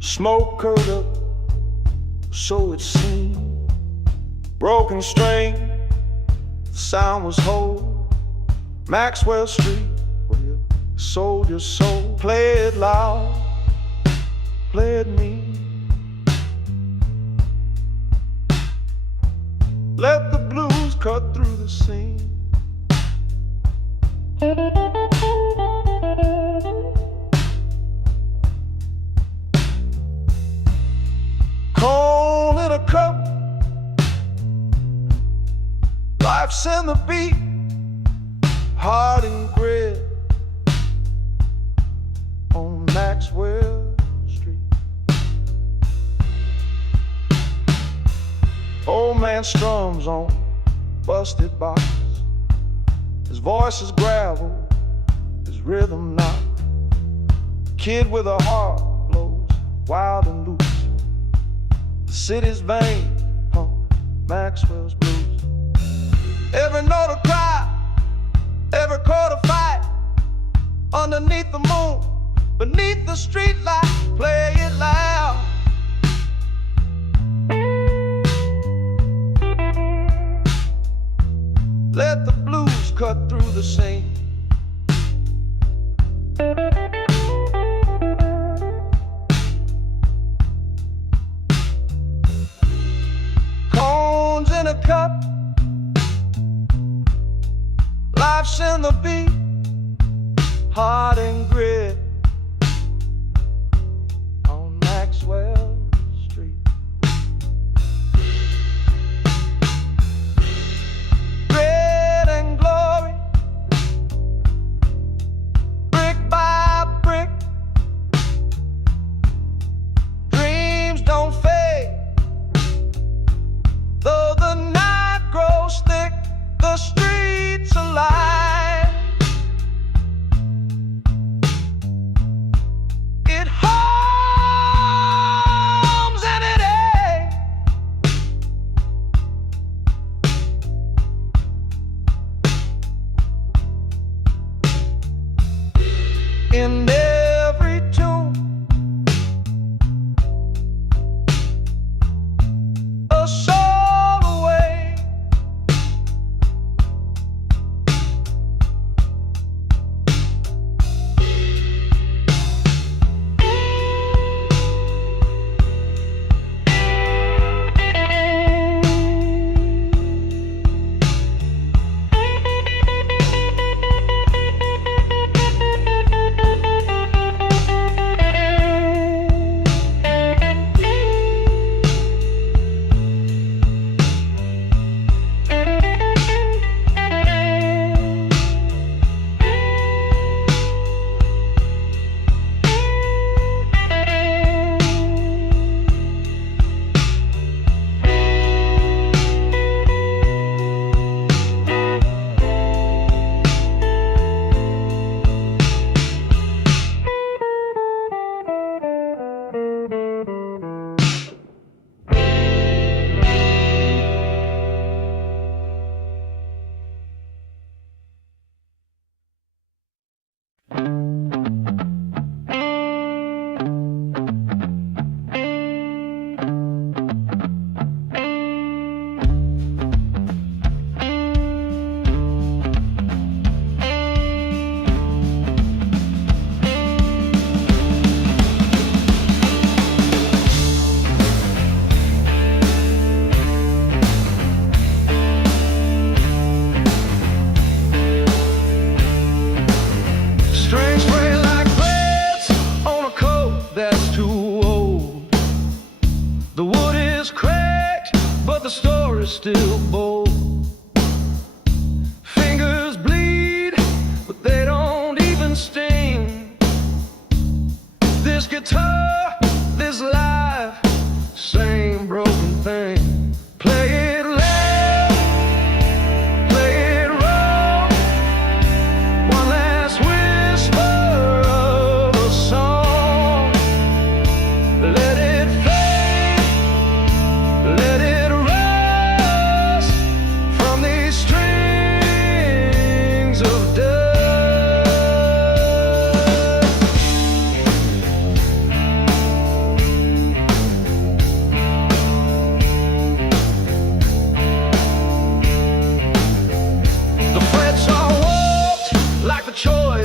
Smoke curled up, so it seemed. Broken string, the sound was whole. Maxwell Street, where you sold your soul. Play it loud, play it mean. Let the blues cut through the scene. Corn in a cup, life's in the beat, heart and grit on Maxwell Street. Old man strums on busted box. His voice is gravel, his rhythm not. Kid with a heart blows wild and loose. The city's vein pump Maxwell's blues. Every note a cry, every chord a fight. Underneath the moon, beneath the street light, play it loud. Let the blues cut through the scene. Cones in a cup, life's in the beat, heart and grit on Maxwell Street. Grit and glory, brick by brick. Dreams don't fade, though the night grows thick, the streets alive. It hums and it aches. In every tune, a soul away. Strings spray like threads on a coat that's too old. The wood is cracked, but the story's still bold. Fingers bleed, but they don't even sting. This guitar, this life, same broken thing. Play it loud, play it raw. One last whisper of a song. Let it fade, let it rust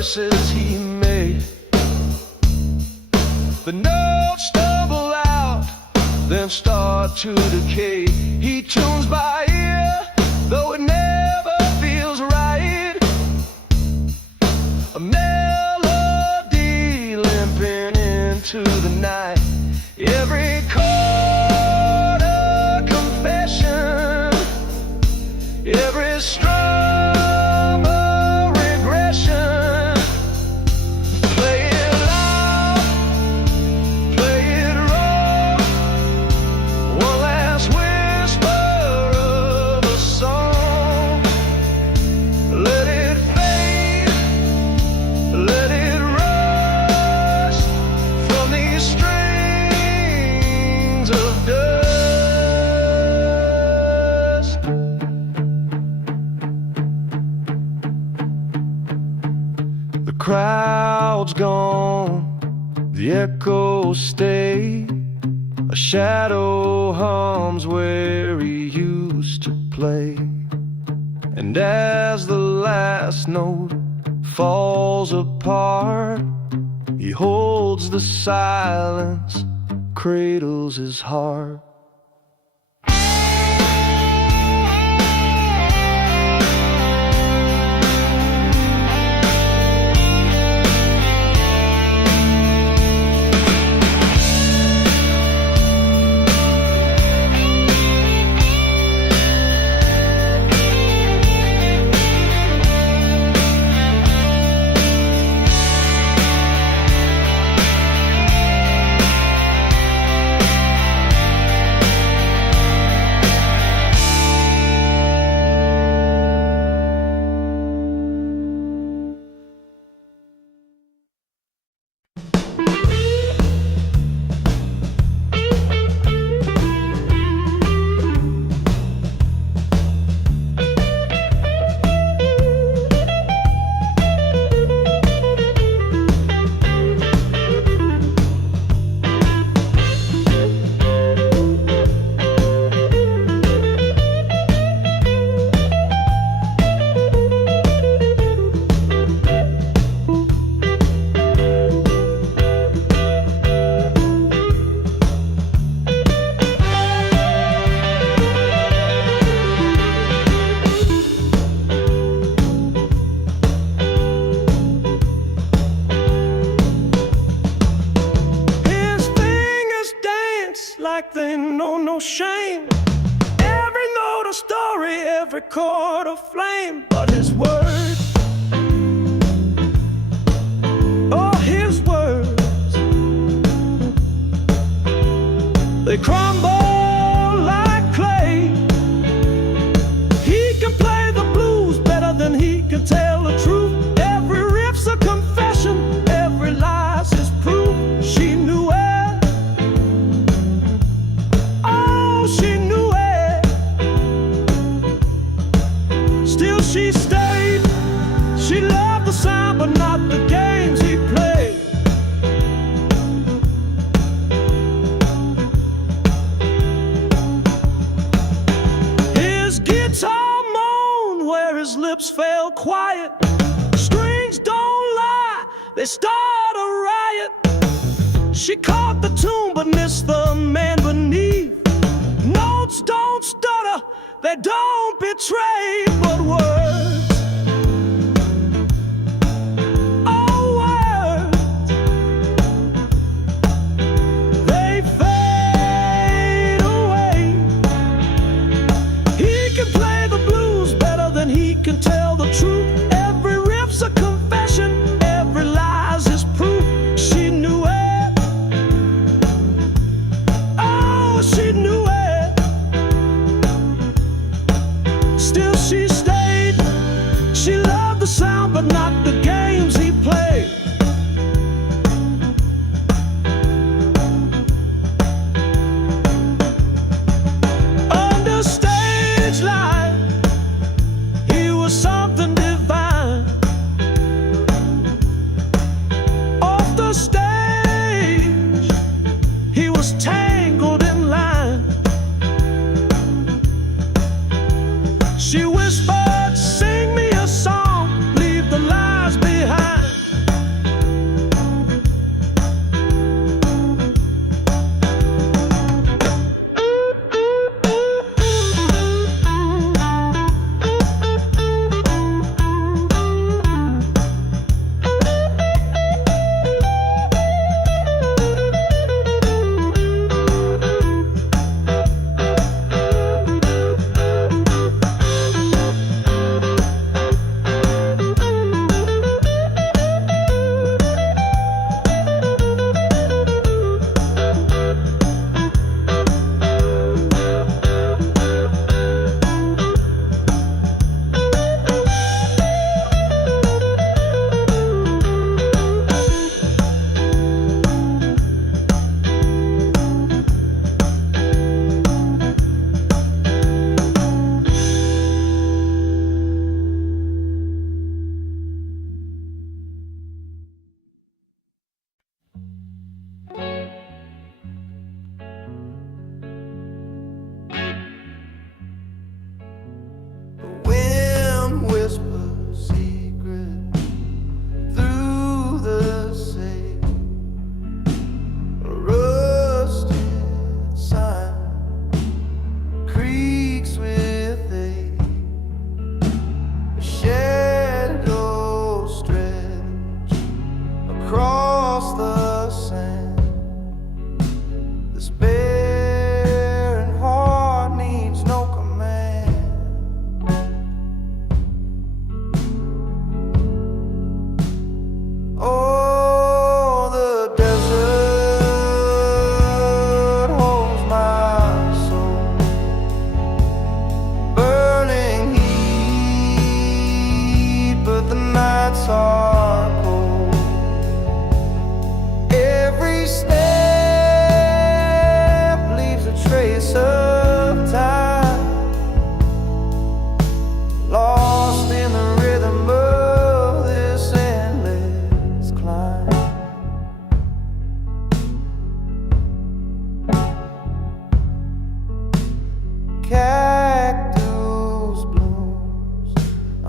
verses he made. The notes stumble out, then start to decay. He tunes by ear, though it never feels right. A melody limping into the night. Every chord a confession, every strum a regression. Play it loud, play it raw, one last whisper of a song. Let it fade, let it rush from these strings of dust. The crowd's gone, the echoes stay. A shadow hums where he used to play. And as the last note falls apart, he holds the silence, cradles his heart. Like they know no shame. Every note a story, every chord a flame. But his words, oh his words, they crumble like clay. He can play the blues better than he can tell the truth. Every riff's a confession, every lie's his proof. She knew it. She knew it. Still she stayed. She loved the sound but not the games he played. His guitar moaned where his lips fell quiet. Strings don't lie, they start a riot. She caught the tune but missed the man beneath. Notes don't stutter, they don't betray, but words, oh words, they fade away. He can play the blues better than he can tell the truth. Every riff's a confession, every lie's his proof. She knew it, oh she knew it. Still she stayed.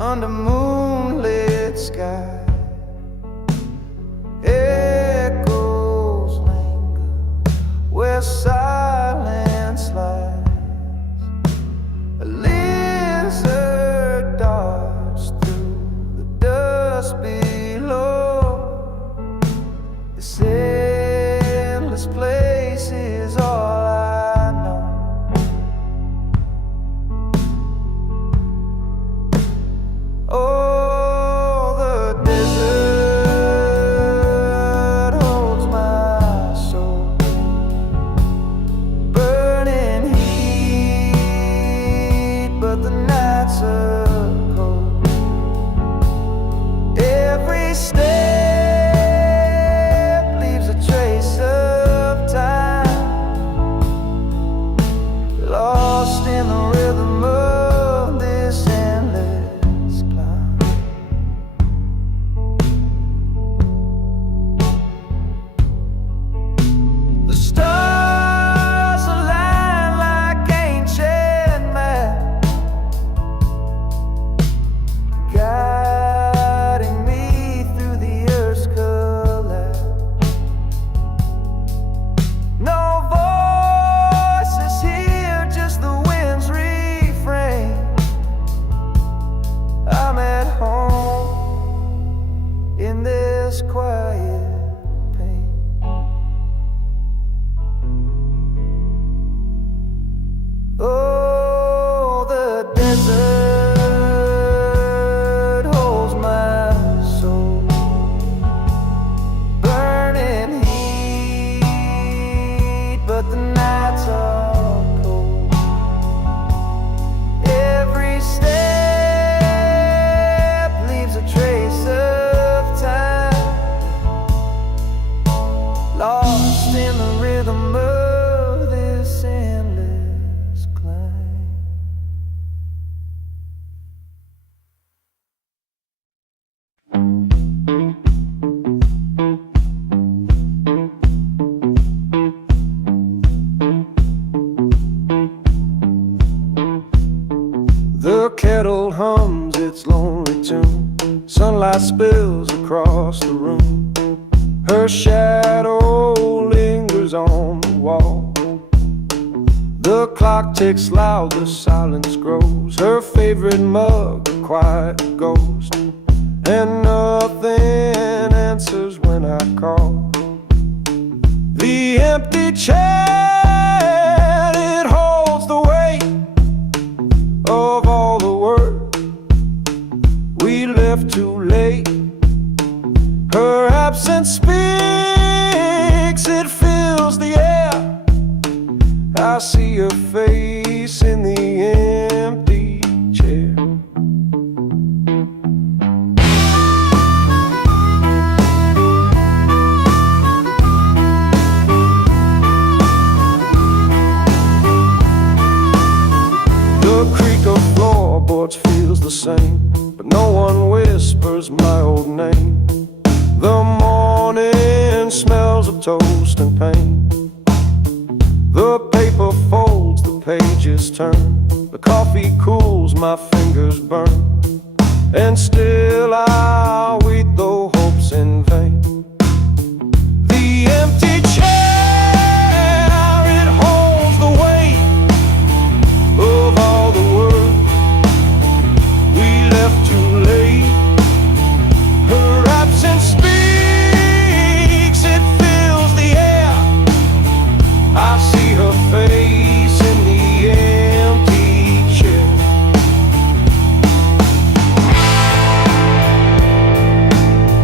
under moonlit sky. Echoes linger where silence lies. A lizard darts through the dust below. This endless place is all I know. Oh, the desert holds my soul, burning heat, but the nights are cold. Every step leaves a trace of time, lost in the rhythm of this endless climb. The stars align like ancient maps, guiding me through the earth's collapse. No voices here, just the wind's refrain. I'm at home in this quiet pain. Oh, the desert holds my soul, burning heat, but the nights are cold. Every step leaves a trace of time, lost in the rhythm of this endless climb. The kettle hums its lonely tune. Sunlight spills across the room. Her shadow lingers on the wall. The clock ticks loud, the silence grows. Her favorite mug, a quiet ghost. And nothing answers when I call. The empty chair, it holds the weight of all the work we left too late. Her absence speaks, it fills the air. I see her face in the empty chair. The creak of floorboards feels the same, but no one whispers my old name. The morning smells of toast and pain. The paper folds, the pages turn. The coffee cools, my fingers burn. And still I wait, though hope's in vain. The empty chair, it holds the weight of all the world we left too late. Her absence speaks, it fills the air. I see her face in the empty chair.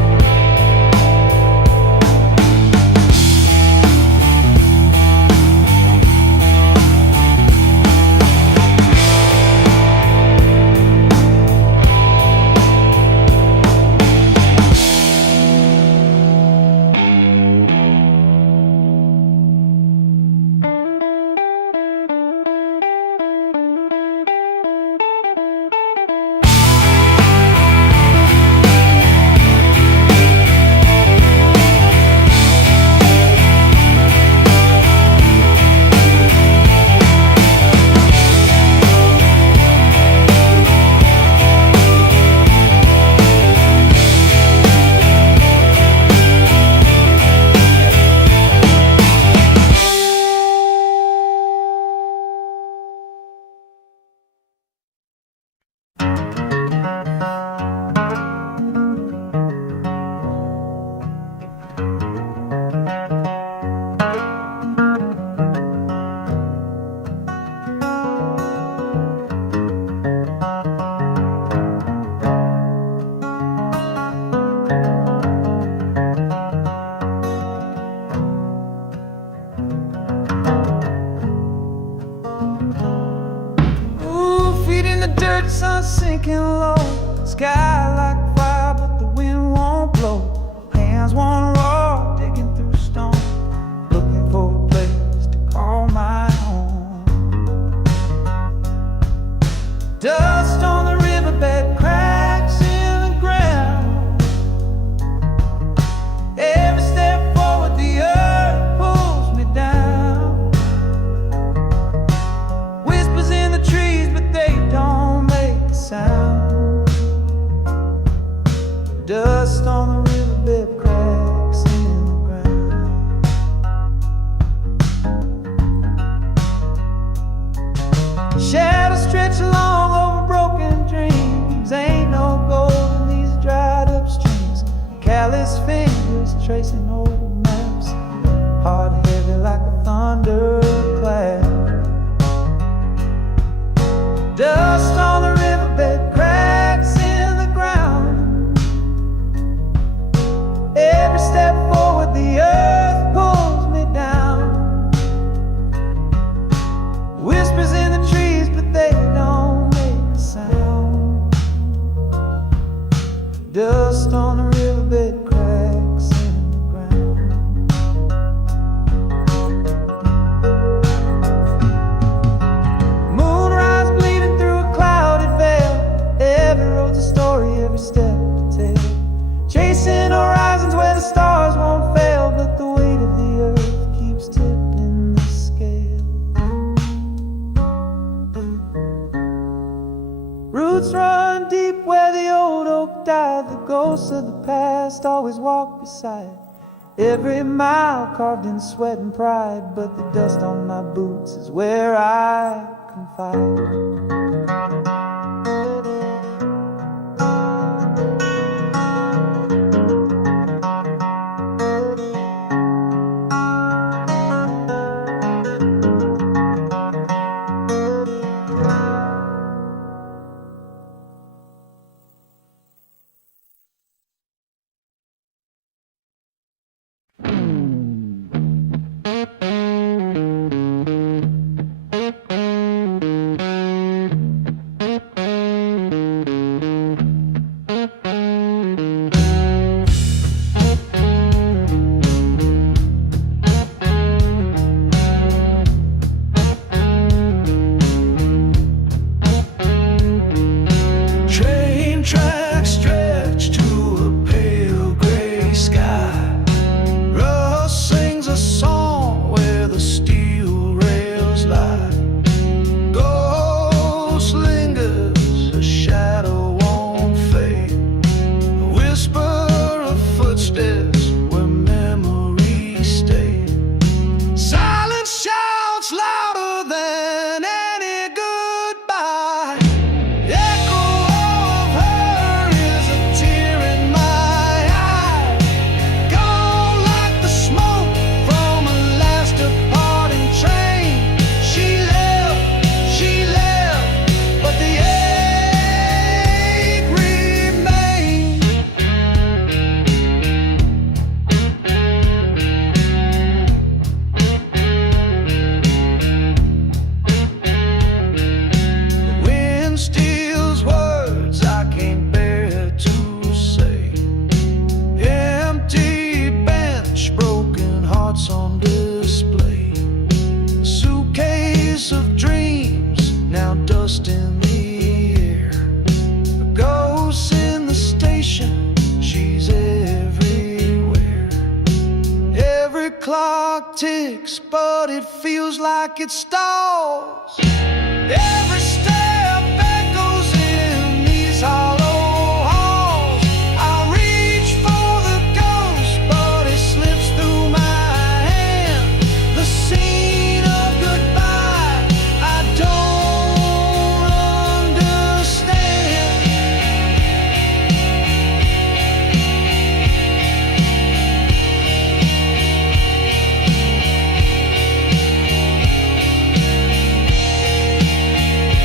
church sun sinking low, sky like fire, but the wind won't blow. Hands won't roar, digging through stone, looking for a place to call my home. Dust on the riverbed, cracks in the ground. Every step forward, the earth pulls me down. Whispers in the trees, but they don't make a sound. Dust on the riverbed, cracks in the ground. Shadows stretch along over broken dreams. Ain't no gold in these dried up streams. Callous fingers tracing old maps, heart heavy like a thunderclap. Dust on the riverbed, cracks in the ground. Every step forward, the earth pulls me down. Whispers in the trees, but they don't make a sound. Dust on the riverbed, cracks in the ground. Moonrise bleeding through a clouded veil. Every road's a story, every step to tell. Chasing horizons where the stars won't fail, but the weight of the earth keeps tipping the scale. Roots run deep where the old oak died. The ghosts of the past always walk beside. Every mile carved in sweat and pride, but the dust on my boots is where I confide. Train tracks stretch to a pale gray sky. Rust sings a song where the steel rails lie. Ghost lingers, a shadow won't fade. A whisper of footsteps where memories stay. Silence shouts louder than any goodbye. Echo of her is a tear in my eye. Gone like the smoke from a last departing train. She left, but the ache remained. The wind steals words I can't bear to say. Empty bench, broken hearts on display. A suitcase of dreams, now dust in the air. A ghost in the station, she's everywhere. Every clock ticks, but it feels like it stalls. Every step echoes in these hollow halls. I reach for the ghost, but it slips through my hand. The scene of goodbye, I don't understand.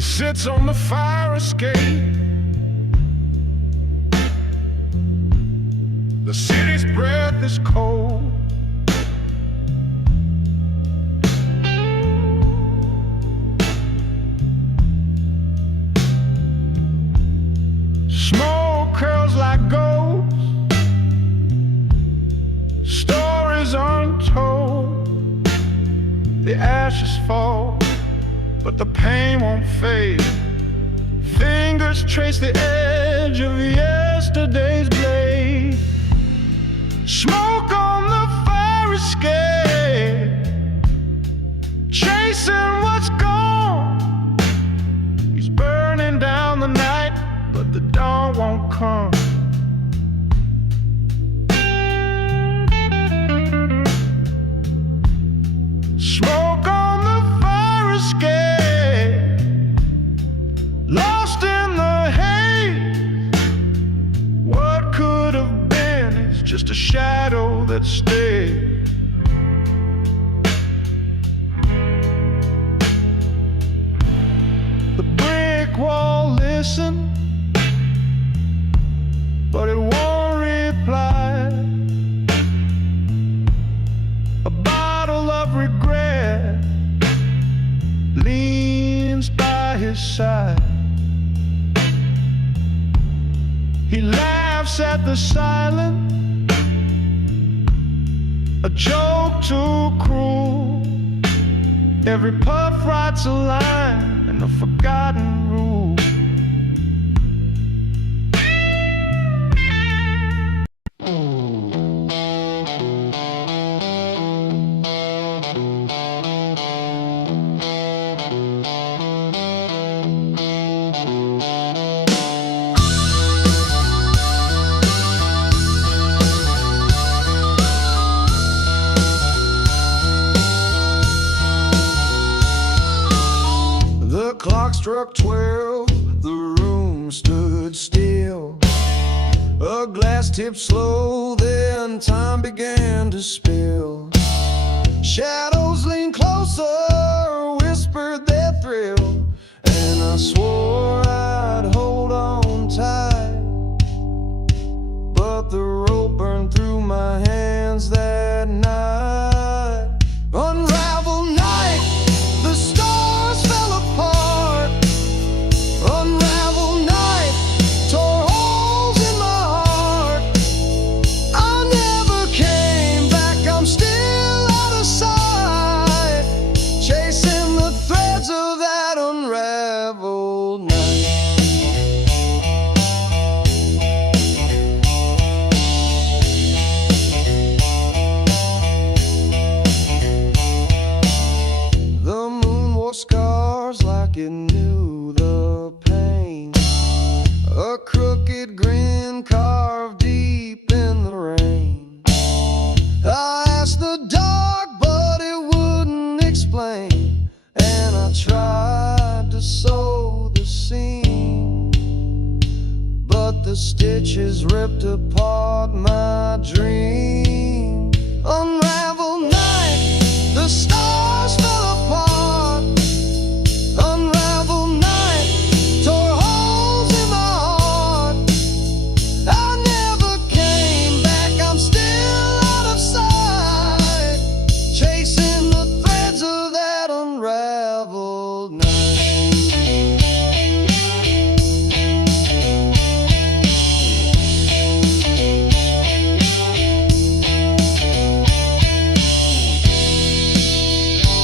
He sits on the fire escape. The city's breath is cold. Smoke curls like ghosts, stories untold. The ashes fall, but the pain won't fade. Fingers trace the edge of yesterday's blade. Smoke on the fire escape, chasing what's gone. He's burning down the night, but the dawn won't come. Smoke on the fire escape, lost in the haze. What could have been is just a shadow that stayed. The brick wall listens, but it won't reply. A bottle of regret leans by his side. He laughs at the silence, a joke too cruel. Every puff writes a line in a forgotten rule. The clock struck 12, the room stood still. A glass tipped slow, then time began to spill. Shadows leaned closer, whispered their thrill, and I swore I'd hold on tight. But the rope burned through my hands that night. Unraveled night, the stars fell apart. Unraveled night, tore holes in my heart. I never came back, I'm still out of sight, chasing the threads of that unraveled night. The moon wore scars like it knew the pain. A crooked grin carved deep in the rain. I asked the dark, but it wouldn't explain. And I tried to sew the seam, but the stitches ripped apart my dream. Unraveled night, the stars fell apart. Unraveled night, tore holes in my heart. I never came back, I'm still out of sight, chasing the threads of that unraveled night.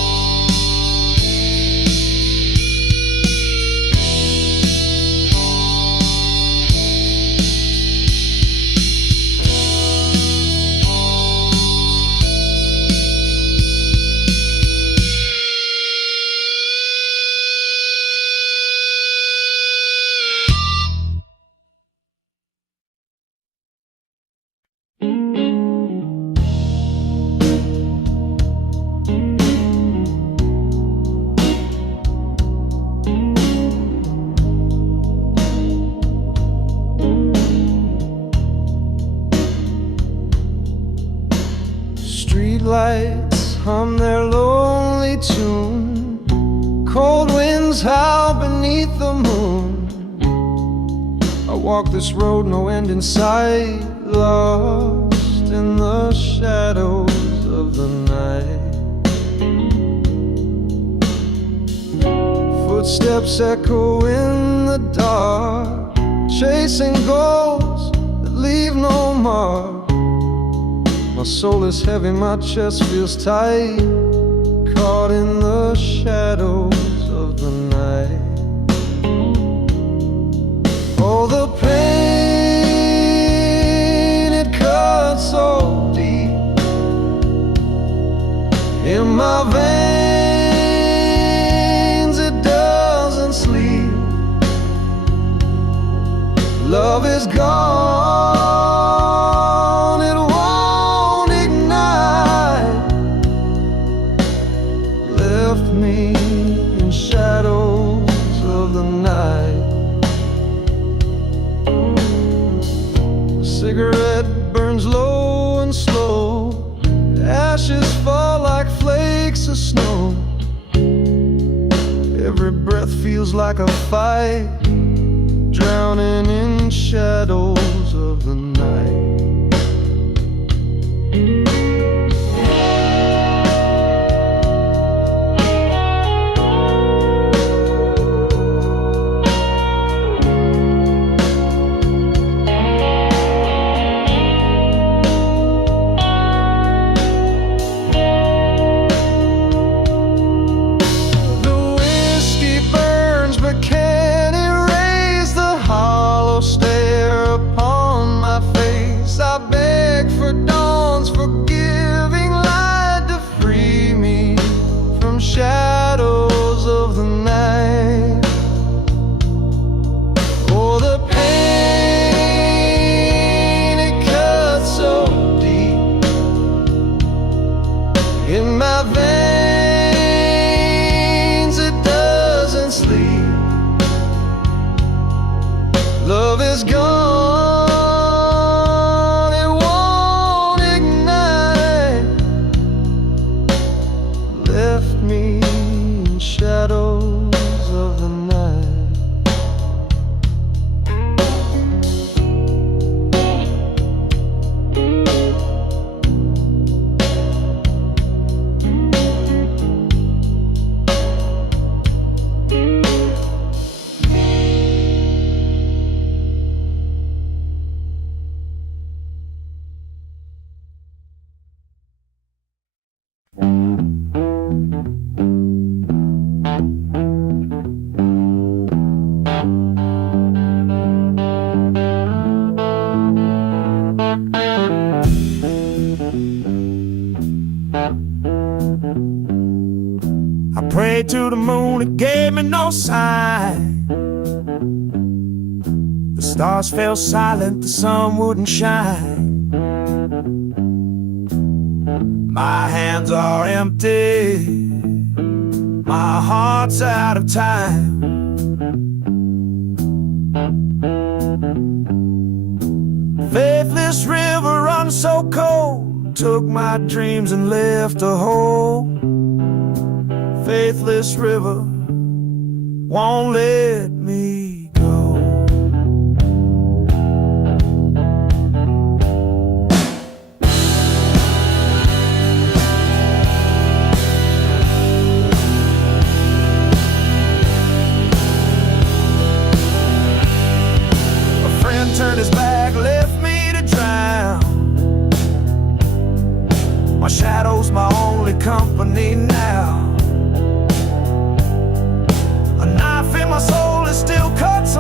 neath the moon. I walk this road, no end in sight, lost in the shadows of the night. Footsteps echo in the dark, chasing goals that leave no mark. My soul is heavy, my chest feels tight, caught in the shadows of the night. Oh, the pain, it cuts so deep in my veins, it doesn't sleep. Love is gone, it won't ignite. Left me in shadows of the night. Cigarette burns low and slow, ashes fall like flakes of snow. Every breath feels like a fight, drowning in shadows of the night. Shadows of the night. Oh, the pain, it cuts so deep in my veins, it doesn't sleep. Love is gone, it won't ignite. Left me in shadows of the night. I prayed to the moon, it gave me no sign. The stars fell silent, the sun wouldn't shine. My hands are empty, my heart's out of time. Faithless river runs so cold, took my dreams and left a hole. Faithless river won't let me go. A friend turned his back, left me to drown. My shadow's my only company now. My soul is still cut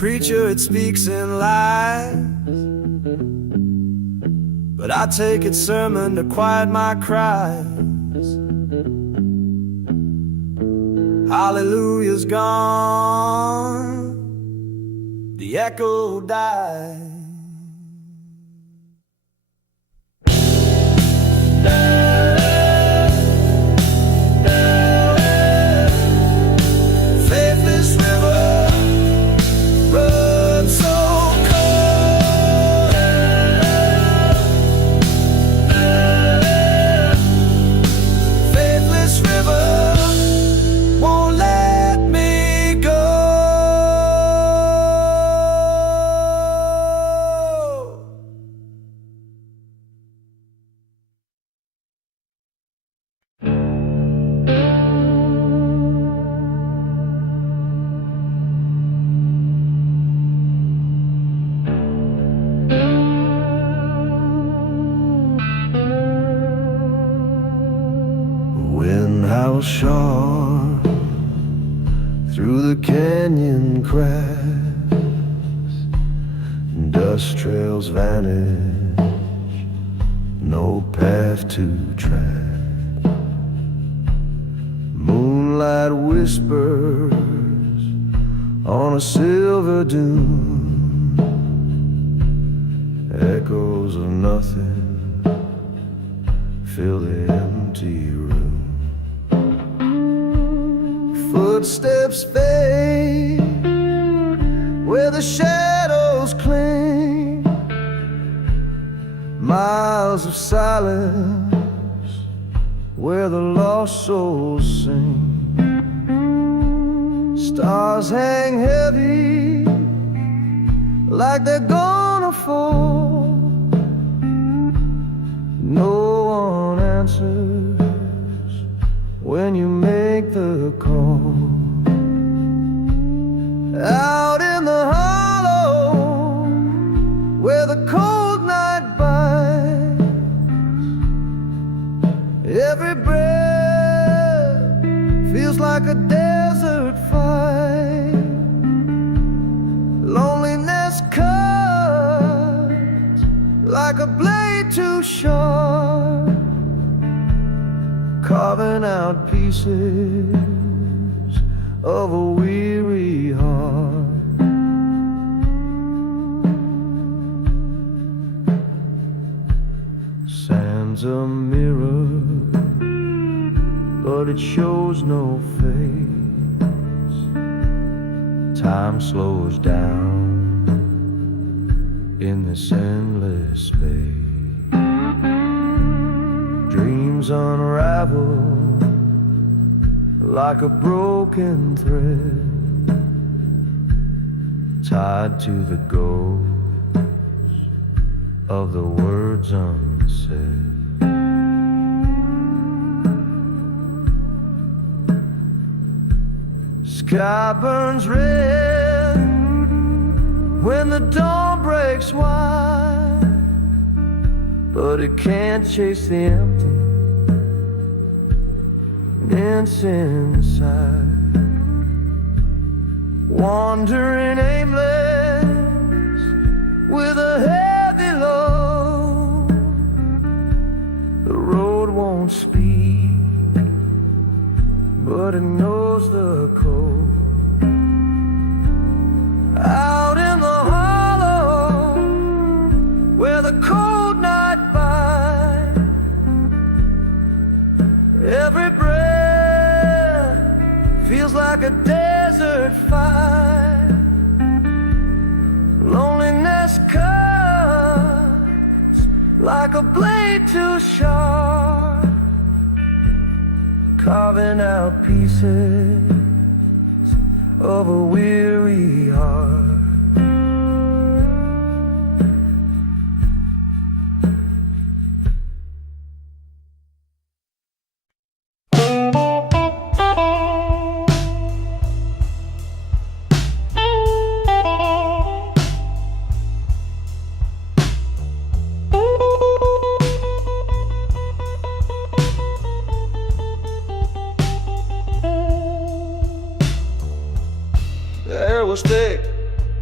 preacher, it speaks in lies, but I take its sermon to quiet my cries. Hallelujah's gone, the echo dies. Faithless river runs so cold. Faithless river won't let me go. Wind howls sharp through the canyon cracks, dust trails vanish, no path to track. Moonlight whispers on a silver dune, echoes of nothing fill the empty room. Footsteps fade where the shadows cling, miles of silence where the lost souls sing. Stars hang heavy like they're gonna fall. No one answers when you make the call. Out in the hollow where the cold night bites, every breath feels like a desert fight. Loneliness cuts like a blade too sharp, carving out pieces of a weary heart. Sand's a mirror, but it shows no face. Time slows down in this endless space. Dreams unravel like a broken thread, tied to the ghost of the words unsaid. Sky burns red when the dawn breaks wide, but it can't chase the empty it's inside. Wandering aimless with a heavy load, the road won't speak, but it knows the code. Out in the hollow where the cold night bites, every breath feels like a desert fight. Loneliness cuts like a blade too sharp, carving out pieces of a weary heart. The air was thick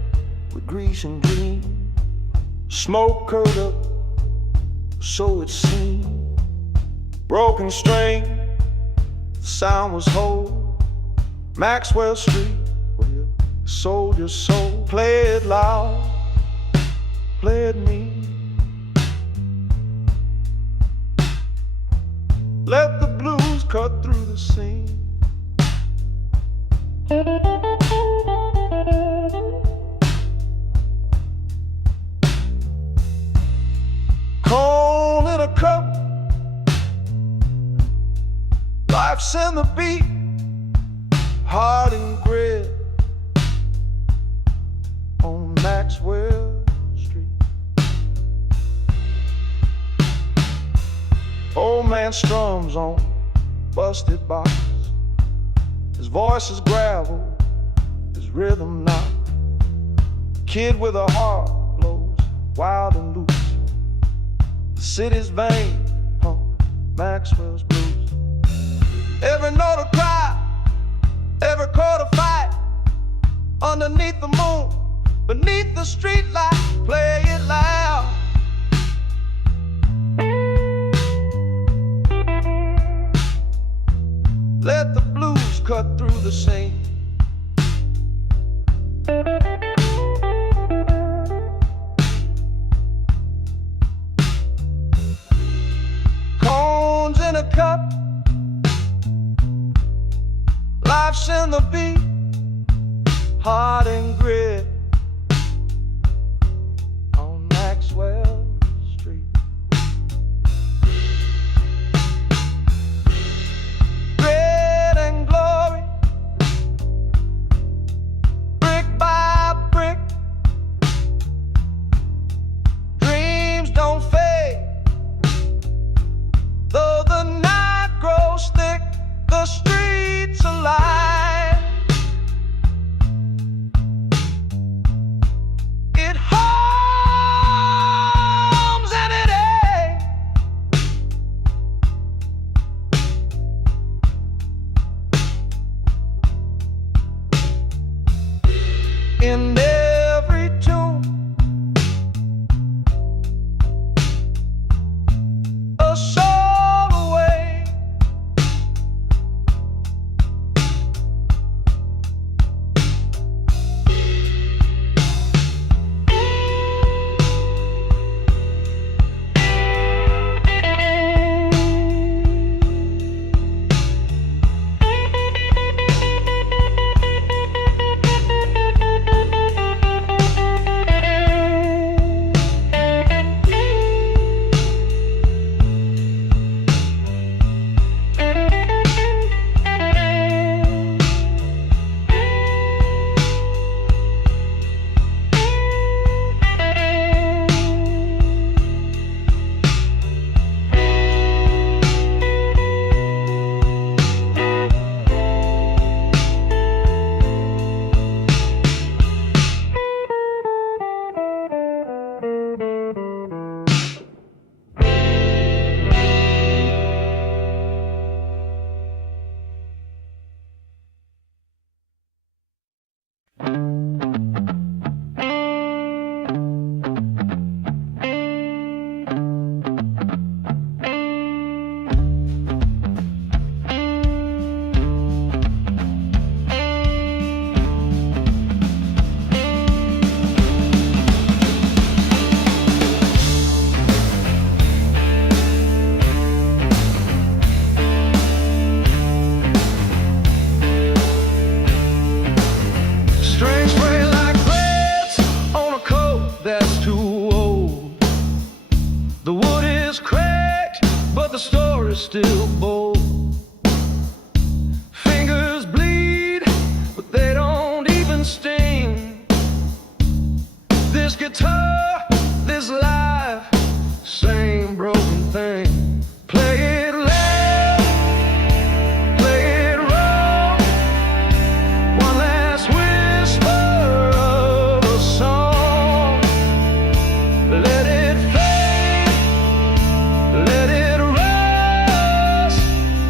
Smoke curled up, so it seemed. Broken string, the sound was whole. Maxwell Street, where you sold your soul. Play it loud, play it mean. Let the blues cut through the scene. Corn in a cup, life's in the beat, heart and grit on Maxwell Street. Old man strums on busted box. His voice is gravel, his rhythm not. Kid with a heart blows wild and loose. The city's vein pump Maxwell's blues. Every note a cry, every chord a fight. Underneath the moon, beneath the street light, play it loud. Let the blues cut through the scene. Cones in a cup, life's in the beat, heart and grit on Maxwell Street. Grit and glory, brick by brick. Dreams don't fade, though the night grows thick, the streets alive. It hums and it aches. In every tune, a soul away. Strings spray like threads on a coat that's too old. The wood is cracked, but the story's still bold. Fingers bleed, but they don't even sting. This guitar, this life, same broken thing. Play it loud, play it raw. One last whisper of a song. Let it fade, let it rust.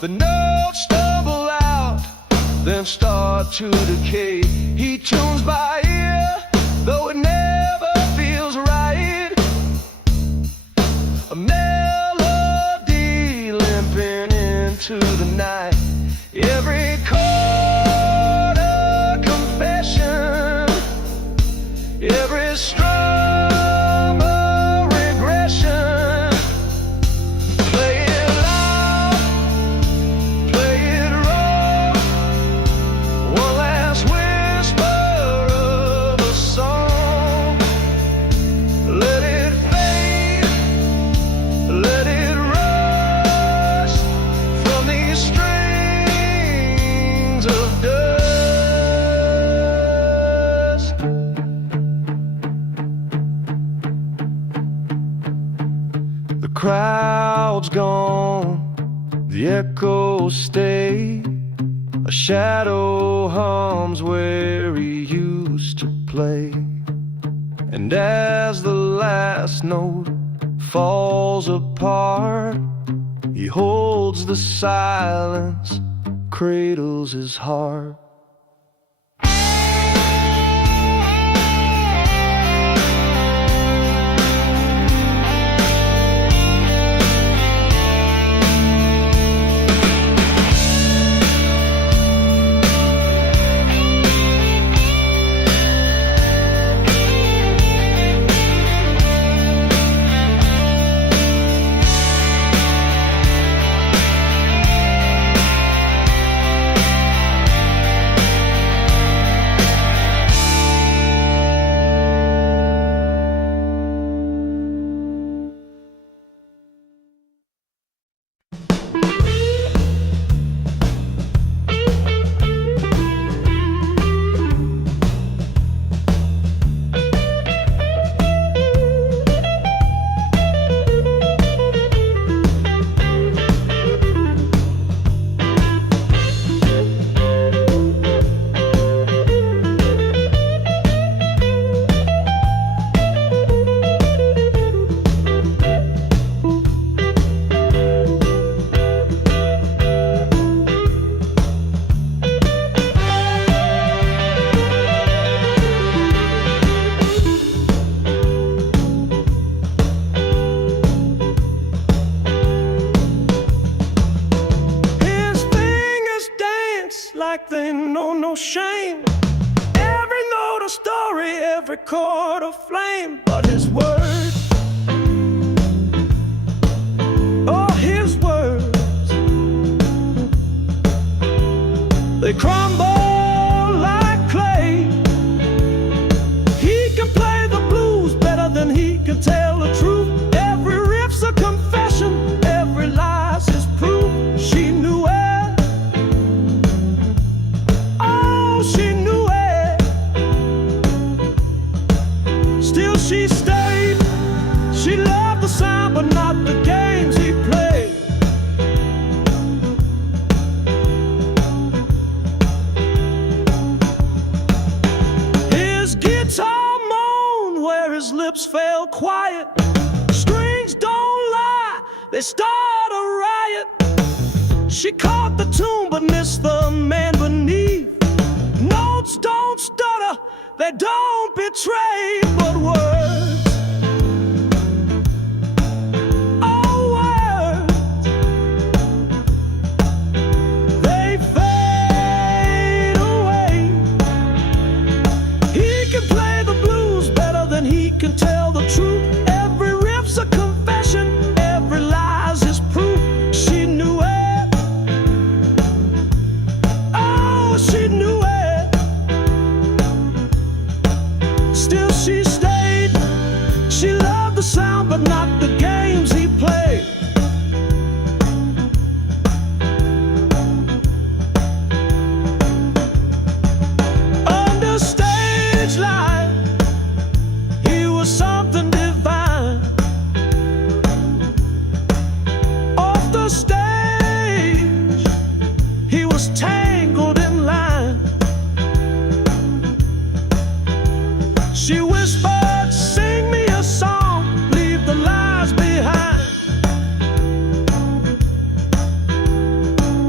The notes stumble out, then start to decay. He tunes by ear, though it never feels right. A melody limping into the night. Every chord a confession, every strum a regression. Play it loud, play it raw, one last whisper of a song. Let it fade, let it rush from these strings of dust. The crowd's gone, the echoes stay. A shadow hums where he used to play. And as the last note falls apart, he holds the silence, cradles his heart. Like they know no shame. Every note a story, every chord a flame. But his words, oh his words, they crumble like clay. He can play the blues better than he can tell the truth. Every riff's a confession, every lie's his proof. She knew it. She knew it. Still she stayed. She loved the sound but not the games he played. His guitar moaned where his lips fell quiet. Strings don't lie, they start a riot. She caught the tune but missed the man beneath. Notes don't stutter, they don't betray, but words, oh words, they fade away. He can play the blues better than he can tell the truth. Every riff's a confession, every lie's his proof. She knew it, oh she knew it. Still she stayed. She loved the sound but not the games he played. Under stage light, he was something divine. Off the stage, he was tangled in line. She whispered, sing me a song, leave the lies behind.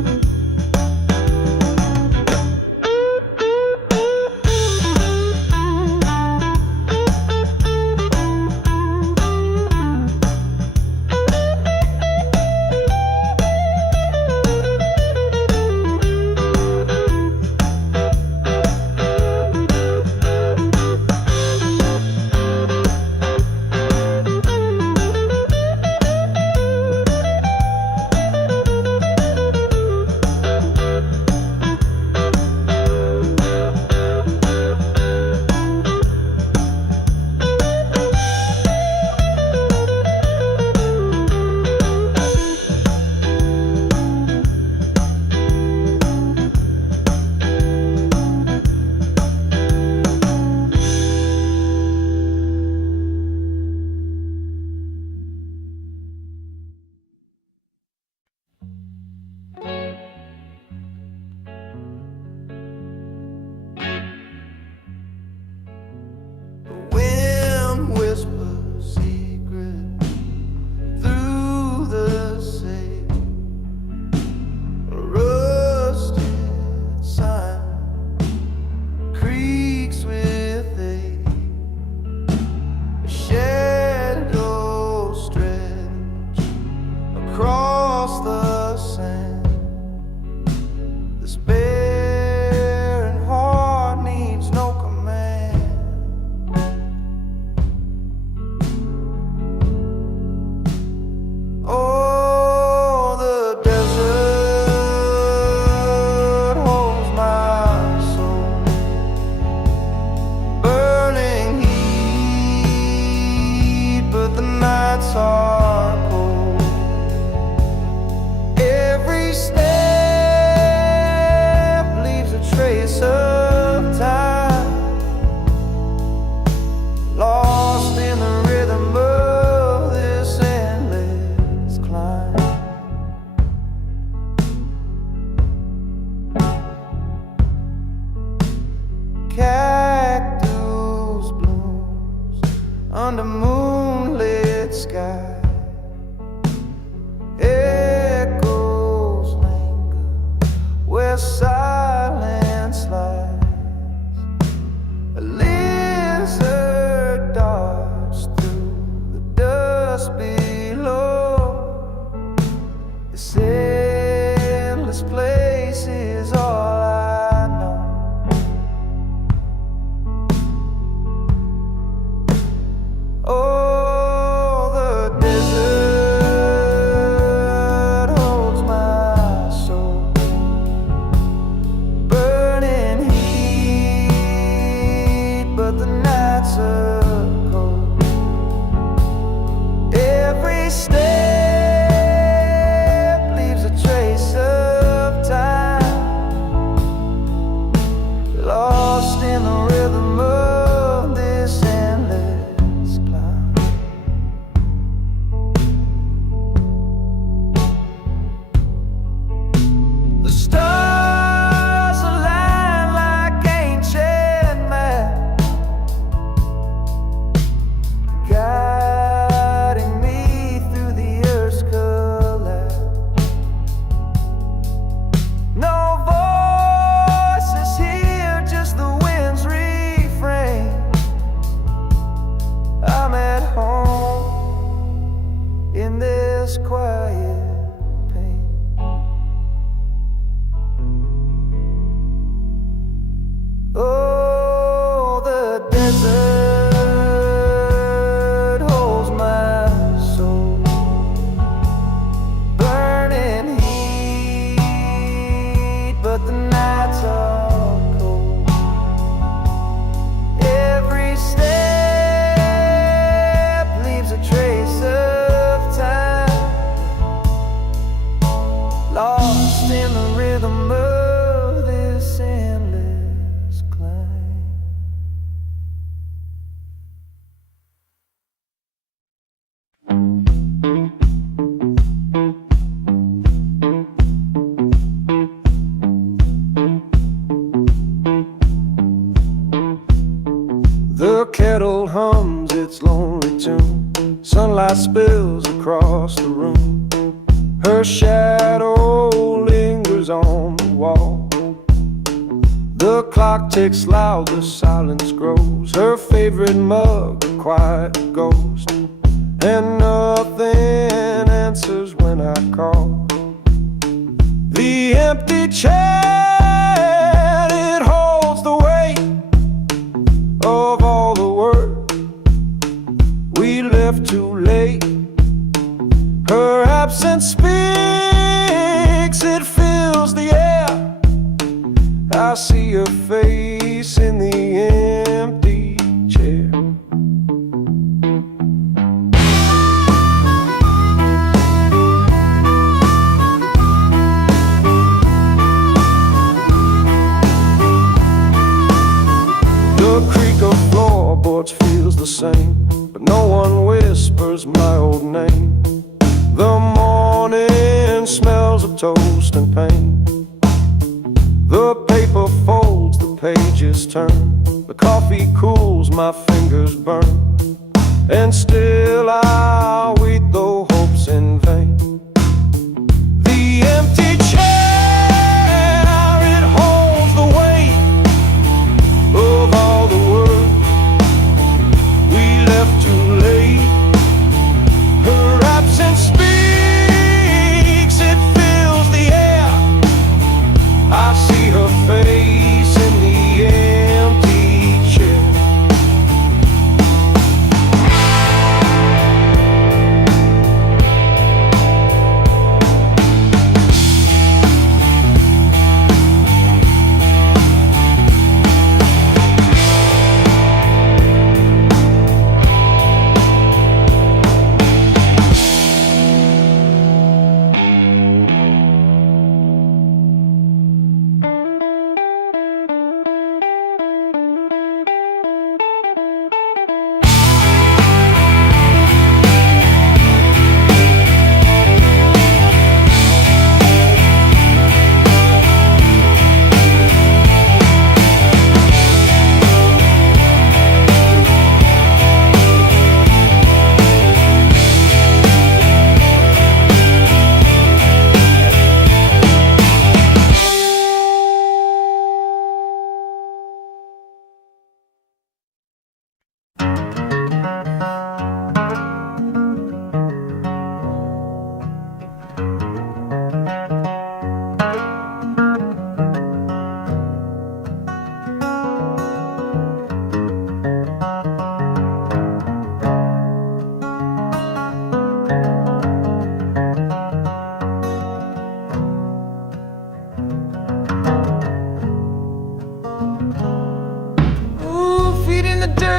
where silence lies. A lizard darts through the dust below. This endless place is all I know. Oh, the desert holds my soul, burning heat, but the nights are cold. Every step leaves a trace of time, lost in the rhythm of this endless climb. The stars align like ancient maps, guiding me through the earth's collapse. No voices here, just the wind's refrain. I'm at home in this quiet pain. Oh, the desert holds my soul, burning heat, but the nights are cold. Every step leaves a trace of time, lost in the rhythm of this endless climb. The kettle hums its lonely tune. Sunlight spills across the room. Her shadow lingers on the wall. The clock ticks loud, the silence grows. Her favorite mug, a quiet ghost. And nothing answers when I call. The empty chair, it holds the weight of all the work we left too late. Her absence speaks, it fills the air. I see her face in the empty chair. The creak of floorboards feels the same, but no one whispers my old name. The morning smells of toast and pain. The paper folds, the pages turn. The coffee cools, my fingers burn. And still I wait, though hope's in vain. The empty chair, it holds the weight of all the work we left too late. Her absence speaks, it fills the air. I see her face in the empty chair.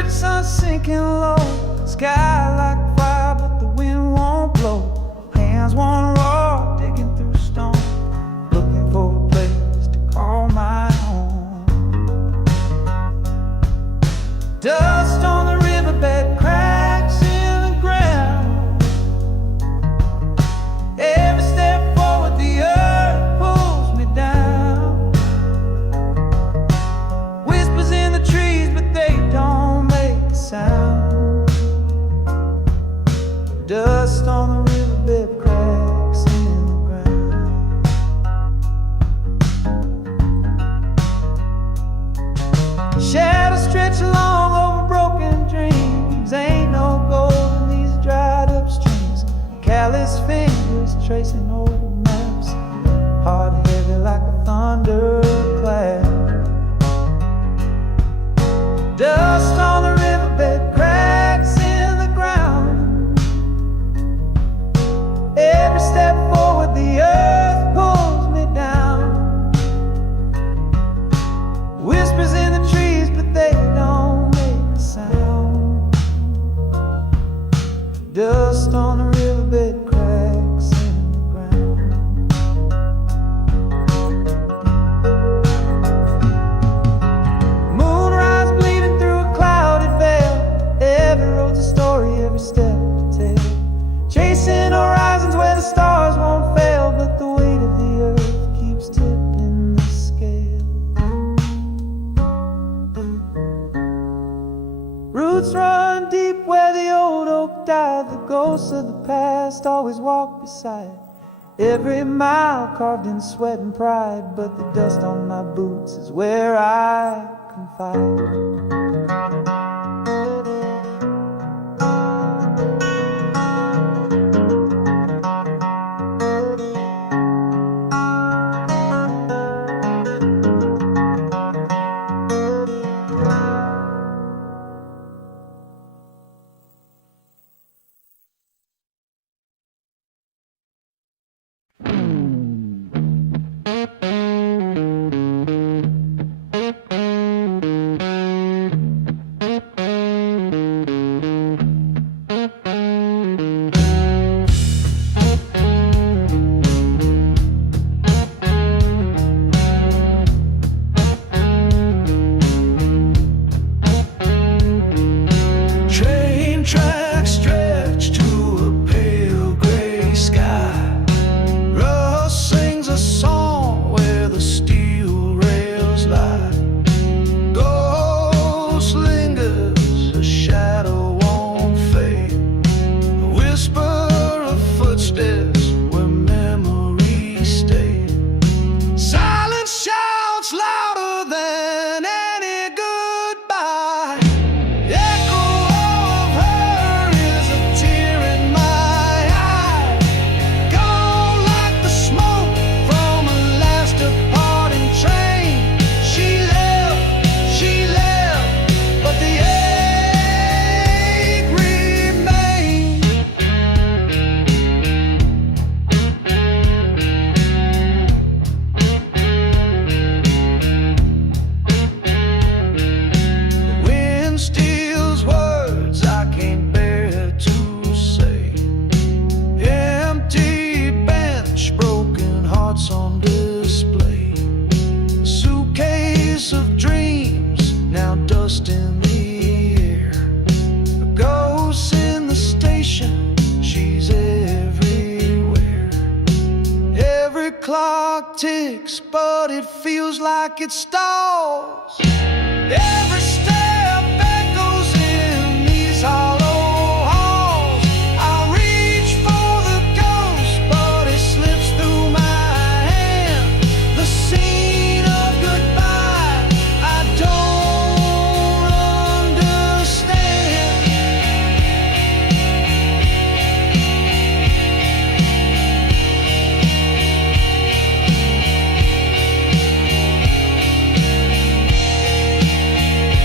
good, sun sinking low. Sky like fire, but the wind won't blow. Hands won't roar, digging through stone, looking for a place to call my home. Dust on the riverbed, cracks in the ground. Every step forward, the earth pulls me down. Whispers in the trees, but they don't make a sound. Dust on the riverbed, cracks in the ground. Shadows stretch along over broken dreams. Ain't no gold in these dried up streams. Callous fingers tracing old maps. Heart heavy like a thunderclap. Dust on the riverbed, cracks in the ground. Every step forward, the earth pulls me down. Whispers in the trees, but they don't make a sound. Dust on the riverbed, cracks in the ground. Moonrise bleeding through a clouded veil. Every road's a story, every step to tell. Chasing horizons where the stars won't fail, but the weight of the earth keeps tipping the scale. Roots run deep where the old oak died. The ghosts of the past always walk beside. Every mile carved in sweat and pride, but the dust on my boots is where I confide. Train tracks stretch to a pale gray sky. Rust sings a song where the steel rails lie. Ghost lingers, a shadow won't fade. A whisper of footsteps where memories stay. Silence shouts louder than any goodbye. Echo of her is a tear in my eye. Gone like the smoke from a last departing train. She left, but the ache remained. The wind steals words I can't bear to say. Empty bench, broken hearts on display. A suitcase of dreams, now dust in the air. A ghost in the station, she's everywhere. Every clock ticks, but it feels like it stalls. Every step echoes in these hollow halls. I reach for the ghost, but it slips through my hand. The scene of goodbye, I don't understand.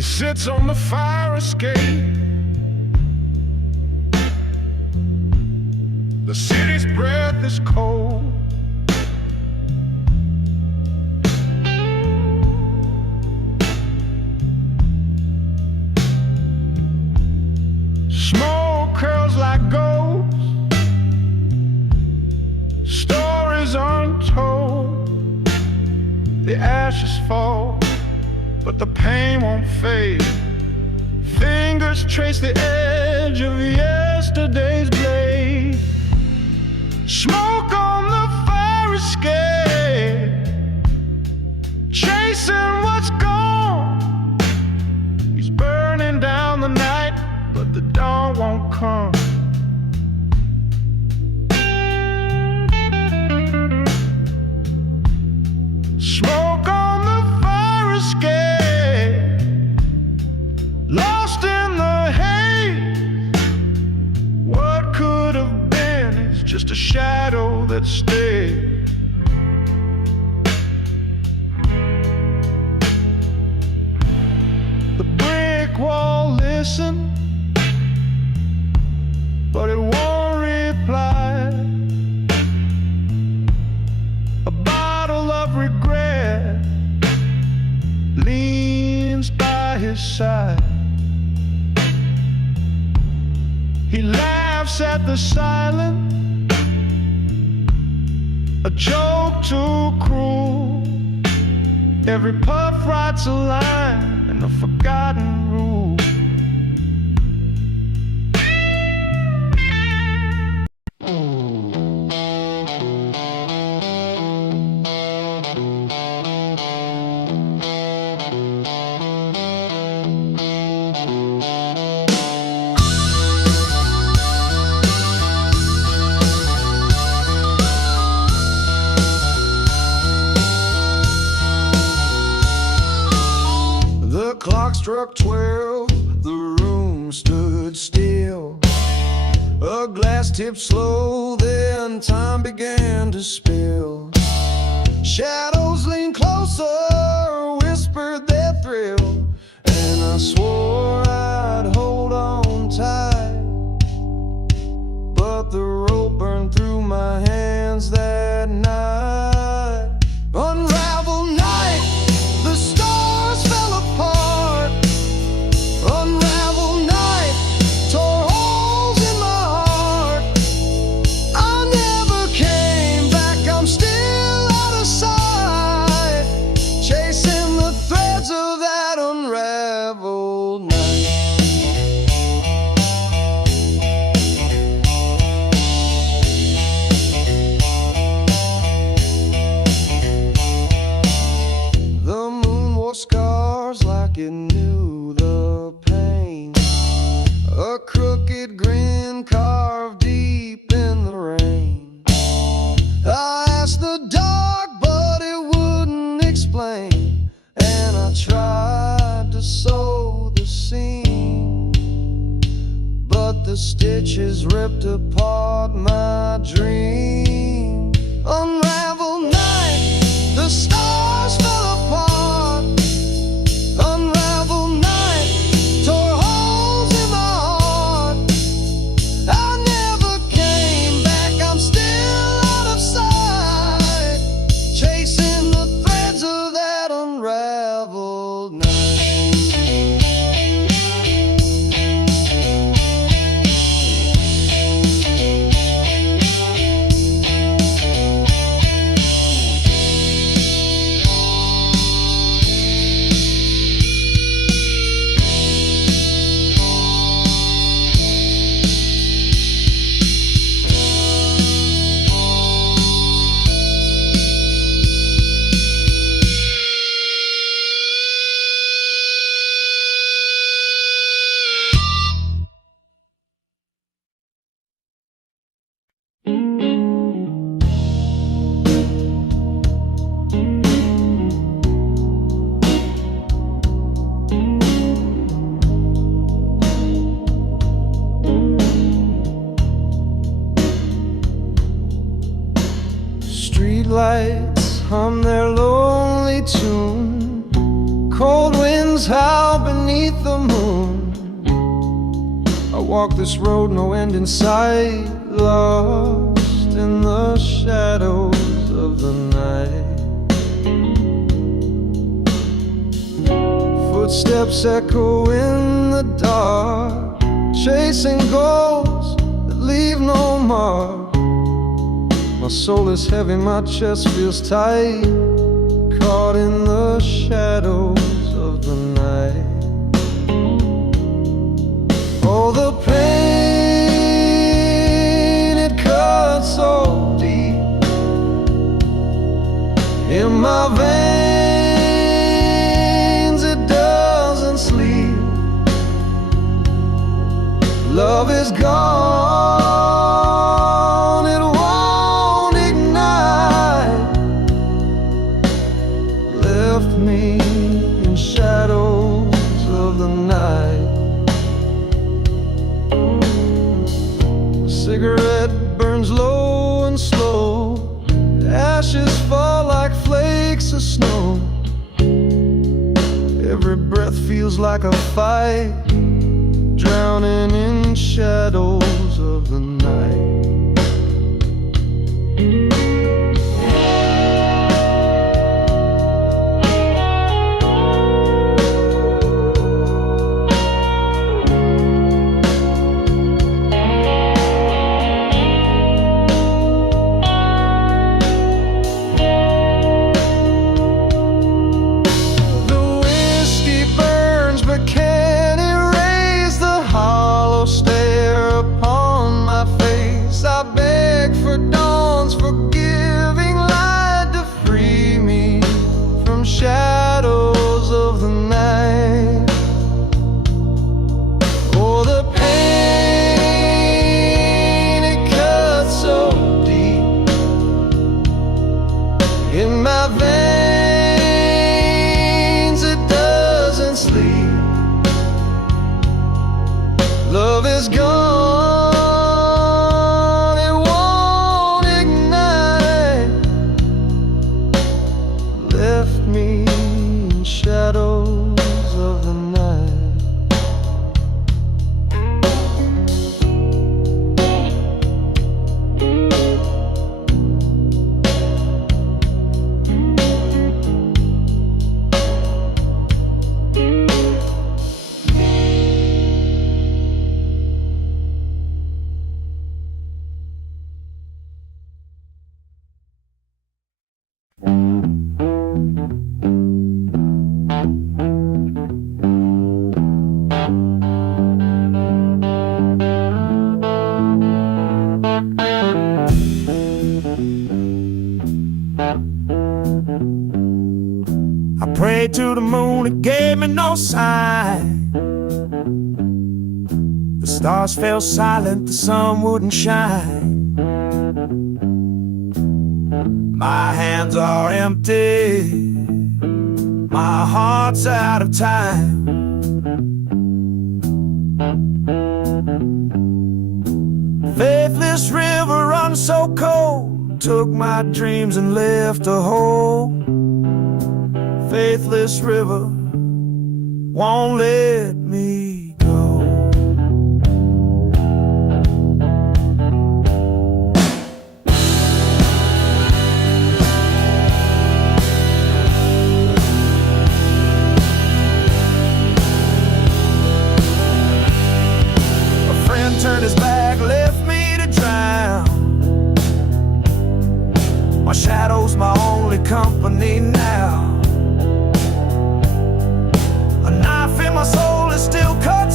He sits on the fire escape. The city's breath is cold. Smoke curls like ghosts, stories untold. The ashes fall, but the pain won't fade. Fingers trace the edge of yesterday's blade. Smoke on the fire escape, chasing what's gone. He's burning down the night, but the dawn won't come. Smoke on the fire escape, lost in the haze. What could have been is just a shadow that stayed. The brick wall listens, but it won't reply. A bottle of regret leans by his side. He laughs at the silence, a joke too cruel. Every puff writes a line in a forgotten rule. The clock struck 12, the room stood still. A glass tipped slow, then time began to spill. Shadows leaned closer, whispered their thrill, and I swore I'd hold on tight. But the rope burned through my hands that night. Unraveled night, the stars fell apart. Unraveled night, tore holes in my heart. I never came back, I'm still out of sight, chasing the threads of that unraveled night. The moon wore scars like it knew the pain. A crooked grin carved deep in the rain. I asked the dark, but it wouldn't explain. And I tried to sew the seam, but the stitches ripped apart my dream. Unraveled night, the stars fell apart. Unraveled night, tore holes in my heart. I never came back, I'm still out of sight, chasing the threads of that unraveled night. Streetlights hum their lonely tune. Cold winds howl beneath 'neath the moon. I walk this road, no end in sight, lost in the shadows of the night. Footsteps echo in the dark, chasing goals that leave no mark. My soul is heavy, my chest feels tight, caught in the shadows of the night. Oh, the pain, it cuts so deep in my veins, it doesn't sleep. Love is gone, it won't ignite. Left me in shadows of the night. The cigarette burns low and slow, ashes fall like flakes of snow. Every breath feels like a fight, drowning in shadows of the night. Shadows of the night. Oh, the pain, it cuts so deep in my veins, it doesn't sleep. Love is gone, it won't ignite. Left me in shadows of the night. I prayed to the moon, it gave me no sign. The stars fell silent, the sun wouldn't shine. My hands are empty, my heart's out of time. Faithless river runs so cold, took my dreams and left a hole. Faithless river won't let me go. A friend turned his back, left me to drown. My shadow's my only company now. My soul is still cut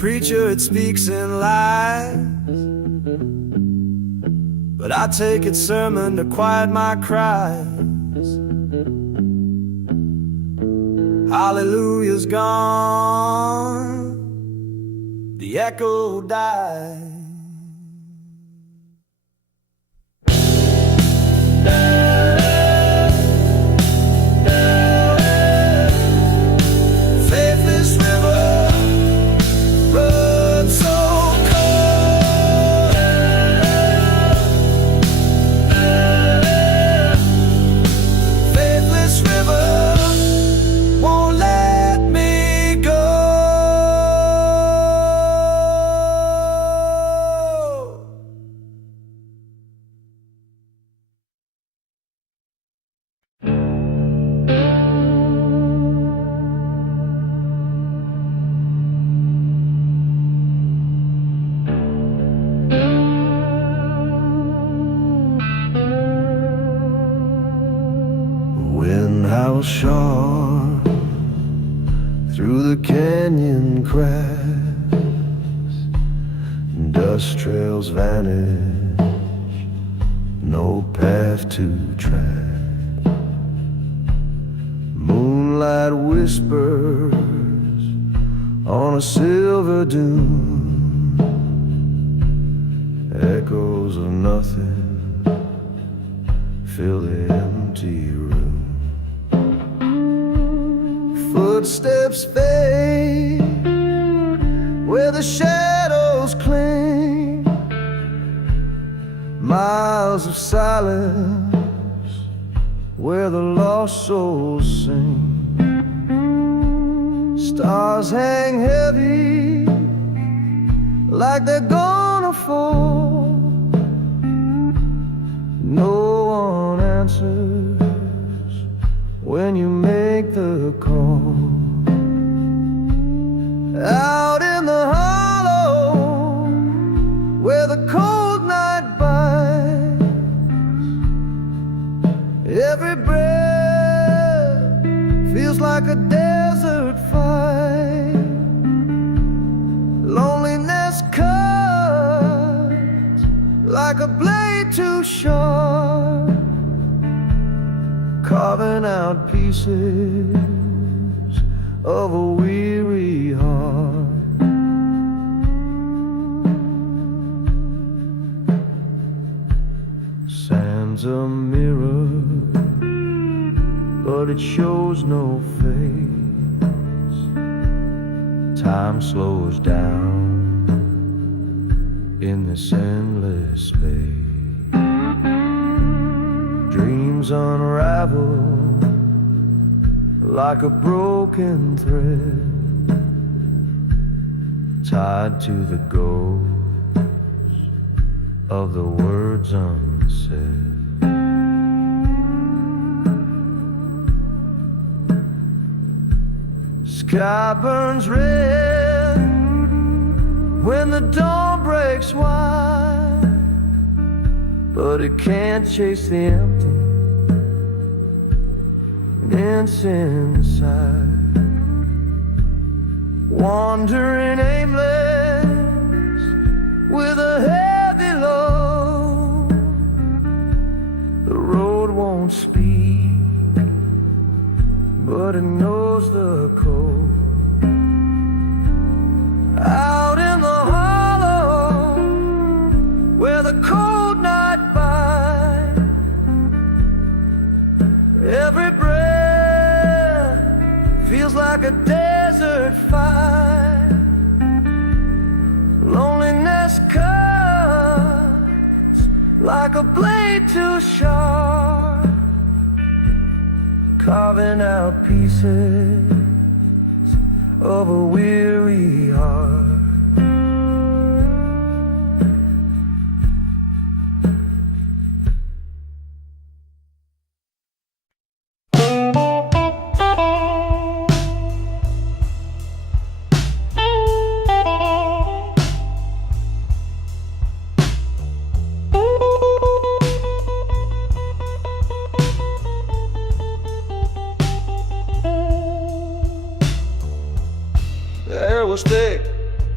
preacher, it speaks in lies, but I take its sermon to quiet my cries. Hallelujah's gone, the echo dies. Faithless river runs so cold. Faithless river won't let me go. Wind howls sharp through the canyon cracks, dust trails vanish, no path to track. Moonlight whispers on a silver dune, echoes of nothing fill the empty room. Footsteps fade where the shadows cling, miles of silence where the lost souls sing. Stars hang heavy like they're gonna fall. No one answers when you make the call. Out in the hollow where the cold night bites, every breath feels like a desert fight. Loneliness cuts like a blade too sharp, carving out pieces of a weary heart. Sand's a mirror, but it shows no face. Time slows down in this endless space. Dreams unravel like a broken thread, tied to the ghost of the words unsaid. Sky burns red when the dawn breaks wide, but it can't chase the empty it's inside. Wandering aimless with a heavy load, the road won't speak, but it knows the code. Out in the hollow where the cold night bites, every breath feels like a desert fight. Loneliness cuts like a blade too sharp, carving out pieces of a weary heart. The air was thick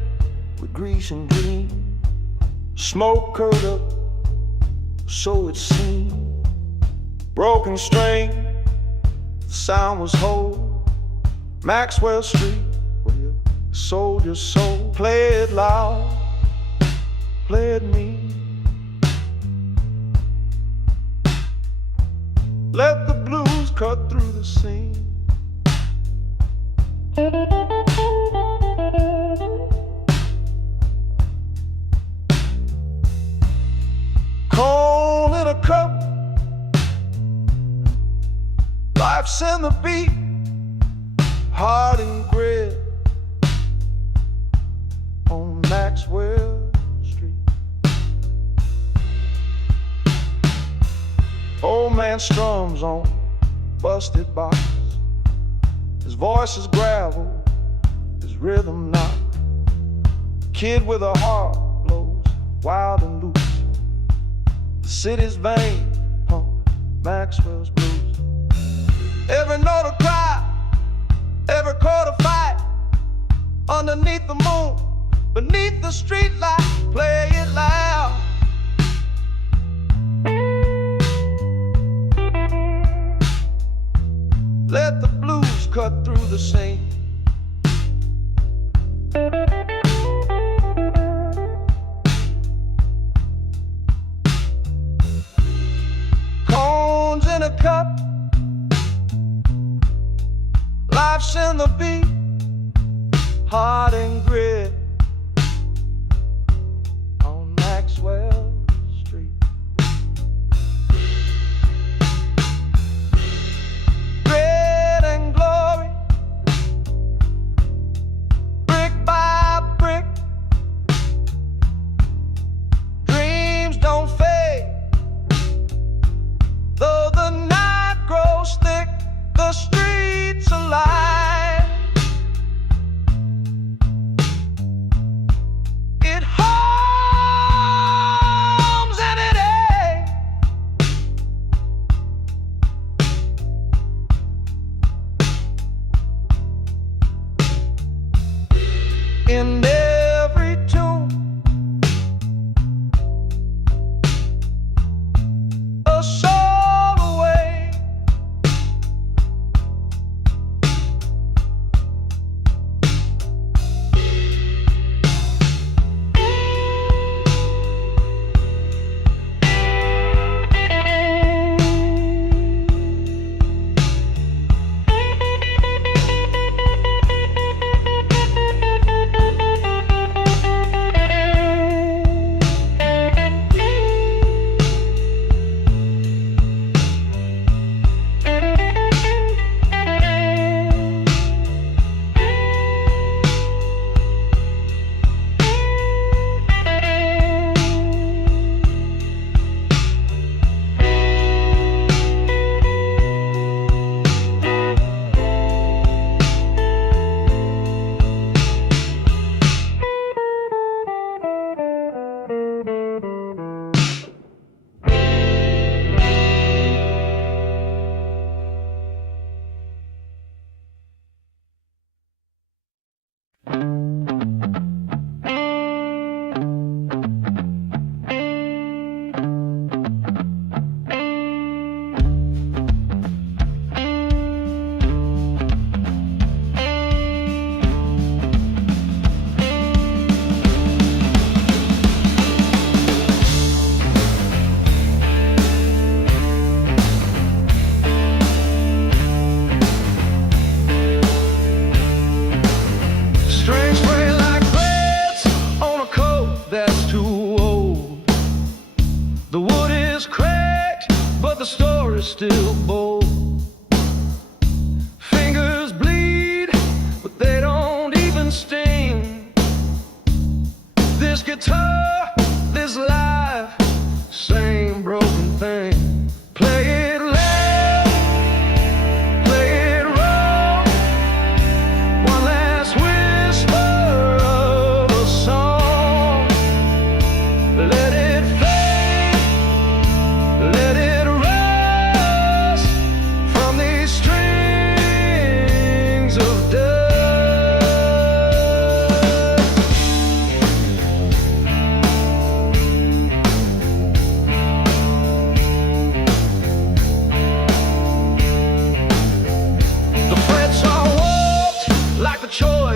scene. Smoke curled up, so it seemed. Broken string, the sound was whole. Maxwell Street, where you sold your soul. Play it loud, play it mean. Let the blues cut through the scene. Cold in a cup, life's in the beat, hard and grit on Maxwell Street. Old man strums on busted box. His voice is gravel, his rhythm not. Kid with a heart blows wild and loose. The city's vein pump Maxwell's blues. Every note a cry, every chord a fight. Underneath the moon, beneath the street light, play it loud. Let the blues cut through the scene. Cones in a cup, life's in the beat, hard and grit on Maxwell Street. Grit and glory, brick by brick. Dreams don't fade, though the night grows thick, the streets alive. It hums and it aches. In every tune, a soul away. Strings play like threads on a coat that's too old. The wood is cracked, but the story's still bold. Fingers bleed, but they don't even sting. This guitar, this life, same broken thing. Play it loud, play it raw. One last whisper of a song. Let it fade, let it rust.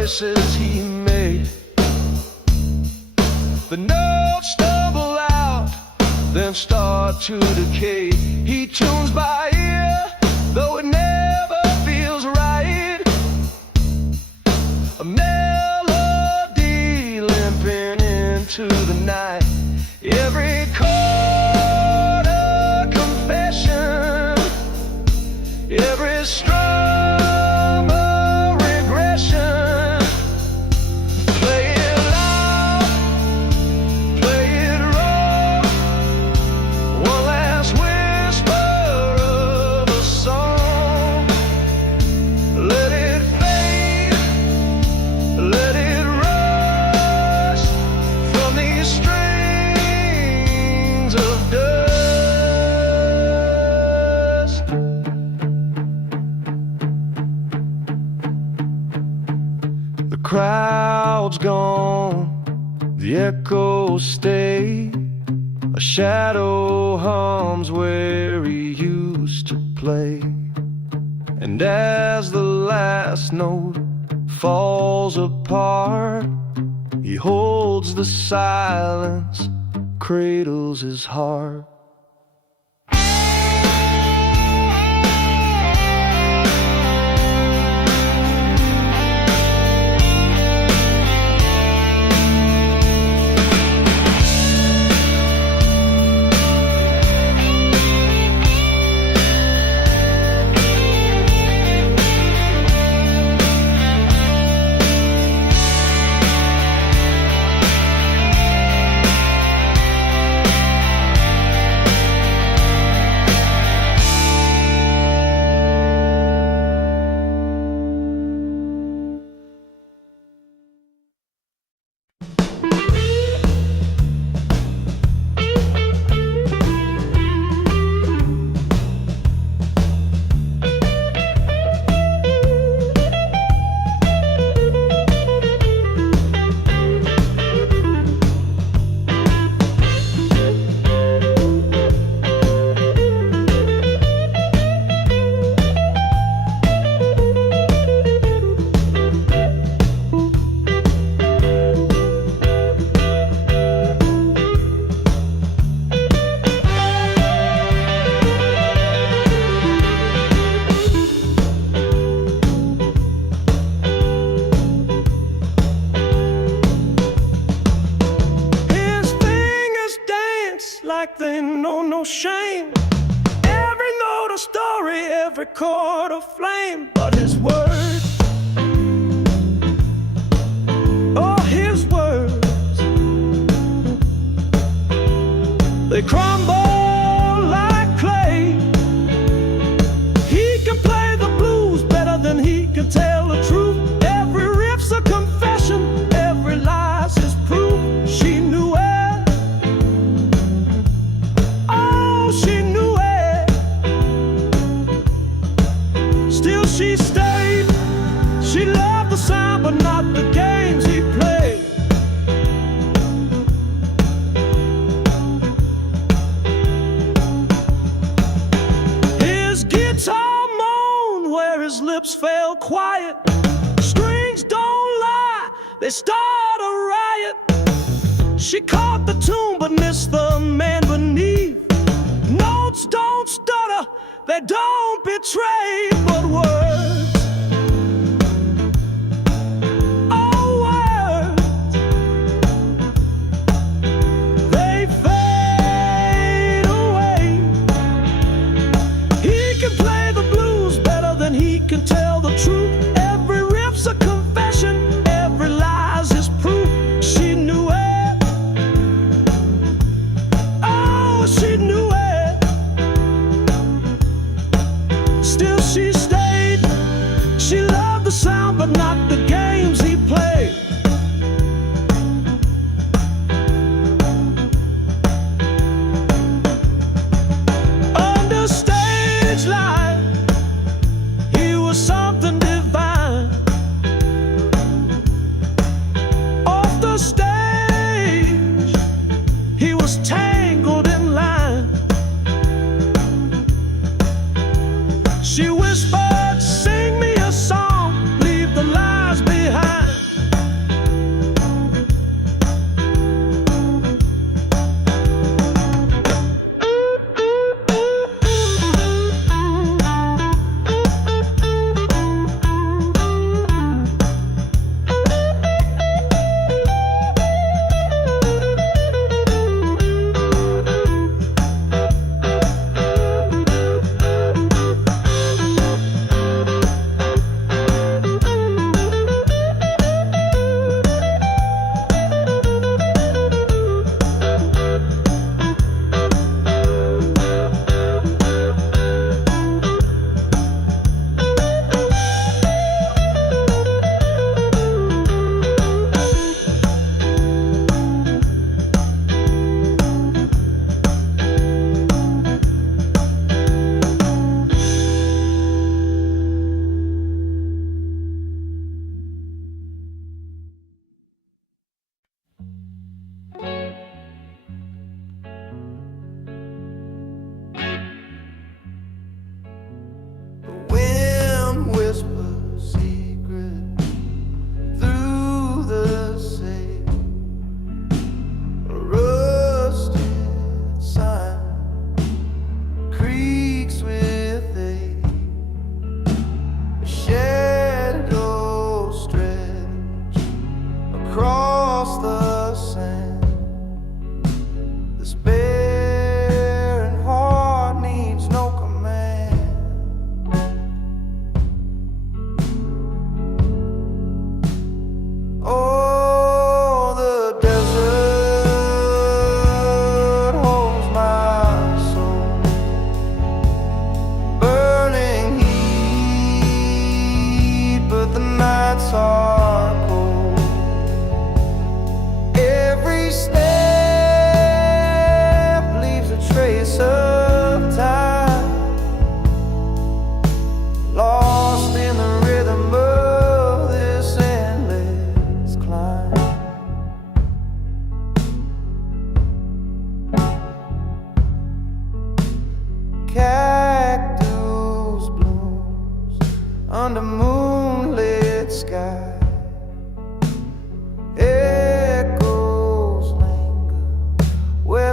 choices he made. The notes stumble out, then start to decay. He tunes by ear, though it never feels right. A melody limping into the night. Every chord a confession, every strum a regression. Play it loud, play it raw, one last whisper of a song. Let it fade, let it rush from these strings of dust. The crowd's gone, the echoes stay. A shadow hums where he used to play. And as the last note falls apart, he holds the silence, cradles his heart. Like they know no shame. Every note a story, every chord a flame. But his words, oh his words, they crumble like clay. He can play the blues better than he can tell the truth. Every riff's a confession, every lie's his proof. She knew it. She knew it. Still she stayed. She loved the sound but not the games he played. His guitar moaned where his lips fell quiet. Strings don't lie, they start a riot. She caught the tune but missed the man beneath. Notes don't stutter, they don't betray, but words, oh words, they fade away. He can play the blues better than he can tell the truth. Every riff's a confession, every lie's his proof. She knew it, oh she knew it. Still she stayed.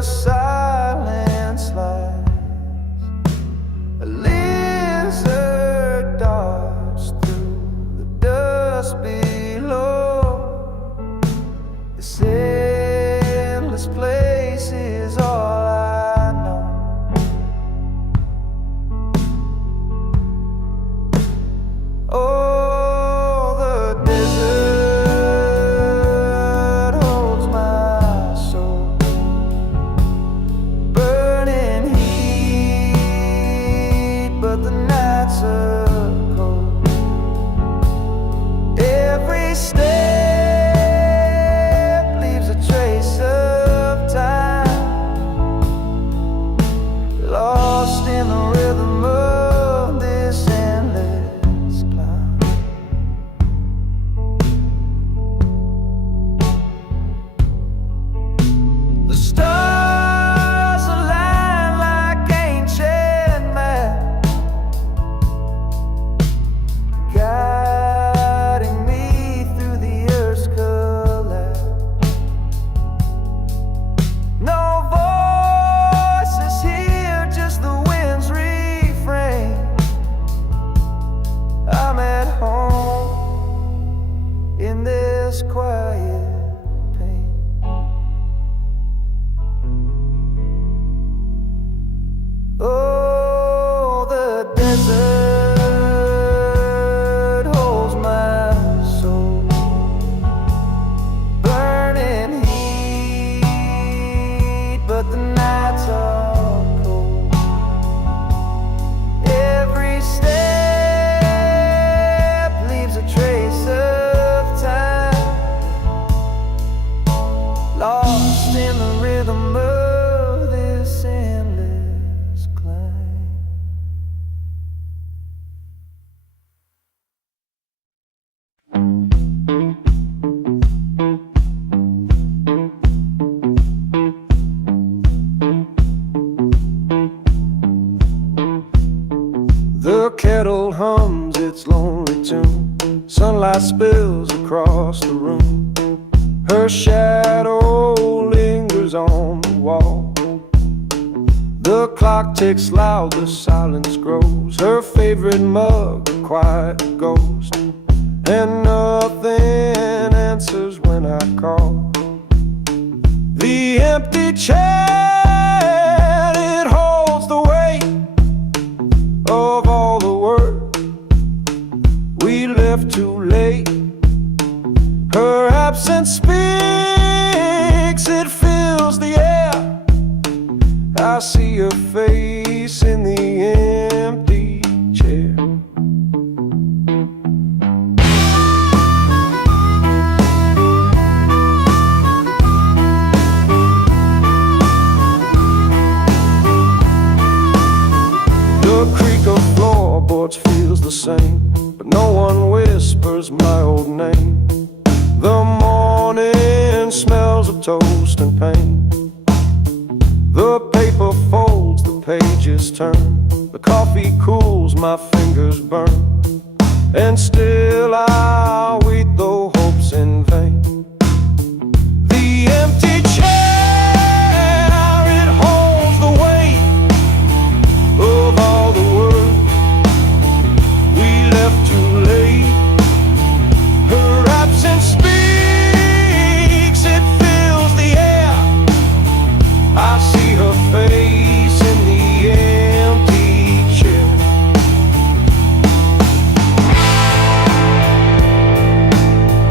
silence lies. A lizard darts through the dust below. This endless place is all I know. Oh, the desert holds my soul, burning heat, but the nights are cold. Every step leaves a trace of time, lost in the rhythm of this endless climb. The stars align like ancient maps, guiding me through the earth's collapse. No voices here, just the wind's refrain. I'm at home in this quiet pain. Oh, the desert holds my soul, burning heat, but the nights are cold. Every step leaves a trace of time, lost in the rhythm of this endless climb. The kettle hums its lonely tune. Sunlight spills across the room. Her shadow lingers on the wall. The clock ticks loud, the silence grows. Her favorite mug, a quiet ghost. And nothing answers when I call. The empty chair, it holds the weight of all the work we left too late. Her absence speaks, it fills the air. I see her face in the empty chair. The creak of floorboards feels the same, but no one whispers my old name. The morning smells of toast and pain. The paper folds, the pages turn. The coffee cools, my fingers burn. And still I wait, though hope's in vain. The empty chair, it holds the weight of all the work we left too late. Her absence speaks, it fills the air. I see her face in the empty chair.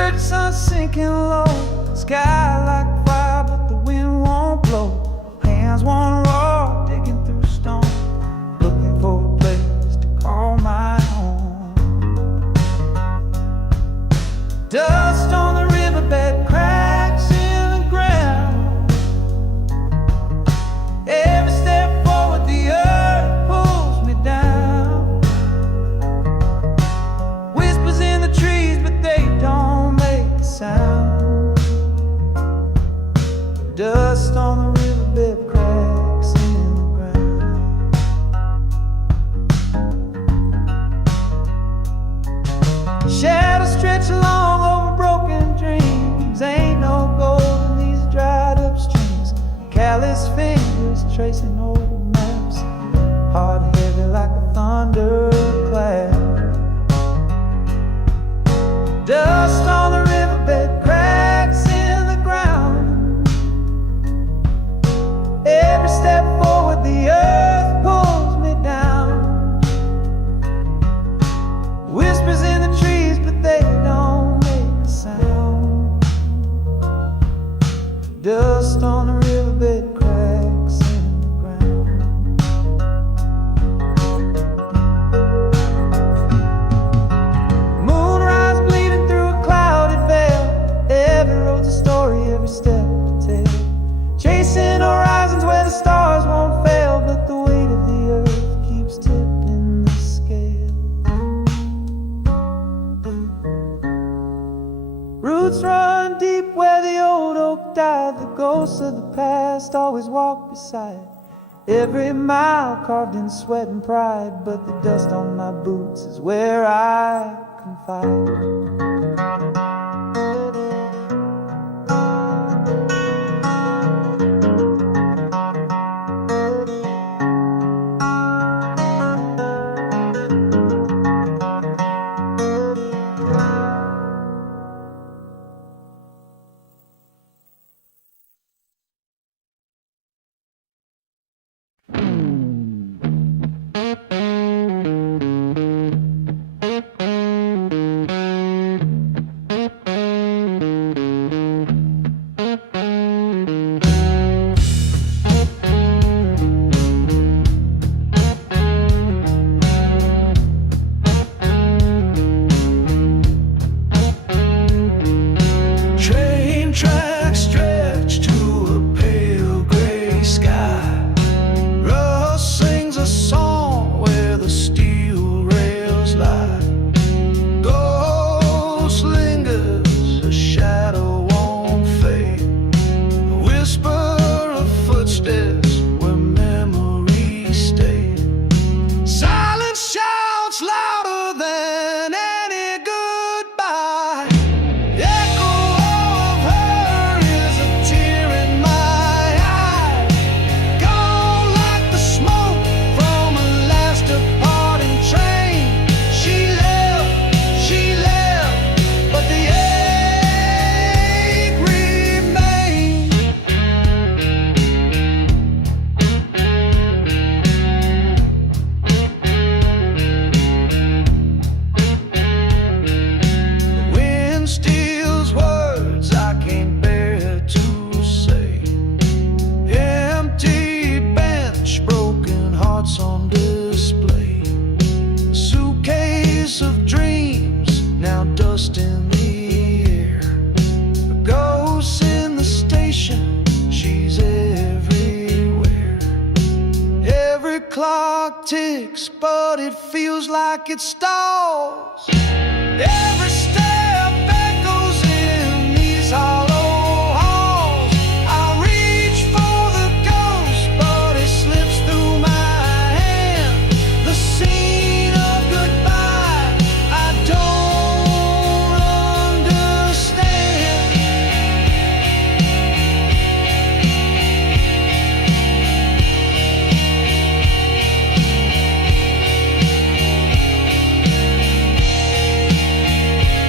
church sun sinking low, sky like fire, but the wind won't blow. Hands won't roar, digging through stone, looking for a place to call my home. Dust on the riverbed, cracks in the ground. Every step forward, the earth pulls me down. Whispers in the trees, but they don't make a sound. Dust on the riverbed, cracks in the ground. Shadows stretch along over broken dreams. Ain't no gold in these dried up streams. Callous fingers tracing old maps, heart heavy like a thunderclap. Dust on the riverbed, cracks in the ground. Every step forward, the earth pulls me down. Whispers in the trees, but they don't make a sound. Dust on the riverbed, cracks in the ground. Moonrise bleeding through a clouded veil. Every road's a story, every step to tell. Chasing horizons where the stars won't fail, but the weight of the earth keeps tipping the scale. Roots run deep where the old oak died. The ghosts of the past always walk beside. Every mile carved in sweat and pride, but the dust on my boots is where I confide. Train tracks stretch to a pale gray sky. Rust sings a song where the steel rails lie. Ghost lingers, a shadow won't fade. A whisper of footsteps where memories stay. Silence shouts louder than any goodbye. Echo of her is a tear in my eye. Gone like the smoke from a last departing train. She left, but the ache remained. The wind steals words I can't bear to say. Empty bench, broken hearts on display. A suitcase of dreams, now dust in the air. A ghost in the station, she's everywhere. Every clock ticks, but it feels like it stalls. Every step echoes in these hollow halls. I reach for the ghost, but it slips through my hand. The scene of goodbye, I don't understand.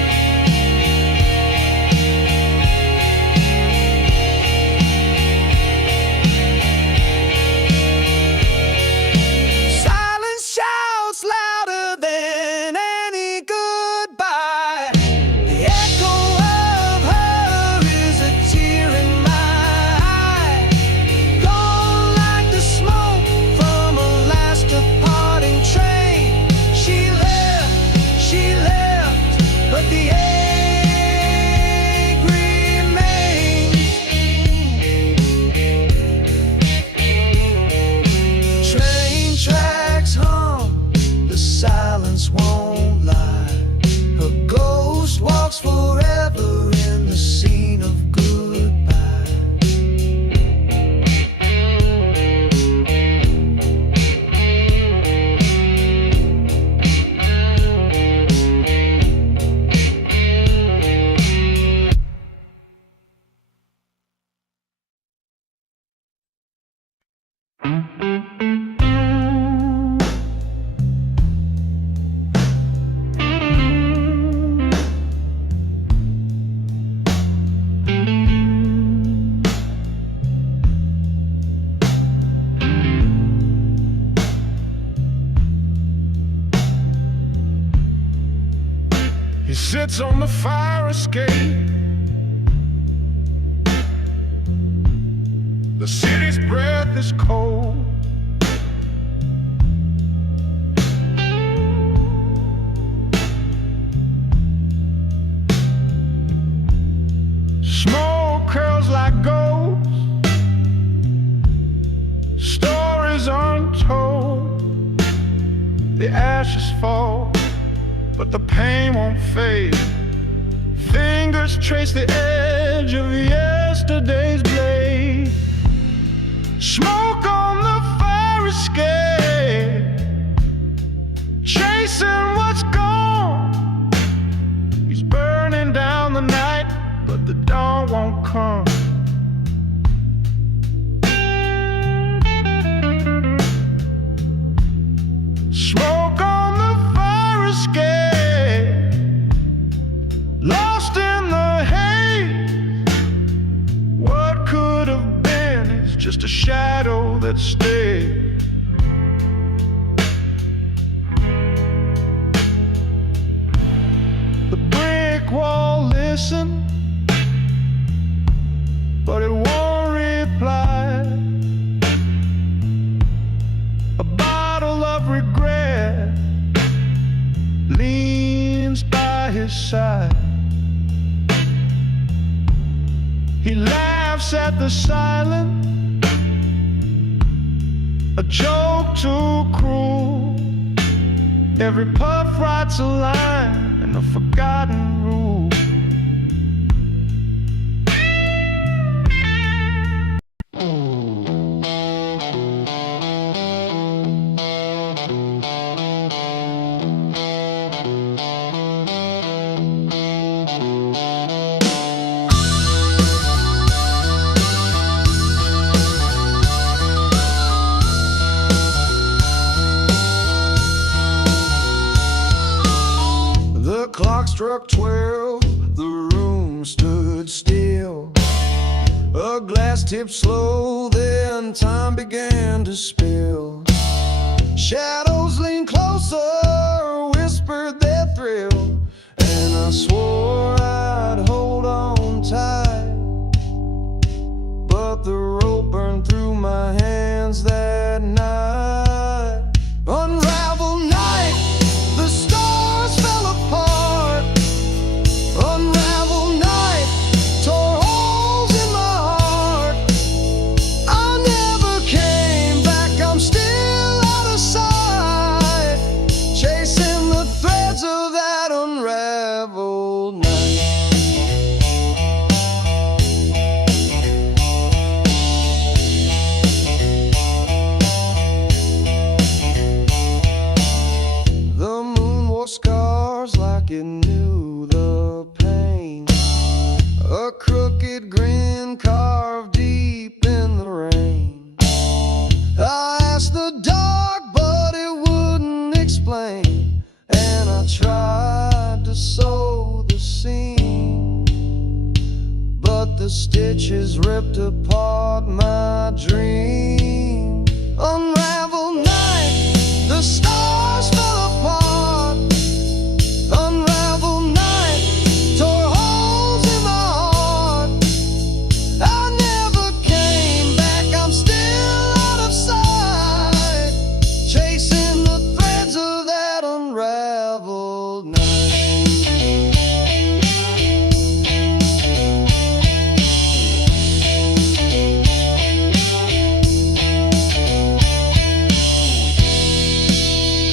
He sits on the fire escape. The city's breath is cold. Smoke curls like ghosts, stories untold. The ashes fall, but the pain won't fade. Fingers trace the edge of yesterday's blade. Smoke on the fire escape, chasing what's gone. He's burning down the night, but the dawn won't come. Smoke on the fire escape, lost in the haze. What could have been is just a shadow that stayed. The brick wall listens, but it won't reply. A bottle of regret leans by his side. He laughs at the silence, a joke too cruel. Every puff writes a line in a forgotten rule. The clock struck 12, the room stood still. A glass tipped slow, then time began to spill. Shadows leaned closer, whispered their thrill, and I swore I'd hold on tight. But the rope burned through my hands that night. Unraveled night, the stars fell apart. Unraveled night, tore holes in my heart. I never came back, I'm still out of sight, chasing the threads of that unraveled night. The moon wore scars like it knew the pain. A crooked grin carved deep in the rain. I asked the dark, but it wouldn't explain. And I tried to sew the seam, but the stitches ripped apart my dream. Unraveled night, the stars fell apart. Unraveled night, tore holes in my heart. I never came back, I'm still out of sight, chasing the threads of that unraveled night.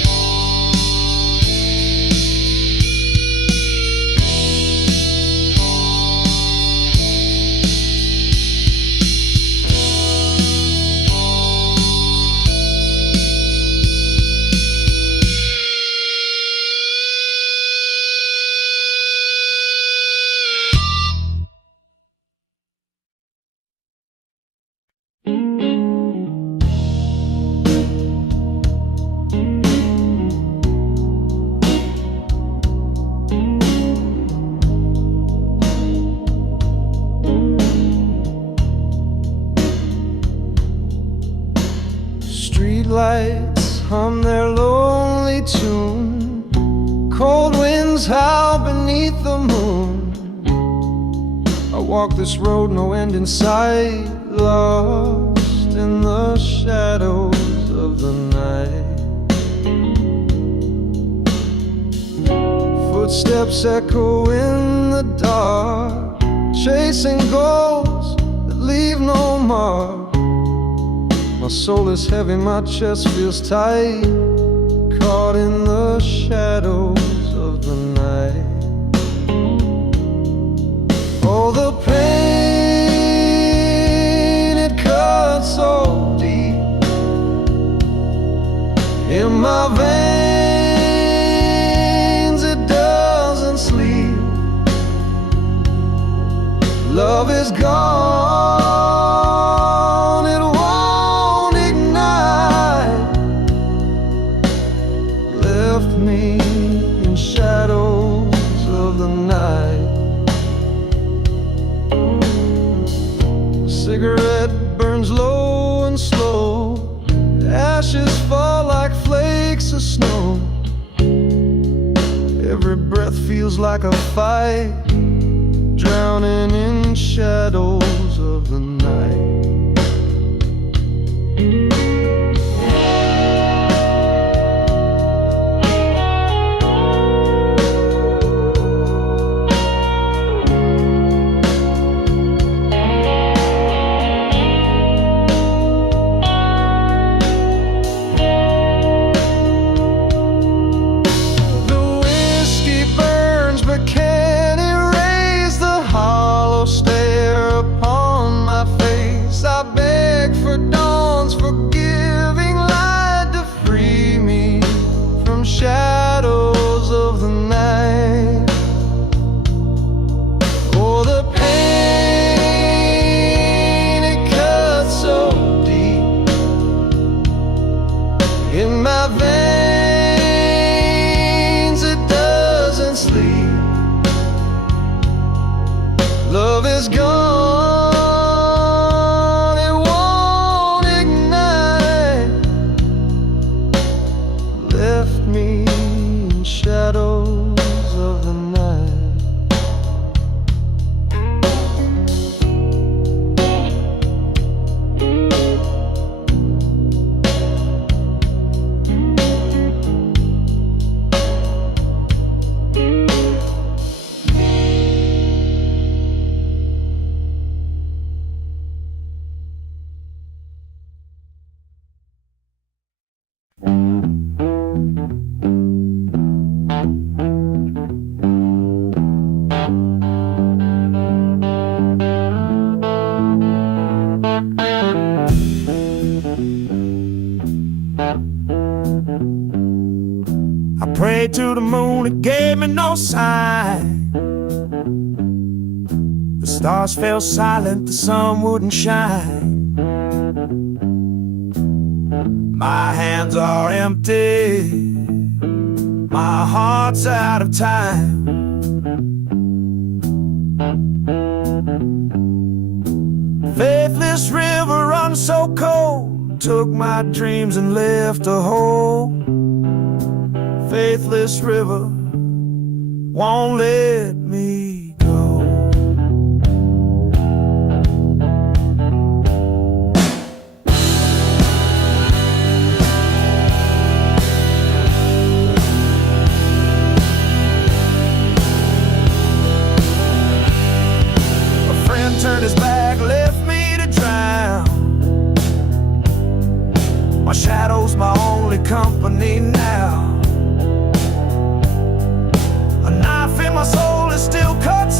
'neath the moon. I walk this road, no end in sight, lost in the shadows of the night. Footsteps echo in the dark, chasing goals that leave no mark. My soul is heavy, my chest feels tight, caught in the shadows of the night. Oh, the pain, it cuts so deep in my veins, it doesn't sleep. Love is gone, it won't ignite. Left me in shadows of the night. Cigarette burns low and slow, ashes fall like flakes of snow. Every breath feels like a fight, drowning in shadows of the night. Shadows of the night. Oh, the pain, it cuts so deep in my veins, it doesn't sleep. Love is gone, it won't ignite. Left me in shadows of the night. I prayed to the moon, it gave me no sign. The stars fell silent, the sun wouldn't shine. My hands are empty, my heart's out of time. Faithless river runs so cold, took my dreams and left a hole. Faithless river won't let me go. A friend turned his back, left me to drown. My shadow's my only company now. My soul is still cut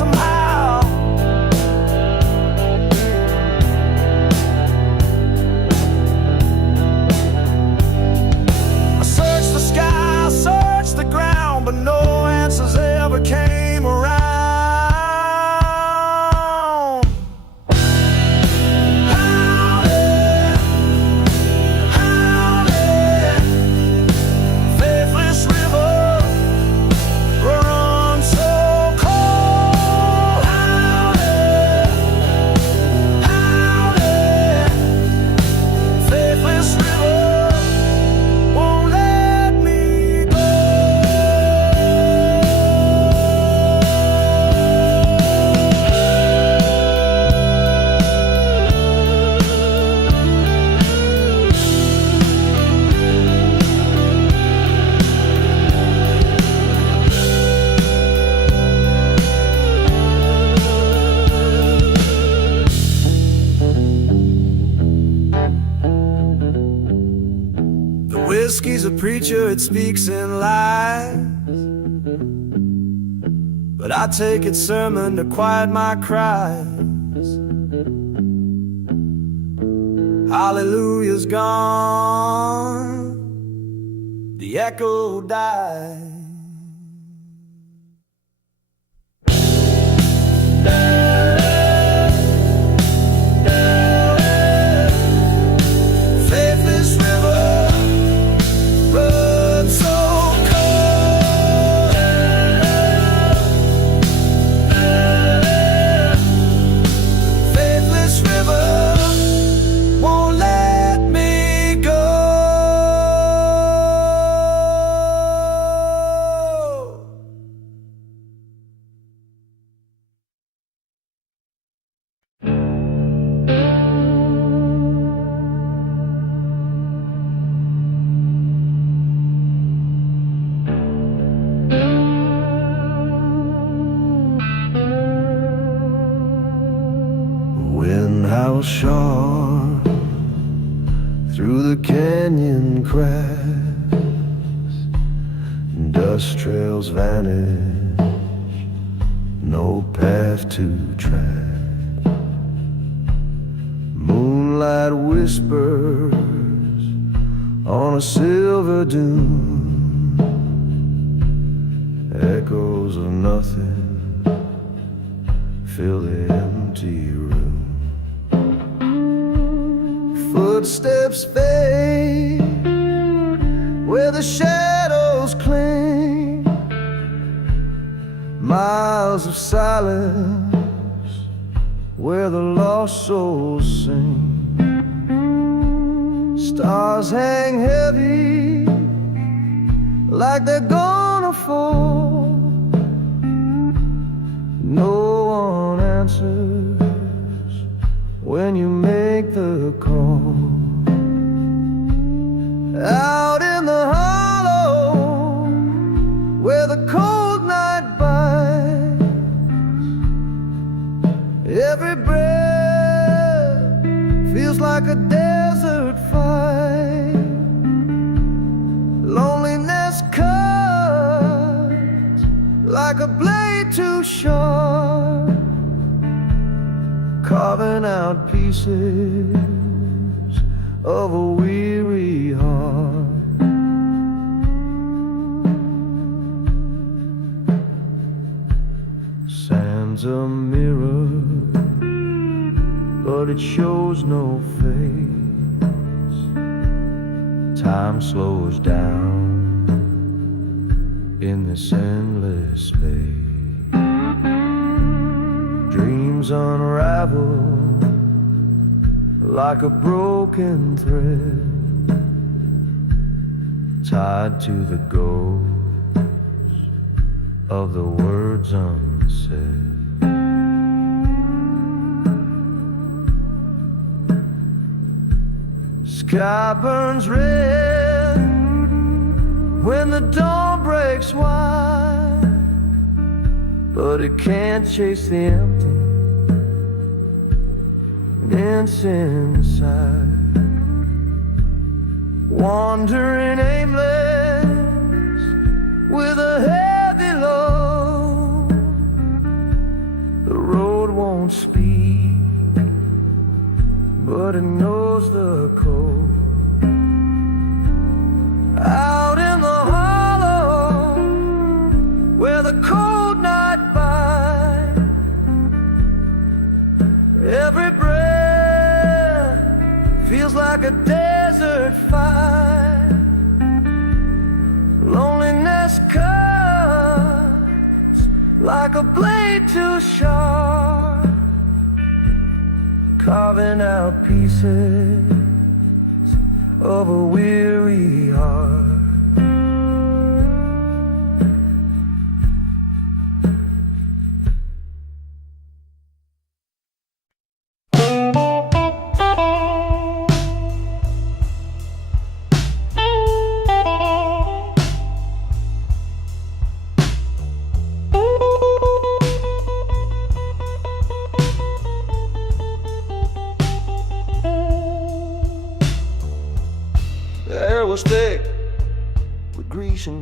preacher, it speaks in lies, but I take its sermon to quiet my cries. Hallelujah's gone, the echo dies. Faithless river runs so cold. Faithless river won't let me go. Wind howls sharp through the canyon cracks, dust trails vanish, no path to track. Moonlight whispers on a silver dune, echoes of nothing fill the empty room. Footsteps fade where the shadows cling, miles of silence where the lost souls sing. Stars hang heavy like they're gonna fall. No one answers when you make the call. Out in the hollow where the cold night bites, every breath feels like a desert fight. Loneliness cuts like a blade too sharp, carving out pieces of a weary heart. Sand's a mirror, but it shows no face. Time slows down in this endless space. Dreams unravel like a broken thread, tied to the ghost of the words unsaid. Sky burns red when the dawn breaks wide, but it can't chase the empty dance inside. Wandering aimless with a heavy load, the road won't speak, but it knows the code. Out in the hollow where the cold night bites, every breath feels like a desert fight. Loneliness cuts like a blade too sharp, carving out pieces of a weary heart. The air was thick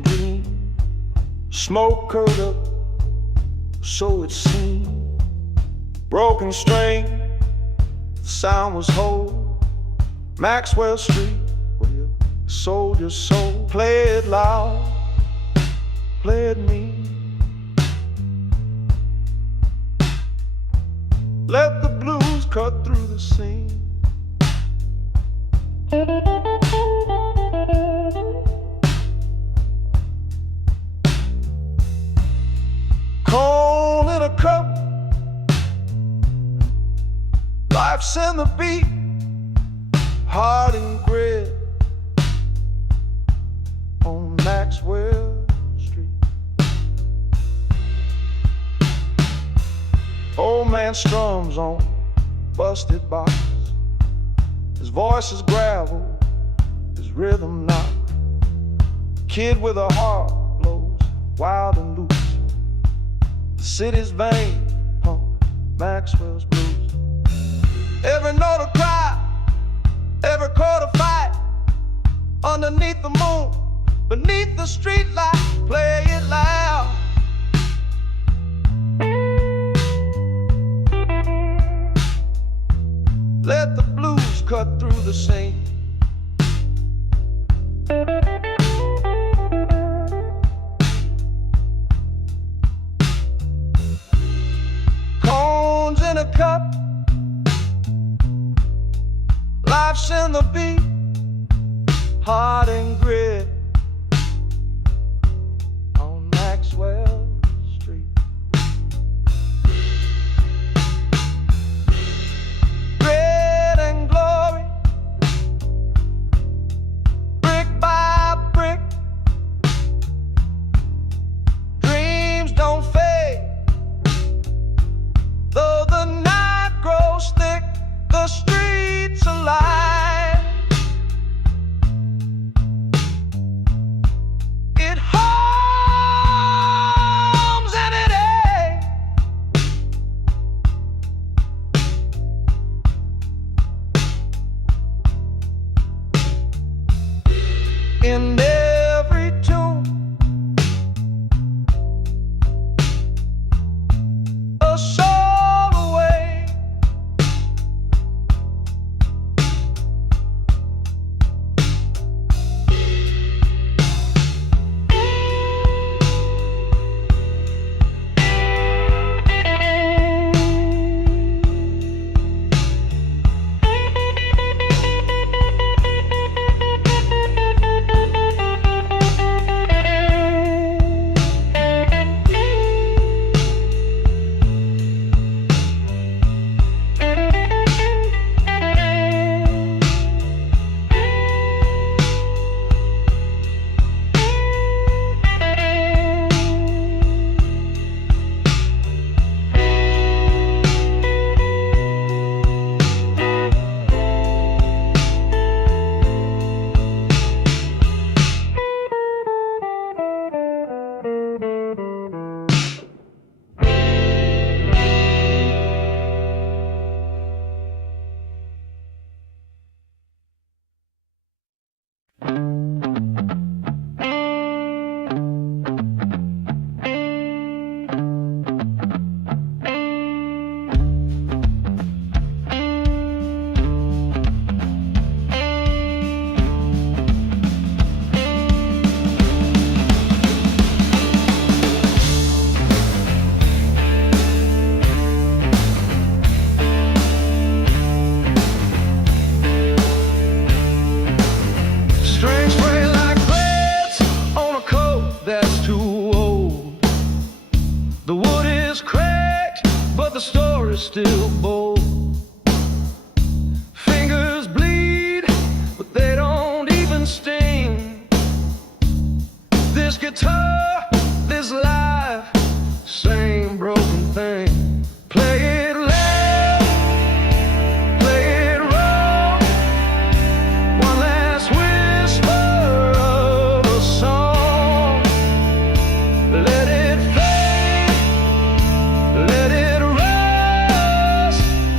green. Smoke curled up, so it seemed. Broken string, the sound was whole. Maxwell Street, where you sold your soul. Play it loud, play it mean. Let the blues cut through the scene. Corn in a cup, life's in the beat, hard and grit on Maxwell Street. Old man strums on busted box. His voice is gravel, his rhythm knock. Kid with a heart blows wild and loose. The city's vein pump Maxwell's blues. Every note a cry, every chord a fight. Underneath the moon, beneath the street light, play it loud. Let the blues cut through the scene. Cones in a cup, life's in the beat, hard and grit on Maxwell Street. Grit and glory, brick by brick. Dreams don't fade, though the night grows thick, the streets alive. It hums and it aches. In every tune, a soul away. Strings spray like threads on a coat that's too old. The wood is cracked, but the story's still bold. Fingers bleed, but they don't even sting. This guitar, this life, same broken thing. Play it loud, play it raw. One last whisper of a song. Let it fade, let it rust.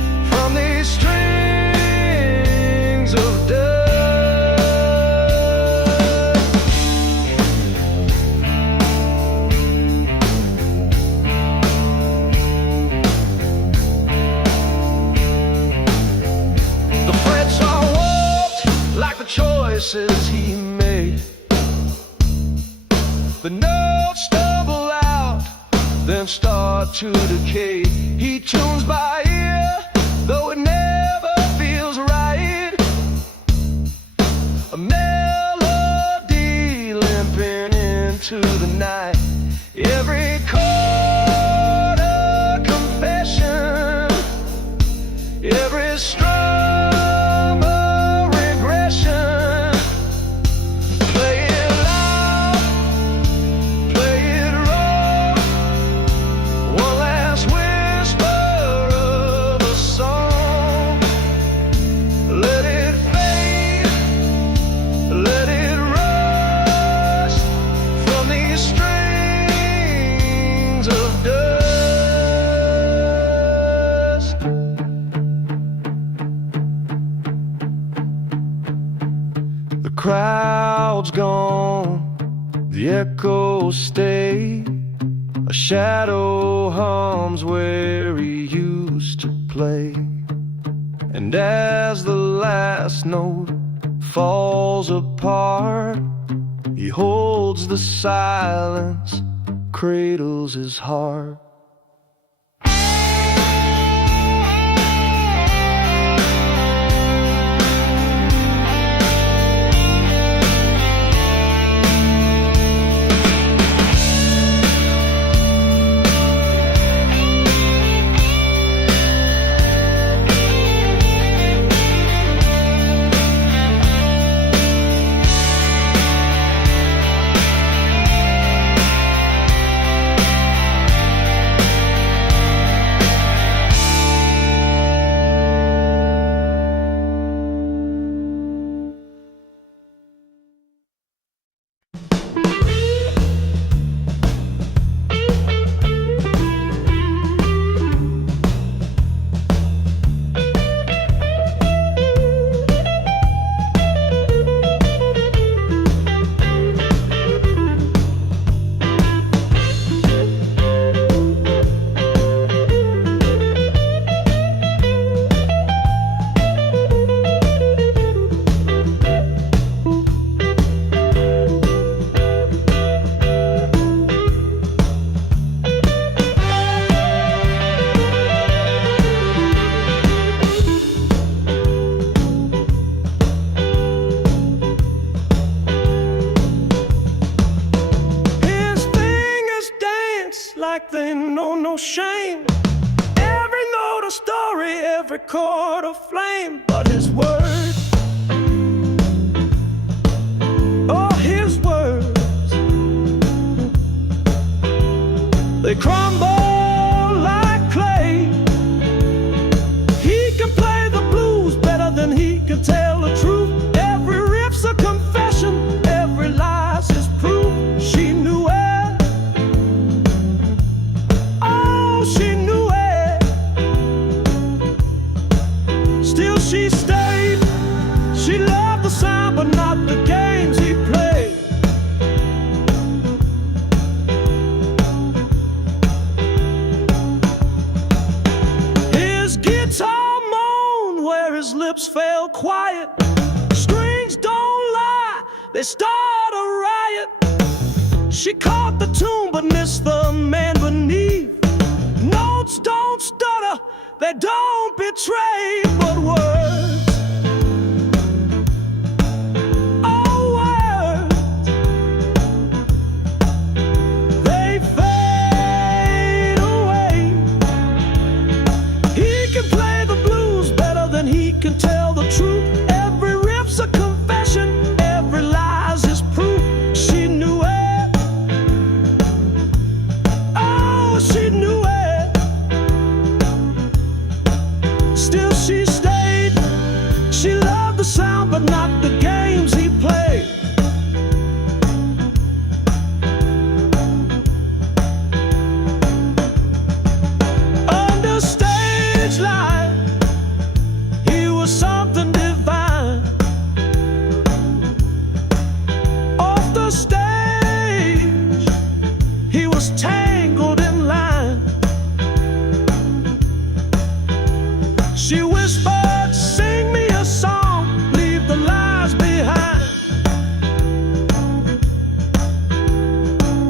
The notes stumble out, then start to decay. He tunes by ear, though it never feels right. A melody limping into the night. Every chord a confession, every strum a regression. Play it loud, play it raw, one last whisper of a song. Let it fade, let it rush from these strings of dust. The crowd's gone, the echoes stay. A shadow hums where he used to play. And as the last note falls apart, he holds the silence, cradles his heart. Like they know no shame. Every note a story, every chord a flame. But his words, oh his words, they crumble like clay. He can play the blues better than he can tell the truth. Every riff's a confession, every lie's his proof. She knew it. She knew it. Still she stayed. She loved the sound but not the games he played. His guitar moaned where his lips fell quiet. Strings don't lie, they start a riot. She caught the tune but missed the man beneath. Notes don't stutter, they don't betray, but words, oh words, they fade away. He can play the blues better than he can tell the truth. Every riff's a confession, every lie's his proof. She knew it, oh she knew it. Still she stayed. She loved the sound but not the games he played. Under stage light, he was something divine. Off the stage, he was tangled in line. She whispered, sing me a song, leave the lies behind.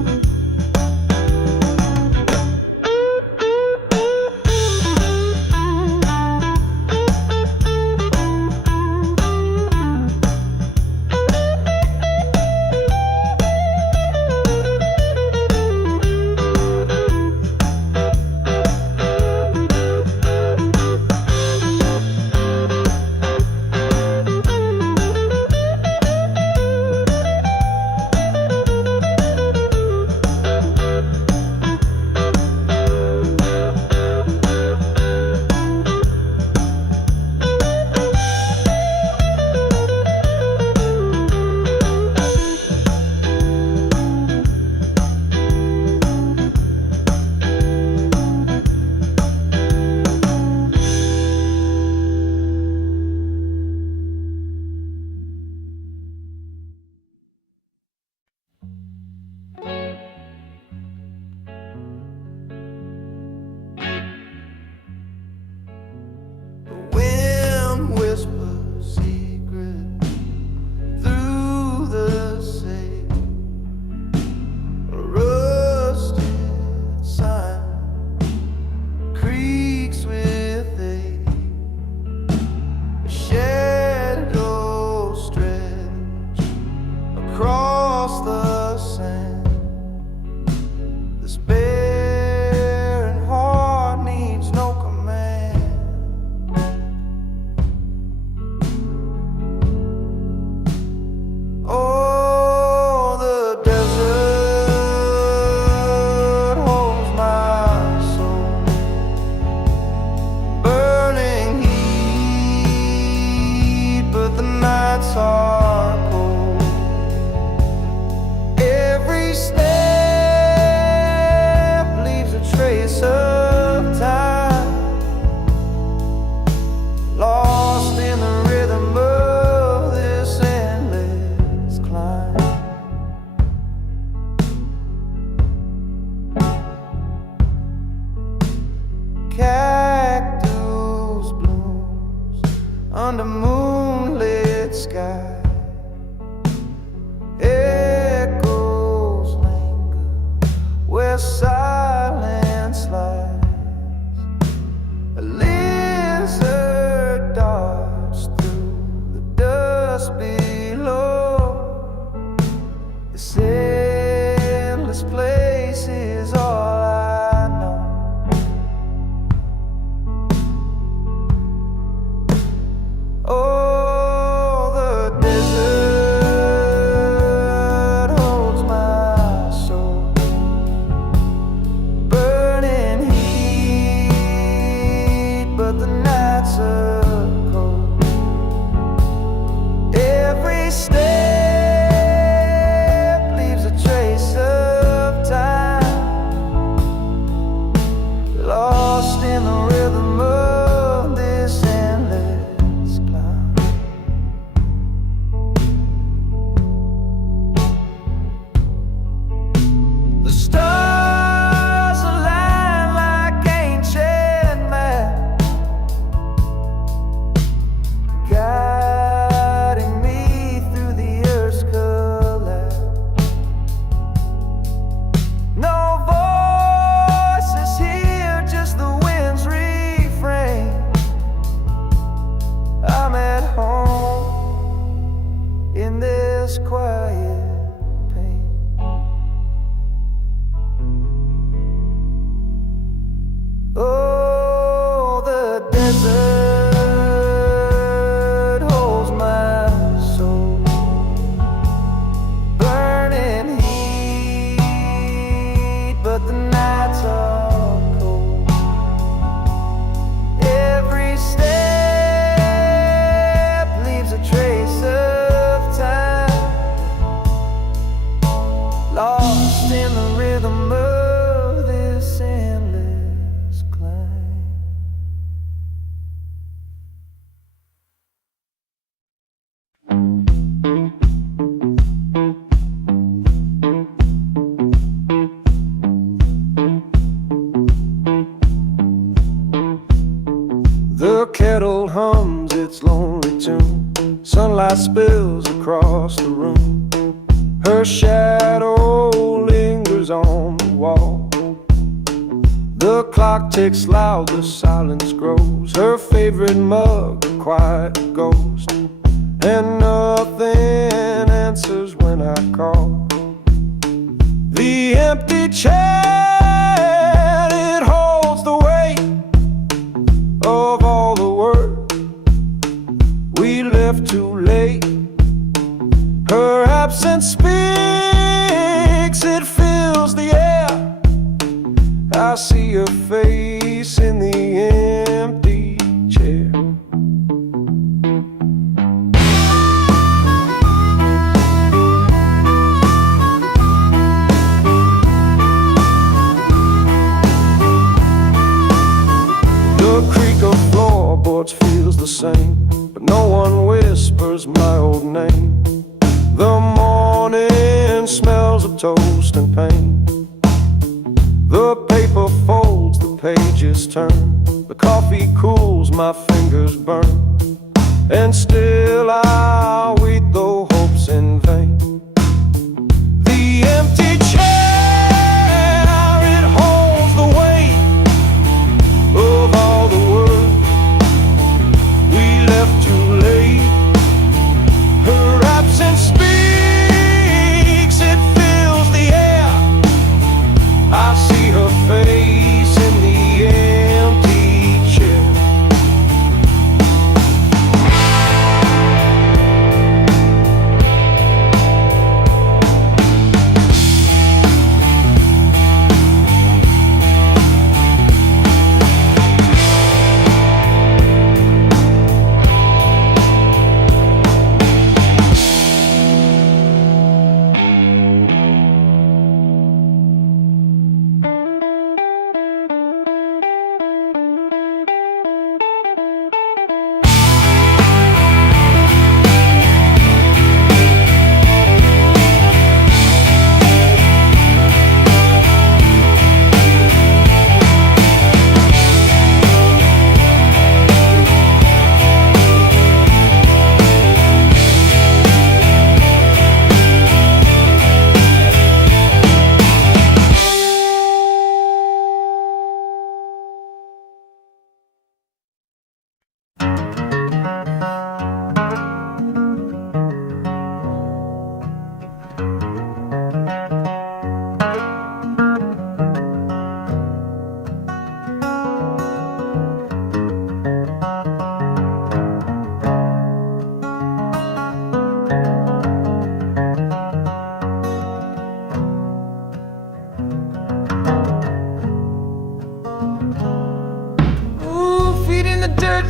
where silence lies. A lizard darts through the dust below. This endless place is all I know. Oh, the desert holds my soul, burning heat, but the nights are cold. Every step leaves a trace of time, lost in the rhythm of this endless climb. The stars align like ancient maps, guiding me through the earth's collapse. No voices here, just the wind's refrain. I'm at home in this quiet pain. Oh, the desert holds my soul, burning heat, but the nights are cold. Every step leaves a trace of time, lost in the rhythm of this endless climb. The kettle hums its lonely tune. Sunlight spills across the room. Her shadow lingers on the wall. The clock ticks loud, the silence grows. Her favorite mug, a quiet ghost. And nothing answers when I call. The empty chair, it holds the weight of all the work we left too late. Her absence speaks, it fills the air. I see her face in the empty chair. The creak of floorboards feels the same, but no one whispers my old name. The morning smells of toast and pain. The paper folds, the pages turn. The coffee cools, my fingers burn. And still I wait, though hope's in vain. The empty chair, it holds the weight of all the work we left too late. Her absence speaks, it fills the air. I see her face in the empty chair.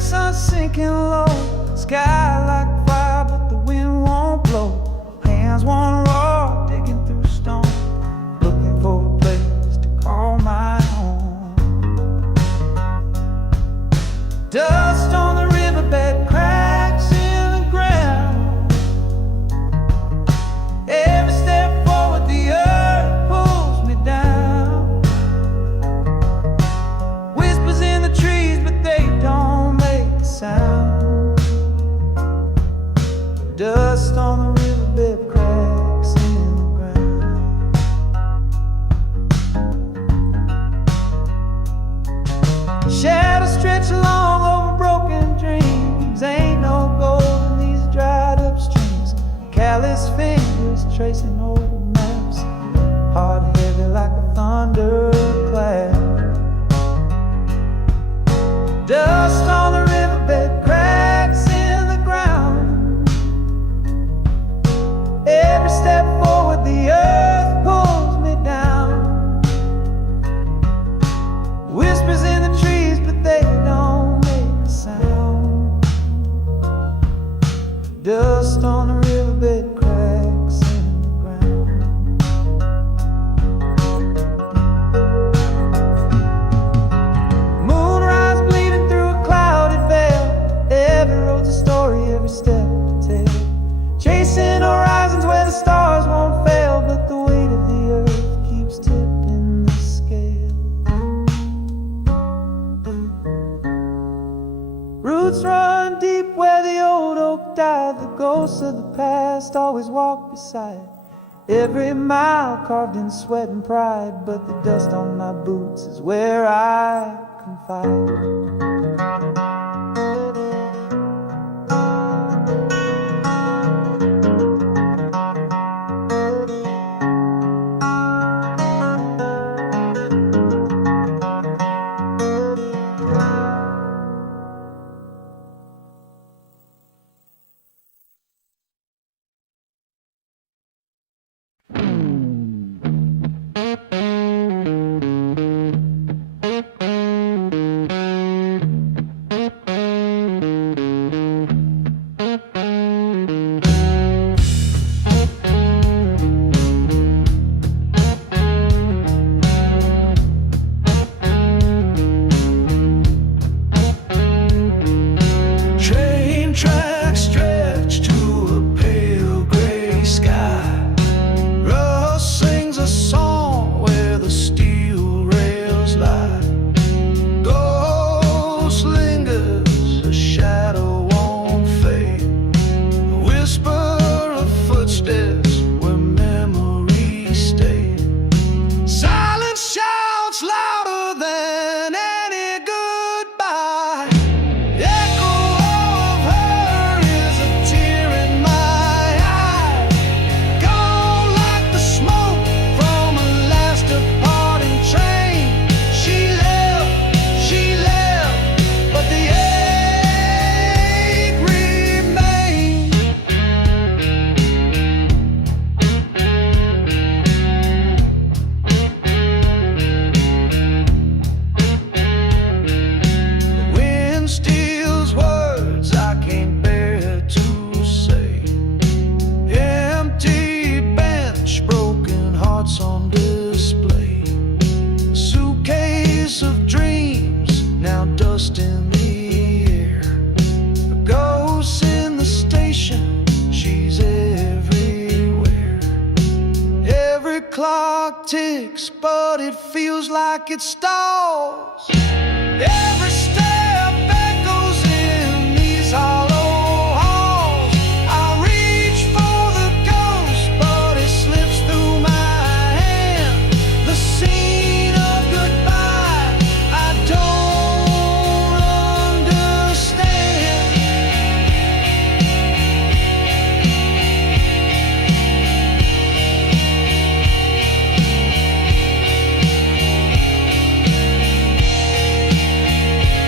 sun sinking low, sky like fire, but the wind won't blow. Hands won't roar, digging through stone, looking for a place to call my home. Dust on the riverbed, cracks in the ground. Every step forward, the earth pulls me down. Whispers in the trees, but they don't make a sound. Dust on the riverbed, cracks in the ground. Shadows stretch along over broken dreams. Ain't no gold in these dried up streams. Callous fingers tracing old maps, heart heavy like a thunderclap. Dust on the riverbed, cracks in the ground. Every step forward, the earth pulls me down. Whispers in the trees, but they don't make a sound. Dust on the riverbed, cracks in the ground. Moonrise bleeding through a clouded veil. Every road's a story, every step to tell. Chasing horizons where the stars won't fail, but the weight of the earth keeps tipping the scale. Roots run deep where the old oak died. The ghosts of the past always walk beside. Every mile carved in sweat and pride, but the dust on my boots is where I confide. Train tracks stretch to a pale gray sky. Rust sings a song where the steel rails lie. Ghost lingers, a shadow won't fade. The whisper of footsteps where memories stay. Silence shouts louder than any goodbye. Echo of her is a tear in my eye. Gone like the smoke from a last departing train. She left, but the ache remained. The wind steals words I can't bear to say. Empty bench, broken hearts on display. A suitcase of dreams, now dust in the air. A ghost in the station, she's everywhere. Every clock ticks, but it feels like it stalls. Every step echoes in these hollow halls. I reach for the ghost, but it slips through my hand. The scene of goodbye, I don't understand.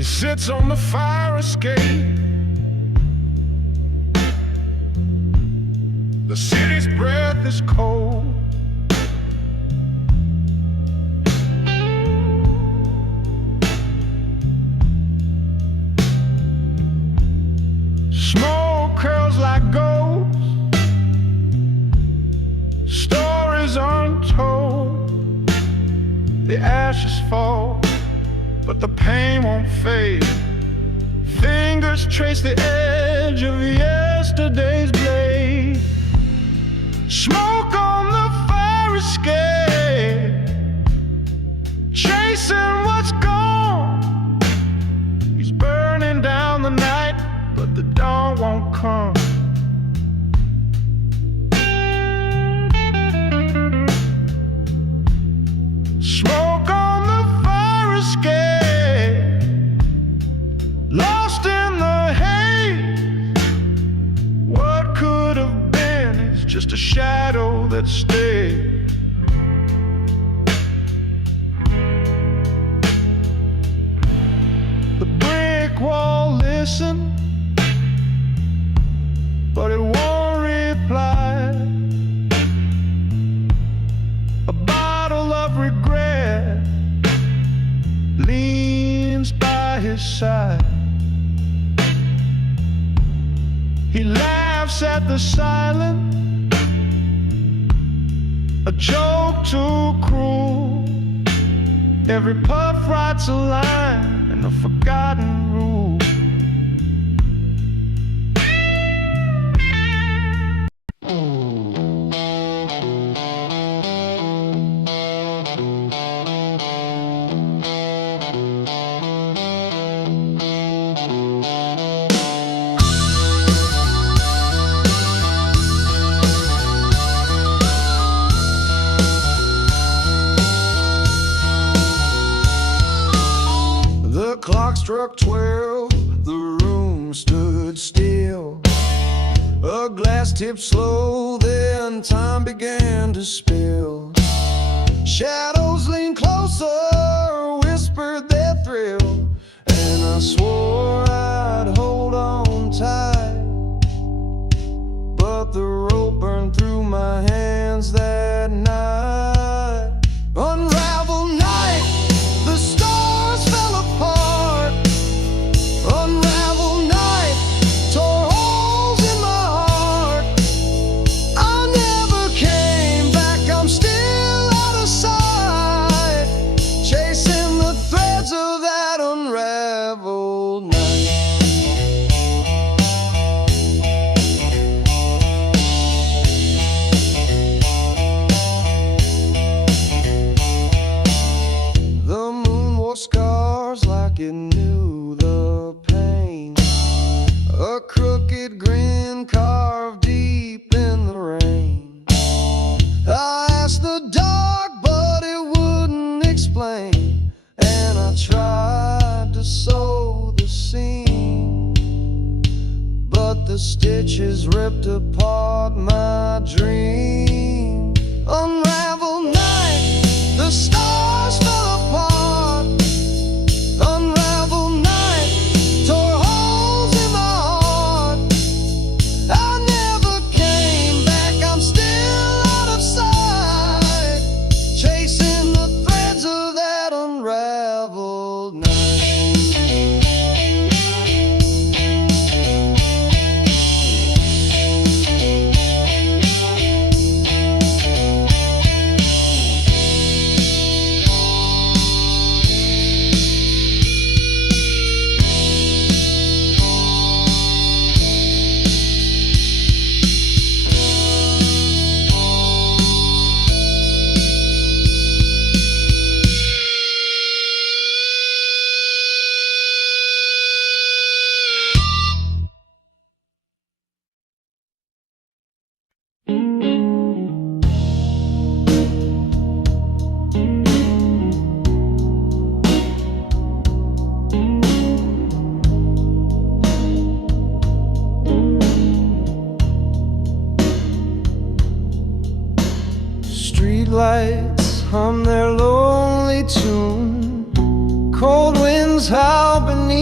He sits on the fire escape. The city's breath is cold. Smoke curls like ghosts, stories untold. The ashes fall, but the pain won't fade. Fingers trace the edge of yesterday's blade. Smoke on the fire escape, chasing what's gone. He's burning down the night, but the dawn won't come. Smoke on the fire escape, lost in the haze. What could have been is just a shadow that stayed. The brick wall listens, but it won't reply. A bottle of regret leans by his side. He laughs at the silence, a joke too cruel. Every puff writes a line in a forgotten rule. The clock struck 12, the room stood still. A glass tipped slow, then time began to spill. Shadows leaned closer, whispered their thrill, and I swore I'd hold on tight. But the rope burned through my hands that night. Unraveled night, the stars fell apart. Unraveled night, tore holes in my heart. I never came back, I'm still out of sight, chasing the threads of that unraveled night. The moon wore scars like it knew the pain. A crooked grin carved deep in the rain. I asked the dark, but it wouldn't explain. And I tried to sew the seam, but the stitches ripped apart my dream. Unraveled night, the stars fell apart. Unraveled night, tore holes in my heart. I never came back, I'm still out of sight, chasing the threads of that unraveled night.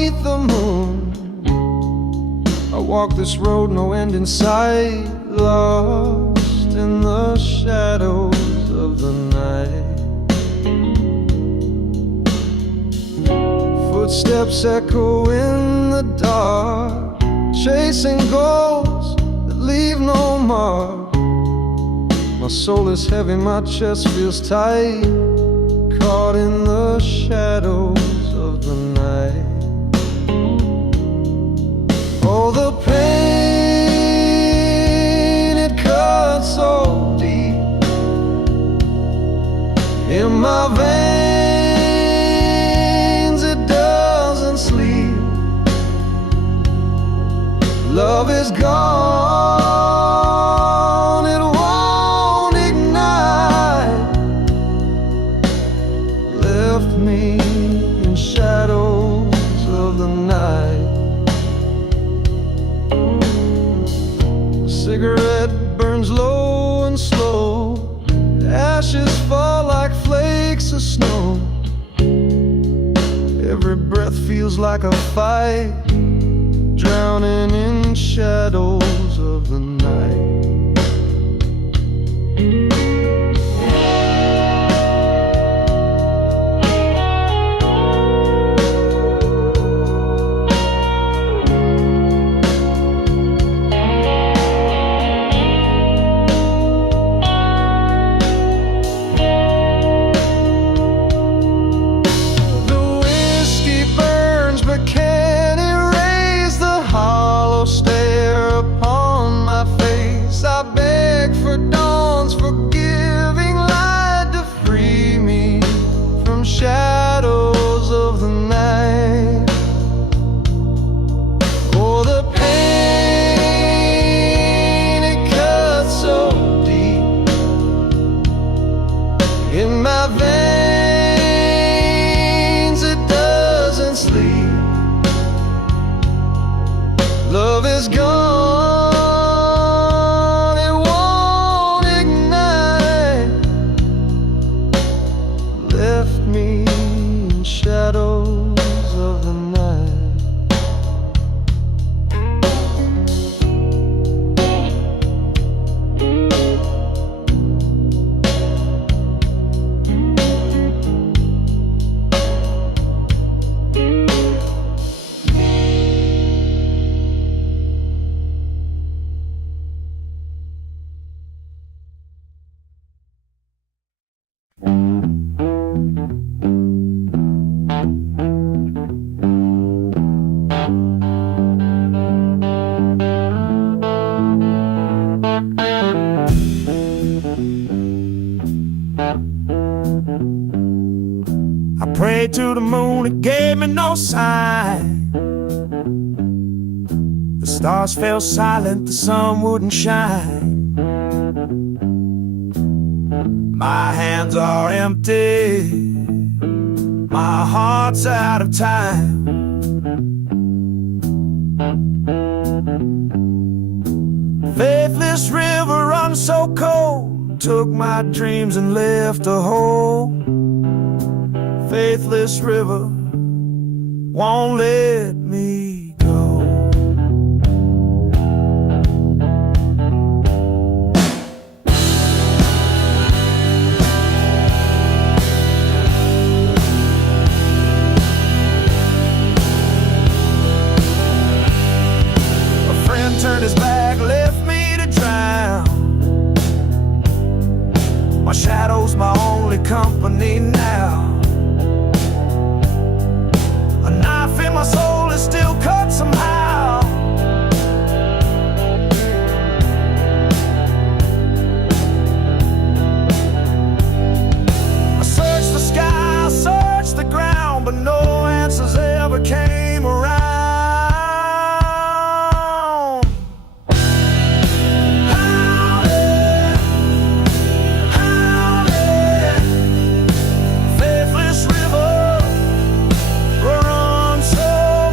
'neath the moon. I walk this road, no end in sight, lost in the shadows of the night. Footsteps echo in the dark, chasing goals that leave no mark. My soul is heavy, my chest feels tight, caught in the shadows of the night. Oh, the pain, it cuts so deep in my veins, it doesn't sleep. Love is gone, it won't ignite. Left me in shadows of the night. The cigarette burns low and slow, ashes fall like flakes of snow. Every breath feels like a fight, drowning in shadows of the night. The whiskey burns but can't erase the hollow stare upon my face. I beg for dawn's forgiving light to free me from shadows of the night. Oh, the pain, it cuts so deep in my veins, it doesn't sleep. Love is gone, it won't ignite. Left me in shadows of the night. I prayed to the moon, it gave me no sign. The stars fell silent, the sun wouldn't shine. My hands are empty, my heart's out of time. Faithless river runs so cold, took my dreams and left a hole. Faithless river won't let me go. A friend turned his back, left me to drown. My shadow's my only company now. A knife in my soul is still cut somehow. I searched the sky, I searched the ground, but no answers ever came around. Faithless river, run so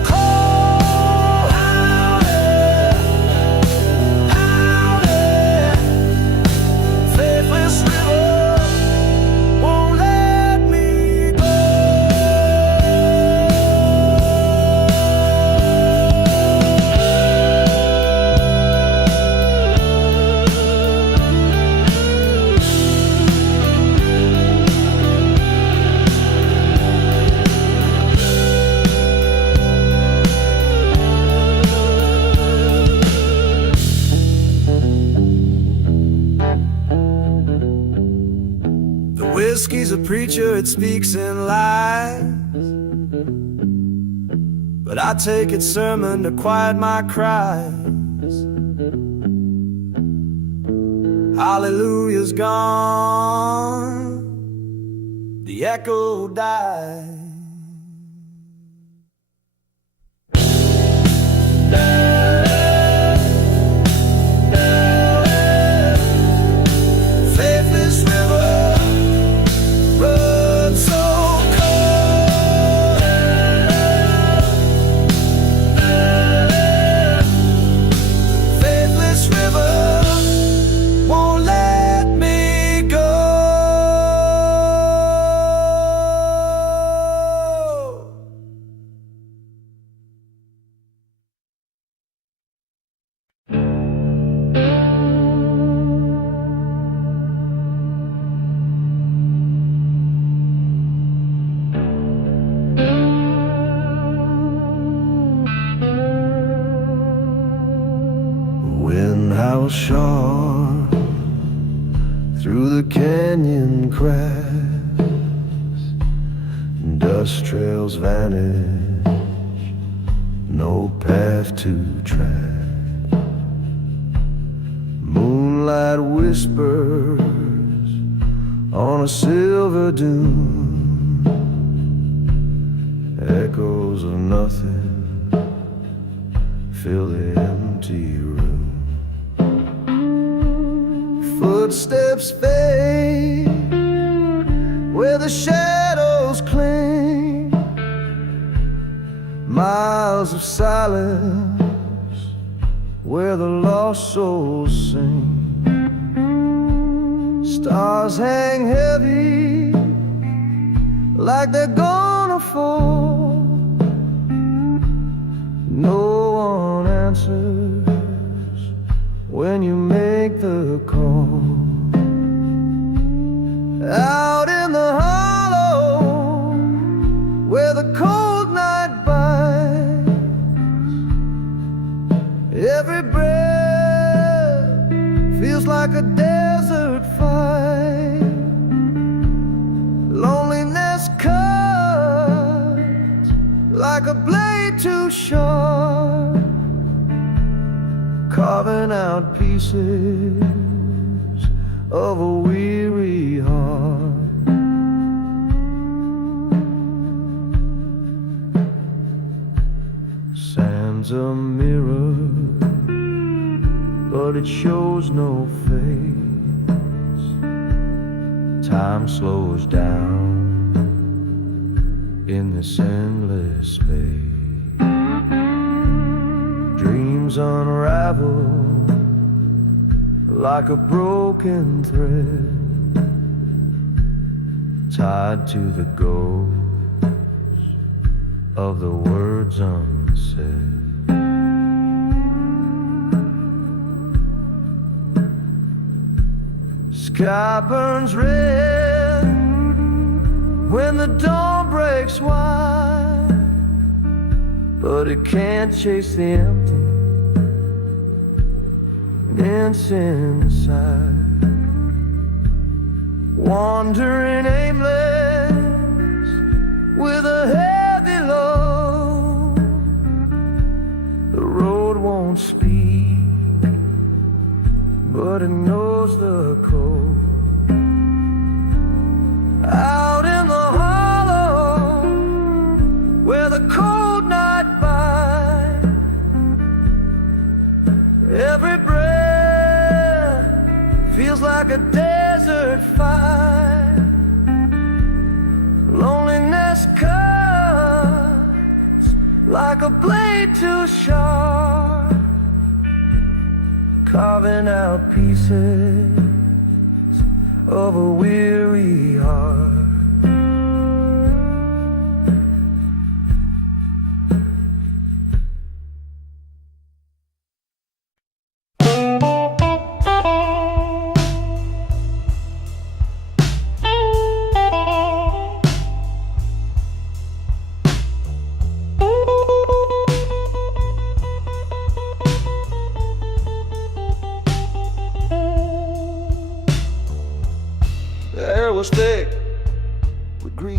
a preacher, it speaks in lies, but I take its sermon to quiet my cries. Hallelujah's gone, the echo dies. Faithless river runs so cold. Faithless river won't let me go. Wind howls sharp through the canyon cracks, dust trails vanish, no path to track. Moonlight whispers on a silver dune, echoes of nothing fill the empty room. Footsteps fade where the shadows cling, miles of silence where the lost souls sing. Stars hang heavy like they're gonna fall. No one answers when you make the call. Out in the hollow where the cold night bites, every breath feels like a desert fight. Loneliness cuts like a blade too sharp, carving out pieces of a weary heart. Sand's a mirror, but it shows no face. Time slows down in this endless space. Dreams unravel like a broken thread, tied to the ghost of the words unsaid. Sky burns red when the dawn breaks wide, but it can't chase the empty it's inside. Wandering aimless with a heavy load, the road won't speak, but it knows the code. Out in the hollow where the cold night bites, every breath feels like a desert fight. Loneliness cuts like a blade too sharp, carving out pieces of a weary heart. The air was thick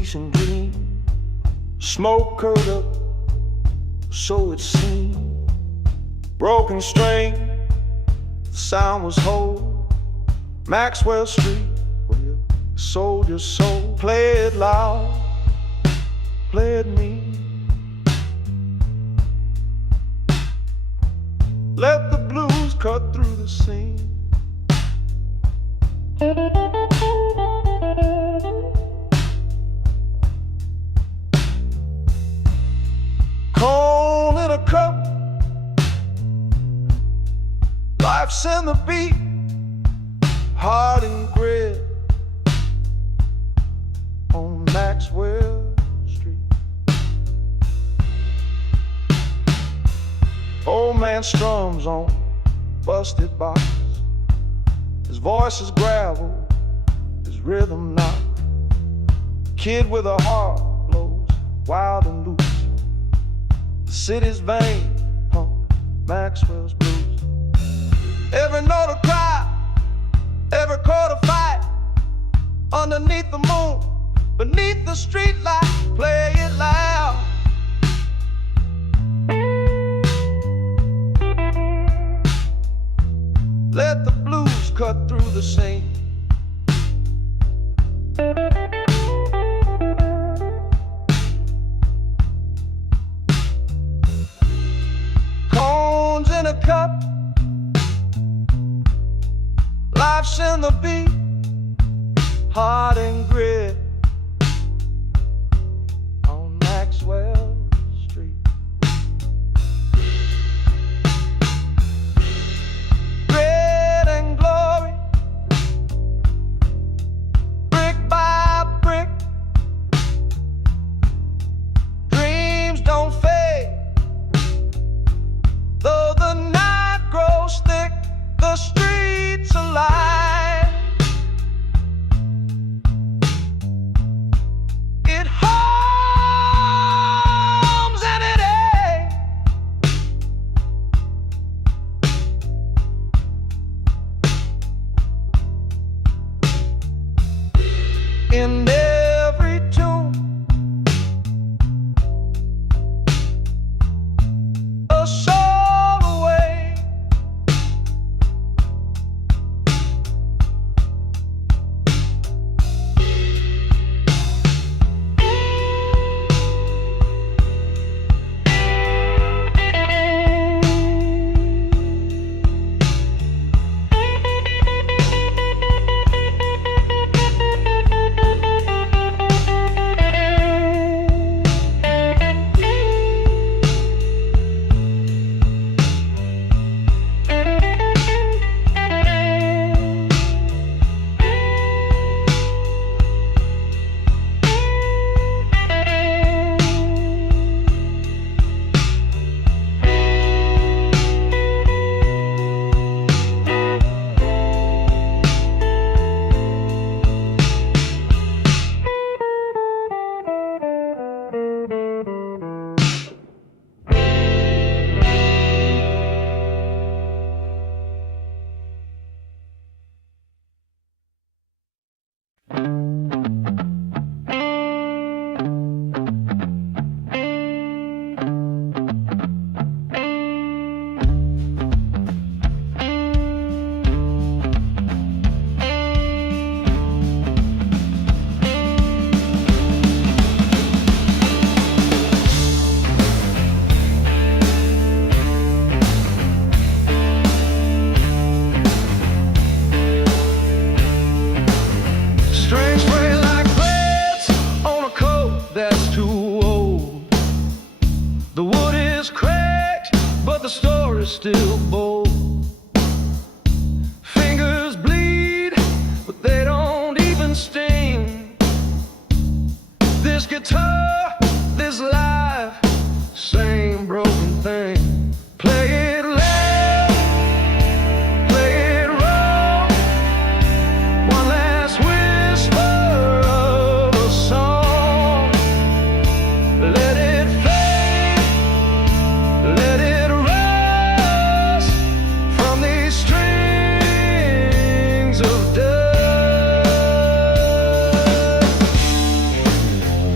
Venetian dream. Smoke curled up, so it seemed. Broken string, the sound was whole. Maxwell Street, where you sold your soul. Play it loud, play it mean. Let the blues cut through the scene. Cone in a cup, life's in the beat, heart and grit on Maxwell Street. Old man strums on busted box. His voice is gravel, his rhythm not. Kid with a heart blows wild and loose. The city's vein pump Maxwell's blues. Every note a cry, every chord a fight. Underneath the moon, beneath the street light, play it loud. Let the blues cut through the scene. Cones in a cup, life's in the beat, heart and grit on Maxwell Street. Grit and glory, brick by brick. Dreams don't fade, though the night grows thick, the streets alive. It hums and it aches. In every tune, a soul away. Strings play like threads on a coat that's too old. The wood is cracked, but the story's still bold. Fingers bleed, but they don't even sting. This guitar, this life, same broken thing. Play it loud, play it wrong. One last whisper of a song. Let it fade, let it rust from these strings of dust.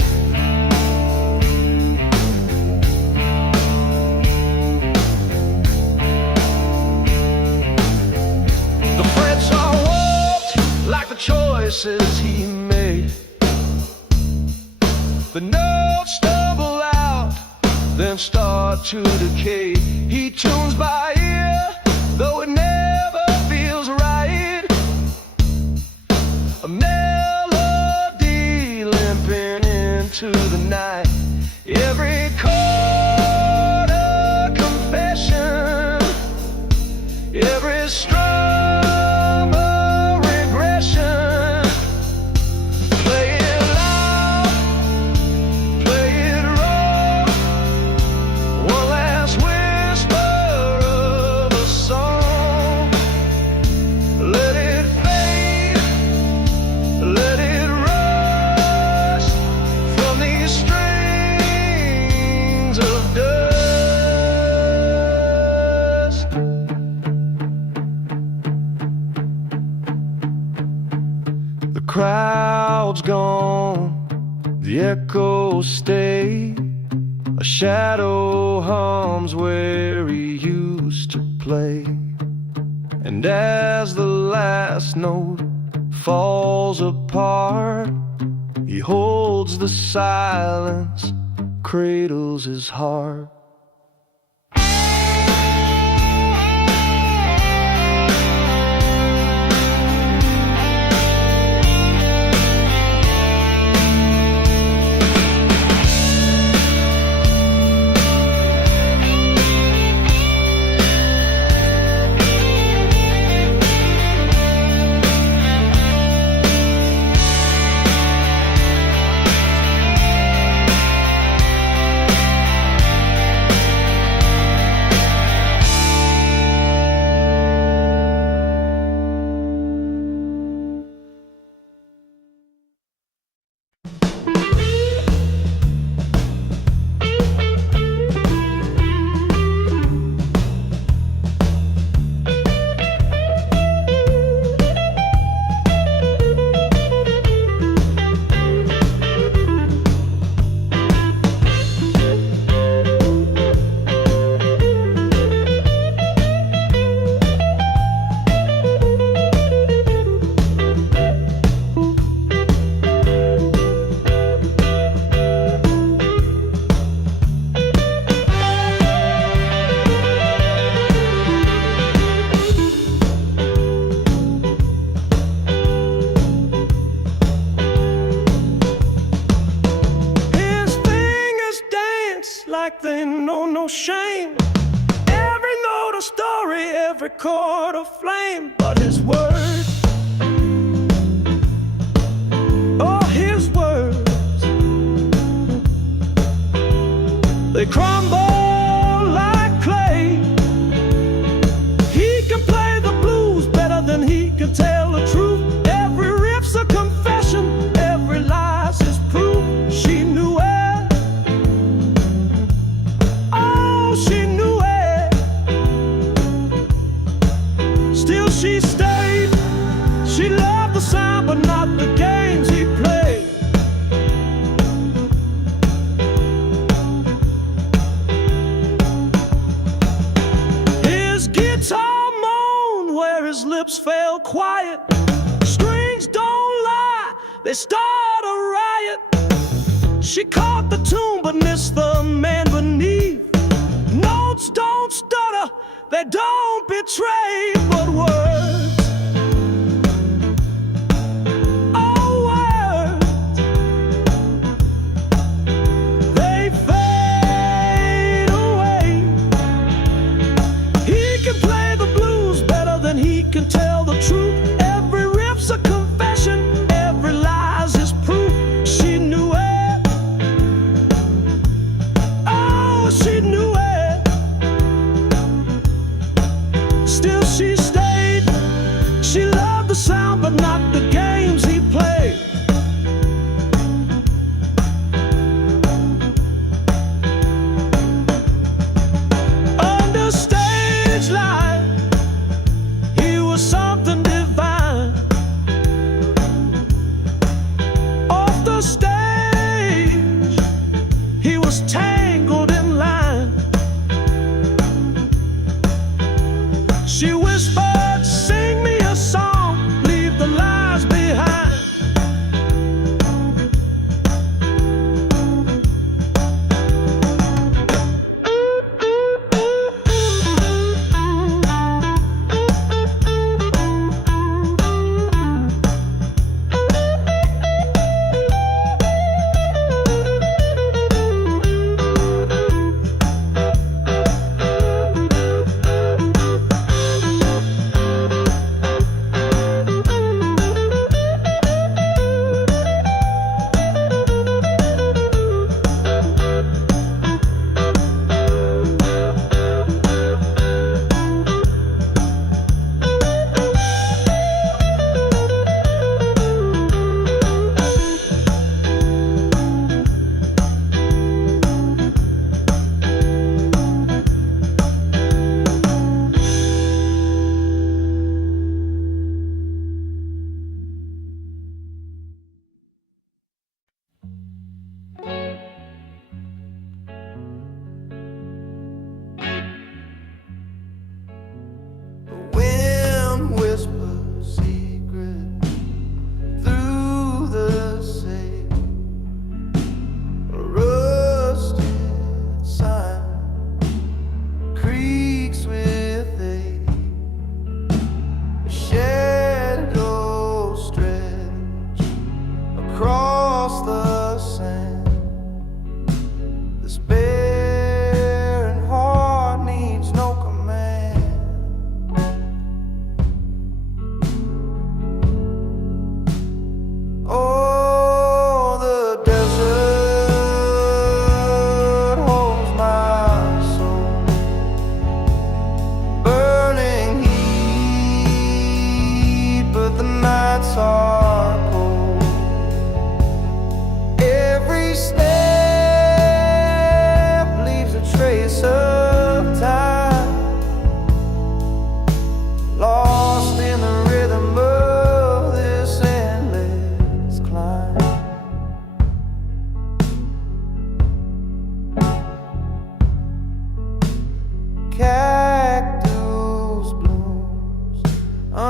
choices he made. The notes stumble out, then start to decay. He tunes by ear, though it never feels right. A melody limping into the night. Every chord a confession, every strum a regression. Play it loud, play it raw, one last whisper of a song. Let it fade, let it rush from these strings of dust. The crowd's gone, the echoes stay. A shadow hums where he used to play. And as the last note falls apart, he holds the silence, cradles his heart. Like they know no shame. Every note a story, every chord a flame. But his words, oh his words, they crumble like clay. He can play the blues better than he can tell the truth. Every riff's a confession, every lie's his proof. She knew it. She knew it. Still she stayed. She loved the sound but not the games he played. His guitar moaned where his lips fell quiet. Strings don't lie, they start a riot. She caught the tune but missed the man beneath. Notes don't stutter, they don't betray, but words, oh words, they fade away. He can play the blues better than he can tell the truth. Every riff's a confession, every lie's his proof. She knew it, oh she knew it. Still she stayed.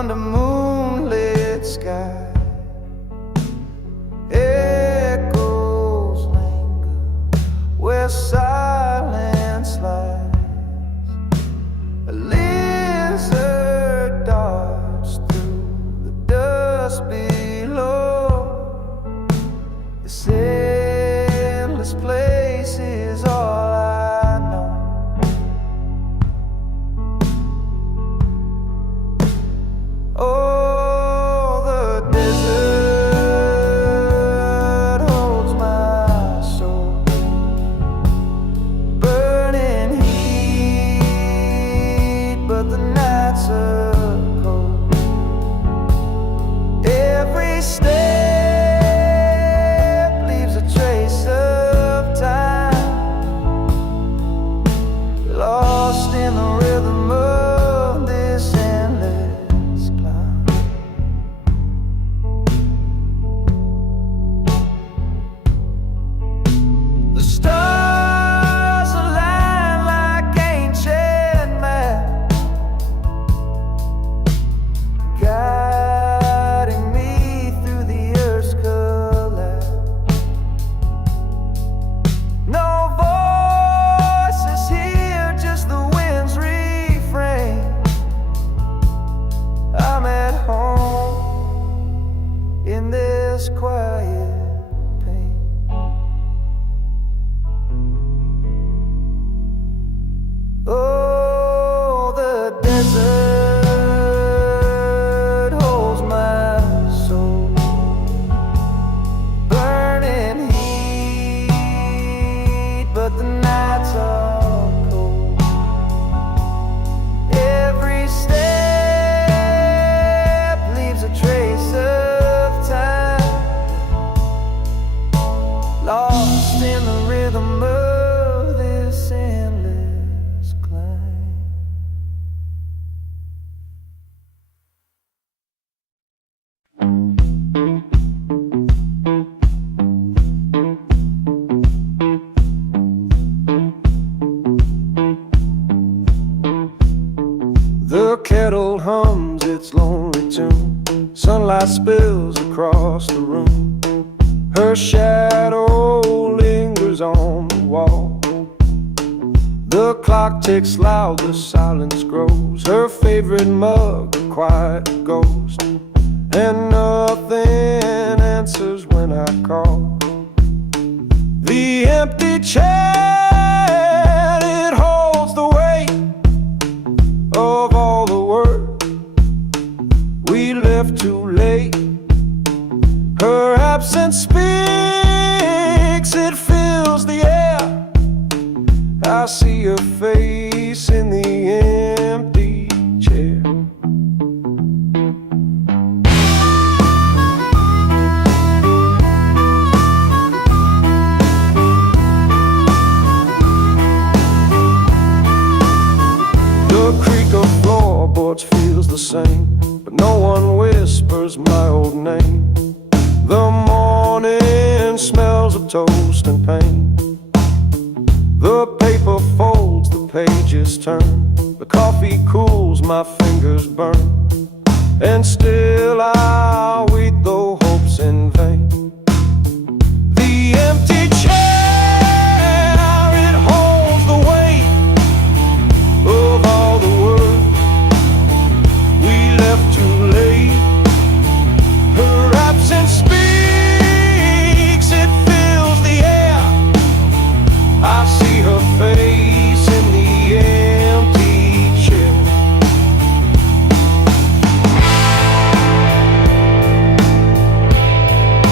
under moonlit sky. Echoes linger where silence lies. A lizard darts through the dust below. This endless place is all I know. Oh, the desert holds my soul, burning heat, but the nights are cold. Every step leaves a trace of time, lost in the rhythm of this endless climb. The stars align like ancient maps, guiding me through the earth's collapse. No voices here, just the wind's refrain. I'm at home in this quiet pain. Oh, the desert holds my soul, burning heat, but the nights are cold. Every step leaves a trace of time, lost in the rhythm of this endless climb. The kettle hums its lonely tune. Sunlight spills across the room. Her shadow lingers on the wall. The clock ticks loud, the silence grows. Her favorite mug, a quiet ghost. And nothing answers when I call. The empty chair, it holds the weight of all the work we left too late. Her absence speaks, it fills the air. I see her face in the empty chair. The creak of floorboards feels the same, but no one whispers my old name. The morning smells of toast and pain. The paper folds, the pages turn. The coffee cools, my fingers burn. And still I wait, though hope's in vain. The empty chair, it holds the weight of all the work we left too late. Her absence speaks, it fills the air. I see her face in the empty chair.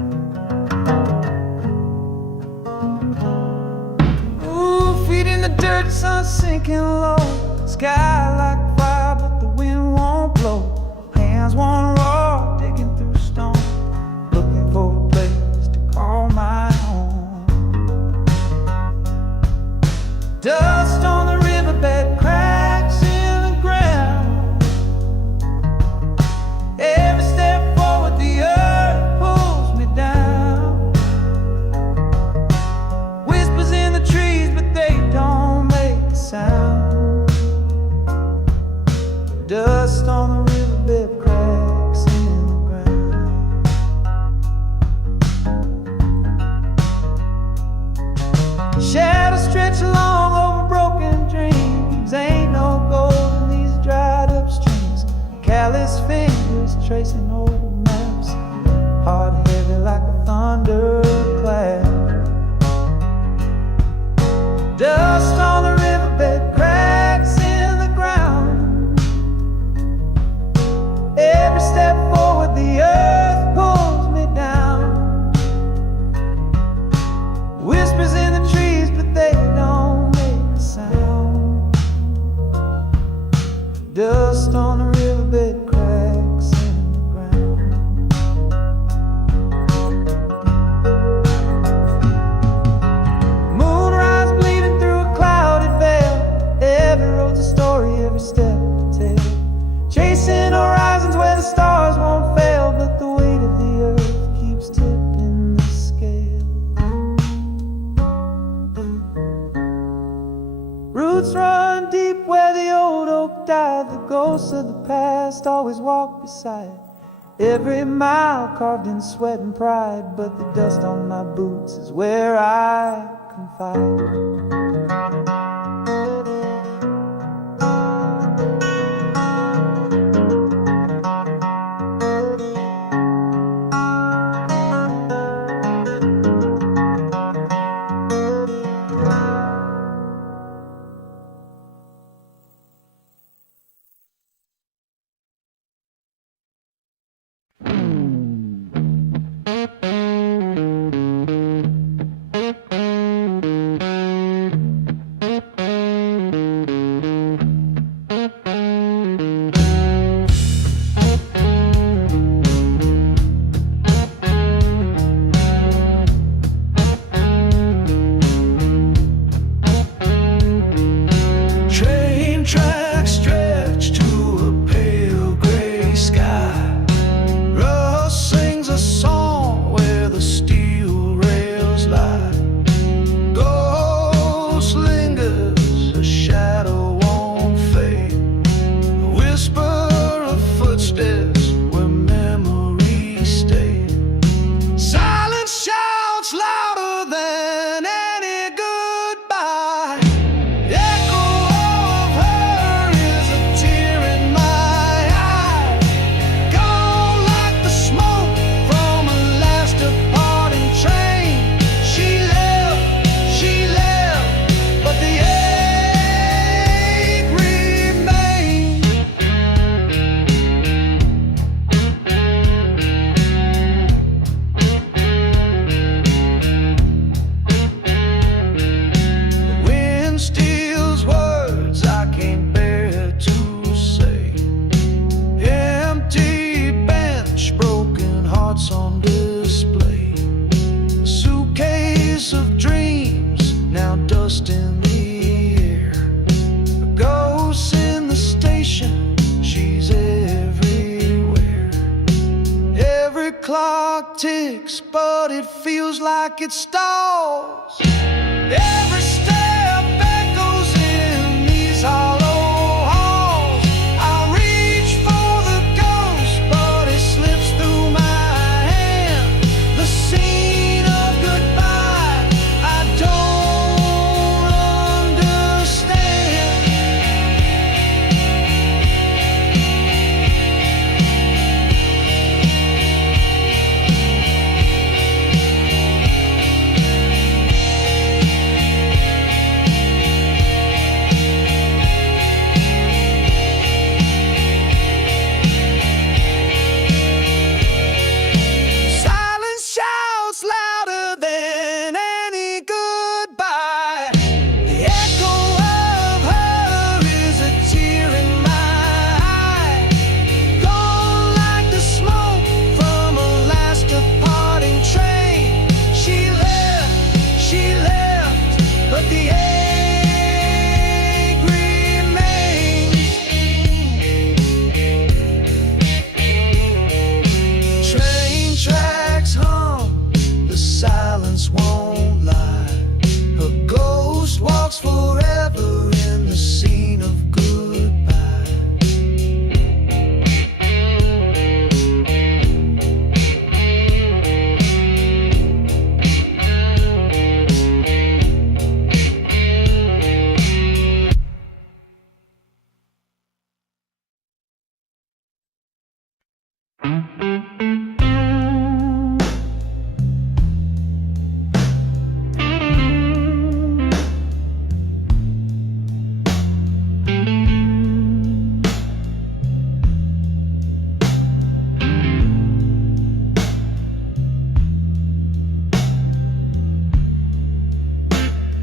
Ooh, feet in the dirt, sun sinking low. Sky like fire, but the wind won't blow. Hands won't roar, digging through stone, looking for a place to call my home. Dust on the riverbed, cracks in the ground. Every step forward, the earth pulls me down. Whispers in the trees, but they don't make a sound. Dust on the riverbed, cracks in the ground. Shadows stretch along over broken dreams. Ain't no gold in these dried up streams. Callous fingers tracing old maps. Heart heavy like a thunderclap. Dust on the riverbed, cracks in the ground. Every step forward, the earth pulls me down. Whispers in the trees, but they don't make a sound. Dust on the riverbed, cracks in the ground. Moonrise bleeding through a clouded veil. Every road's a story, every step a tale. Chasing horizons where the stars won't fail, but the weight of the earth keeps tipping the scale. Roots run deep where the old oak died. The ghosts of the past always walk beside. Every mile carved in sweat and pride, but the dust on my boots is where I confide. Train tracks stretch to a pale gray sky. Rust sings a song where the steel rails lie. Ghost lingers, a shadow won't fade. The whisper of footsteps where memories stay. Silence shouts louder than any goodbye. Echo of her is a tear in my eye. Gone like the smoke from a last departing train. She left, but the ache remained. The wind steals words I can't bear to say. Empty bench, broken hearts on display. A suitcase of dreams, now dust in the air. A ghost in the station, she's everywhere. Every clock ticks, but it feels like it stalls. Every step echoes in these hollow halls. I reach for the ghost, but it slips through my hand. The scene of goodbye, I don't understand.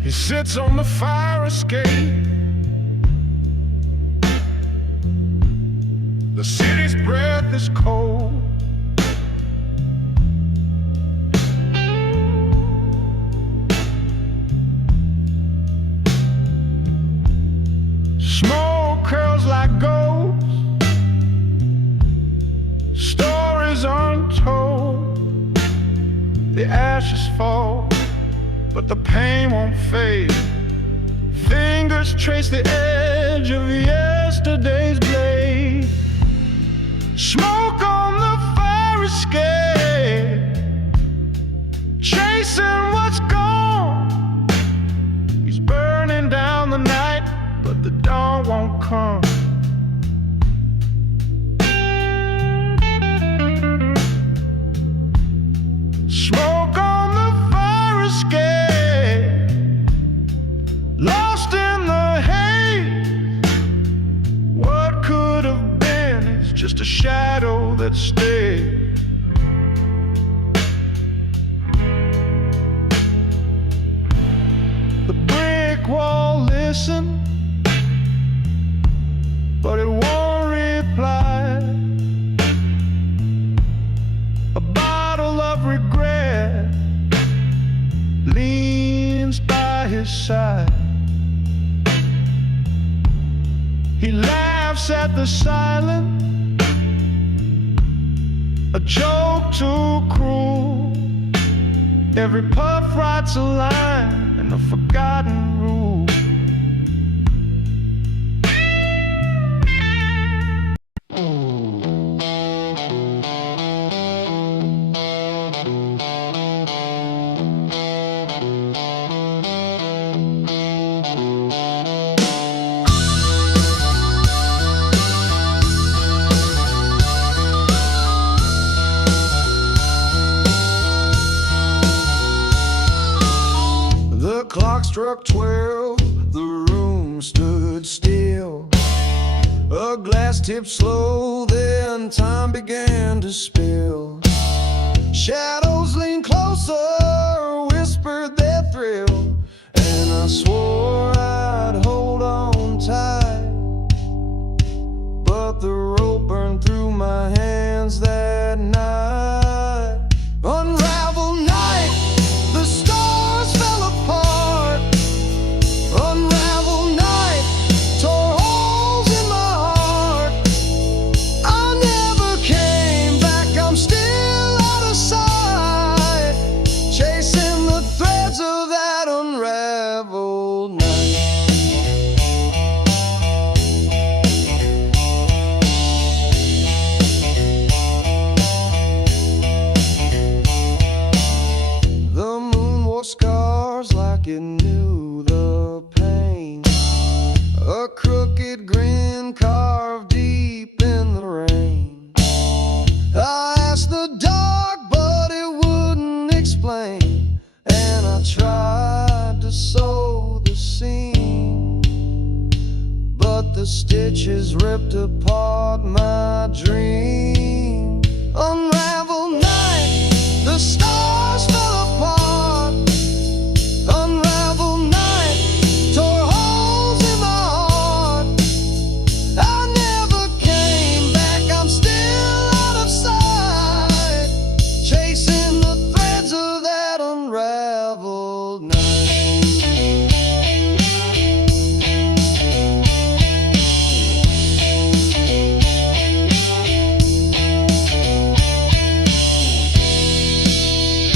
He sits on the fire escape. The city's breath is cold. Smoke curls like ghosts, stories untold. The ashes fall, but the pain won't fade. Fingers trace the edge of yesterday's blade. Smoke on the fire escape, chasing what's gone. He's burning down the night, but the dawn won't come. Smoke on the fire escape, lost in the haze. What could have been is just a shadow that stayed. The brick wall listens, but it won't reply. A bottle of regret leans by his side. He laughs at the silence, a joke too cruel. Every puff writes a line in a forgotten rule. The clock struck 12, the room stood still. A glass tipped slow, then time began to spill. Shadows leaned closer, whispered their thrill, and I swore I'd hold on tight. But the rope burned through my hands that night. Unraveled night, the stars fell apart. Unraveled night, tore holes in my heart. I never came back, I'm still out of sight, chasing the threads of that unraveled night. The moon wore scars like it knew the pain. A crooked grin carved deep in the rain. I asked the dark, but it wouldn't explain. And I tried to sew the seam, but the stitches ripped apart my dream. Unraveled night, the stars fell apart. Unraveled night, tore holes in my heart. I never came back, I'm still out of sight, chasing the threads of that unraveled night.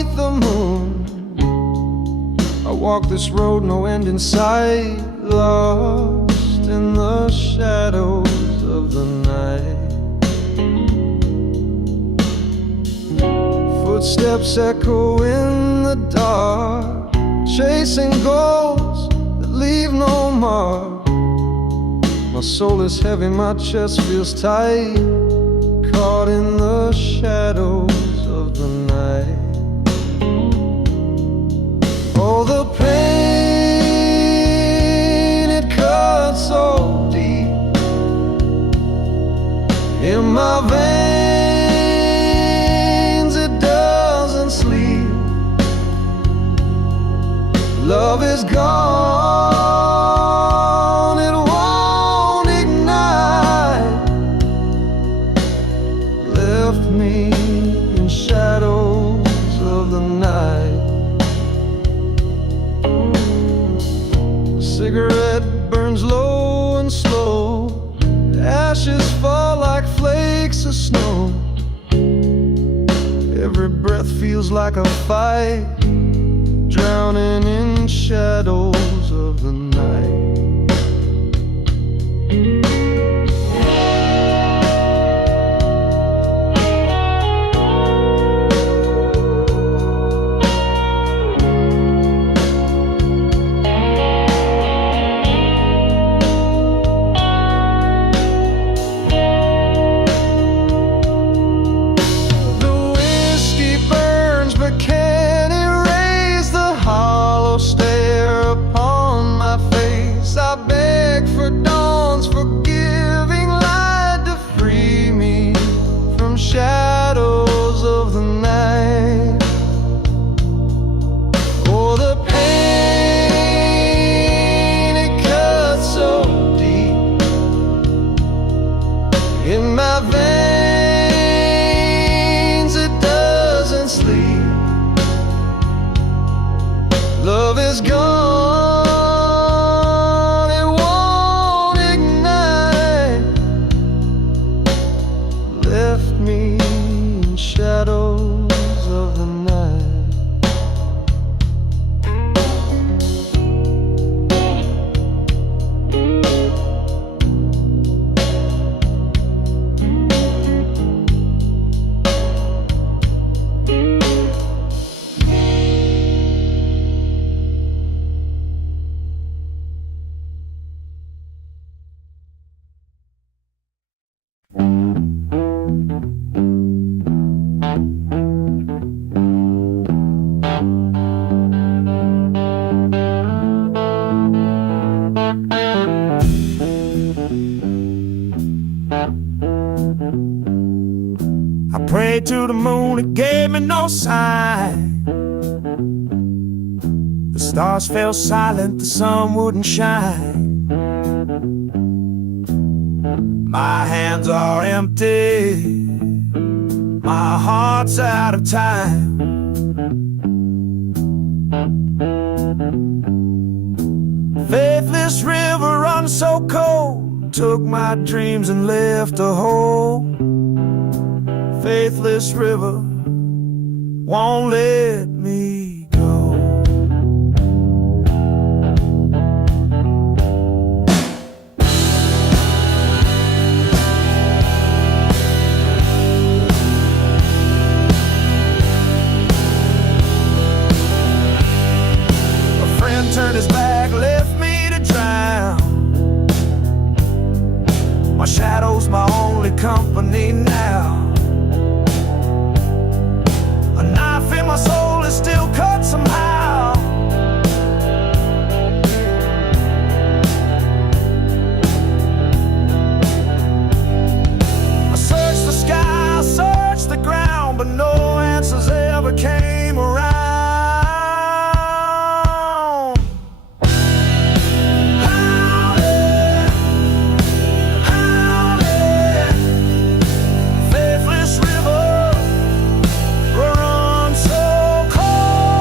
'neath the moon. I walk this road, no end in sight, lost in the shadows of the night. Footsteps echo in the dark, chasing goals that leave no mark. My soul is heavy, my chest feels tight, caught in the shadows of the night. Oh, the pain, it cuts so deep in my veins, it doesn't sleep. Love is gone, it won't ignite. Left me in shadows of the night. The cigarette burns low and slow, ashes fall like flakes of snow. Every breath feels like a fight, drowning in shadows of the night. The whiskey burns but can't erase the hollow stare upon my face. I beg for dawn's forgiving light to free me from shadows of the night. Oh, the pain, it cuts so deep in my veins, it doesn't sleep. Love is gone, it won't ignite. Left me in shadows of the night. I prayed to the moon, it gave me no sign. The stars fell silent, the sun wouldn't shine. My hands are empty, my heart's out of time. Faithless river runs so cold, took my dreams and left a hole. Faithless river won't let me go. A friend turned his back, left me to drown. My shadow's my only company now. A knife in my soul is still cut somehow. I searched the sky, I searched the ground, but no answers ever came around. Faithless river, run so cold.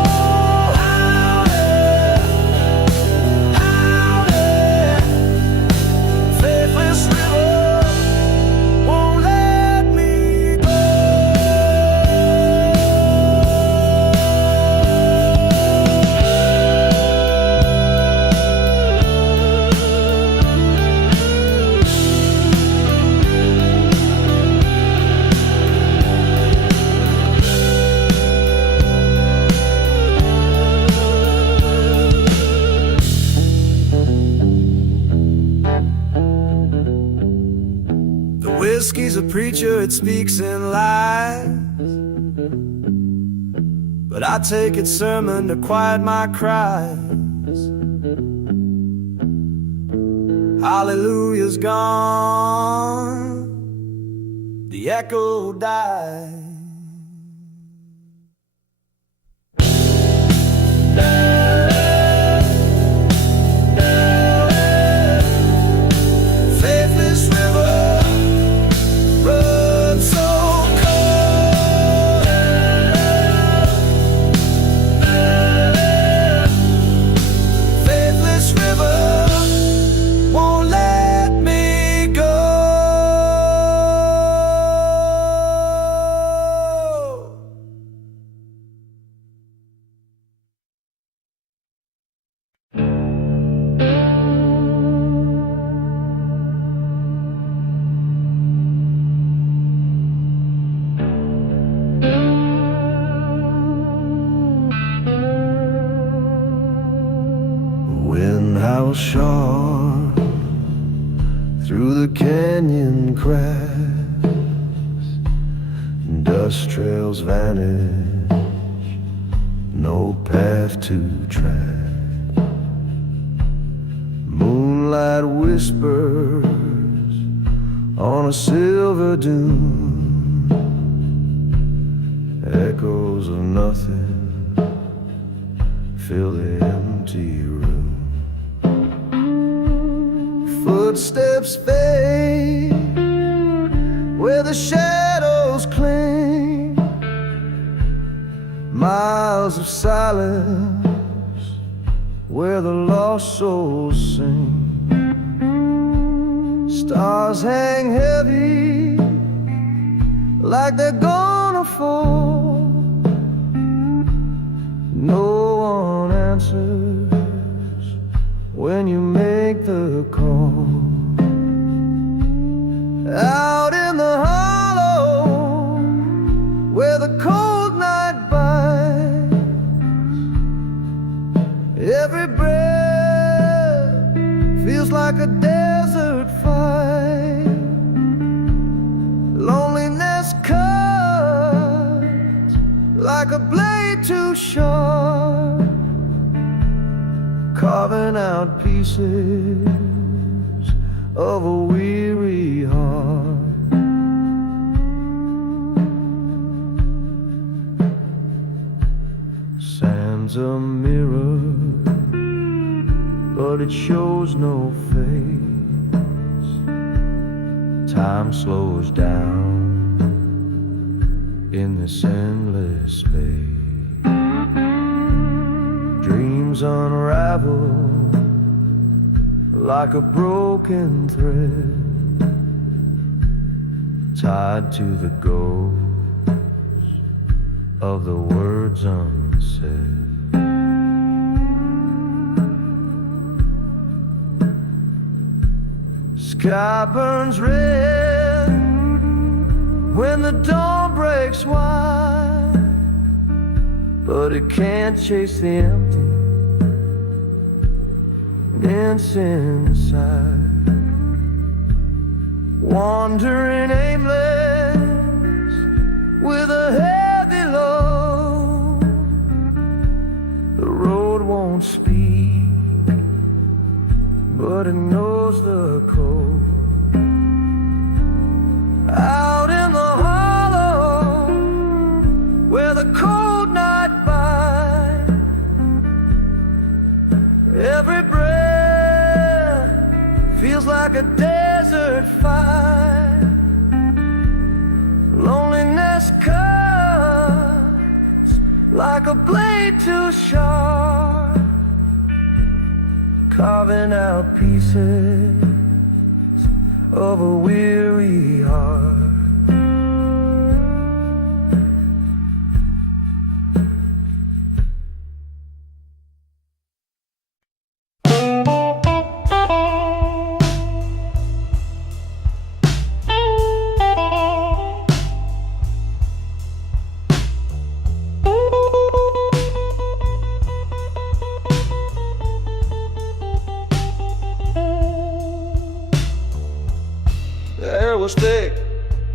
preacher, it speaks in lies, but I take its sermon to quiet my cries. Hallelujah's gone, the echo dies. Faithless river runs so cold. Faithless river won't let me go. Wind howls sharp through the canyon cracks, dust trails vanish, no path to track. Moonlight whispers on a silver dune, echoes of nothing fill the empty room. Footsteps fade where the shadows cling, miles of silence where the lost souls sing. Stars hang heavy like they're gonna fall. No one answers when you make the call. Out in the hollow where the cold night bites, every breath feels like a desert fight. Loneliness cuts like a blade too sharp, carving out pieces of a weary heart. Sand's a mirror, but it shows no face. Time slows down in this endless space. Dreams unravel like a broken thread, tied to the ghost of the words unsaid. Sky burns red when the dawn breaks wide, but it can't chase the empty dance inside. Wandering aimless with a heavy load, the road won't speak, but it knows the code. Out in the hollow where the cold night bites, every breath feels like a desert fight. Loneliness cuts like a blade too sharp, carving out pieces of a weary heart. The air was thick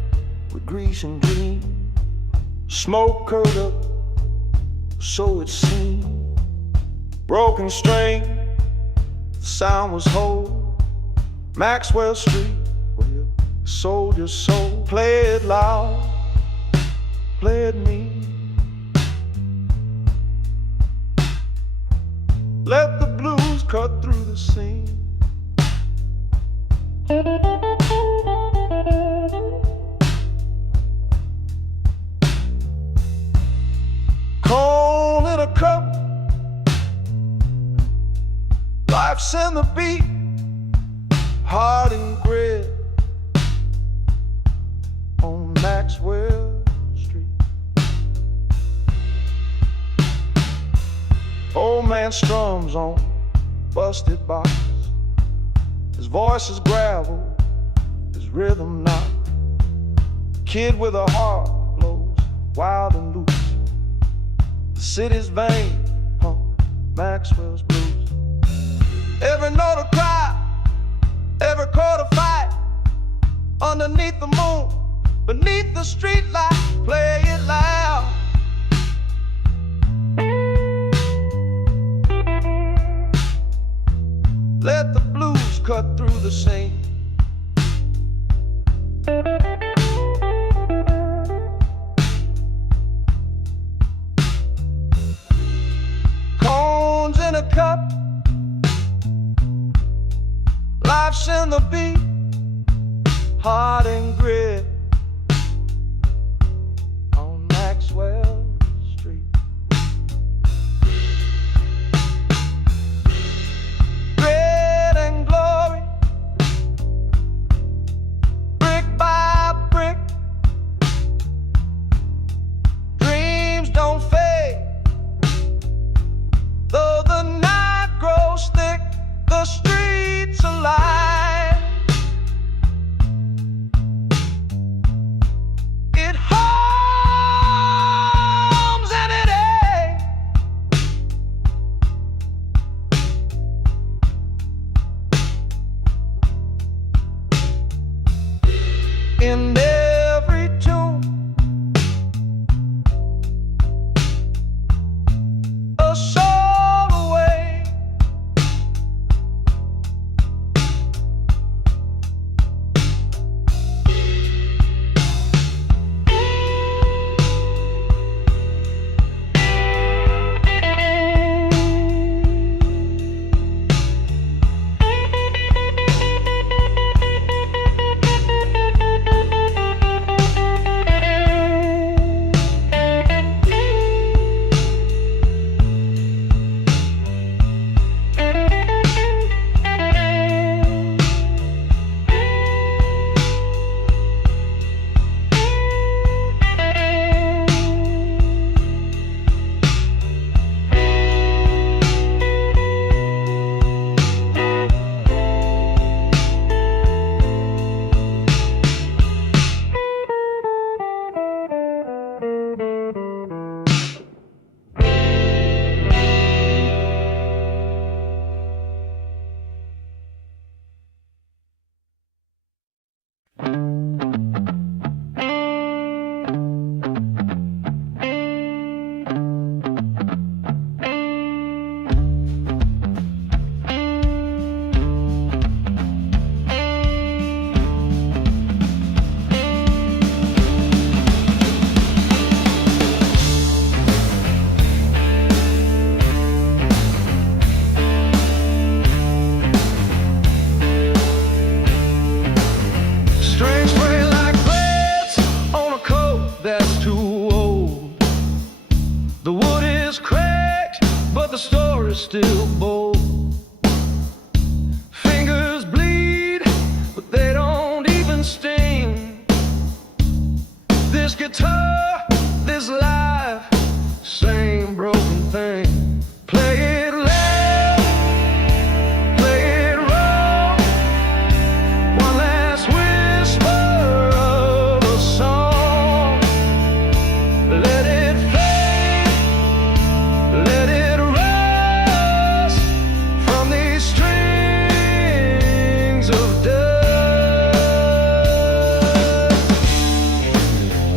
Grecian dream. Smoke curled up, so it seemed. Broken string, the sound was whole. Maxwell Street, where you sold your soul. Play it loud, play it mean. Let the blues cut through the scene. Cold in a cup, life's in the beat, hard and grit on Maxwell Street. Old man strums on busted box. His voice is gravel, his rhythm not. Kid with a heart blows wild and loose. The city's vein pump Maxwell's blues. Every note a cry, every chord a fight. Underneath the moon, beneath the street light, play it loud. Let the blues cut through the scene. Cones in a cup, life's in the beat, hard and grit on Maxwell Street. Grit and glory, brick by brick. Dreams don't fade, though the night grows thick, the streets alive. It hums and it aches. In every tune, a soul away. Strings play like threads on a coat that's too old. The wood is cracked, but the story's still bold. Fingers bleed, but they don't even sting. This guitar, this life, same broken thing. Play it loud, play it raw. One last whisper of a song. Let it fade, let it rust from these strings of dust.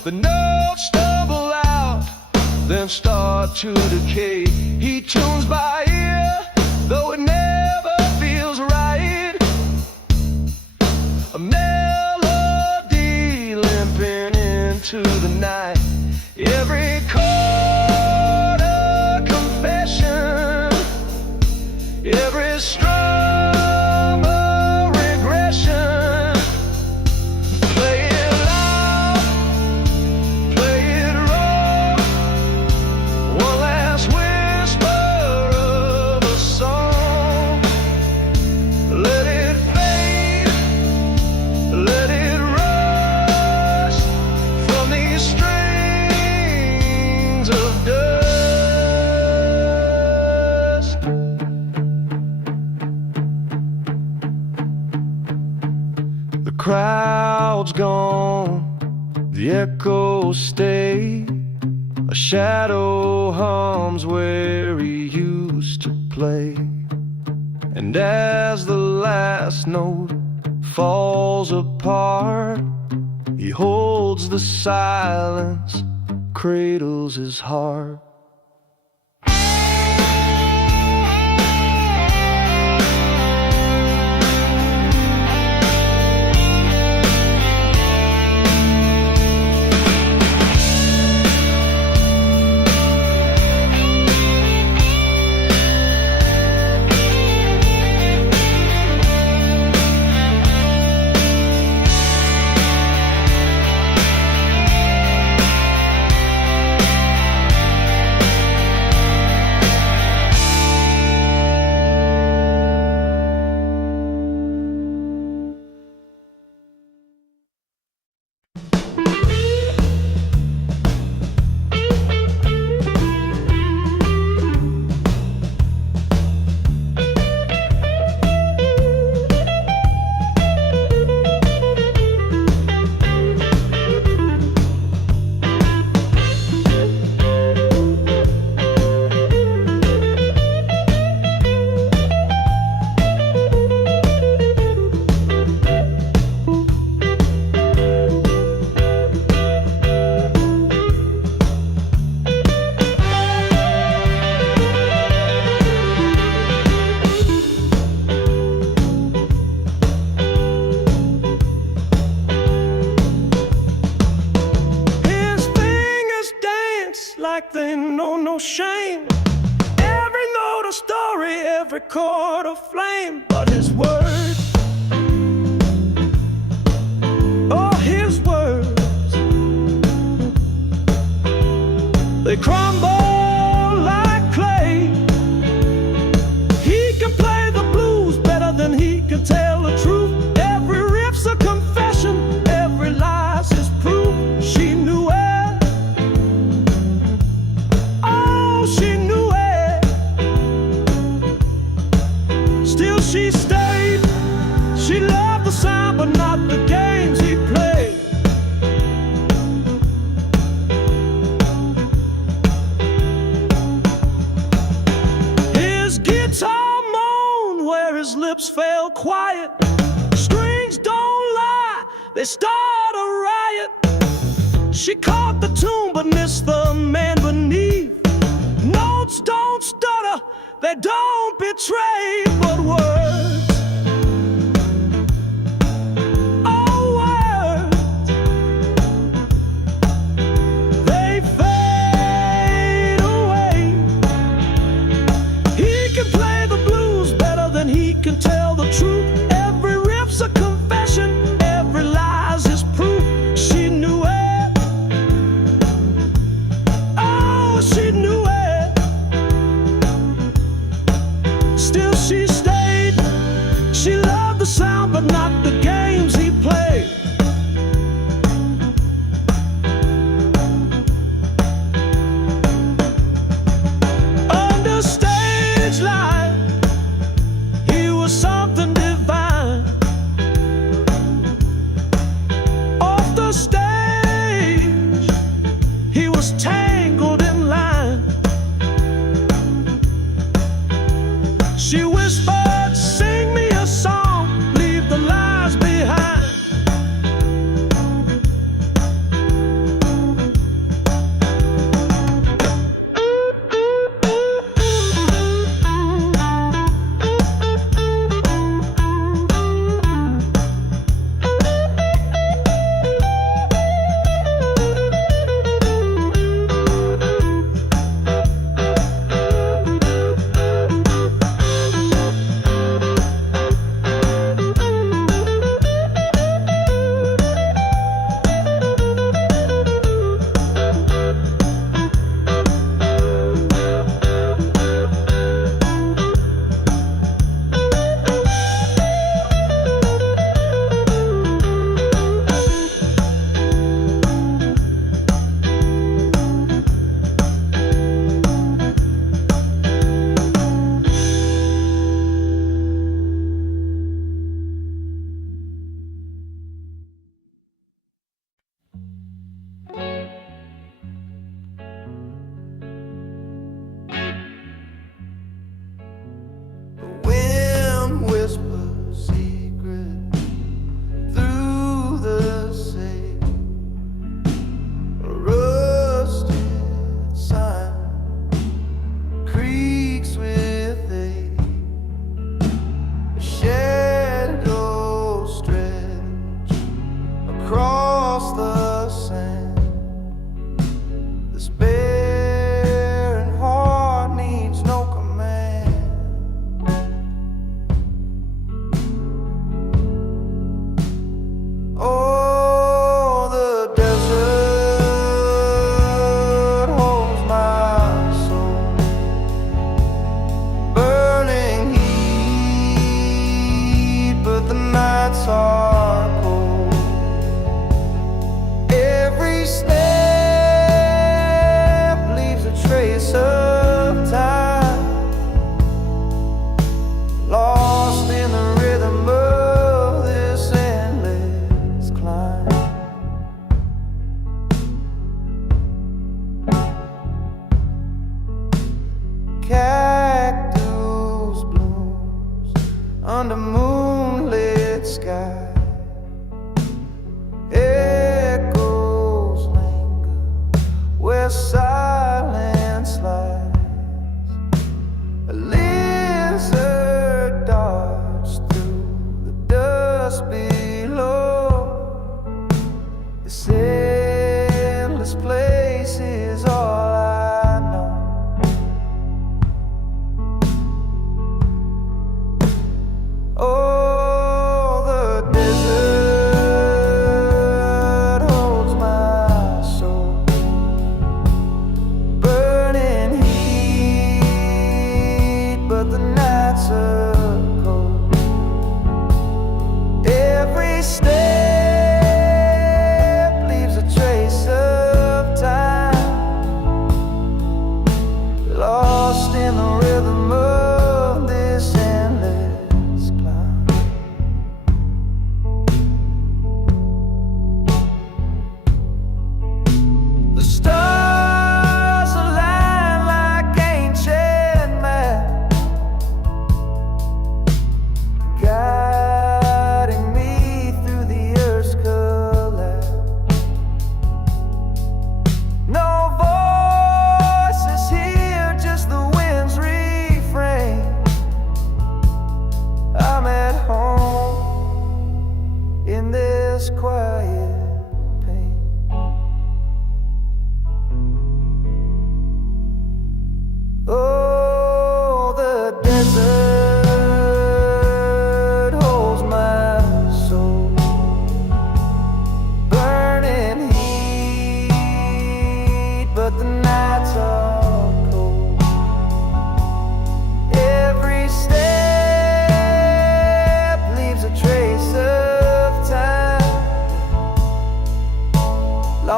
The notes stumble out, then start to decay. He tunes by ear, though it never feels right. A melody limping into the night. Every chord a confession, every strum a regression. Play it loud, play it raw, one last whisper of a song. Let it fade, let it rush from these strings of dust. The crowd's gone, the echoes stay. A shadow hums where he used to play. And as the last note falls apart, he holds the silence, cradles his heart. Like they know no shame. Every note a story, every chord a flame. But his words, oh his words, they crumble like clay. He can play the blues better than he can tell the truth. Every riff's a confession, every lie's his proof. She knew it. She knew it. Still she stayed. She loved the sound but not the games he played. His guitar moaned where his lips fell quiet. Strings don't lie, they start a riot. She caught the tune but missed the man beneath. Notes don't stutter, they don't betray, but words, oh words, they fade away. He can play the blues better than he can tell the truth. Every riff's a confession, every lie's his proof. She knew it, oh she knew it. Still she stayed. She loved the sound but not the games he played. Under stage light, he was something divine. Off the stage, he was tangled in line. She whispered, sing me a song, leave the lies behind.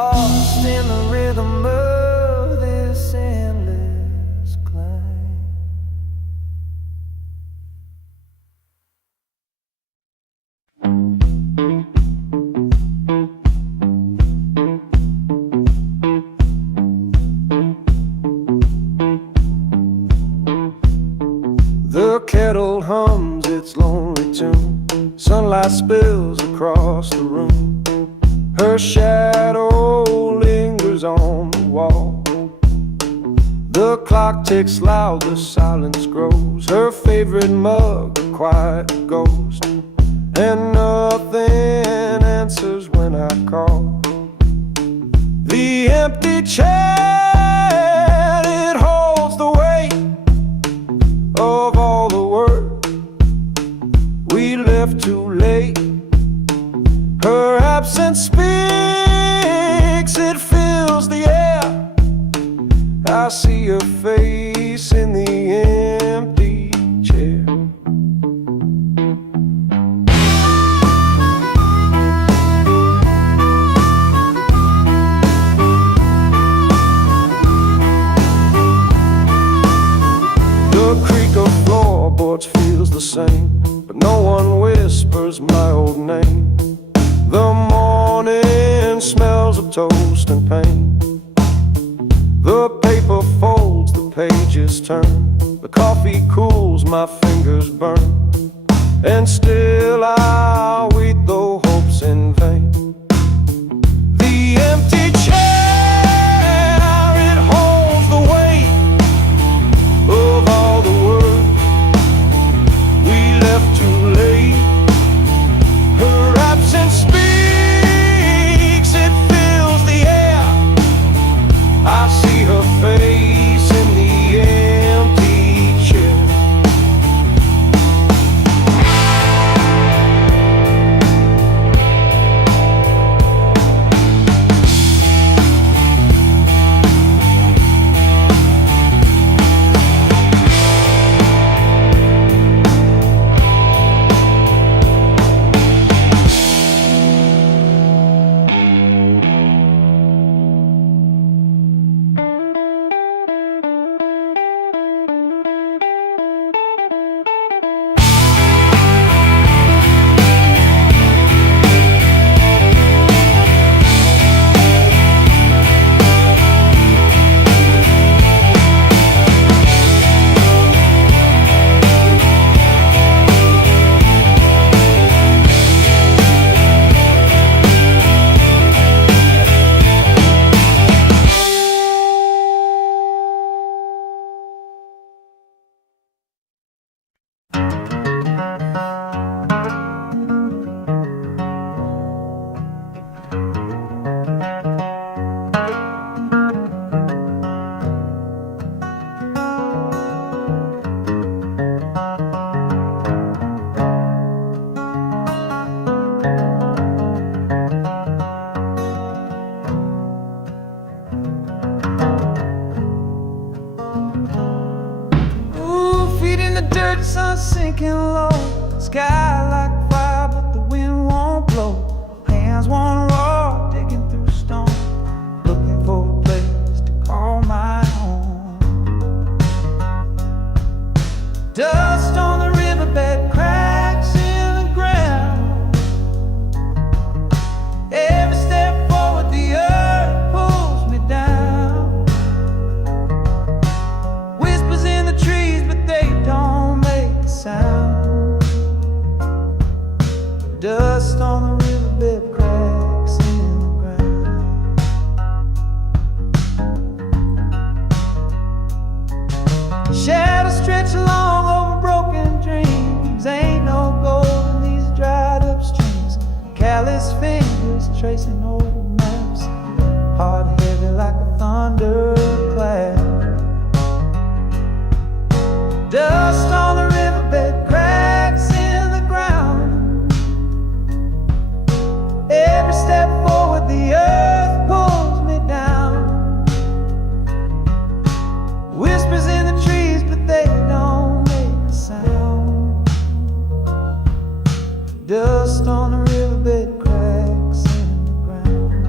lost in the rhythm of this endless climb. The kettle hums its lonely tune. Sunlight spills across the room. Her shadow lingers on the wall. The clock ticks loud, the silence grows. Her favorite mug, a quiet ghost. And nothing answers when I call. The empty chair, it holds the weight of all the work we left too late. Her absence speaks, it fills the air. I see her face in the empty chair. The creak of floorboards feels the same, but no one whispers my old name. The morning smells of toast and pain. The paper folds, the pages turn. The coffee cools, my fingers burn. And still I wait, though hope's in vain. The empty chair, it holds the weight of all the work we left too late. Her absence speaks, it fills the air. I see her face in the empty chair. Sun sinking low, sky like fire, but the wind won't blow. Hands won't roar, digging through stone, looking for a place to call my home. Dust on the riverbed, cracks in the ground. Every step forward, the earth pulls me down. Whispers in the trees, but they don't sound. Dust on the riverbed, cracks in the ground. Shadows stretch along over broken dreams. Ain't no gold in these dried up streams. Callous fingers tracing old maps. Heart heavy like a thunderclap. Dust on the riverbed, cracks in the ground. Every step forward, the earth pulls me down. Whispers in the trees, but they don't make a sound. Dust on the riverbed, cracks in the ground.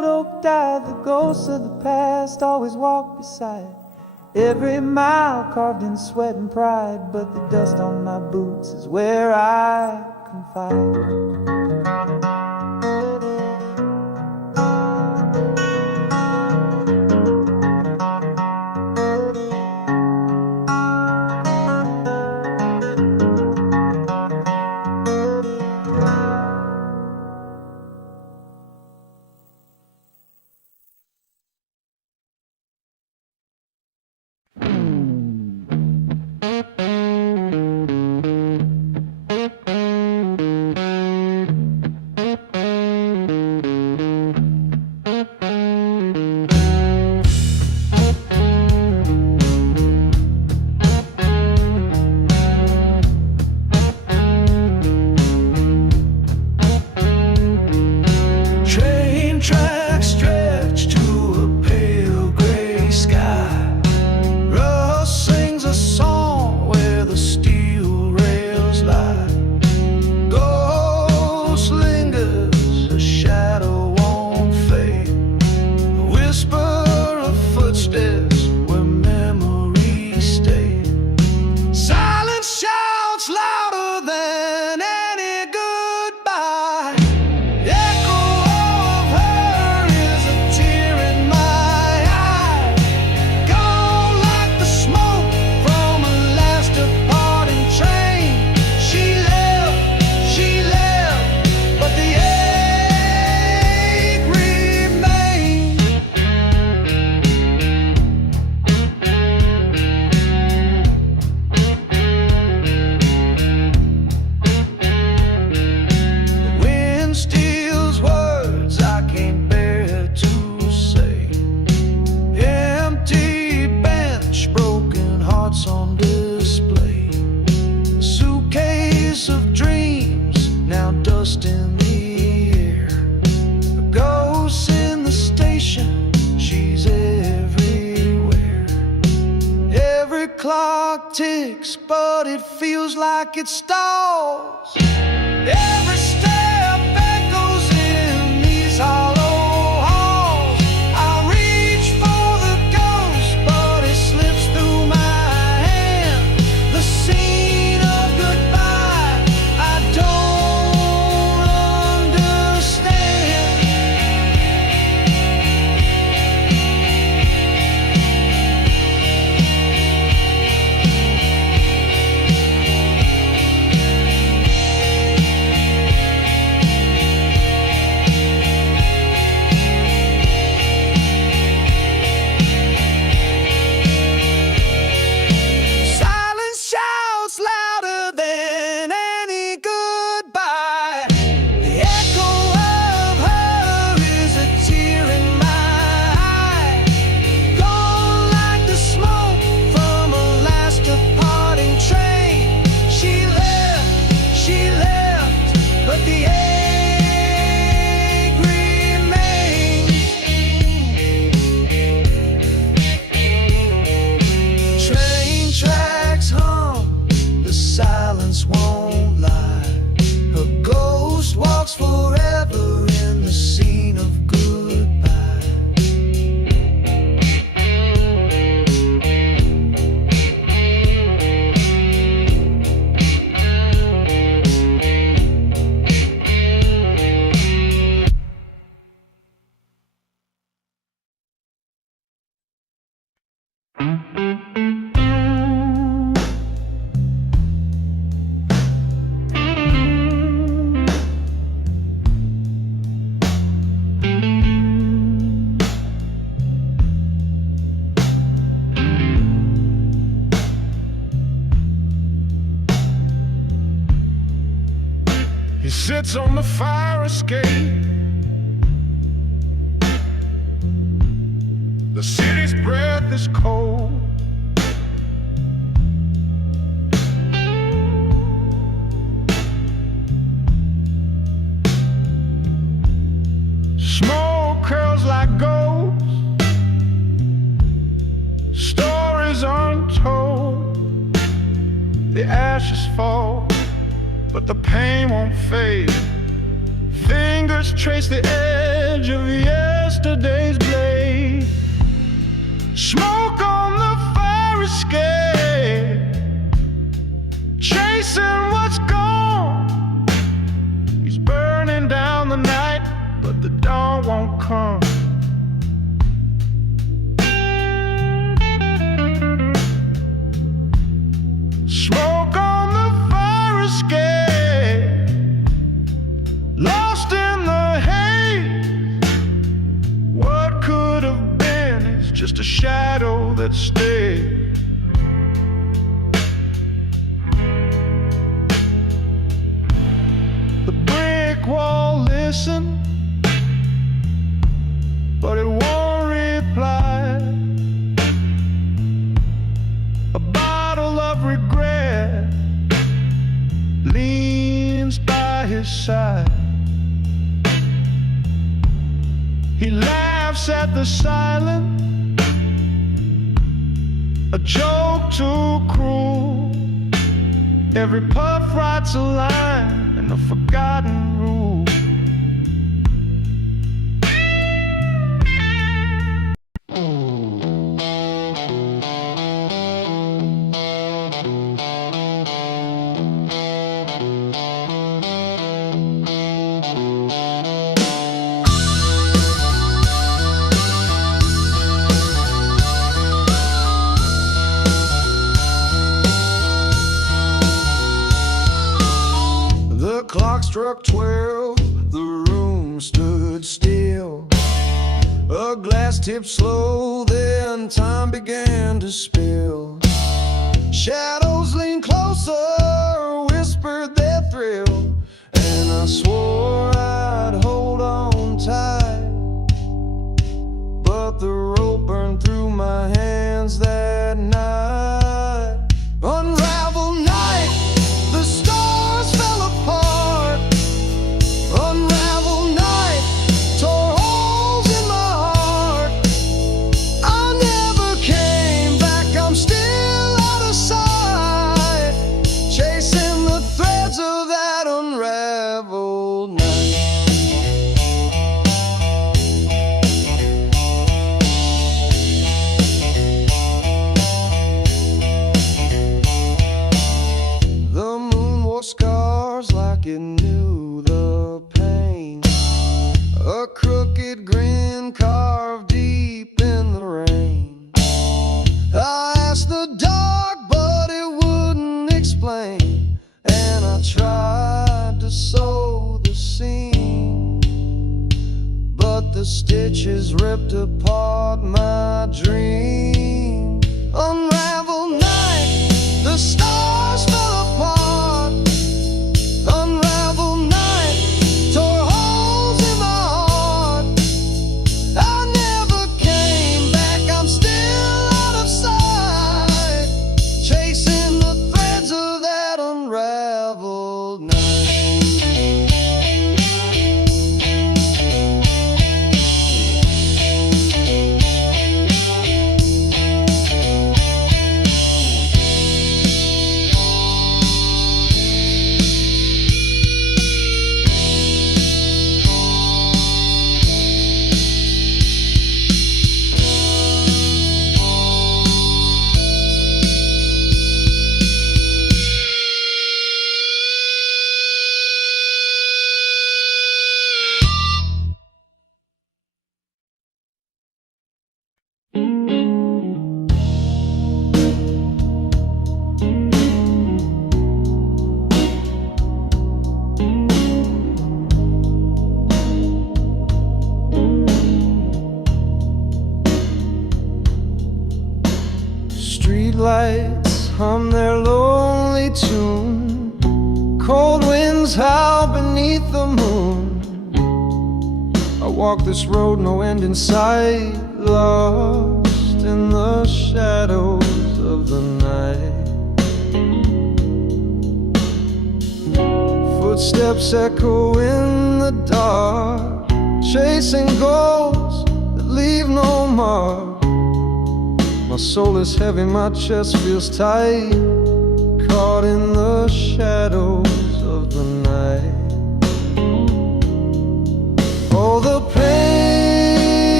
died, the ghosts of the past always walk beside. Every mile carved in sweat and pride, but the dust on my boots is where I confide. Clock ticks, but it feels like it stalls. Every step echoes in these hollow halls. I reach for the ghost, but it slips through my hand. The scene of goodbye, I don't understand. Won't lie. Her ghost walks forever in the scene of goodbye. He sits on the fire escape. The city's breath is cold. Smoke curls like ghosts, stories untold. The ashes fall, but the pain won't fade. Fingers trace the edge of yesterday. yesterday's blade. Smoke on the fire escape, chasing what's gone. He's burning down the night, but the dawn won't come. Smoke on the fire escape, lost in the haze. What could have been is just a shadow that stayed. The brick wall listened, but it won't reply. A bottle of regret leans by his side. He laughs at the silence, a joke too cruel. Every puff writes a line in a forgotten rule. The clock struck 12, the room stood still. A glass tipped slow, then time began to spill. Shadows leaned closer, whispered their thrill, and I swore I'd hold on tight. But the rope burned through my hands that night. Unraveled night, the stars fell apart. Unraveled night, tore holes in my heart. I never came back, I'm still out of sight, chasing the threads of that unraveled night. The moon wore scars like it knew the pain. A crooked grin carved deep in the rain. I asked the dark, but it wouldn't explain. And I tried to sew the seam, but the stitches ripped apart my dream. Unraveled night, the stars fell apart. Unraveled night, tore holes in my heart. I never came back, I'm still out of sight, chasing the threads of that unraveled night. Streetlights hum their lonely tune. Cold winds howl beneath the moon. I walk this road, no end in sight, lost in the shadows of the night. Footsteps echo in the dark, chasing ghosts that leave no mark. My soul is heavy, my chest feels tight, caught in the shadows of the night. Oh, the pain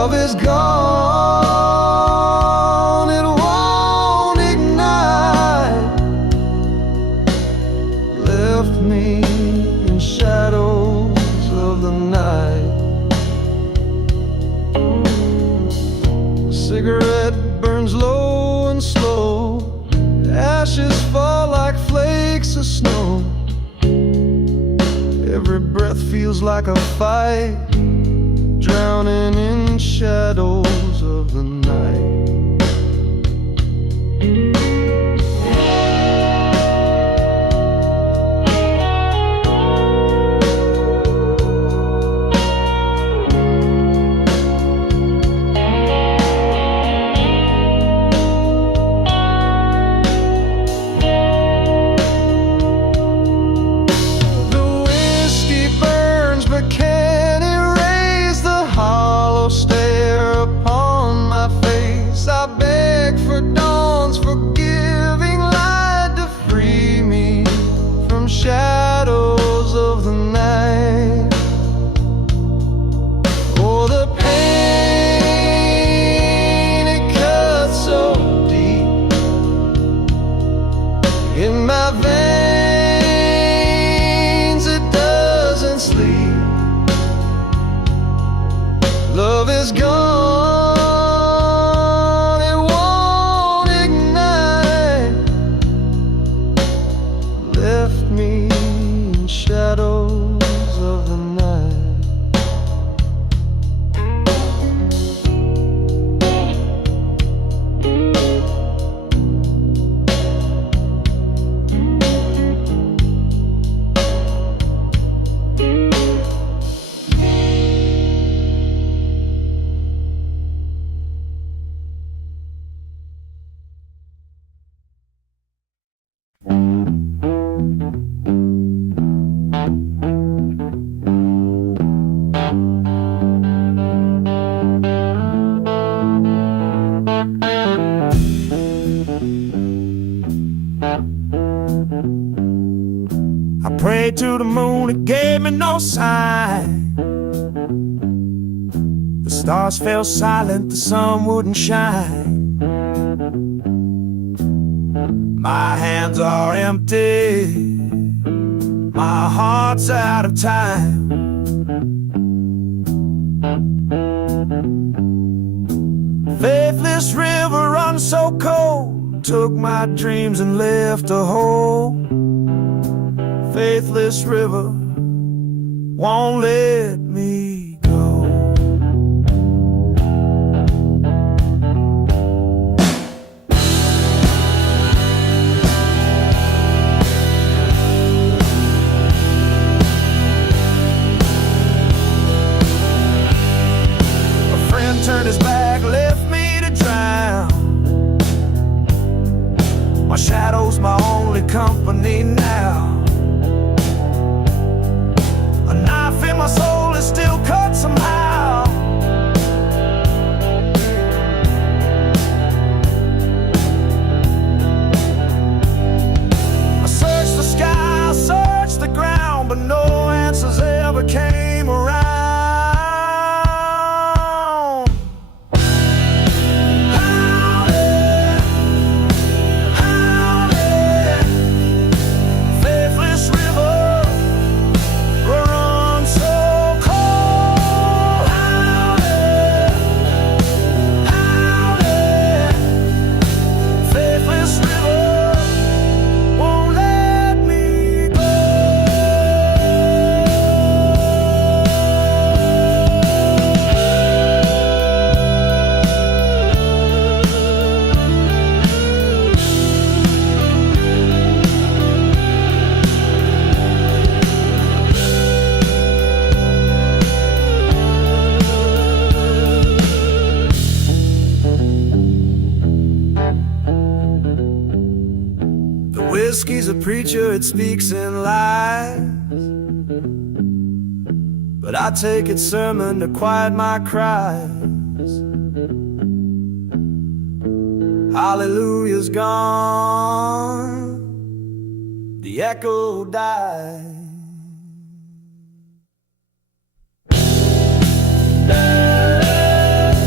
Love is gone, it won't ignite. Left me in shadows of the night. The cigarette burns low and slow, ashes fall like flakes of snow. Every breath feels like a fight, drowning in shadows of the night. Shadows of the night. Oh, the pain, it cuts so deep in my veins, it doesn't sleep. Love is gone, it won't ignite. Left me in shadows of the night. I prayed to the moon, it gave me no sign. The stars fell silent, the sun wouldn't shine. My hands are empty, my heart's out of time. Faithless river runs so cold, took my dreams and left a hole. Faithless river won't let me go. A friend turned his back, left me to drown. My shadow's my only company now. My soul is still cut somehow. I searched the sky, I searched the ground, but no answers ever came around. Faithless river, run so whiskey's a preacher, it speaks in lies, but I take its sermon to quiet my cries. Hallelujah's gone, the echo dies.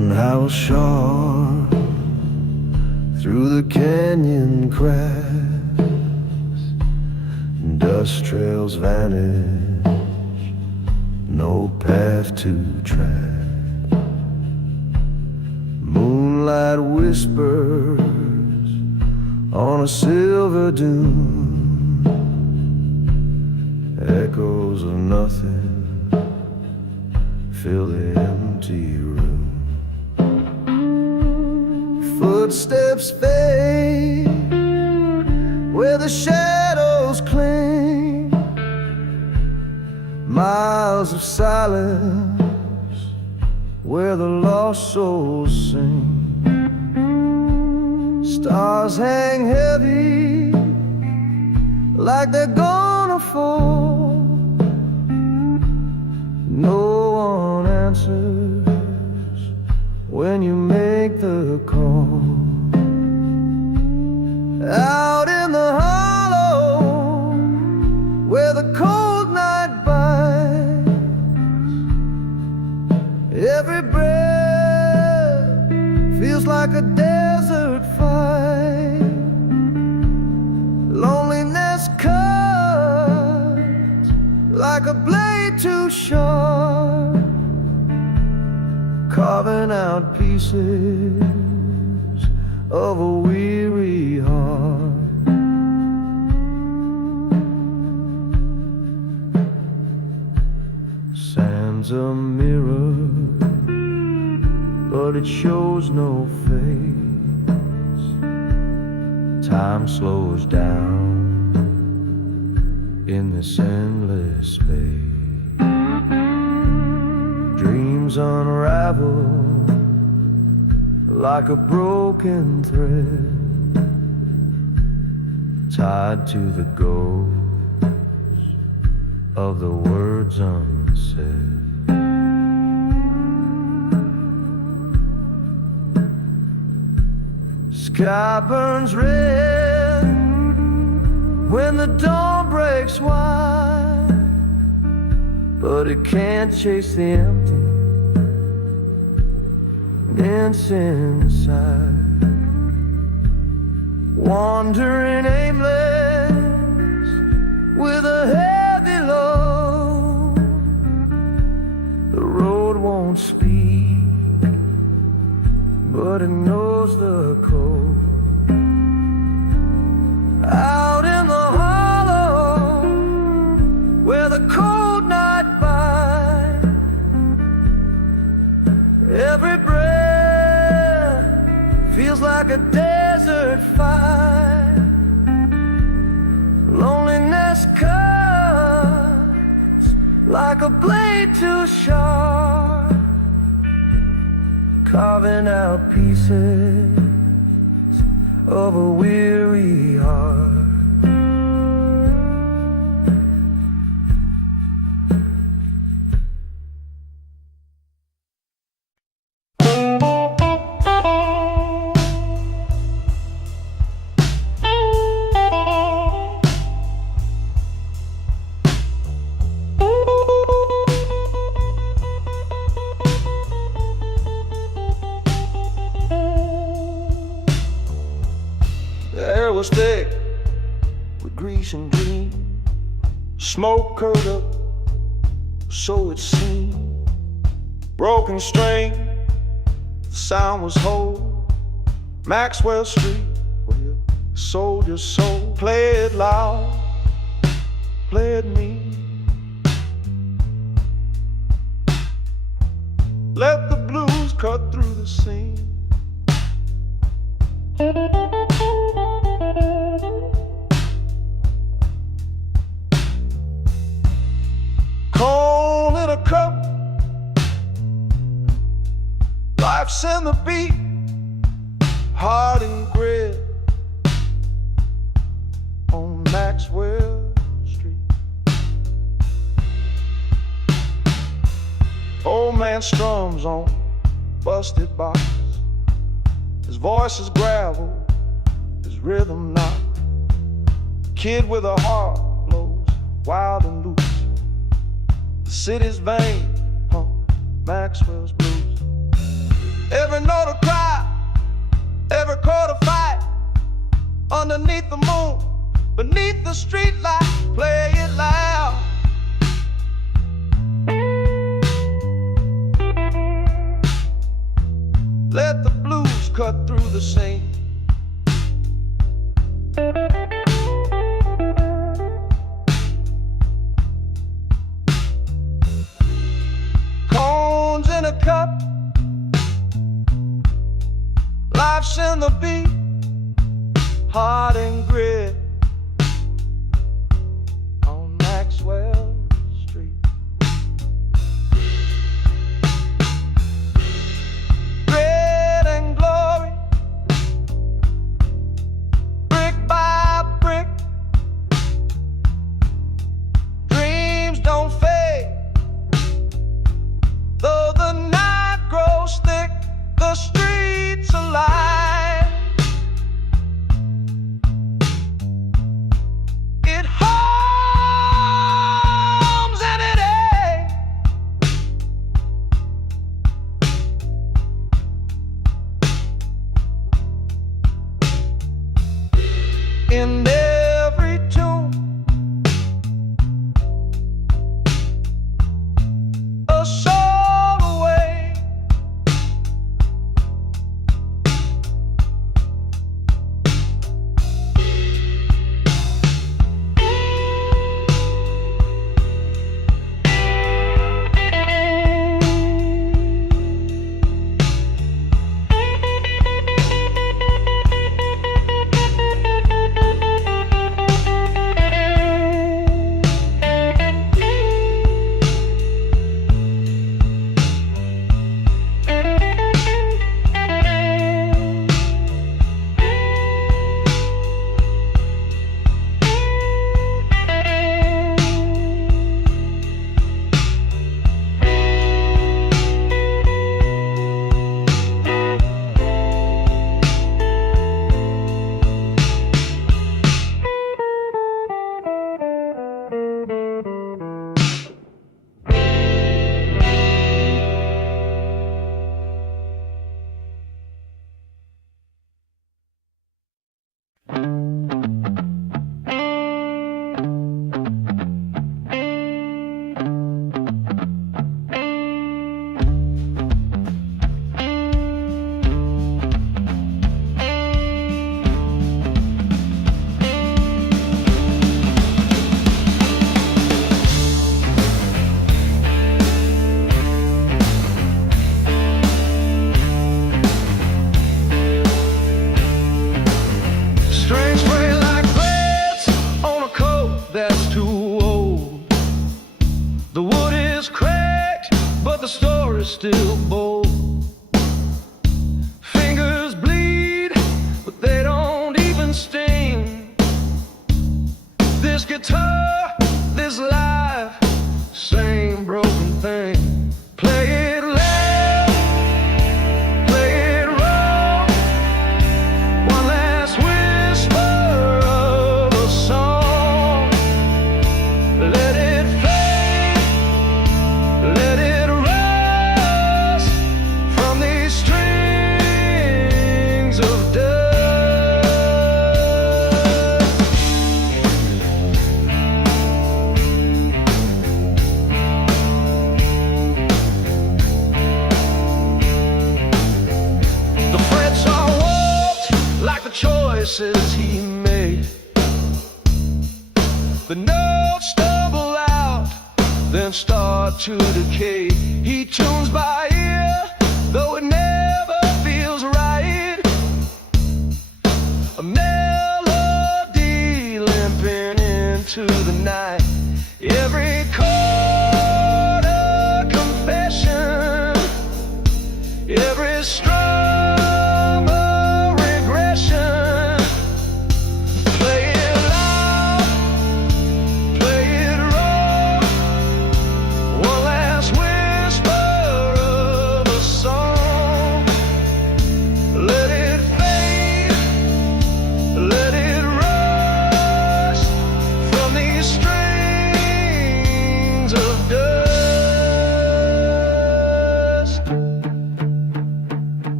shore through the canyon cracks. Dust trails vanish, no path to track. Moonlight whispers on a silver dune, echoes of nothing fill the empty room. Footsteps fade where the shadows cling, miles of silence where the lost souls sing. Stars hang heavy like they're gonna fall. No one answers when you make the call. Out in the hollow where the cold night bites, every breath feels like a desert fight. Loneliness cuts like a blade too sharp, carving out pieces of a weary heart. Sand's a mirror, but it shows no face. Time slows down in this endless space. Dreams unravel like a broken thread, tied to the ghost of the words unsaid. Sky burns red when the dawn breaks wide, but it can't chase the empty dance inside. Wandering aimless with a heavy load, the road won't speak, but it knows the code. Out in the hollow where the cold night bites, every breath feels like a desert fight. Loneliness cuts like a blade too sharp, carving out pieces of a weary heart. Was thick with grease and green, smoke curled up, so it seemed. Broken string, the sound was whole. Maxwell Street, where you sold your soul. Play it loud, play it mean. Let the blues cut through the scene. Cold in a cup, life's in the beat, hard and grit on Maxwell Street. Old man strums on busted box, his voice is gravel, his rhythm knock. Kid with a heart blows wild and loose. The city's vein pump Maxwell's blues. Every note a cry, every chord a fight. Underneath the moon, beneath the street light, play it loud. Let the blues cut through the scene. Cones in a cup, life's in the beat, heart and grit on Maxwell Street. Grit and glory, brick by brick. Dreams don't fade, though the night grows thick, the streets alive. It hums and it aches. In every tune, a soul away. Strings spray like threads on a coat that's too old. The wood is cracked, but the story's still bold. Fingers bleed, but they don't even sting. This guitar, this life, same broken thing. Play it loud, play it raw. One last whisper of a song. Let it fade, let it rise from these strings of dust. The frets are warped like the choices he made. The notes stumble out, then start to decay. He tunes by ear, though it never feels right. A melody limping into the night. Every chord a confession, every strum a regression. Play it loud, play it raw. One last whisper of a song. Let it fade, let it rise from these strings of dust.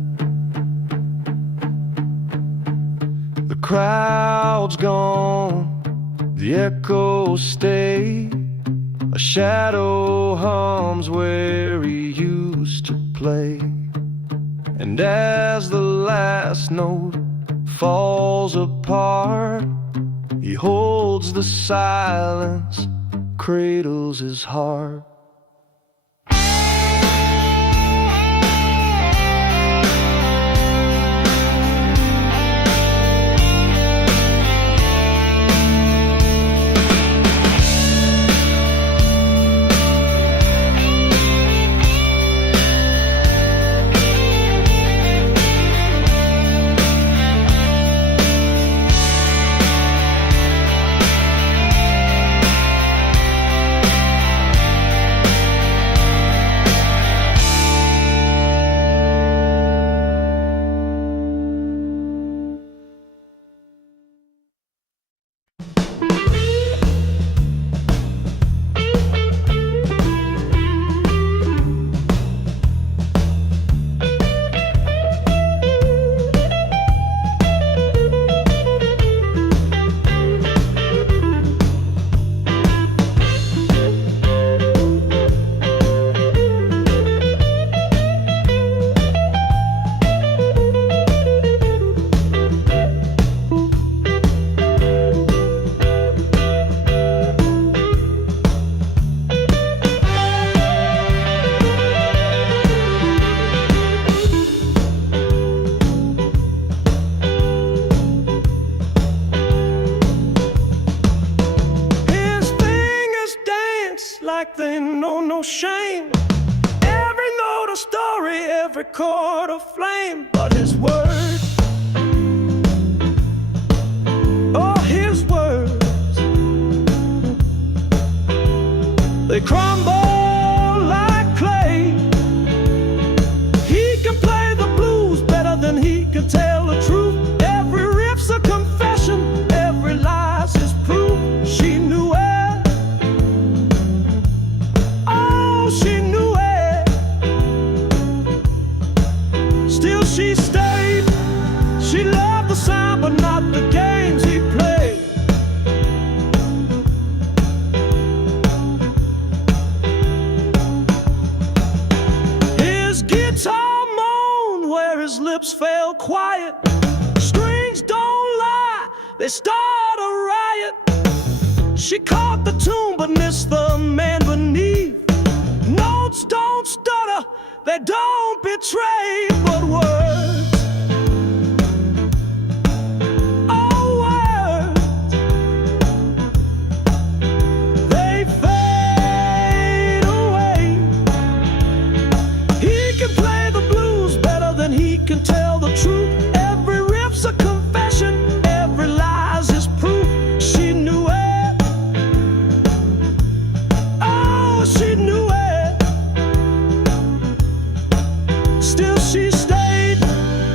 echoes stay. A shadow hums where he used to play. And as the last note falls apart, he holds the silence, cradles his heart. Like they know no shame. Every note a story, every chord a flame. But his words, oh his words, they crumble like clay. He can play the blues better than he can tell the truth. Every riff's a confession, every lie's his proof. She knew it. She knew it. Still she stayed. She loved the sound but not the games he played. His guitar moaned where his lips fell quiet. Strings don't lie, they start a riot. She caught the tune but missed the man beneath. Notes don't stutter, they don't betray, but words, oh words, they fade away. He can play the blues better than he can tell the truth. Every riff's a confession, every lie's his proof. She knew it, oh she knew it. Still she stayed.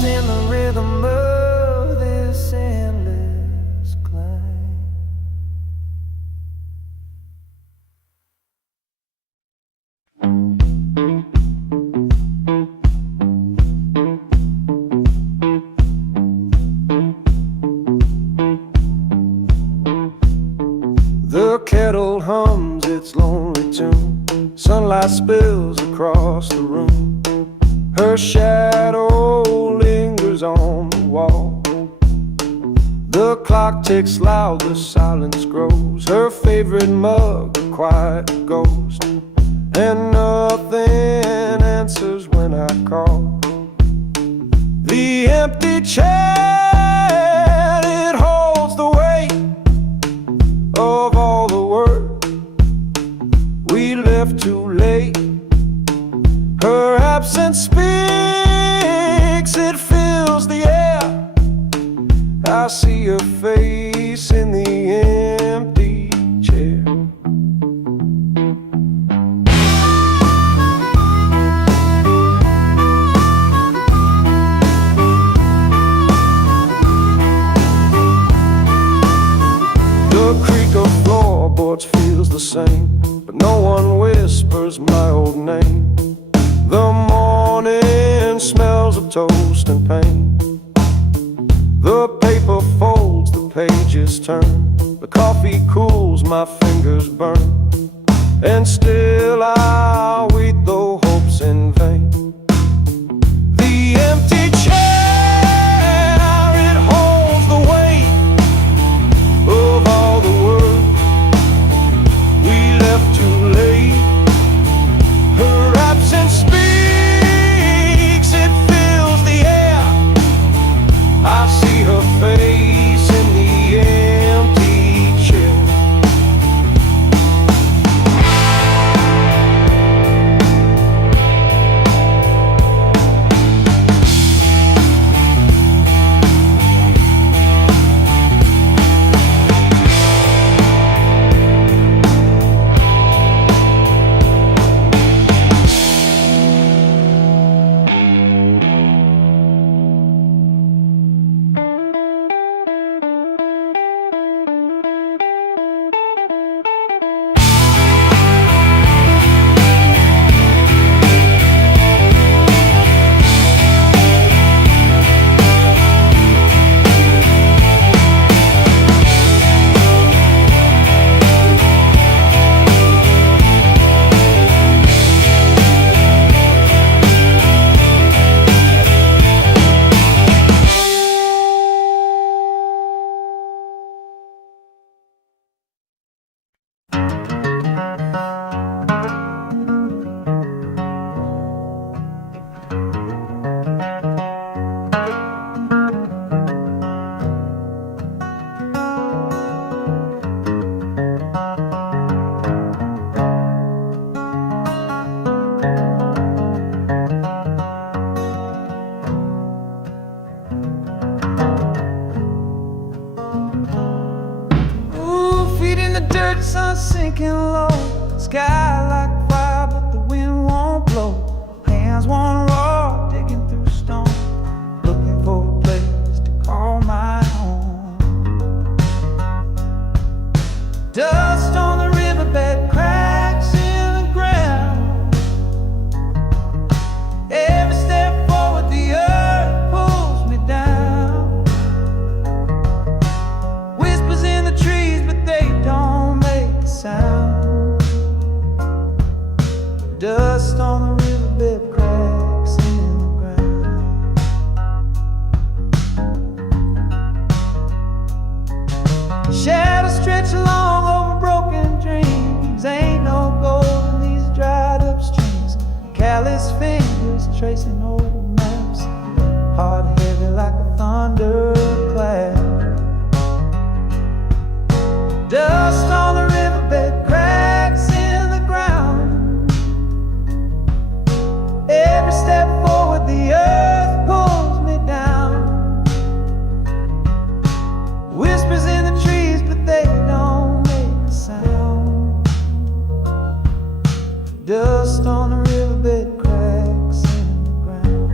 lost in the rhythm of this endless climb. The kettle hums its lonely tune. Sunlight spills across the room. Her shadow lingers on the wall. The clock ticks loud, the silence grows. Her favorite mug, a quiet ghost. And nothing answers when I call. The empty chair, it holds the weight of all the work we left too late. Her absence speaks, it fills the air. I see her face in the empty chair. The creak of floorboards feels the same, but no one whispers my old name. The morning smells of toast and pain. The paper folds, the pages turn. The coffee cools, my fingers burn. And still I wait, though hope's in vain. The empty chair, it holds the weight of all the work we left too late. Her absence speaks, it fills the air. I see her face in the empty chair. Sun sinking low, sky like fire, but the wind won't blow. Hands won't roar, digging through stone, looking for a place to call my home. Dust on the riverbed, cracks in the ground. Every step forward, the earth pulls me down. Whispers in the trees, but they don't sound. Dust on the riverbed, cracks in the ground. Shadows stretch along over broken dreams. Ain't no gold in these dried up streams. Callous fingers tracing old maps. Heart heavy like a thunderclap. Dust on the riverbed, cracks in the ground. Every step forward, the earth pulls me down. Whispers in the trees, but they don't make a sound. Dust on the riverbed, cracks in the ground.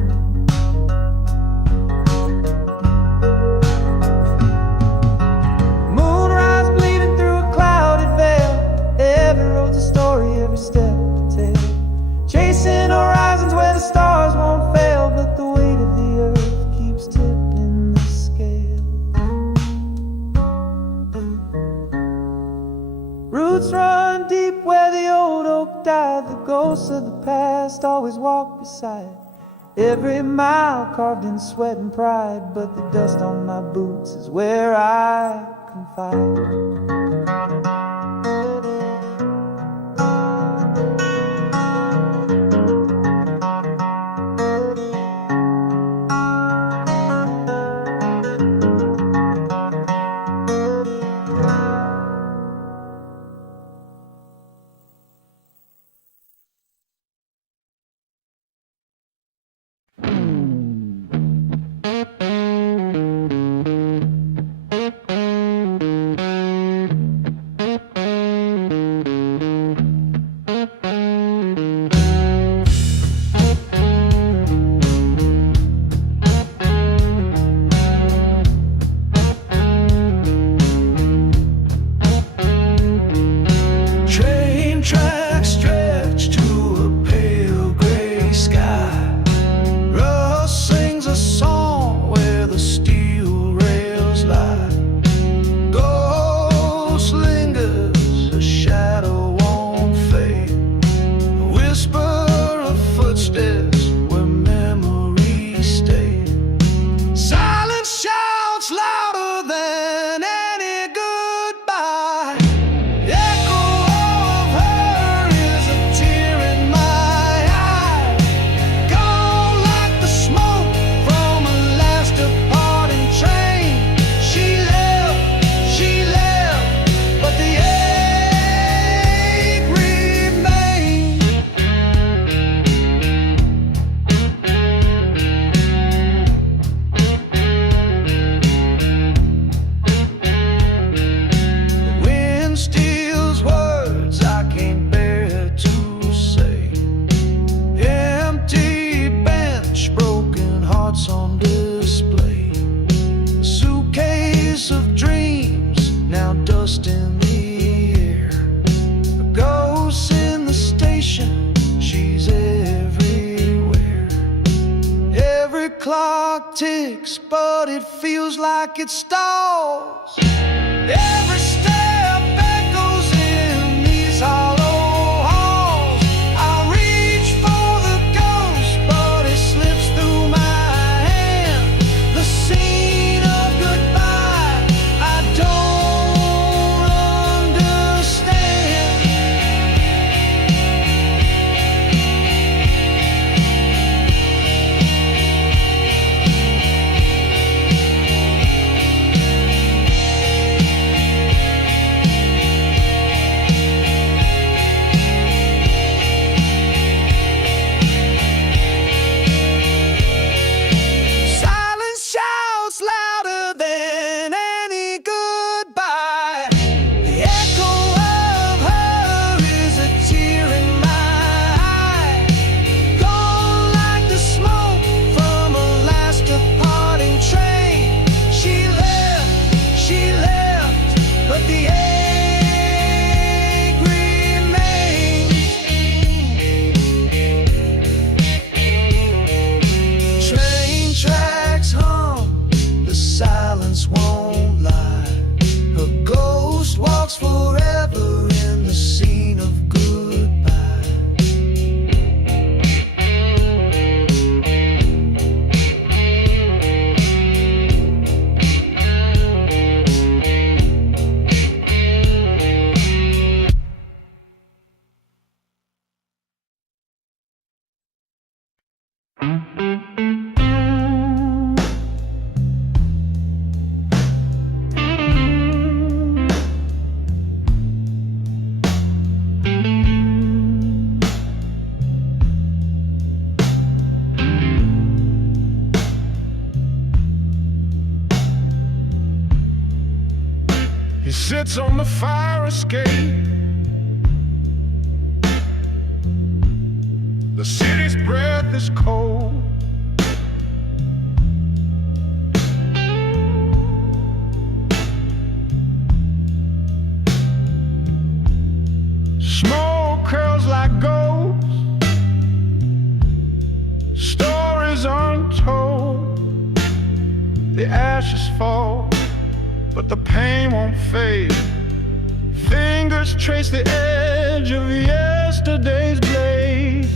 ghosts of the past always walk beside every mile carved in sweat and pride. But the dust on my boots is where I confide. Clock ticks, but it feels like it stalls. Every step echoes in these hollow halls. I reach for the ghost, but it slips through my hand. The scene of goodbye, I don't understand. Won't lie. Her ghost walks forever in the scene of goodbye. He sits on the fire escape. The city's breath is cold. Smoke curls like ghosts, stories untold. The ashes fall, but the pain won't fade. Fingers trace the edge of yesterday's blade.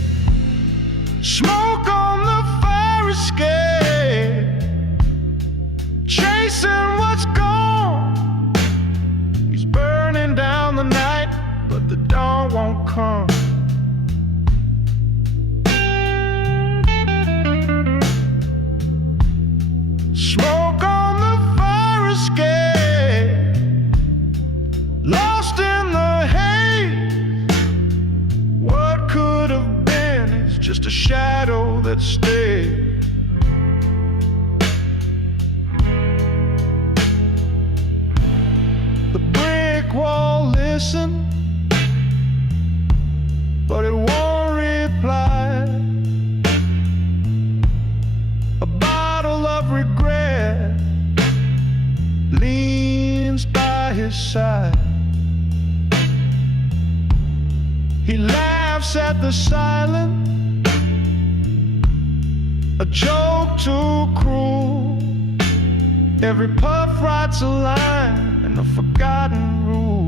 Smoke on the fire escape, chasing what's gone. He's burning down the night, but the dawn won't come. Smoke on the fire escape, lost in the haze. What could have been is just a shadow that stayed. The brick wall listens, but it won't reply. A bottle of regret leans by his side. He laughs at the silence, a joke too cruel. Every puff writes a line in a forgotten rule.